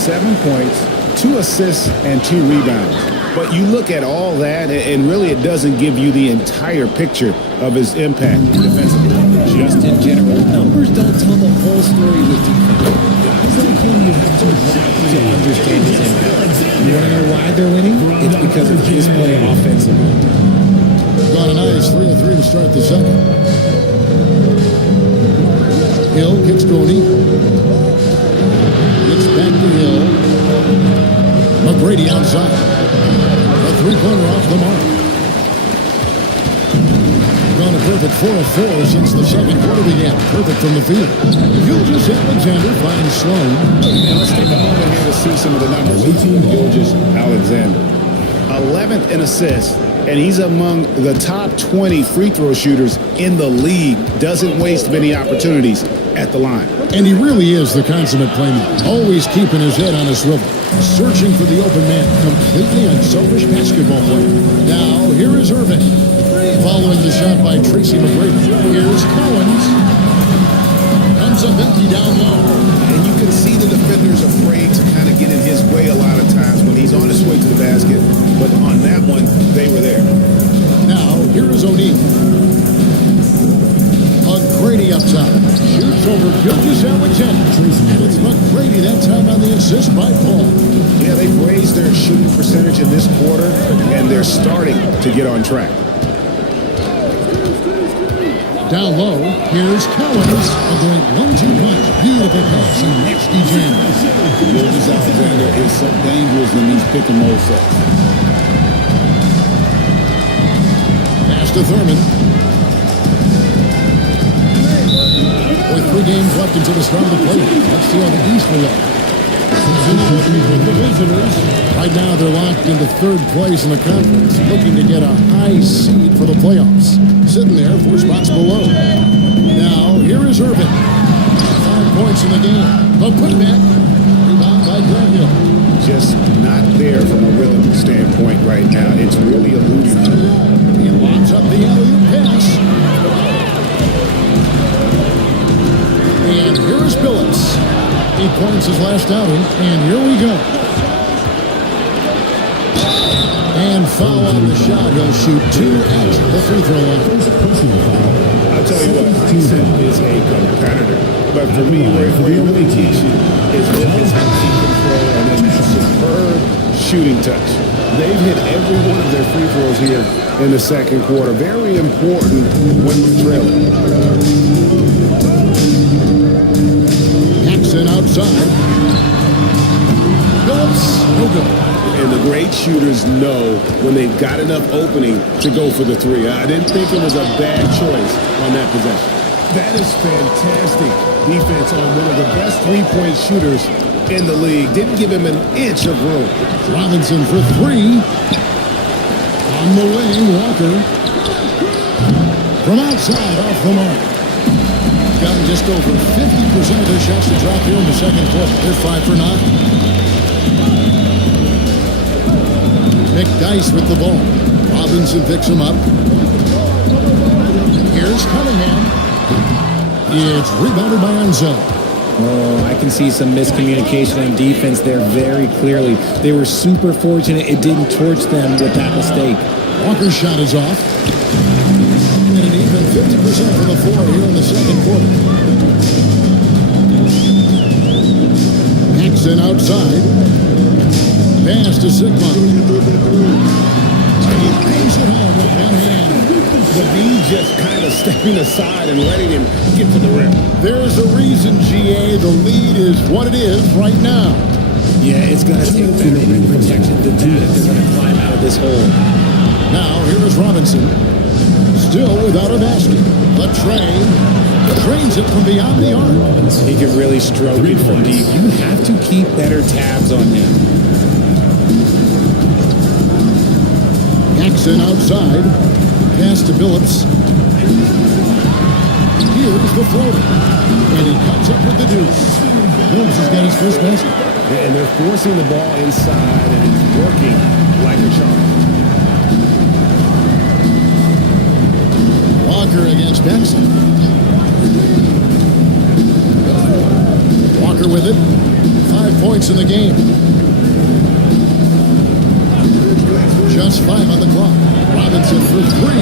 7 points, 2 assists, and 2 rebounds. But you look at all that, and really it doesn't give you the entire picture of his impact defensively. Just in general, numbers don't tell the whole story with defense. Guys like him, you have to want to understand his impact. You want to know why they're winning? It's because of his play offensively. Got a nice 3 of 3 to start the second. Hill kicks Cody. Gets back to Hill. McGrady outside. A three-pointer off the mark. Gone a perfect 4 of 4 since the second quarter began. Perfect from the field. Gilgeous Alexander finds Sloan. And let's take a moment here to see some of the numbers. Gilgeous Alexander, 11th in assists, and he's among the top 20 free throw shooters in the league. Doesn't waste many opportunities at the line. And he really is the consummate playmaker. Always keeping his head on his swivel. Searching for the open man. Completely unselfish basketball player. Now, here is Irving. Following the shot by Tracy McGrady. Here's Collins. Comes up empty down low. And you can see the defenders afraid to kind of get in his way a lot of times when he's on his way to the basket. But on that one, they were there. Now, here is O'Neal. McGrady up top. Shoots over Gilgeous Alexander. And it's McGrady that time on the assist by Paul. Yeah, they've raised their shooting percentage in this quarter, and they're starting to get on track. Down low, here's Collins. A great 1-2 punch. Beautiful pass and nasty jam. Gilgeous Alexander is so dangerous in these pick and roll sets. Pass to Thurman. With 3 games left until the start of the playoffs. Let's see how the East will look. With the visitors. Right now they're locked into 3rd place in the conference, looking to get a high seed for the playoffs. Sitting there 4 spots below. Now here is Irving. 5 points in the game. The putback. Rebound by Grant Hill. Just not there from a rhythm standpoint right now. It's really eluding him. He locks up the alley-oop pass. And here's Billups. 8 points his last outing, and here we go. And foul on the shot. He'll shoot 2 at the free throw line. I'll tell you what, Heinsohn is a competitor. But for me, where he really keeps you is with his feet control and then that superb shooting touch. They've hit every one of their free throws here in the second quarter. Very important when we're trailing. Jackson outside. Billups, no good. And the great shooters know when they've got enough opening to go for the 3. I didn't think it was a bad choice on that possession. That is fantastic defense on one of the best 3-point shooters in the league. Didn't give him an inch of room. Robinson for 3. On the wing, Walker. From outside, off the mark. Gotten just over 50% of their shots to drop here in the second quarter. They're 5 for 9. McDyess with the ball. Robinson picks him up. Here's Cunningham. It's rebounded by Enzo. Oh, I can see some miscommunication on defense there very clearly. They were super fortunate it didn't torch them with that mistake. Walker's shot is off. And an even 50% from the floor here in the second quarter. Jackson outside. Pass to Sigma. He brings it home with one hand. Levine just kind of stepping aside and letting him get to the rim. There's a reason, GA. The lead is what it is right now. Yeah, it's going to take better rim protection than that if they're going to climb out of this hole. Now, here is Robinson. Still without a basket. The train drains it from beyond the arc. He could really stroke it from deep. You have to keep better tabs on him. Jackson outside. Pass to Billups. Here's the floater. And he cuts up with the deuce. Billups has got his first basket. And they're forcing the ball inside, and it's working like a charm. Walker against Jackson. Walker with it. 5 points in the game. Just 5 on the clock. Robinson for 3.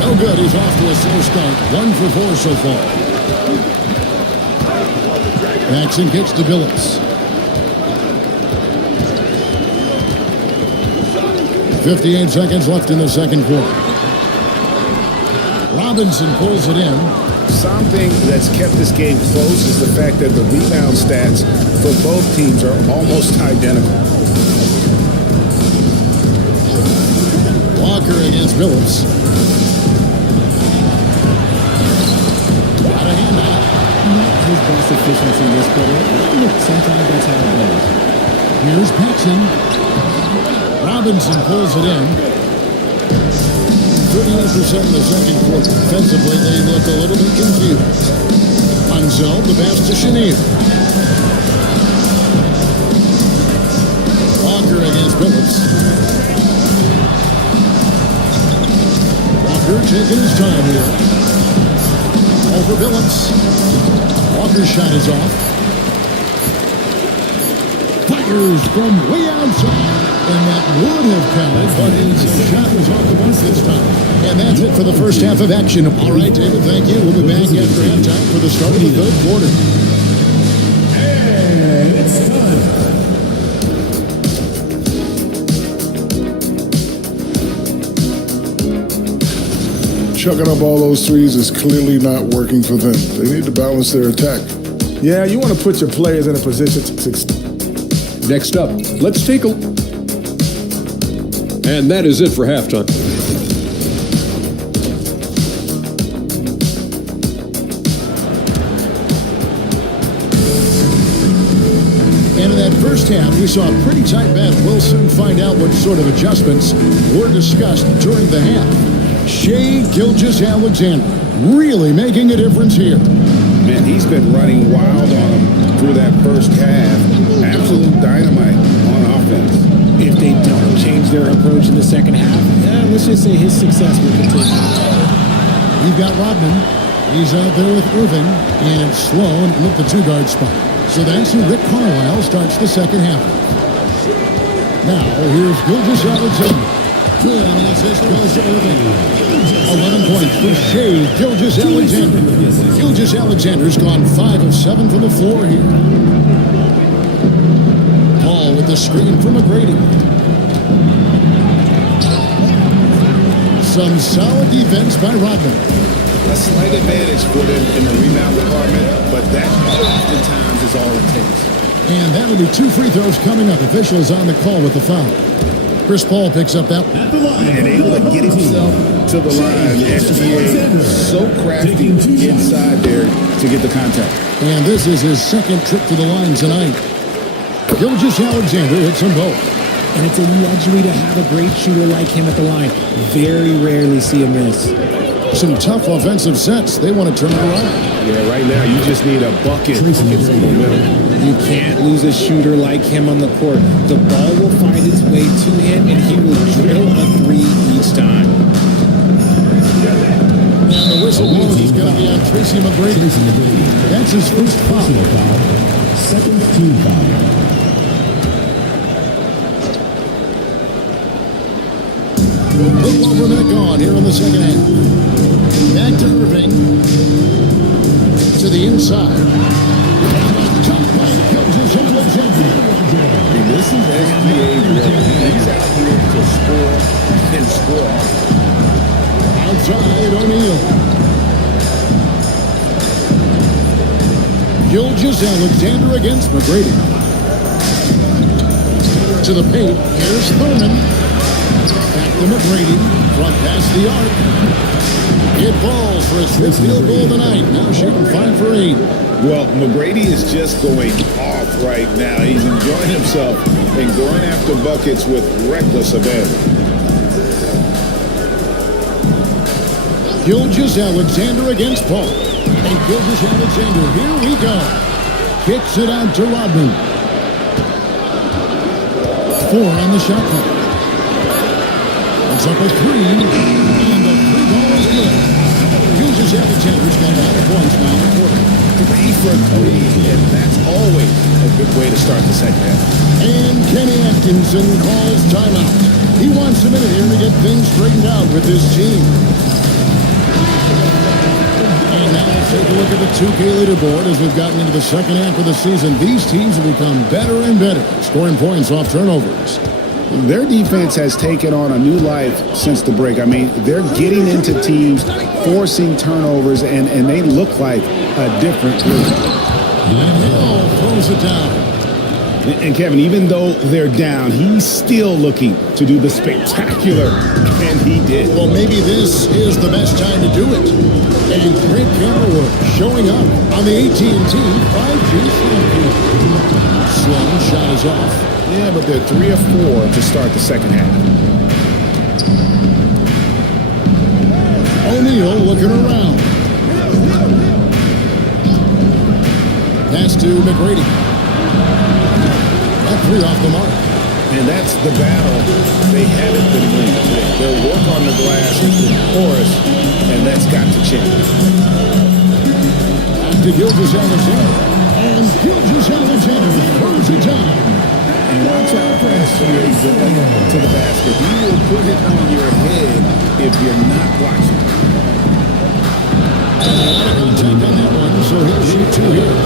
No good. He's off to a slow start. 1 for 4 so far. Jackson kicks to Billups. 58 seconds left in the second quarter. Robinson pulls it in. Something that's kept this game close is the fact that the rebound stats for both teams are almost identical. Walker against Billups. Out of hand now. Not his best efficiency this quarter. Look, sometimes that's how it goes. Here's Paxson. Robinson pulls it in. 38% in the second quarter. Defensively, they look a little bit confused. Unzel, the pass to Chenier. Walker against Billups. Walker taking his time here. Over Billups. Walker's shot is off. Fires from way outside. And that would have counted, but his shot was off the mark this time. And that's it for the first half of action. All right, David, thank you. We'll be back after halftime for the start of the third quarter. And it's time. Chucking up all those threes is clearly not working for them. They need to balance their attack. Yeah, you want to put your players in a position to succeed. Next up, let's take a... And that is it for halftime. And in that first half, we saw a pretty tight battle. We'll soon find out what sort of adjustments were discussed during the half. Shai Gilgeous-Alexander really making a difference here. Man, he's been running wild on him through that first half. Absolute dynamite on offense. If they don't change their approach in the second half, let's just say his success will continue. You've got Rodman. He's out there with Irving and Sloan at the 2-guard spot. So that's who Rick Carlisle starts the second half. Now, here's Gilgeous-Alexander. Good, and the assist goes to Irving. 11 points for Shai Gilgeous-Alexander. Gilgeous-Alexander's gone 5 of 7 from the floor here. Paul with the screen from McGrady. Some solid defense by Rodman. A slight advantage for them in the rebound department, but that oftentimes is all it takes. And that'll be 2 free throws coming up. Officials on the call with the foul. Chris Paul picks up that one. And able to get himself to the line. SGA so crafty inside there to get the contact. And this is his second trip to the line tonight. Gilgeous-Alexander hits them both. And it's a luxury to have a great shooter like him at the line. Very rarely see a miss. Some tough offensive sets. They want to turn it around. Yeah, right now you just need a bucket to get some momentum. You can't lose a shooter like him on the court. The ball will find its way to him, and he will drill a 3 each time. And the whistle blows is going to be on Tracy McGrady. That's his first foul. Second team foul. A little over a minute gone here in the second half. Back to Irving. To the inside. This is SGA ready. He's out here to score and score. Outside O'Neal. Gilgeous-Alexander against McGrady. To the paint. Here's Thurman. Back to McGrady. Front past the arc. It falls for his 5th field goal tonight. Now shooting 5 for 8. Well, McGrady is just going off right now. He's enjoying himself and going after buckets with reckless abandon. Gilgeous-Alexander against Paul. And Gilgeous-Alexander, here we go. Kicks it out to Rodman. 4 on the shot clock. It's up a 3. And the 3 ball is good. Gilgeous Alexander's got 9 points now in the quarter. 3 for 3, and that's always a good way to start the second half. And Kenny Atkinson calls timeout. He wants a minute here to get things straightened out with his team. And now let's take a look at the 2K leaderboard as we've gotten into the second half of the season. These teams have become better and better, scoring points off turnovers. Their defense has taken on a new life since the break. I mean, they're getting into teams, forcing turnovers, and they look like a different group. And Hill throws it down. And Kevin, even though they're down, he's still looking to do the spectacular, and he did. Well, maybe this is the best time to do it. And great camera work showing up on the AT&T 5G Sloan. Sloan shot is off. Yeah, but they're 3 of 4 to start the second half. O'Neal looking around. Pass to McGrady. That 3 off the mark. And that's the battle they haven't been winning today. Their work on the glass has been porous, and that's got to change. Back to Gilgeous Alexander. And Gilgeous Alexander throws it down. And watch out for that series going to the basket. He will put it on your head if you're not watching. And check on that one, so he'll shoot 2 here.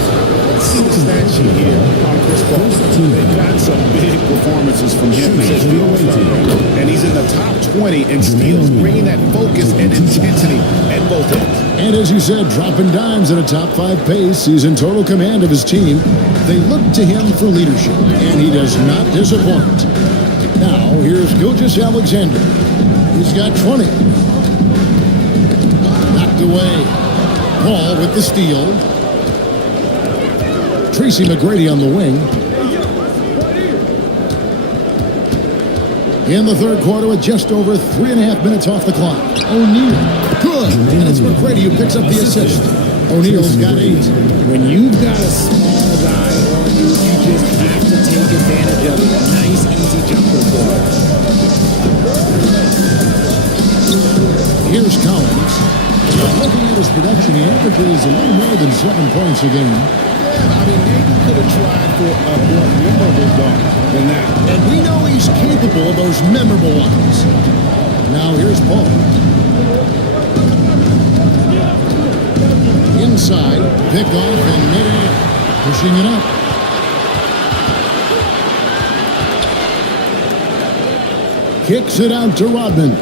Let's see the stat sheet here on Chris Paul. They've got some big performances from him since the All-Star break. And he's in the top 20 in steals, bringing that focus and intensity at both ends. And as you said, dropping dimes at a top 5 pace. He's in total command of his team. They look to him for leadership, and he does not disappoint. Now, here's Gilgeous Alexander. He's got 20. Knocked away. Paul with the steal. Tracy McGrady on the wing. In the third quarter with just over 3.5 minutes off the clock. O'Neal. Good. And it's McGrady who picks up the assist. O'Neal's got 8. When you've got a small guy on you, you just have to take advantage of it. Nice, easy jumper ball. Here's Collins. Looking at his production, he averages a little more than 7 points a game. I mean, maybe could have tried for a more memorable dunk than that. And we know he's capable of those memorable ones. Now here's Paul. Inside, pick off and mid-air. Pushing it up. Kicks it out to Rodman.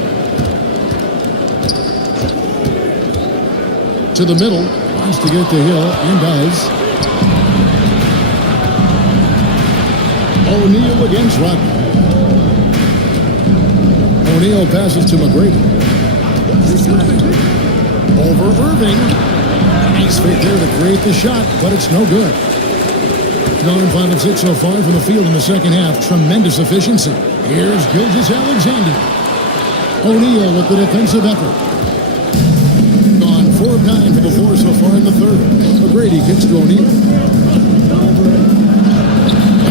To the middle. Wants to get to Hill and does. O'Neal against Rodman. O'Neal passes to McGrady. Over Irving. Nice fit there to create the shot, but it's no good. Gone 5 and 6 so far from the field in the second half. Tremendous efficiency. Here's Gilgeous Alexander. O'Neal with the defensive effort. Gone 4 of 9 for the floor so far in the third. McGrady kicks to O'Neal.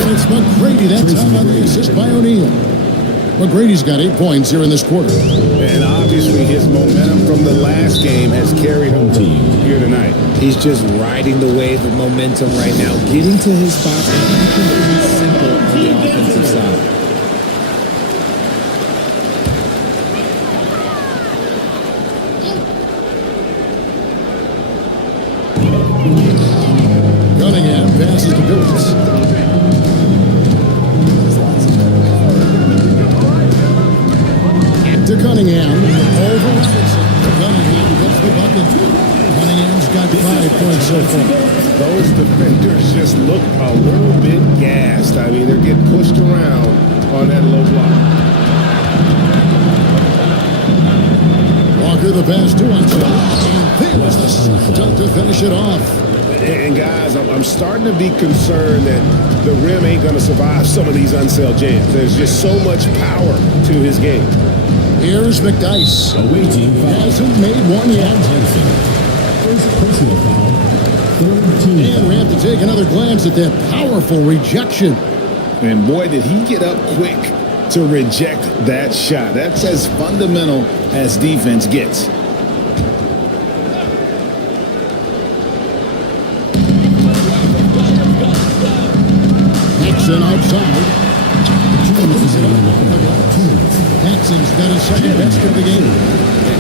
And it's McGrady that time on the assist by O'Neal. McGrady's got 8 points here in this quarter. And obviously his momentum from the last game has carried him here tonight. He's just riding the wave of momentum right now, getting to his spots and keeping things simple on the offensive side. Cunningham passes to Billups. To Cunningham. Over Robinson. Cunningham gets the bucket. Cunningham's got 5 points so far. Those defenders just look a little bit gassed. I mean, they're getting pushed around on that low block. Walker the pass to Ansel. And there's the stunt to finish it off. And guys, I'm starting to be concerned that the rim ain't going to survive some of these unsell jams. There's just so much power to his game. Here's McDyess. Hasn't made one yet. First personal foul. Third team. And we have to take another glance at that powerful rejection. And boy, did he get up quick to reject that shot. That's as fundamental as defense gets. Paxson outside. Paxson's got his second best of the game.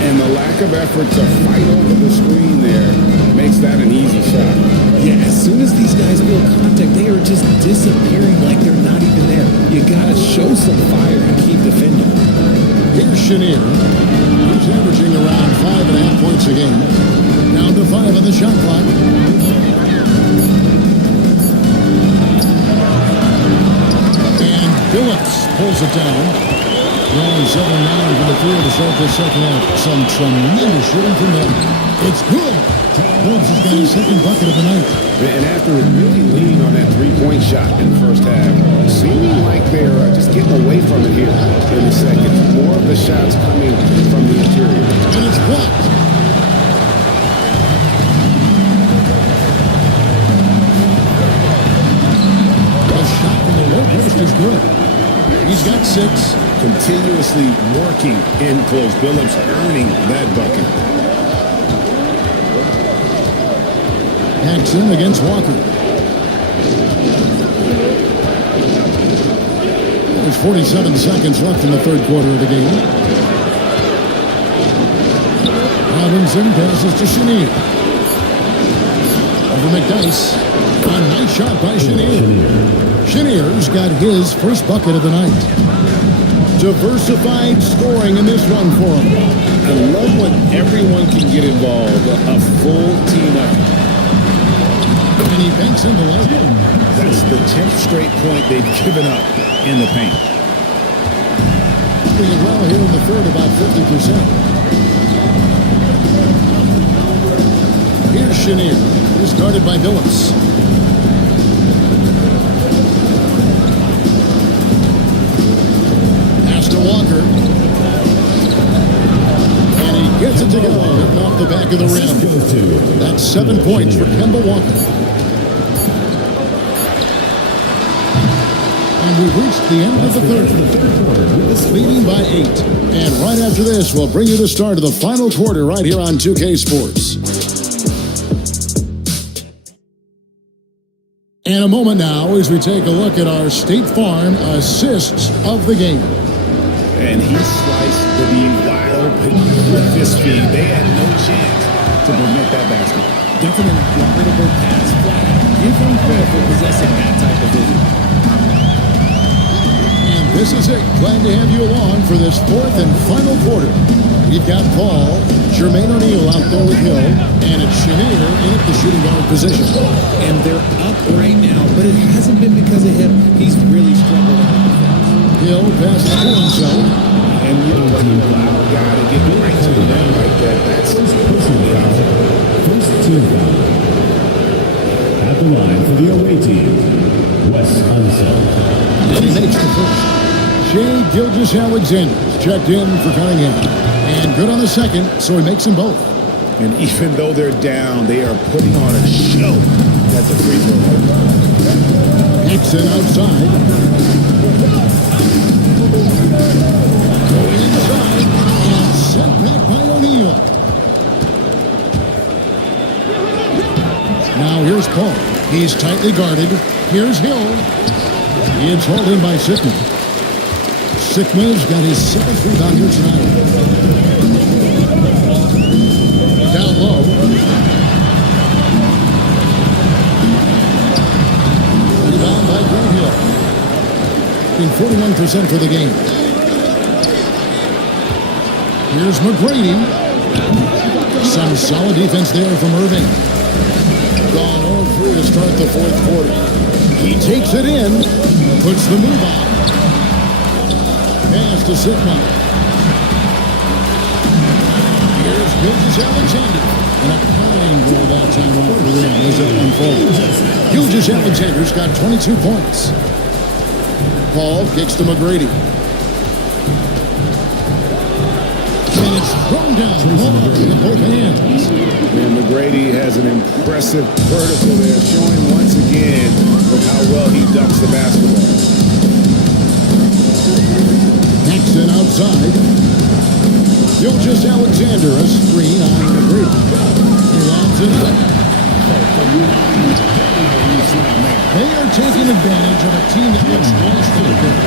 And the lack of effort to fight over the screen there makes that an easy shot. Yeah, as soon as these guys feel contact, they are just disappearing like they're not even there. You gotta show some fire and keep defending. Here's Chenier. He's averaging around 5.5 points a game. Down to 5 on the shot clock. And Billups pulls it down. Drawing 7-9 from the field to start the second half. Some tremendous shooting from him. It's good. Billups has got his second bucket of the night. And after really leaning on that three-point shot in the first half, seeming like they're just getting away from it here in the second. More of the shots coming from the interior. And it's blocked. A shot from the low post is good. He's got 6. Continuously working in close. Billups earning that bucket. Paxson against Walker. There's 47 seconds left in the third quarter of the game. Robinson passes to Chenier. Over McDyess. A nice shot by Chenier. Chenier's got his first bucket of the night. Diversified scoring in this one for him. I love when everyone can get involved. A full team effort. And he banks in the lane. That's the 10th straight point they've given up in the paint. Doing well here in the third, about 50%. Here's Chenier. He's guarded by Billups. Pass to Walker. And he gets it to go. Off the back of the rim. That's 7 points for Kemba Walker. And we've reached the end of the third quarter, leading by 8. And right after this, we'll bring you the start of the final quarter right here on 2K Sports. And a moment now as we take a look at our State Farm assists of the game. And he sliced the D wide open with his feet. They had no chance to prevent that basket. Definitely an incredible pass flat. Give him credit for possessing that type of vision. And this is it. Glad to have you along for this fourth and final quarter. We've got Paul, Jermaine O'Neal out there with Hill, and it's Chenier in at the shooting guard position. And they're up right now, but it hasn't been because of him. He's really struggled on defense. Hill passes to himself. And you know what, you allow a guy to get right to the net like that. That's First team foul. At the line for the away team, Wes Unseld. And he makes the first. Shai Gilgeous-Alexander's checked in for Cunningham. And good on the second, so he makes them both. And even though they're down, they are putting on a show at the free throw line. Paxson outside. Going inside. And sent back by O'Neal. Now here's Paul. He's tightly guarded. Here's Hill. It's hauled in by Sikma. Sikma's got his seventh rebound here tonight. Down low. Rebound by Grant Hill. In 41% for the game. Here's McGrady. Some solid defense there from Irving. Gone 0-3 to start the fourth quarter. He takes it in. Puts the move on. Pass to Sikma. Here's Gilgeous-Alexander. And a kind roll that time off the rim as it unfolds. Gilgeous-Alexander's got 22 points. Paul kicks to McGrady. And it's thrown down hard with both hands. And McGrady has an impressive vertical there, showing once again how well he dunks the basketball. Paxson outside. Gilgeous-Alexander, a screen on McGrady. He lobs it up. They are taking advantage of a team that looks lost in the game.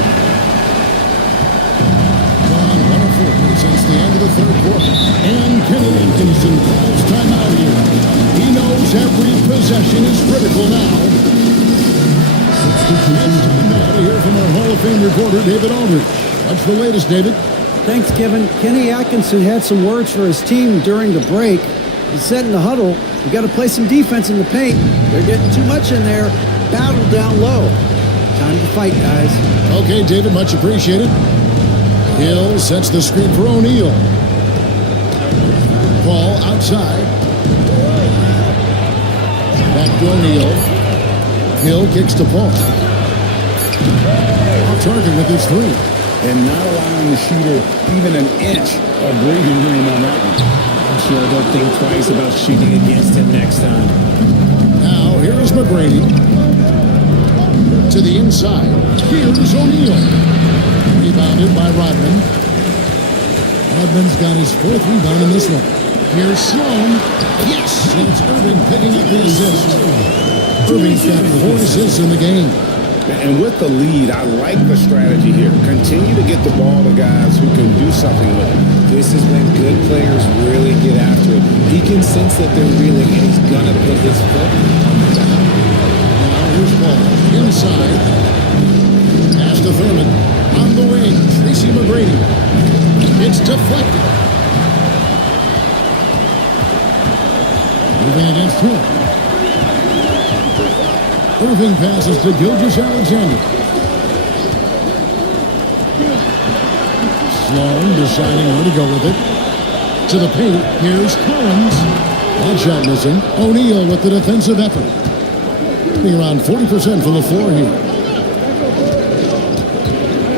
Gone 1 of 4 since the end of the third quarter. And Kenny Atkinson calls timeout here. He knows every possession is critical now. It's time now to hear from our Hall of Fame reporter, David Aldridge. What's the latest, David? Thanks, Kevin. Kenny Atkinson had some words for his team during the break. He said in the huddle, we got to play some defense in the paint. They're getting too much in there. Battle down low. Time to fight, guys. Okay, David, much appreciated. Hill sets the screen for O'Neal. Ball outside. Back to O'Neal. Hill kicks to Paul. Off target with his three. And not allowing the shooter even an inch of breathing room on that one. I'm sure they'll think twice about shooting against him next time. Now, here is McGrady. To the inside. Here's O'Neal. Rebounded by Rodman. Rodman's got his 4th rebound in this one. Here's Sloan. Yes! And it's Irving picking up the assist. Irving's got 4 assists in the game. And with the lead, I like the strategy here. Continue to get the ball to guys who can do something with it. This is when good players really get after it. He can sense that they're reeling, and he's going to put his foot on the down. Now here's ball. Inside. Pass to Thurman. On the wing. Tracy McGrady. It's deflected. Moving against him. Irving passes to Gilgeous-Alexander. Sloan deciding where to go with it. To the paint. Here's Collins. That shot missing. O'Neal with the defensive effort. Being around 40% from the floor here.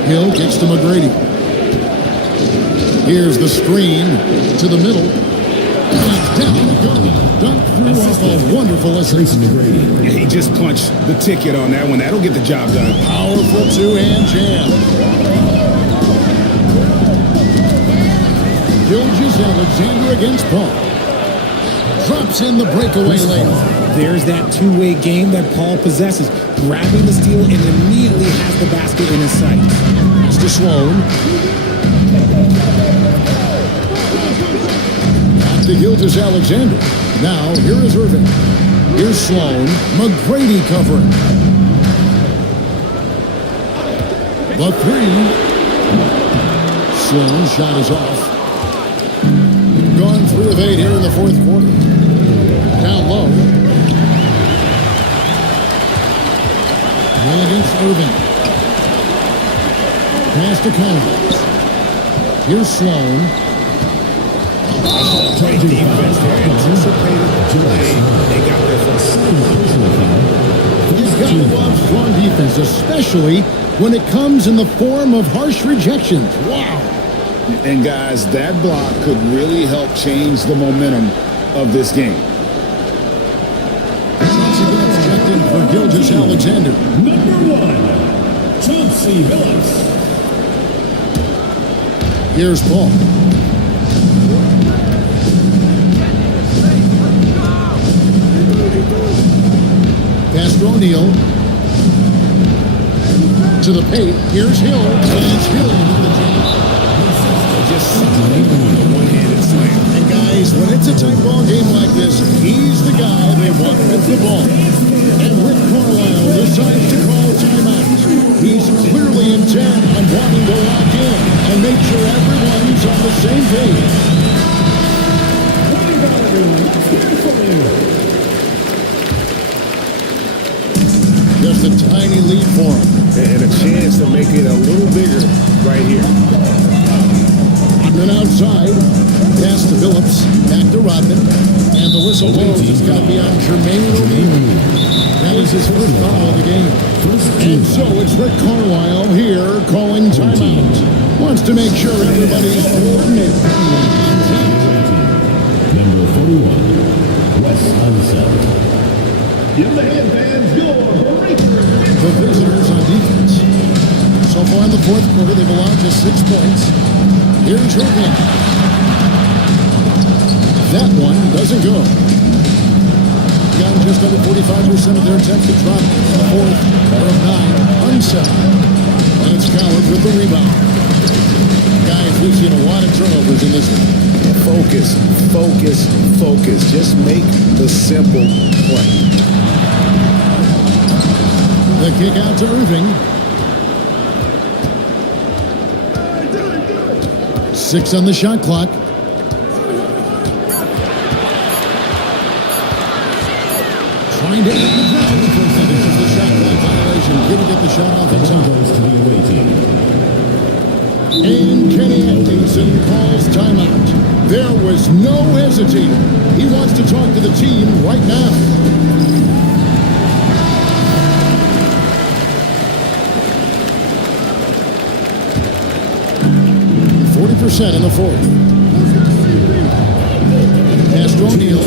Hill kicks to McGrady. Here's the screen to the middle. Down the goal. Dunk through off a wonderful assist. Yeah, he just punched the ticket on that one. That'll get the job done. Powerful two-hand jam. Gilgeous-Alexander against Paul. Drops in the breakaway lane. There's that two-way game that Paul possesses. Grabbing the steal and immediately has the basket in his sights. It's to Sloan. Back to Gilgeous-Alexander. Now, here is Irving. Here's Sloan. McGrady covering. The three. Sloan's shot is off. Gone 3 of 8 here in the 4th quarter. Down low. Hill against Irving. Pass to Collins. Here's Sloan. Great defense there. Anticipated the play. They got there first. He's got to love strong defense, especially when it comes in the form of harsh rejections. Wow. And guys, that block could really help change the momentum of this game. Chauncey Billups checked in for Gilgeous-Alexander. Number 1, Chauncey Billups. Here's Paul. Pass to O'Neal. To the paint. Here's Hill. And it's Hill with the jam. Just a one-handed slam. And guys, when it's a tight ball game like this, he's the guy they want with the ball. And Rick Carlisle decides to call timeout. He's clearly intent on wanting to lock in and make sure everyone's on the same page. Just a tiny lead for him. And a chance to make it a little bigger right here. Rodman outside. Pass to Billups. Back to Rodman. And the whistle blows. It's got to be on Jermaine O'Neal. That is his first foul of the game. And so it's Rick Carlisle here calling timeout. Wants to make sure everybody's coordinated. Number 41, Wes Unseld. Give the headbands your breaker. The visitors on defense. So far in the 4th quarter, they've allowed just 6 points. Here's Irving. That one doesn't go. gotten just under 45% of their attempts to drop in the fourth. They're of 9, unsettled. And it's Cowens with the rebound. Guys, we've seen a lot of turnovers in this one. Focus, focus, focus. Just make the simple play. The kick out to Irving. 6 on the shot clock. Trying to hit the ground. Finishes the shot clock violation. Couldn't get the shot off in time. And Kenny Atkinson calls timeout. There was no hesitating. He wants to talk to the team right now. % in the fourth. Pass to O'Neal.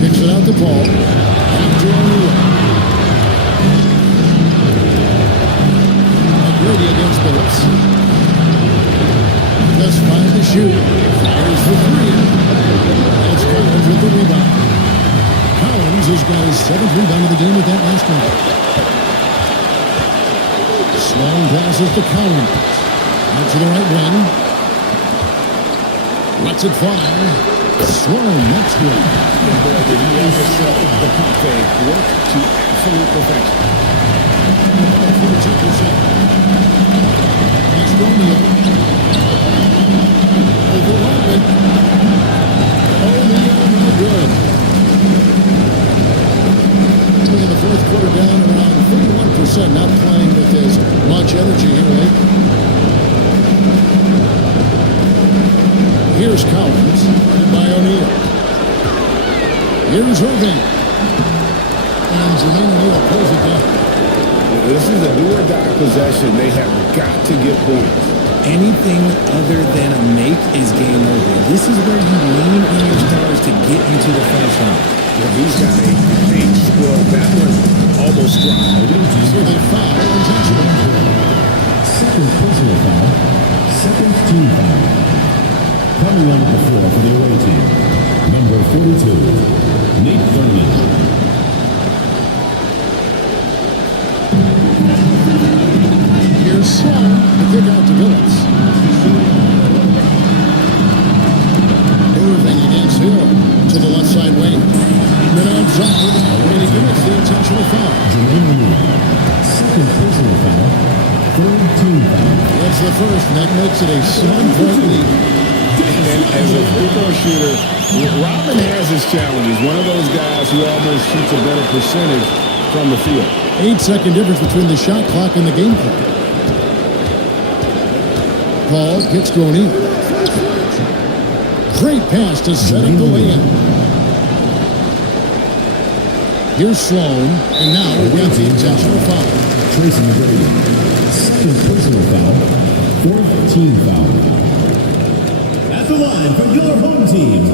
Kicks it out to Paul. Back to O'Neal. McGrady against Phillips. Just 5 to shoot. Fires for 3. And it's Cowens with the rebound. Cowens has got his 7th rebound of the game with that last one. Sloan passes to Cowens. Out to the right wing. Lets it fly. Sloan, that's good. And boy, did he ever show the pump fake work to absolute perfection. About 42%. Pass to O'Neal. Overlapping. O'Neal, no good. In the fourth quarter down around 31%, not playing with as much energy here, right? Here's Cowens, by O'Neal. Here's Irving. And Jermaine O'Neal pulls it down. This is a do-or-die possession. They have got to get points. Anything other than a make is game over. This is where you lean on your stars to get you to the finish line. Well, he's got a big score. That one almost dropped. So they foul intentionally. Second personal foul. Second team foul. Coming on the floor for the away team, number 42, Nate Thurman. Here's Sloan, the kick out to Phillips. Irving against Hill to the left side wing. Minod's up with it, and he commits the intentional foul. Jermaine O'Neal, second personal foul, third team foul. That's the first, and that makes it a 7-point lead. And as a free throw shooter, Robin has his challenges. One of those guys who almost shoots a better percentage from the field. 8-second difference between the shot clock and the game clock. Paul gets to O'Neal. Great pass to set up the lay-in. Here's Sloan, and now we've got the intentional foul. Tracy McGrady, second personal foul, fourth team foul. The line for your home team,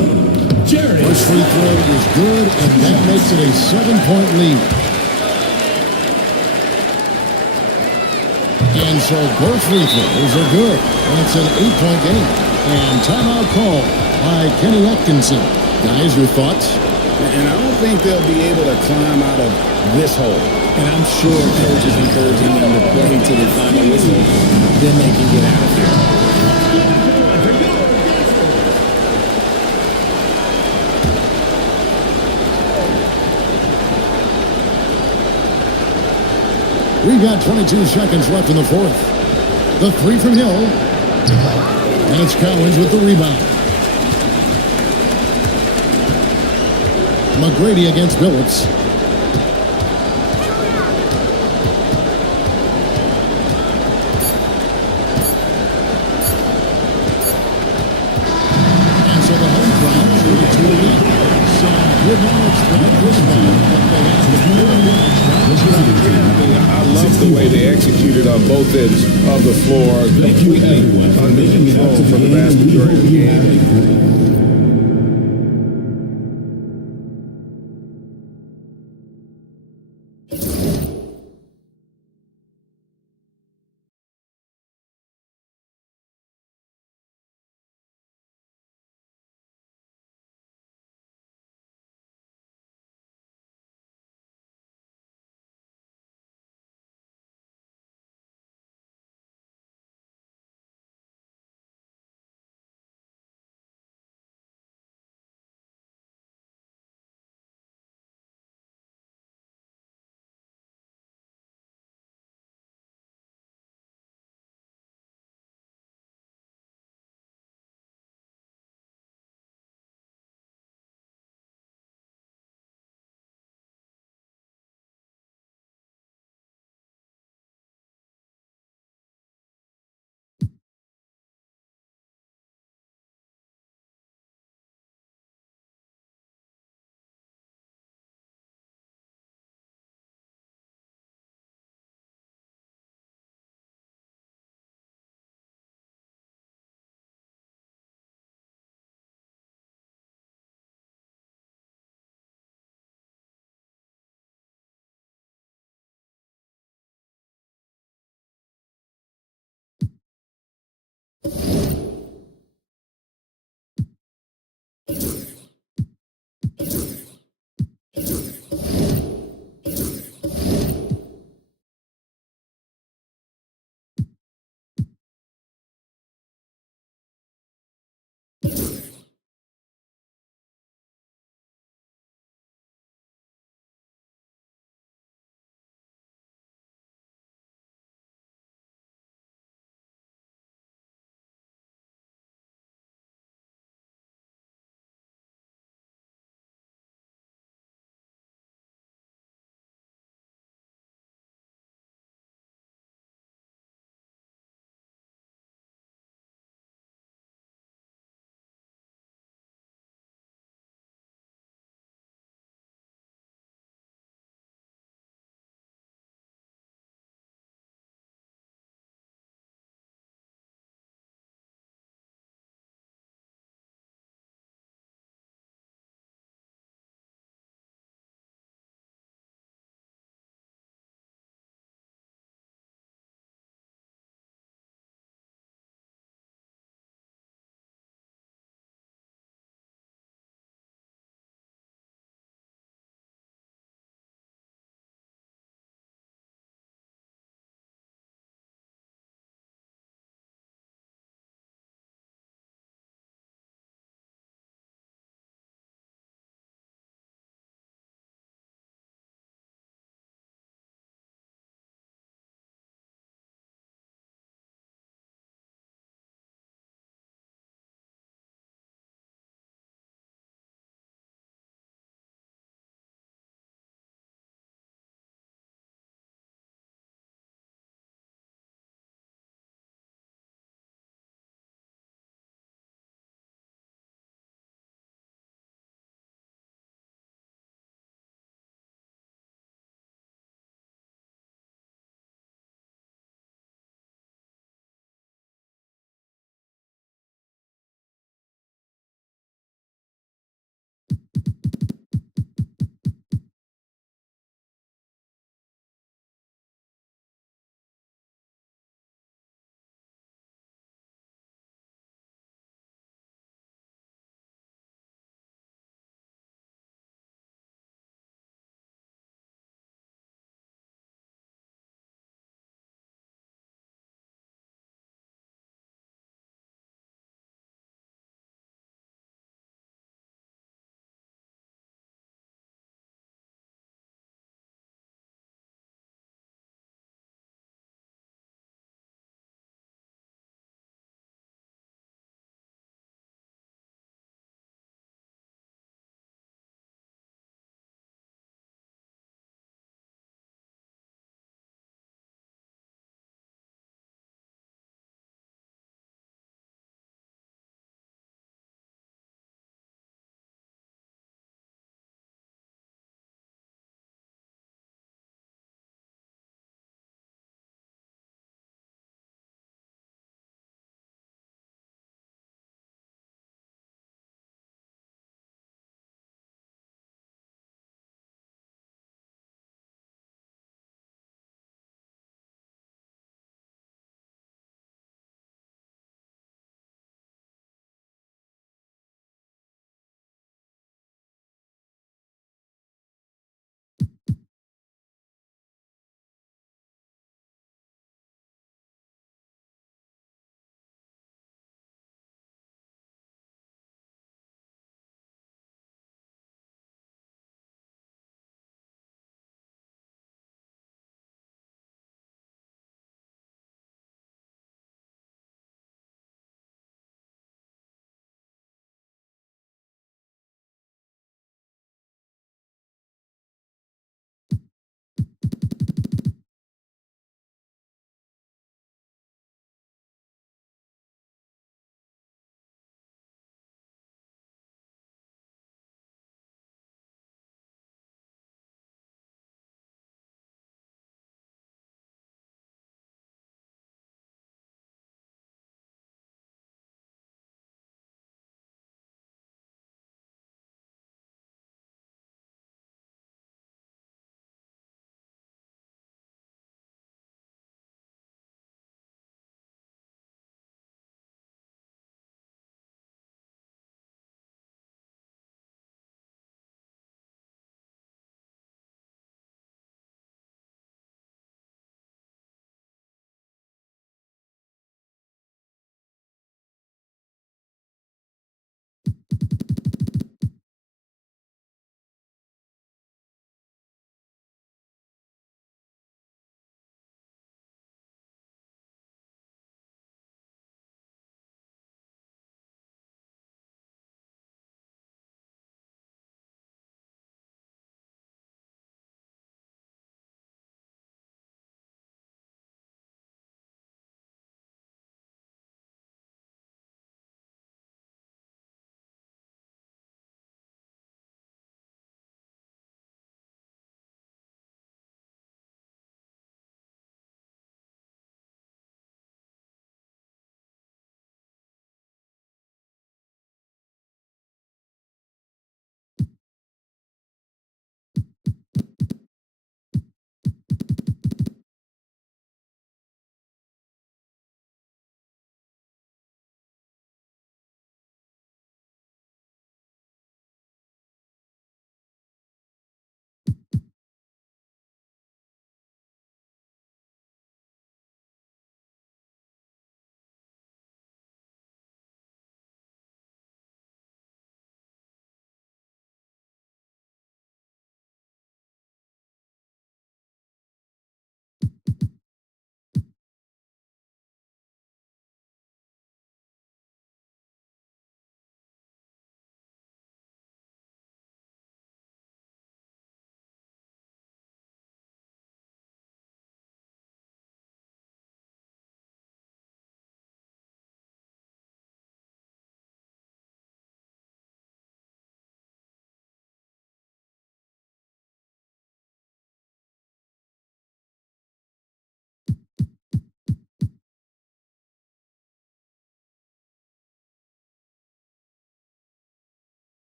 Jerry. First free throw is good, and that makes it a 7-point lead. And so both free throws are good, and it's an 8-point game. And timeout call by Kenny Atkinson. Guys, your thoughts? And I don't think they'll be able to climb out of this hole. And I'm sure coach is encouraging them to play to the final whistle. Then they can get out of here. We've got 22 seconds left in the fourth. The three from Hill. And it's Cowens with the rebound. McGrady against Phillips. And so the home crowd should be 2 lead. So good knowledge that this one, but they have to I love the way they executed on both ends of the floor. Thank you everyone for making it out to the vast majority of the game.